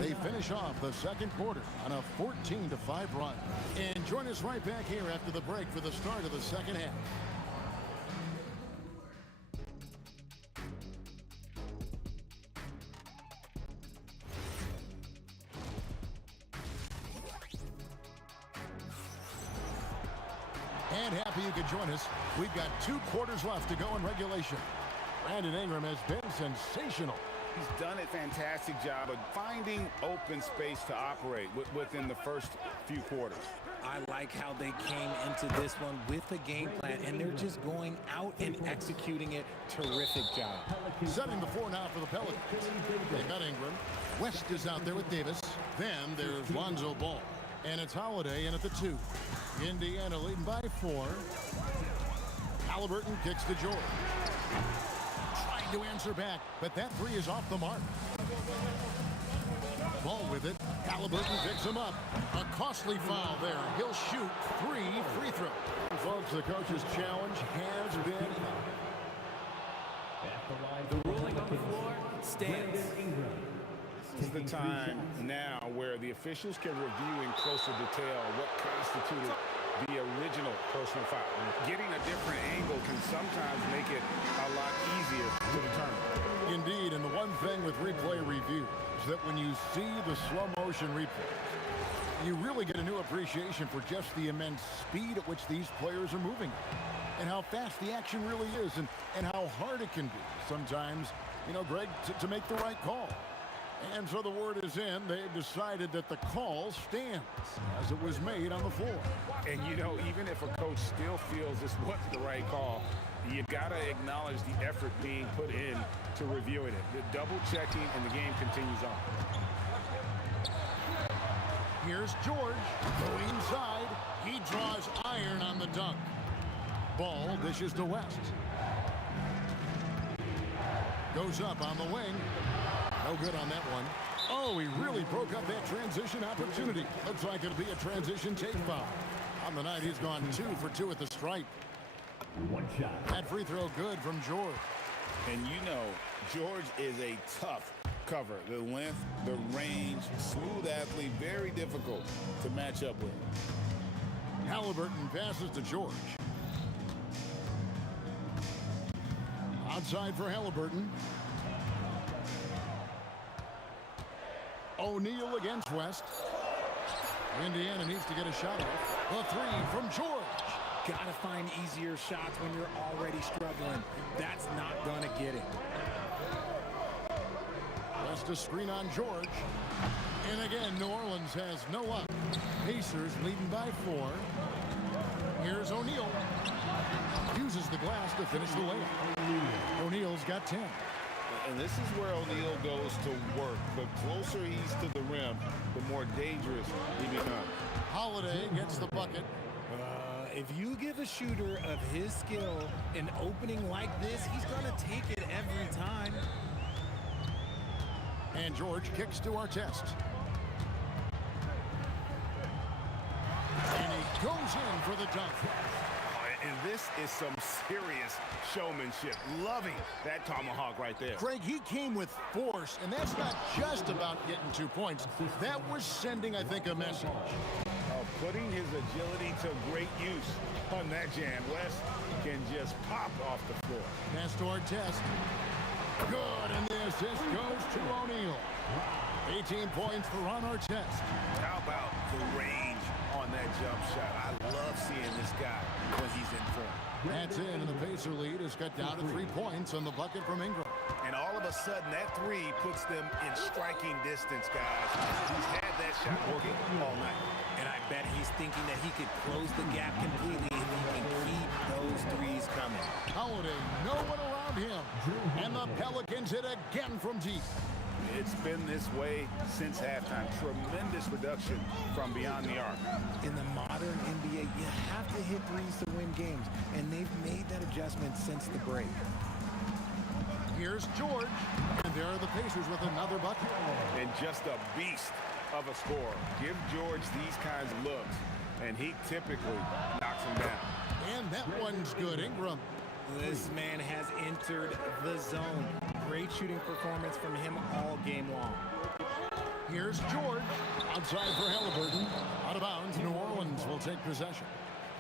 They finish off the second quarter on a 14-5 run. And join us right back here after the break for the start of the second half. And happy you could join us. We've got 2 quarters left to go in regulation. Brandon Ingram has been sensational. He's done a fantastic job of finding open space to operate within the first few quarters. I like how they came into this one with a game plan, and they're just going out and executing it. Terrific job. Setting the 4 now for the Pelicans. They've got Ingram. West is out there with Davis. Then there's Lonzo Ball. And it's Holiday in at the 2. Indiana leading by 4. Halliburton kicks to George. Trying to answer back, but that 3 is off the mark. Ball with it. Halliburton picks him up. A costly foul there. He'll shoot 3 free throws. Folks, the coach's challenge has been... The ruling on the floor stands. This is the time now where the officials can review in closer detail what constituted the original personal foul. Getting a different angle can sometimes make it a lot easier to determine. Indeed, and the one thing with replay review is that when you see the slow motion replay, you really get a new appreciation for just the immense speed at which these players are moving and how fast the action really is and how hard it can be sometimes, you know, Greg, to make the right call. And so the word is in. They've decided that the call stands as it was made on the floor. And, you know, even if a coach still feels this wasn't the right call, you got to acknowledge the effort being put in to reviewing it. The double checking, and the game continues on. Here's George. Go inside. He draws iron on the dunk. Ball dishes to West. Goes up on the wing. No good on that one. Oh, he really broke up that transition opportunity. Looks like it'll be a transition take foul. On the night, he's gone 2 for 2 at the stripe. 1 shot. That free throw good from George. And you know, George is a tough cover. The length, the range, smooth athlete, very difficult to match up with. Halliburton passes to George. Outside for Halliburton. O'Neal against West. Indiana needs to get a shot off. The 3 from George. Gotta find easier shots when you're already struggling. That's not gonna get it. Just a screen on George. And again, New Orleans has no luck. Pacers leading by 4. Here's O'Neal. Uses the glass to finish the layup. O'Neal's got 10. And this is where O'Neal goes to work. The closer he's to the rim, the more dangerous he becomes. Holiday gets the bucket. If you give a shooter of his skill an opening like this, he's going to take it every time. And George kicks to Artest. And he goes in for the dunk. And this is some serious showmanship. Loving that tomahawk right there. Craig, he came with force, and that's not just about getting 2 points. That was sending, I think, a message. Putting his agility to great use on that jam. West can just pop off the floor. Pass to Artest. Good, and the assist goes to O'Neal. 18 points for Ron Artest. How about the range on that jump shot? I love seeing this guy when he's in form. That's in, and the Pacer lead is cut down to 3 points on the bucket from Ingram. And all of a sudden, that three puts them in striking distance, guys. He's had that shot working all night. And I bet he's thinking that he could close the gap completely if he can keep those threes coming. Holiday, no one around him. And the Pelicans hit again from deep. It's been this way since halftime. Tremendous reduction from beyond the arc. In the modern NBA, you have to hit threes to win games, and they've made that adjustment since the break. Here's George, and there are the Pacers with another bucket. And just a beast of a scorer. Give George these kinds of looks, and he typically knocks them down. And that one's good. Ingram. This man has entered the zone. Great shooting performance from him all game long. Here's George. Outside for Halliburton. Out of bounds. New Orleans will take possession.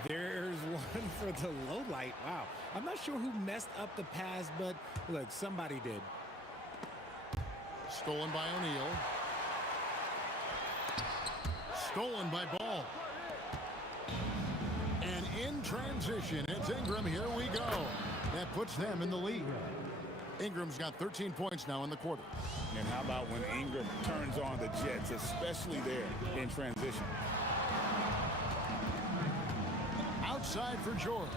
There's one for the low light. Wow. I'm not sure who messed up the pass, but look, somebody did. Stolen by O'Neal. Stolen by Ball. And in transition, it's Ingram. Here we go. That puts them in the lead. Ingram's got 13 points now in the quarter. And how about when Ingram turns on the Jets, especially there in transition? Outside for George.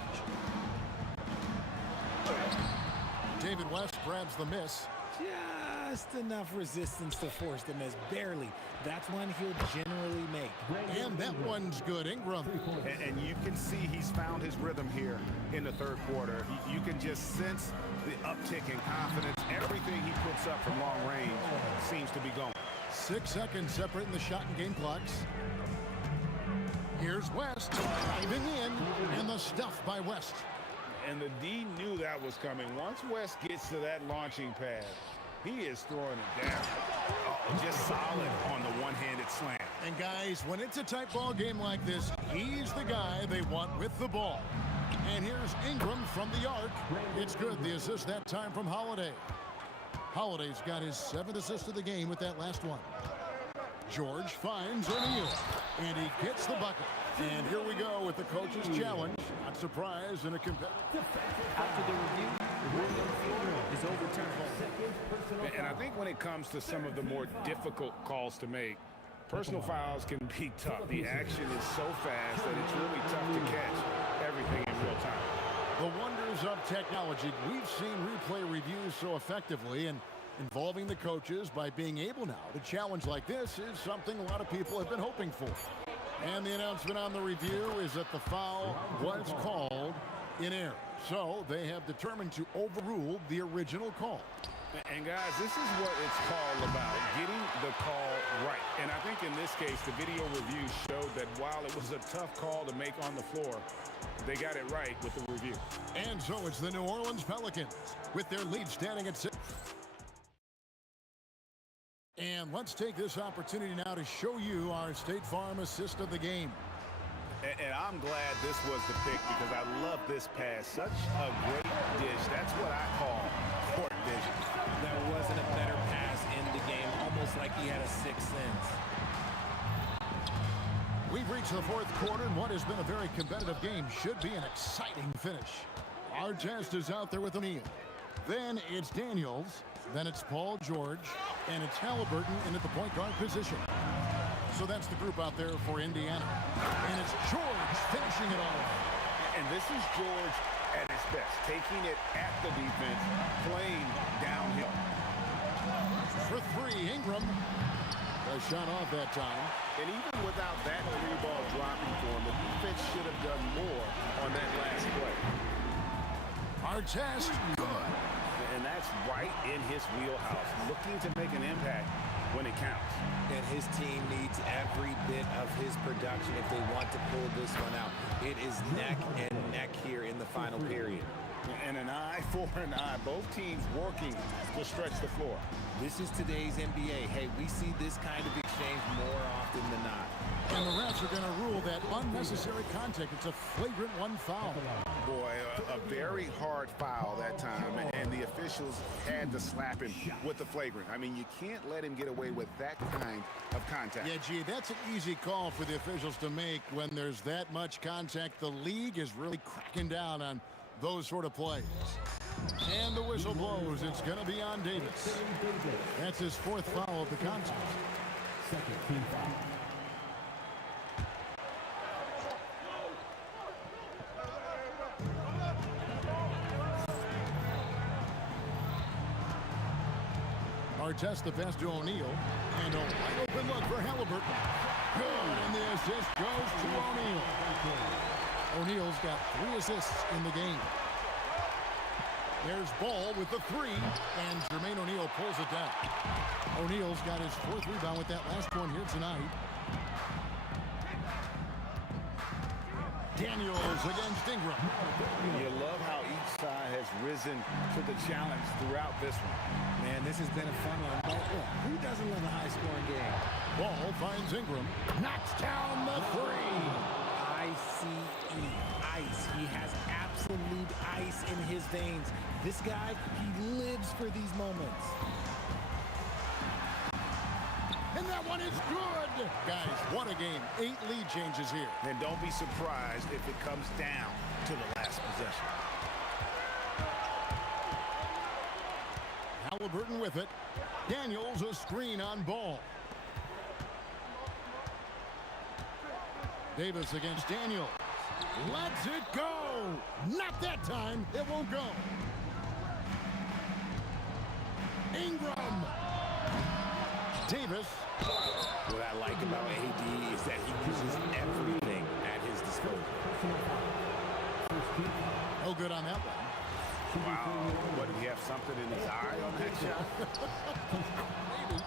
David West grabs the miss. Just enough resistance to force the miss. Barely. That's one he'll generally make. And that one's good. Ingram. And you can see he's found his rhythm here in the third quarter. You can just sense the uptick in confidence. Everything he puts up from long range seems to be going. 6 seconds separating the shot and game clocks. Here's West driving in, and the stuff by West. And the D knew that was coming. Once West gets to that launching pad, he is throwing it down. Oh, just solid on the one-handed slam. And guys, when it's a tight ball game like this, he's the guy they want with the ball. And here's Ingram from the arc. It's good. The assist that time from Holiday. Holiday's got his 7th assist of the game with that last one. George finds O'Neal, and he gets the bucket. And here we go with the coach's challenge. Not surprised in a competitive. After the review, the ruling on the floor is overturned. And I think when it comes to some of the more difficult calls to make, personal fouls can be tough. The action is so fast that it's really tough to catch everything in real time. The wonders of technology. We've seen replay reviews so effectively, and involving the coaches by being able now to challenge like this is something a lot of people have been hoping for. And the announcement on the review is that the foul was called in error. So they have determined to overrule the original call. And guys, this is what it's called about, getting the call right. And I think in this case, the video review showed that while it was a tough call to make on the floor, they got it right with the review. And so it's the New Orleans Pelicans with their lead standing at 6. And let's take this opportunity now to show you our State Farm assist of the game. And I'm glad this was the pick because I love this pass. Such a great dish. That's what I call court vision. There wasn't a better pass in the game, almost like he had a sixth sense. We've reached the fourth quarter, and what has been a very competitive game should be an exciting finish. Artest is out there with O'Neal. Then it's Daniels. Then it's Paul George. And it's Halliburton in at the point guard position. So that's the group out there for Indiana. And it's George finishing it off. And this is George at his best, taking it at the defense, playing downhill. For three, Ingram. A shot off that time. And even without that three-ball drive, Artest, good. And that's right in his wheelhouse, looking to make an impact when it counts. And his team needs every bit of his production if they want to pull this one out. It is neck and neck here in the final period. And an eye for an eye. Both teams working to stretch the floor. This is today's NBA. Hey, we see this kind of exchange more often than not. And the refs are going to rule that unnecessary contact. It's a flagrant one foul. Boy, a very hard foul that time, and the officials had to slap him with the flagrant. I mean, you can't let him get away with that kind of contact. Yeah, gee, that's an easy call for the officials to make when there's that much contact. The league is really cracking down on those sort of plays. And the whistle blows. It's going to be on Davis. That's his fourth foul of the contest. Second team foul. Artest the pass to O'Neal. And a wide open look for Halliburton. Good, and the assist goes to O'Neal. O'Neal's got 3 assists in the game. There's Ball with the 3, and Jermaine O'Neal pulls it down. O'Neal's got his 4th rebound with that last one here tonight. Daniels against Ingram. You love how each side has risen to the challenge throughout this one. Man, this has been a fun one. But who doesn't love a high-scoring game? Ball finds Ingram. Knocks down the 3. I-C-E. Ice. He has absolute ice in his veins. This guy, he lives for these moments. And that one is good. Guys, what a game. 8 lead changes here. And don't be surprised if it comes down to the last possession. Halliburton with it. Daniels a screen on Ball. Davis against Daniels. Lets it go. Not that time. It won't go. Ingram. Davis. What I like about AD is that he uses everything at his disposal. No good on that one. Wow. What, did he have something in his eye on that shot? Maybe.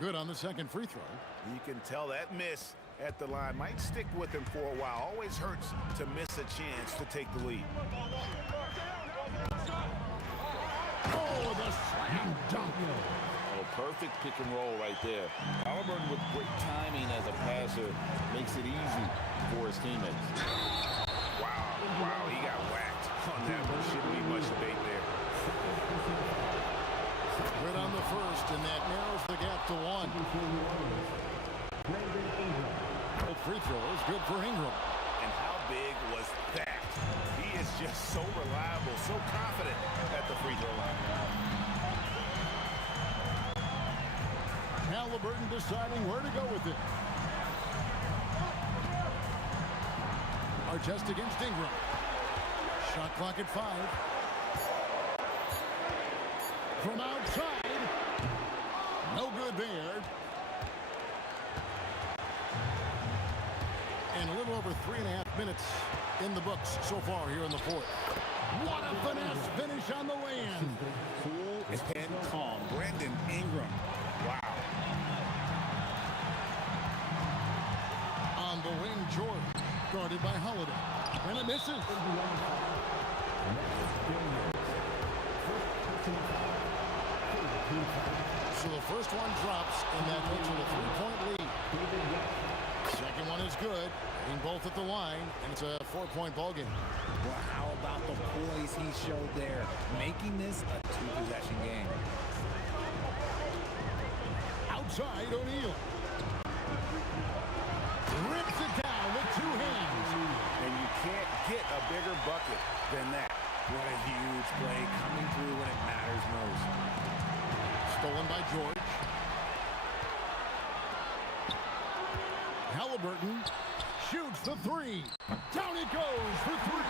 Good on the second free throw. You can tell that miss at the line might stick with him for a while. Always hurts to miss a chance to take the lead. Oh, the slam dunk. Oh, perfect pick and roll right there. Halliburton with great timing as a passer makes it easy for his teammates. Wow, he got whacked on that one. Shouldn't be much debate there. Good on the first, and that narrows the gap to 1. Both free throws, good for Ingram. And how big was that? He is just so reliable, so confident at the free throw line. Halliburton deciding where to go with it. Artest against Ingram. Shot clock at 5. From outside. No good there. And a little over 3.5 minutes in the books so far here in the fourth. What a finesse finish on the way-in. Cool and calm. Brandon Ingram. Wow. On the wing, Jordan. Guarded by Holiday. And it misses. So the first one drops, and that makes it a 3-point lead. Second one is good. Hitting both at the line, and it's a 4-point ball game. Well, how about the poise he showed there, making this a 2-possession game. Outside, O'Neal. Rips it down with 2 hands. And you can't get a bigger bucket than that. What a huge play coming through when it matters most. Stolen by George. Halliburton shoots the 3. Down it goes for 3.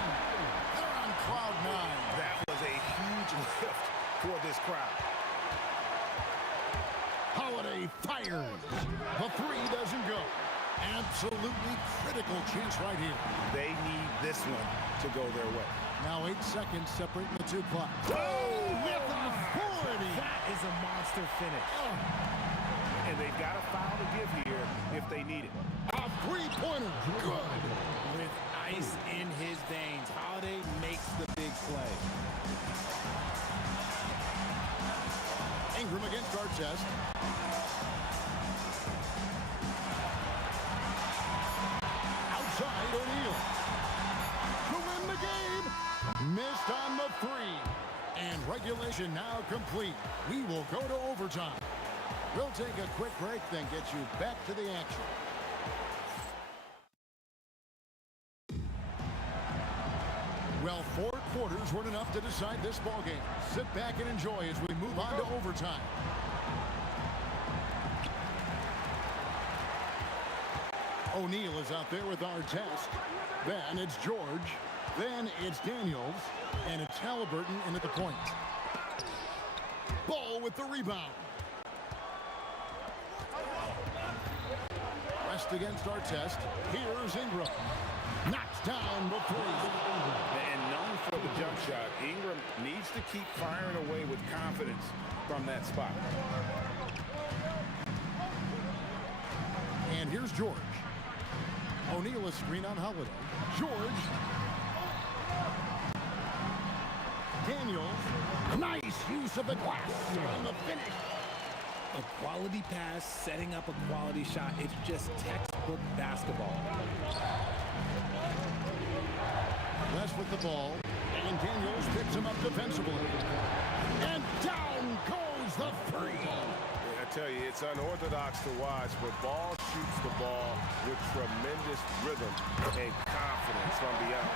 They're on cloud 9. That was a huge lift for this crowd. Holiday fires. The 3 doesn't go. Absolutely critical chance right here. They need this one to go their way. Now 8 seconds separating the two clocks. Oh, with authority. That is a monster finish. And they've got a foul to give here if they need it. A three-pointer. Good. With ice in his veins, Holiday makes the big play. Ingram against Artest. Outside O'Neal. To win the game. Missed on the three. And regulation now complete. We will go to overtime. We'll take a quick break, then get you back to the action. Well, 4 quarters weren't enough to decide this ballgame. Sit back and enjoy as we move on to overtime. O'Neal is out there with Artest. Then it's George. Then it's Daniels. And it's Halliburton in at the point. Ball with the rebound. West against Artest. Here's Ingram. Knocks down the three. And known for the jump shot, Ingram needs to keep firing away with confidence from that spot. And here's George. O'Neal is screen on Holiday. George. Daniels. Nice use of the glass on the finish. A quality pass, setting up a quality shot. It's just textbook basketball. West with the ball. And Daniels picks him up defensively. And down goes the three. I tell you, it's unorthodox to watch, but Ball shoots the ball with tremendous rhythm and confidence from beyond.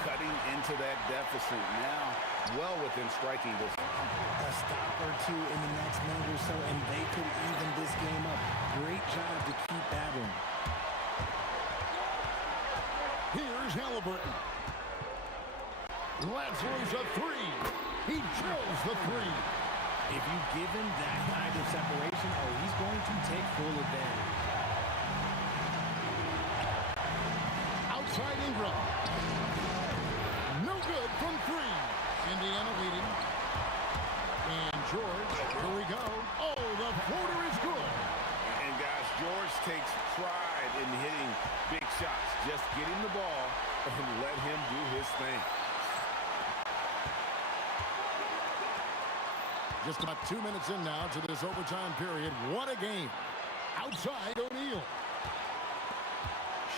Cutting into that deficit now, well within striking distance. A stop or two in the next minute or so, and they could even this game up. Great job to keep battling. Here's Halliburton. Latzler's a three. He drills the three. If you give him that kind of separation, he's going to take full advantage. Outside Ingram. No good from three. Indiana leading. And George, here we go. Oh, the floater is good. And guys, George takes pride in hitting big shots. Just get him the ball and let him do his thing. Just about 2 minutes in now to this overtime period. What a game. Outside O'Neal.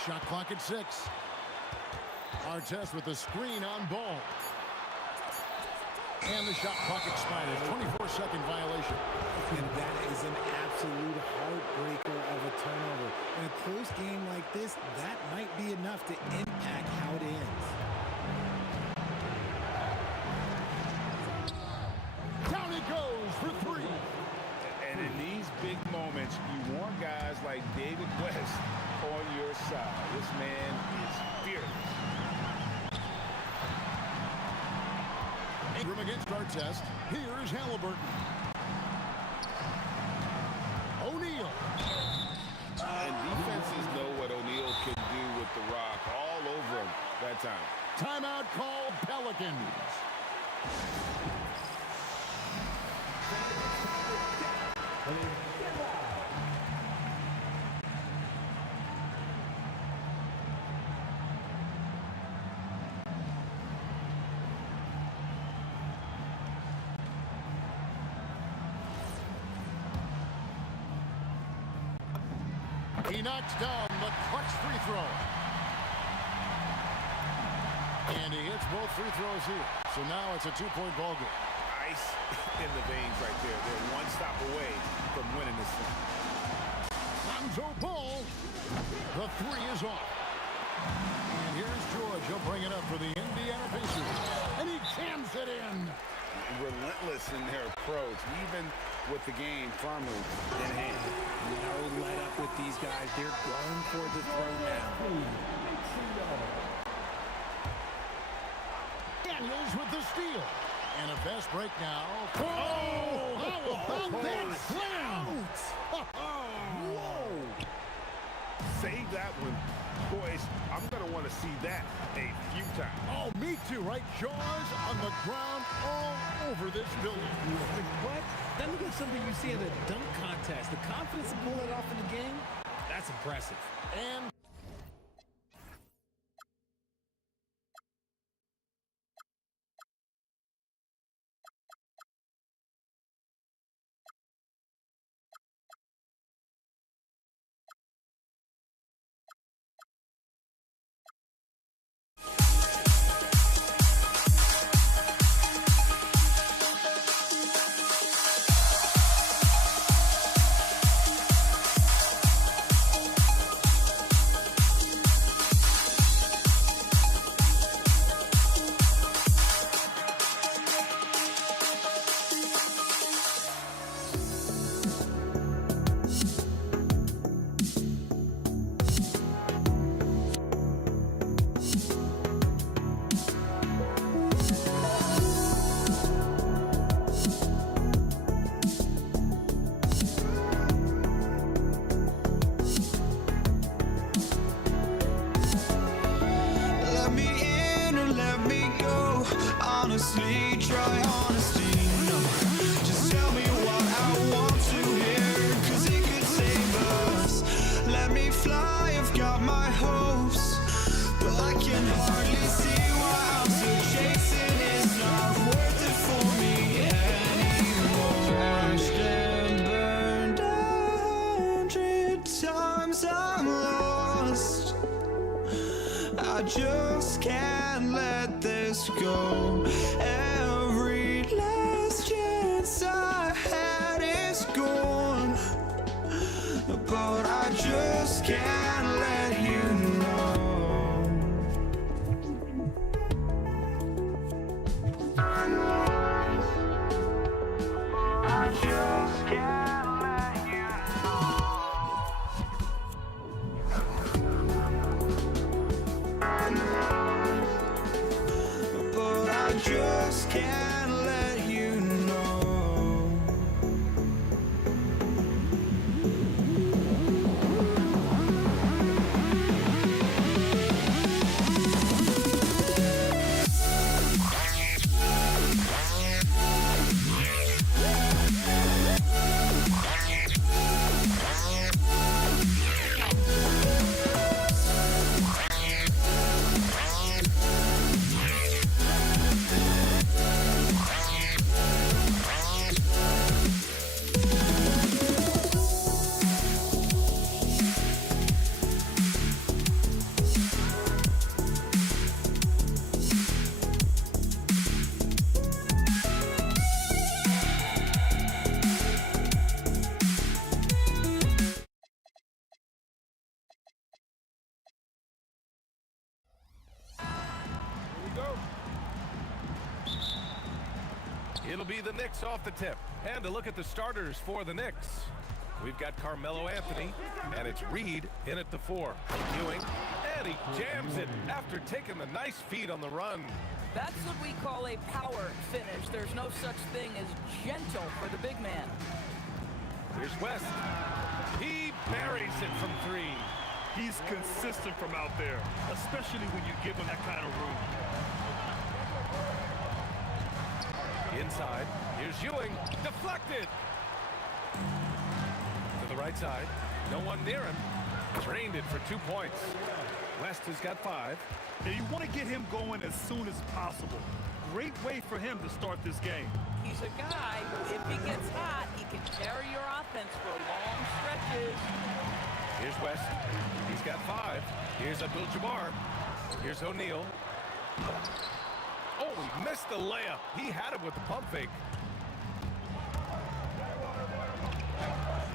Shot clock at 6. Artest with the screen on Ball. And the shot clock expires. 24-second violation. And that is an absolute heartbreaker of a turnover. In a close game like this, that might be enough to impact how it ends. Down it goes for three. And in these big moments, you want guys like David West on your side. This man is fearless. Ingram against Artest. Here's Halliburton. O'Neal. And defenses know what O'Neal can do with the rock all over him that time. Timeout called Pelicans. He knocks down the clutch free throw. And he hits both free throws here. So now it's a 2-point ball game. Ice in the veins right there. They're one stop away from winning this thing. Lonzo Ball. The three is off. And here's George. He'll bring it up for the Indiana Pacers. And he jams it in. Relentless in their approach, even with the game firmly in hand. No let up with these guys. They're going for the throw now. Daniels with the steal. And a fast break now. Oh! How about that slam? Whoa! Save that one. Boys, I'm going to want to see that a few times. Oh, me too, right? Jaws on the ground all over this building. What? That looks like something you see in a dunk contest. The confidence to pull that off in the game, that's impressive. And Let me in or let me go. Honestly, try honesty. No, just tell me what I want to hear, 'cause it could save us. Let me fly, I've got my hopes, but I can hardly see why I'm still chasing. It's not worth it for me anymore. Crashed and burned 100 times, I'm lost. I just can't let this go. Every last chance I had is gone, but I just can't let you know. I just can't let you know. But I just can't let you know. It'll be the Knicks off the tip. And to look at the starters for the Knicks. We've got Carmelo Anthony, and it's Reed in at the 4. Ewing, and he jams it after taking the nice feed on the run. That's what we call a power finish. There's no such thing as gentle for the big man. Here's West. He buries it from 3. He's consistent from out there, especially when you give him that kind of room. Inside, here's Ewing, deflected. To the right side, no one near him. Drained it for 2 points. West has got 5. And you want to get him going as soon as possible. Great way for him to start this game. He's a guy who, if he gets hot, he can carry your offense for long stretches. Here's West. He's got 5. Here's Abdul-Jabbar. Here's O'Neal. Oh, he missed the layup. He had it with the pump fake.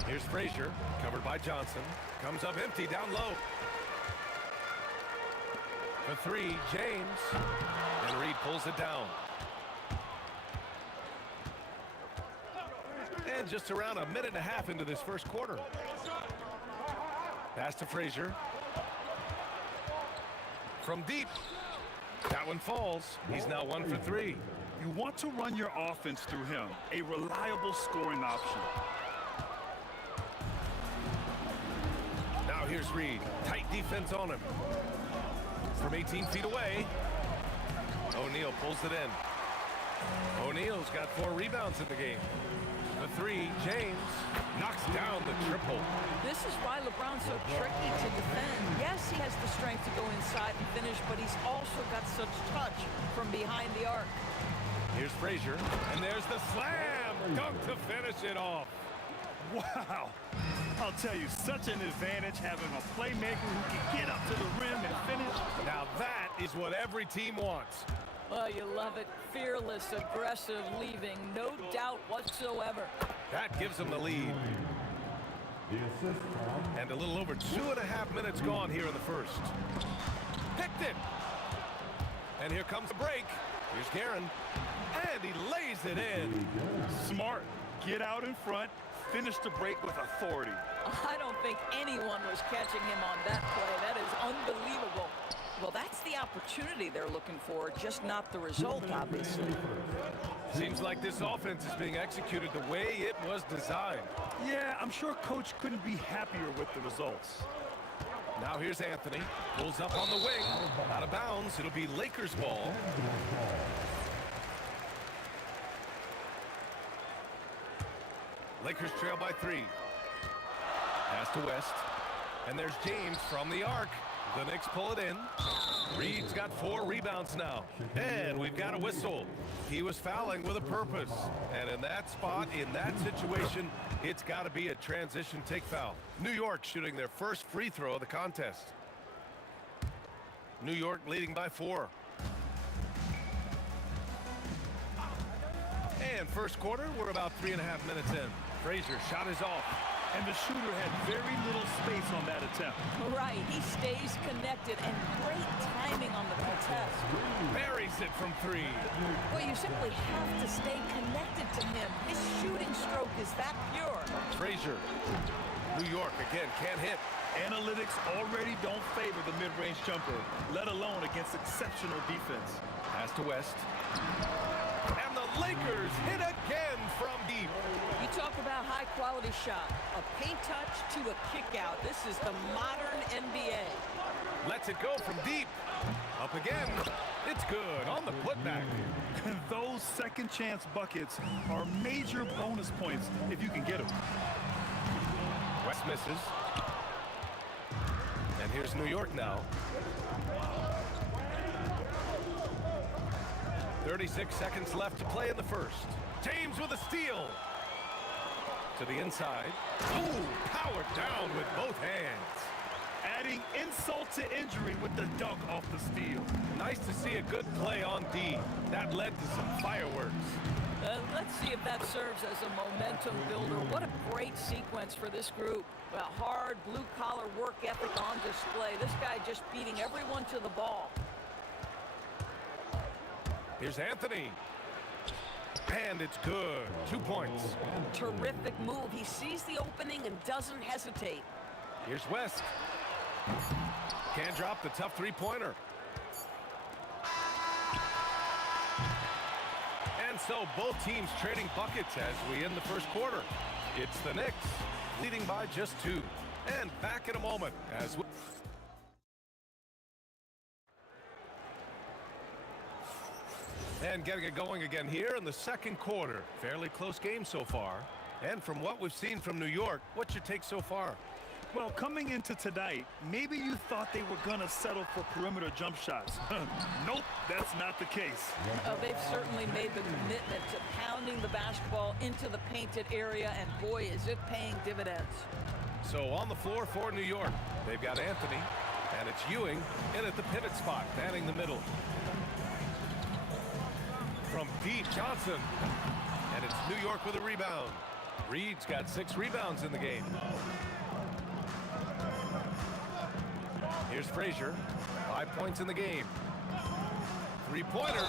Here's Frazier, covered by Johnson. Comes up empty down low. For 3, James. And Reed pulls it down. And just around a minute and a half into this first quarter. Pass to Frazier. From deep. That one falls. He's now 1 for 3. You want to run your offense through him, a reliable scoring option. Now here's Reed. Tight defense on him. from 18 feet away. O'Neal pulls it in. O'Neal's got 4 rebounds in the game. The 3, James knocks down the triple. This is why LeBron's so tricky to defend. Yes, he has the strength to go inside and finish, but he's also got such touch from behind the arc. Here's Frazier, and there's the slam dunk to finish it off. Wow. I'll tell you, such an advantage having a playmaker who can get up to the rim and finish. Now that is what every team wants. Oh, you love it. Fearless, aggressive, leaving. No doubt whatsoever. That gives them the lead. And a little over 2.5 minutes gone here in the first. Picked it. And here comes the break. Here's Guerin. And he lays it in. Smart. Get out in front. Finish the break with authority. I don't think anyone was catching him on that play. That is unbelievable. Well, that's the opportunity they're looking for, just not the result, obviously. Seems like this offense is being executed the way it was designed. Yeah, I'm sure Coach couldn't be happier with the results. Now here's Anthony. Pulls up on the wing. Out of bounds. It'll be Lakers ball. Lakers trail by 3. Pass to West. And there's James from the arc. The Knicks pull it in. Reed's got 4 rebounds now. And we've got a whistle. He was fouling with a purpose. And in that spot, in that situation, it's got to be a transition take foul. New York shooting their first free throw of the contest. New York leading by 4. And first quarter, we're about 3.5 minutes in. Frazier shot is off. And the shooter had very little space on that attempt. Right, he stays connected and great timing on the contest. Buries it from 3. Well, you simply have to stay connected to him. His shooting stroke is that pure. Frazier. New York again can't hit. Analytics already don't favor the mid-range jumper, let alone against exceptional defense. Pass to West. And the Lakers hit again from deep. You talk about high-quality shot. A paint touch to a kick-out. This is the modern NBA. Lets it go from deep. Up again. It's good on the putback. Those second-chance buckets are major bonus points if you can get them. West misses. And here's New York now. 36 seconds left to play in the first. James with a steal. To the inside. Ooh, powered down with both hands. Adding insult to injury with the dunk off the steal. Nice to see a good play on D. That led to some fireworks. Let's see if that serves as a momentum builder. What a great sequence for this group. Well, hard blue-collar work ethic on display. This guy just beating everyone to the ball. Here's Anthony. And it's good. 2 points. Terrific move. He sees the opening and doesn't hesitate. Here's West. Can't drop the tough three-pointer. And so both teams trading buckets as we end the first quarter. It's the Knicks leading by just 2. And back in a moment as we... And getting it going again here in the second quarter. Fairly close game so far. And from what we've seen from New York, what's your take so far? Well, coming into tonight, maybe you thought they were going to settle for perimeter jump shots. Nope, that's not the case. They've certainly made the commitment to pounding the basketball into the painted area, and boy, is it paying dividends. So on the floor for New York, they've got Anthony, and it's Ewing in at the pivot spot, manning the middle. From deep, Johnson. And it's New York with a rebound. Reed's got 6 rebounds in the game. Here's Frazier. 5 points in the game. Three-pointer.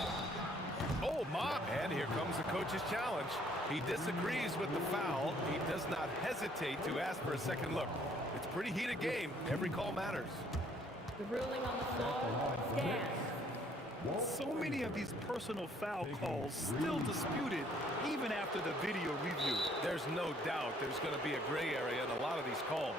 Oh, my. And here comes the coach's challenge. He disagrees with the foul. He does not hesitate to ask for a second look. It's a pretty heated game. Every call matters. The ruling on the floor stands. So many of these personal foul calls still disputed even after the video review. There's no doubt there's going to be a gray area in a lot of these calls.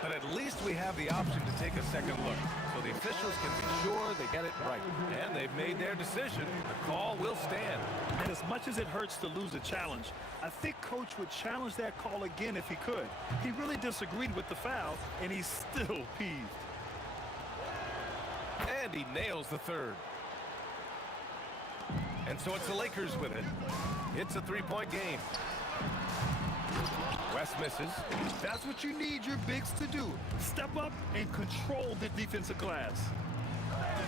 But at least we have the option to take a second look, so the officials can be sure Get it right. And they've made their decision. The call will stand. And as much as it hurts to lose a challenge, I think Coach would challenge that call again if he could. He really disagreed with the foul, and he's still peeved. And he nails the third. And so it's the Lakers with it. It's a three-point game. West misses. That's what you need your bigs to do. Step up and control the defensive glass.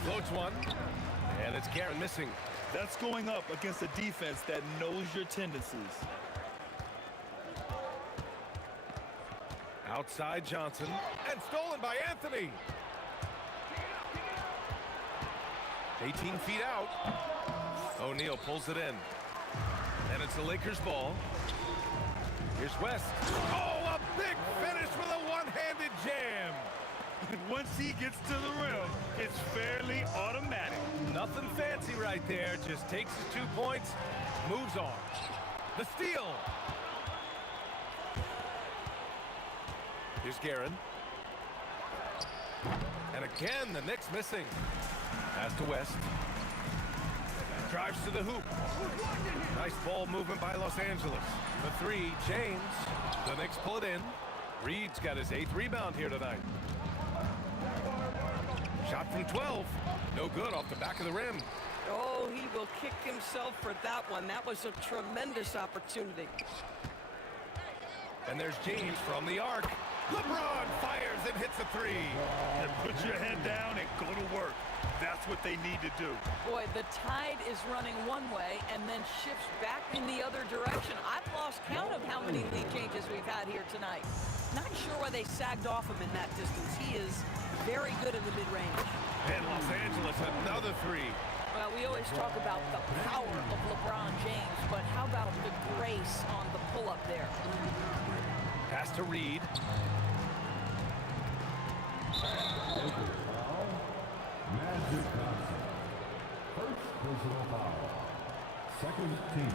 Floats one. And it's Garrett missing. That's going up against a defense that knows your tendencies. Outside Johnson. And stolen by Anthony. 18 feet out. O'Neal pulls it in. And it's the Lakers' ball. Here's West. Oh, a big finish with a one-handed jam. And once he gets to the rim, it's fairly automatic. Nothing fancy right there. Just takes his 2 points, moves on. The steal. Here's Guerin. And again, the Knicks missing. Pass to West. Drives to the hoop. Nice ball movement by Los Angeles. The three, James. The Knicks pull it in. Reed's got his 8th rebound here tonight. Shot from 12. No good off the back of the rim. Oh, he will kick himself for that one. That was a tremendous opportunity. And there's James from the arc. LeBron fires and hits a three. And put your head down and go to work. That's what they need to do. Boy, the tide is running one way and then shifts back in the other direction. I've lost count of how many lead changes we've had here tonight. Not sure why they sagged off him in that distance. He is very good in the mid-range. And Los Angeles, another three. Well, we always talk about the power of LeBron James, but how about the grace on the pull-up there? Pass to Reed. Magic Johnson. First personal foul. Second team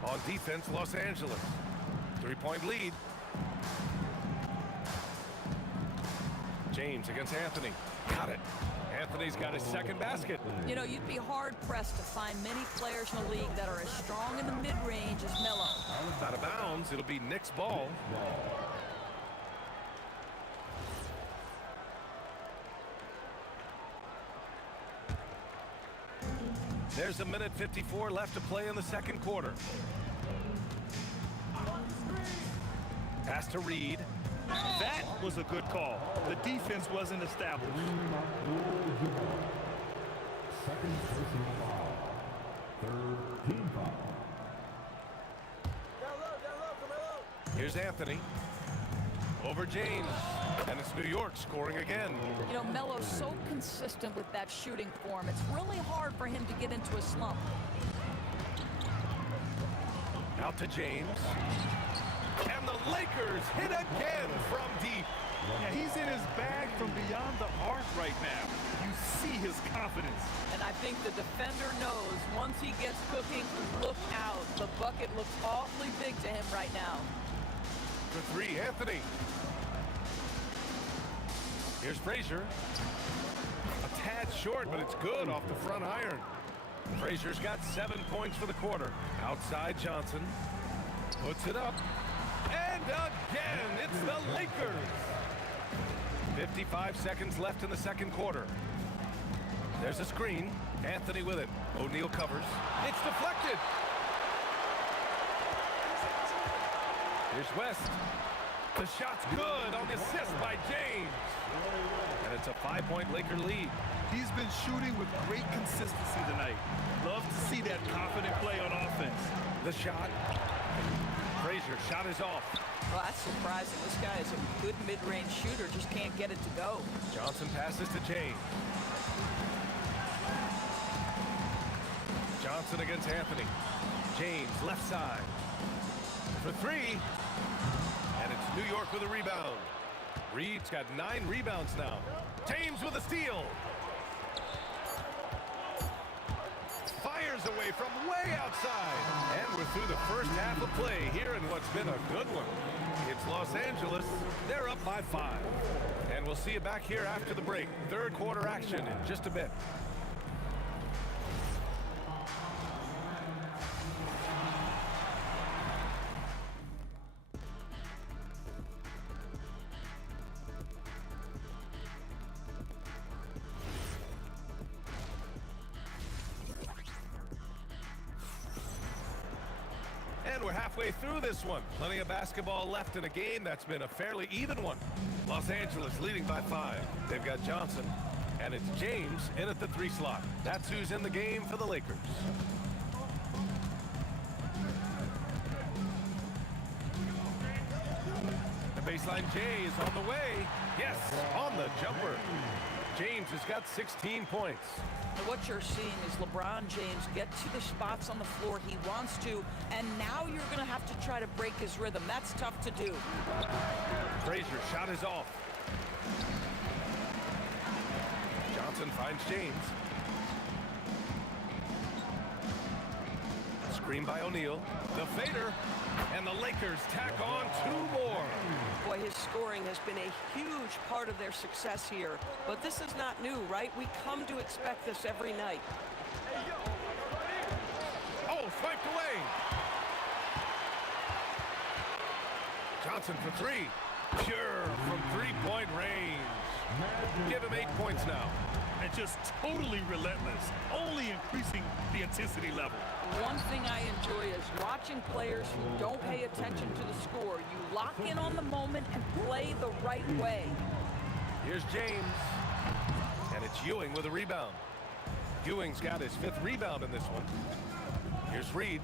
foul. On defense, Los Angeles. 3-point lead. James against Anthony. Got it. Anthony's got his second basket. You know, you'd be hard-pressed to find many players in the league that are as strong in the mid-range as Melo. Out of bounds. It'll be Knicks ball. There's a minute 54 left to play in the second quarter. Pass to Reed. That was a good call. The defense wasn't established. Second personal foul. Third team foul. Here's Anthony. Over James. And it's New York scoring again. You know, Melo's so consistent with that shooting form. It's really hard for him to get into a slump. Out to James. And the Lakers hit again from deep. Yeah, he's in his bag from beyond the arc right now. You see his confidence. And I think the defender knows once he gets cooking, look out. The bucket looks awfully big to him right now. For three, Anthony. Here's Frazier. A tad short, but it's good off the front iron. Frazier's got 7 points for the quarter. Outside Johnson. Puts it up. And again, it's the Lakers. 55 seconds left in the second quarter. There's a screen. Anthony with it. O'Neal covers. It's deflected. Here's West. The shot's good on the assist by James. And it's a 5-point Laker lead. He's been shooting with great consistency tonight. Love to see that confident play on offense. The shot. Frazier, shot is off. Well, that's surprising. This guy is a good mid-range shooter, just can't get it to go. Johnson passes to James. Johnson against Anthony. James, left side. For three. And it's New York with a rebound. Reed's got 9 rebounds now. James with a steal. Fires fires away from way outside. And we're through the first half of play here in what's been a good one. It's Los Angeles. They're up by 5. And we'll see you back here after the break. Third quarter action in just a bit. And we're halfway through this one. Plenty of basketball left in a game that's been a fairly even one. Los Angeles leading by 5. They've got Johnson, and it's James in at the 3 slot. That's who's in the game for the Lakers. The baseline J is on the way. Yes, on the jumper. James has got 16 points. And what you're seeing is LeBron James get to the spots on the floor he wants to, and now you're going to have to try to break his rhythm. That's tough to do. Frazier's shot is off. Johnson finds James. Screen by O'Neal. The fader. And the Lakers tack on 2 more. Boy, his scoring has been a huge part of their success here. But this is not new, right? We come to expect this every night. Oh, swiped away. Johnson for 3. Pure from 3-point range. Give him 8 points now. And just totally relentless, only increasing the intensity level. One thing I enjoy is watching players who don't pay attention to the score. You lock in on the moment and play the right way. Here's James. And it's Ewing with a rebound. Ewing's got his 5th rebound in this one. Here's Reed.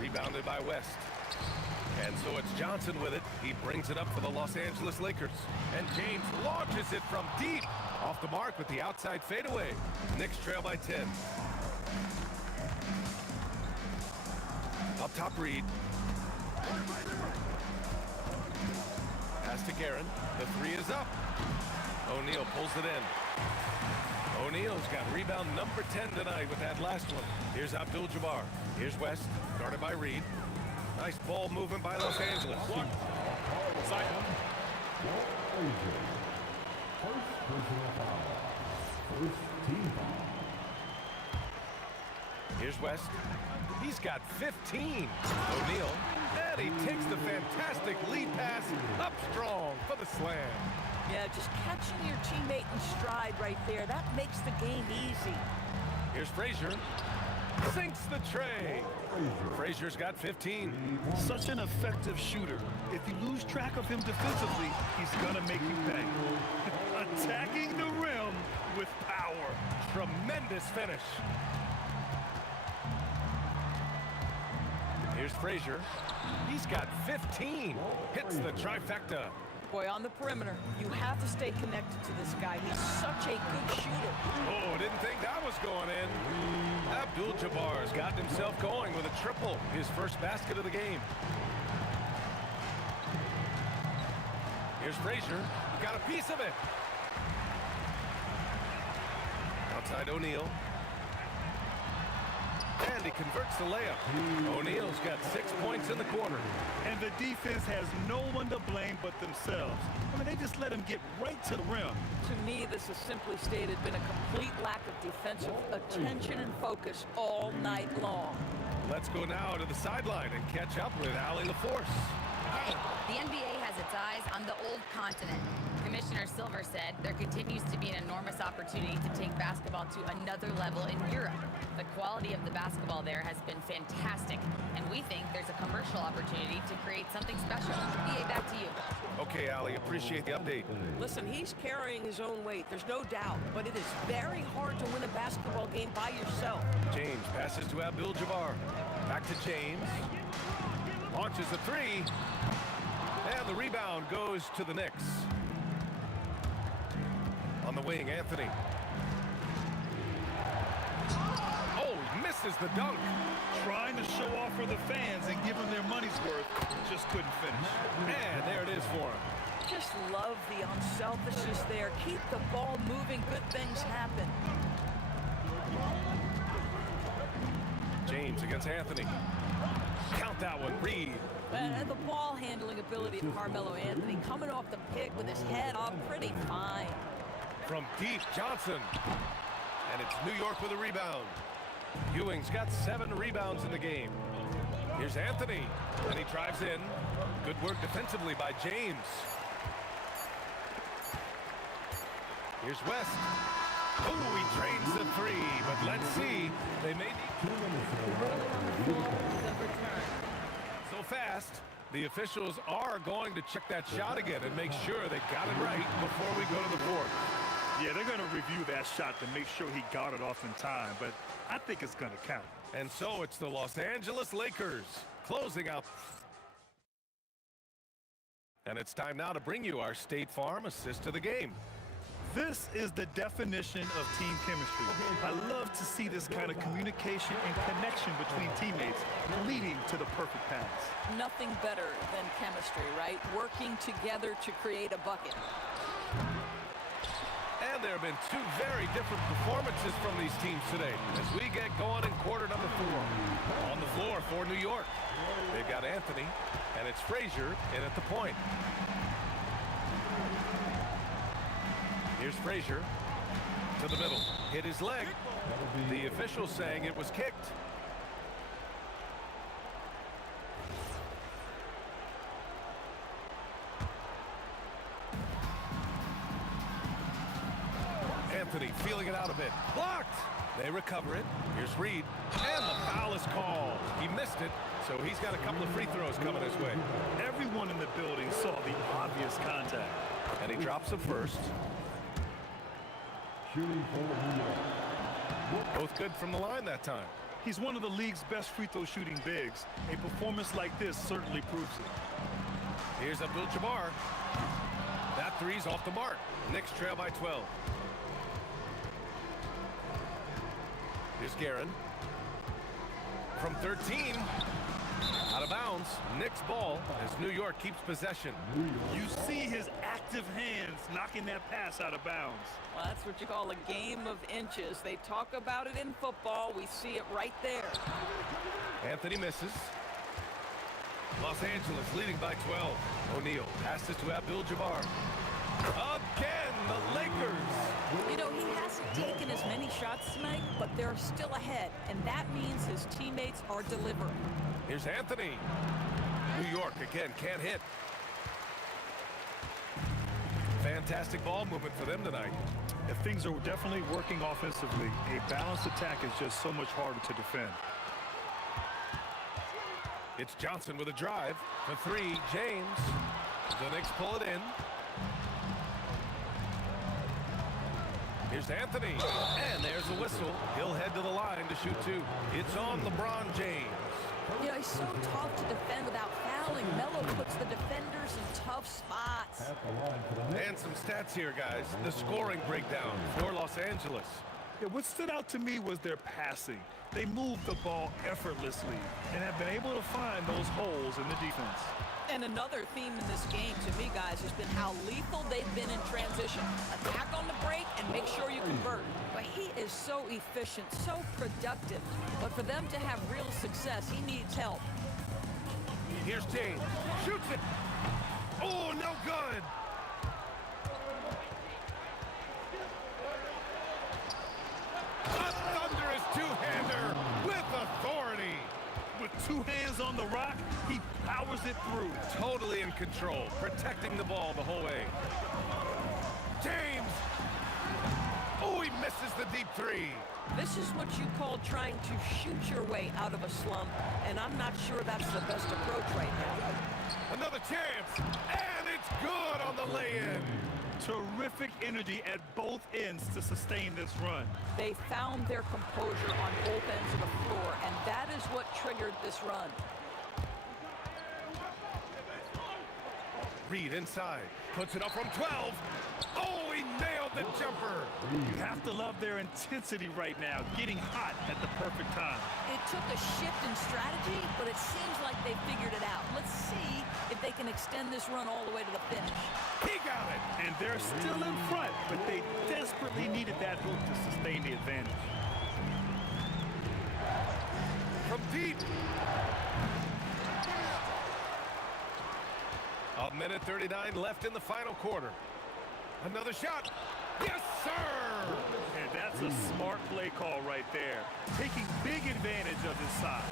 Rebounded by West. And so it's Johnson with it. He brings it up for the Los Angeles Lakers. And James launches it from deep. Off the mark with the outside fadeaway. Knicks trail by 10. Up top, Reed. Pass to Guerin. The 3 is up. O'Neal pulls it in. O'Neal's got rebound number 10 tonight with that last one. Here's Abdul-Jabbar. Here's West, guarded by Reed. Nice ball movement by Los Angeles. First personal foul. First team foul. Here's West. He's got 15. O'Neal. And he takes the fantastic lead pass up strong for the slam. Yeah, just catching your teammate in stride right there. That makes the game easy. Here's Frazier. Sinks the tray. Frazier's got 15. Such an effective shooter. If you lose track of him defensively, he's gonna make you pay. Attacking the rim with power. Tremendous finish. Here's Frazier. He's got 15. Hits the trifecta. Boy, on the perimeter, you have to stay connected to this guy. He's such a good shooter. Oh, didn't think that was going in. Abdul-Jabbar's gotten himself going with a triple, his first basket of the game. Here's Frazier. He got a piece of it. Outside O'Neal. And he converts the layup. O'Neal's got 6 points in the quarter. And the defense has no one to blame but themselves. I mean, they just let him get right to the rim. To me, this has simply stated been a complete lack of defensive attention and focus all night long. Let's go now to the sideline and catch up with Allie LaForce. Hey, the NBA has its eyes on the old continent. Commissioner Silver said there continues to be an enormous opportunity to take basketball to another level in Europe. The quality of the basketball there has been fantastic, and we think there's a commercial opportunity to create something special. EA, back to you. Okay, Allie, appreciate the update. Listen, he's carrying his own weight, there's no doubt, but it is very hard to win a basketball game by yourself. James passes to Abdul-Jabbar. Back to James. Launches a 3. And the rebound goes to the Knicks. On the wing, Anthony. Oh, misses the dunk. Trying to show off for the fans and give them their money's worth. Just couldn't finish. And there it is for him. Just love the unselfishness there. Keep the ball moving. Good things happen. James against Anthony. Count that one, Reed. The ball handling ability of Carmelo Anthony coming off the pick with his head up pretty fine. From deep, Johnson. And it's New York with a rebound. Ewing's got 7 rebounds in the game. Here's Anthony, and he drives in. Good work defensively by James. Here's West. Oh, he drains the 3, but let's see. They may need so fast. The officials are going to check that shot again and make sure they got it right before we go to the fourth. Yeah, they're going to review that shot to make sure he got it off in time, but I think it's going to count. And so it's the Los Angeles Lakers closing out. And it's time now to bring you our State Farm assist of the game. This is the definition of team chemistry. I love to see this kind of communication and connection between teammates leading to the perfect pass. Nothing better than chemistry, right? Working together to create a bucket. And there have been 2 very different performances from these teams today as we get going in quarter number 4. On the floor for New York, they've got Anthony, and it's Frazier in at the point. Here's Frazier to the middle. Hit his leg. The official saying it was kicked. Anthony feeling it out a bit. Blocked. They recover it. Here's Reed. And the foul is called. He missed it, so he's got a couple of free throws coming his way. Everyone in the building saw the obvious contact. And he drops it first. Both good from the line that time. He's one of the league's best free throw shooting bigs. A performance like this certainly proves it. Here's Abdul-Jabbar. That 3's off the mark. Knicks trail by 12. Here's Guerin. From 13. Out of bounds. Knicks ball as New York keeps possession. You see his active hands knocking that pass out of bounds. Well, that's what you call a game of inches. They talk about it in football. We see it right there. Anthony misses. Los Angeles leading by 12. O'Neal passes to Abdul-Jabbar. Again, the Lakers. You know, he hasn't taken as many shots tonight, but they're still ahead, and that means his teammates are delivering. Here's Anthony. New York again can't hit. Fantastic ball movement for them tonight. If things are definitely working offensively, a balanced attack is just so much harder to defend. It's Johnson with a drive. The 3, James. The Knicks pull it in. Here's Anthony. And there's a whistle. He'll head to the line to shoot 2. It's on LeBron James. You know, he's so tough to defend without fouling. Melo puts the defenders in tough spots. And some stats here, guys. The scoring breakdown for Los Angeles. Yeah, what stood out to me was their passing. They moved the ball effortlessly and have been able to find those holes in the defense. And another theme in this game, to me, guys, has been how lethal they've been in transition. Attack on the break and make sure you convert. But he is so efficient, so productive. But for them to have real success, he needs help. Here's James. Shoots it. Oh, no good. A thunderous two-hander with authority. With 2 hands on the rock, he powers it through. Totally in control, protecting the ball the whole way. James! Oh, he misses the deep 3. This is what you call trying to shoot your way out of a slump, and I'm not sure that's the best approach right now. Another chance, and it's good on the lay-in. Terrific energy at both ends to sustain this run. They found their composure on both ends of the floor, and that is what triggered this run. Reed inside, puts it up from 12. Oh, he nailed the jumper. You have to love their intensity right now, getting hot at the perfect time. It took a shift in strategy, but it seems like they figured it out. Let's see if they can extend this run all the way to the finish. He got it! And they're still in front, but they desperately needed that hoop to sustain the advantage. from deep. A minute 39 left in the final quarter. Another shot. Yes, sir! And that's a smart play call right there. Taking big advantage of his size.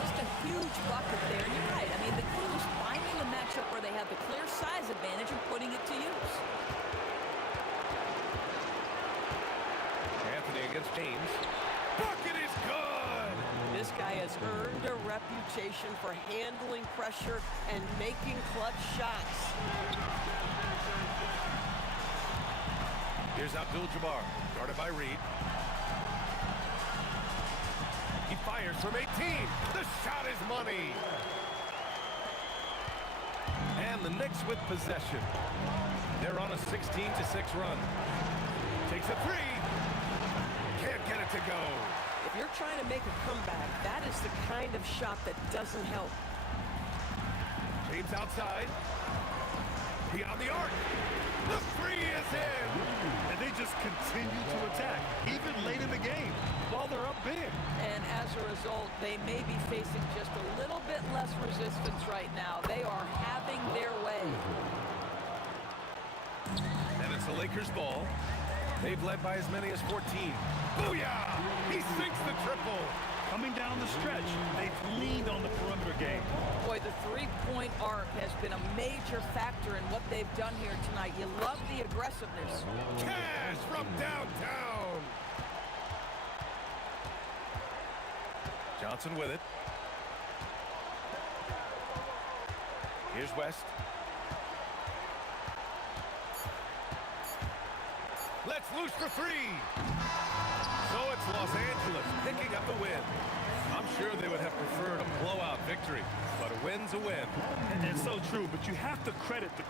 Just a huge bucket there. And you're right. I mean, the key was finding a matchup where they have the clear size advantage and putting it to use. Anthony against James. Bucket is good! This guy has earned a reputation for handling pressure and making clutch shots. Here's Abdul-Jabbar, guarded by Reed. He fires from 18. The shot is money. And the Knicks with possession. They're on a 16-6 run. Takes a three. Can't get it to go. If you're trying to make a comeback, that is the kind of shot that doesn't help. James outside. Beyond the arc. The three is in. And they just continue to attack, even late in the game, while they're up big. And as a result, they may be facing just a little bit less resistance right now. They are having their way. And it's the Lakers' ball. They've led by as many as 14. Booyah! He sinks the triple. Coming down the stretch, they've leaned on the perimeter game. Boy, the three-point arc has been a major factor in what they've done here tonight. You love the aggressiveness. Cash from downtown. Johnson with it. Here's West. Let's loose for three. So it's Los Angeles picking up the win. I'm sure they would have preferred a blowout victory, but a win's a win. And it's so true, but you have to credit the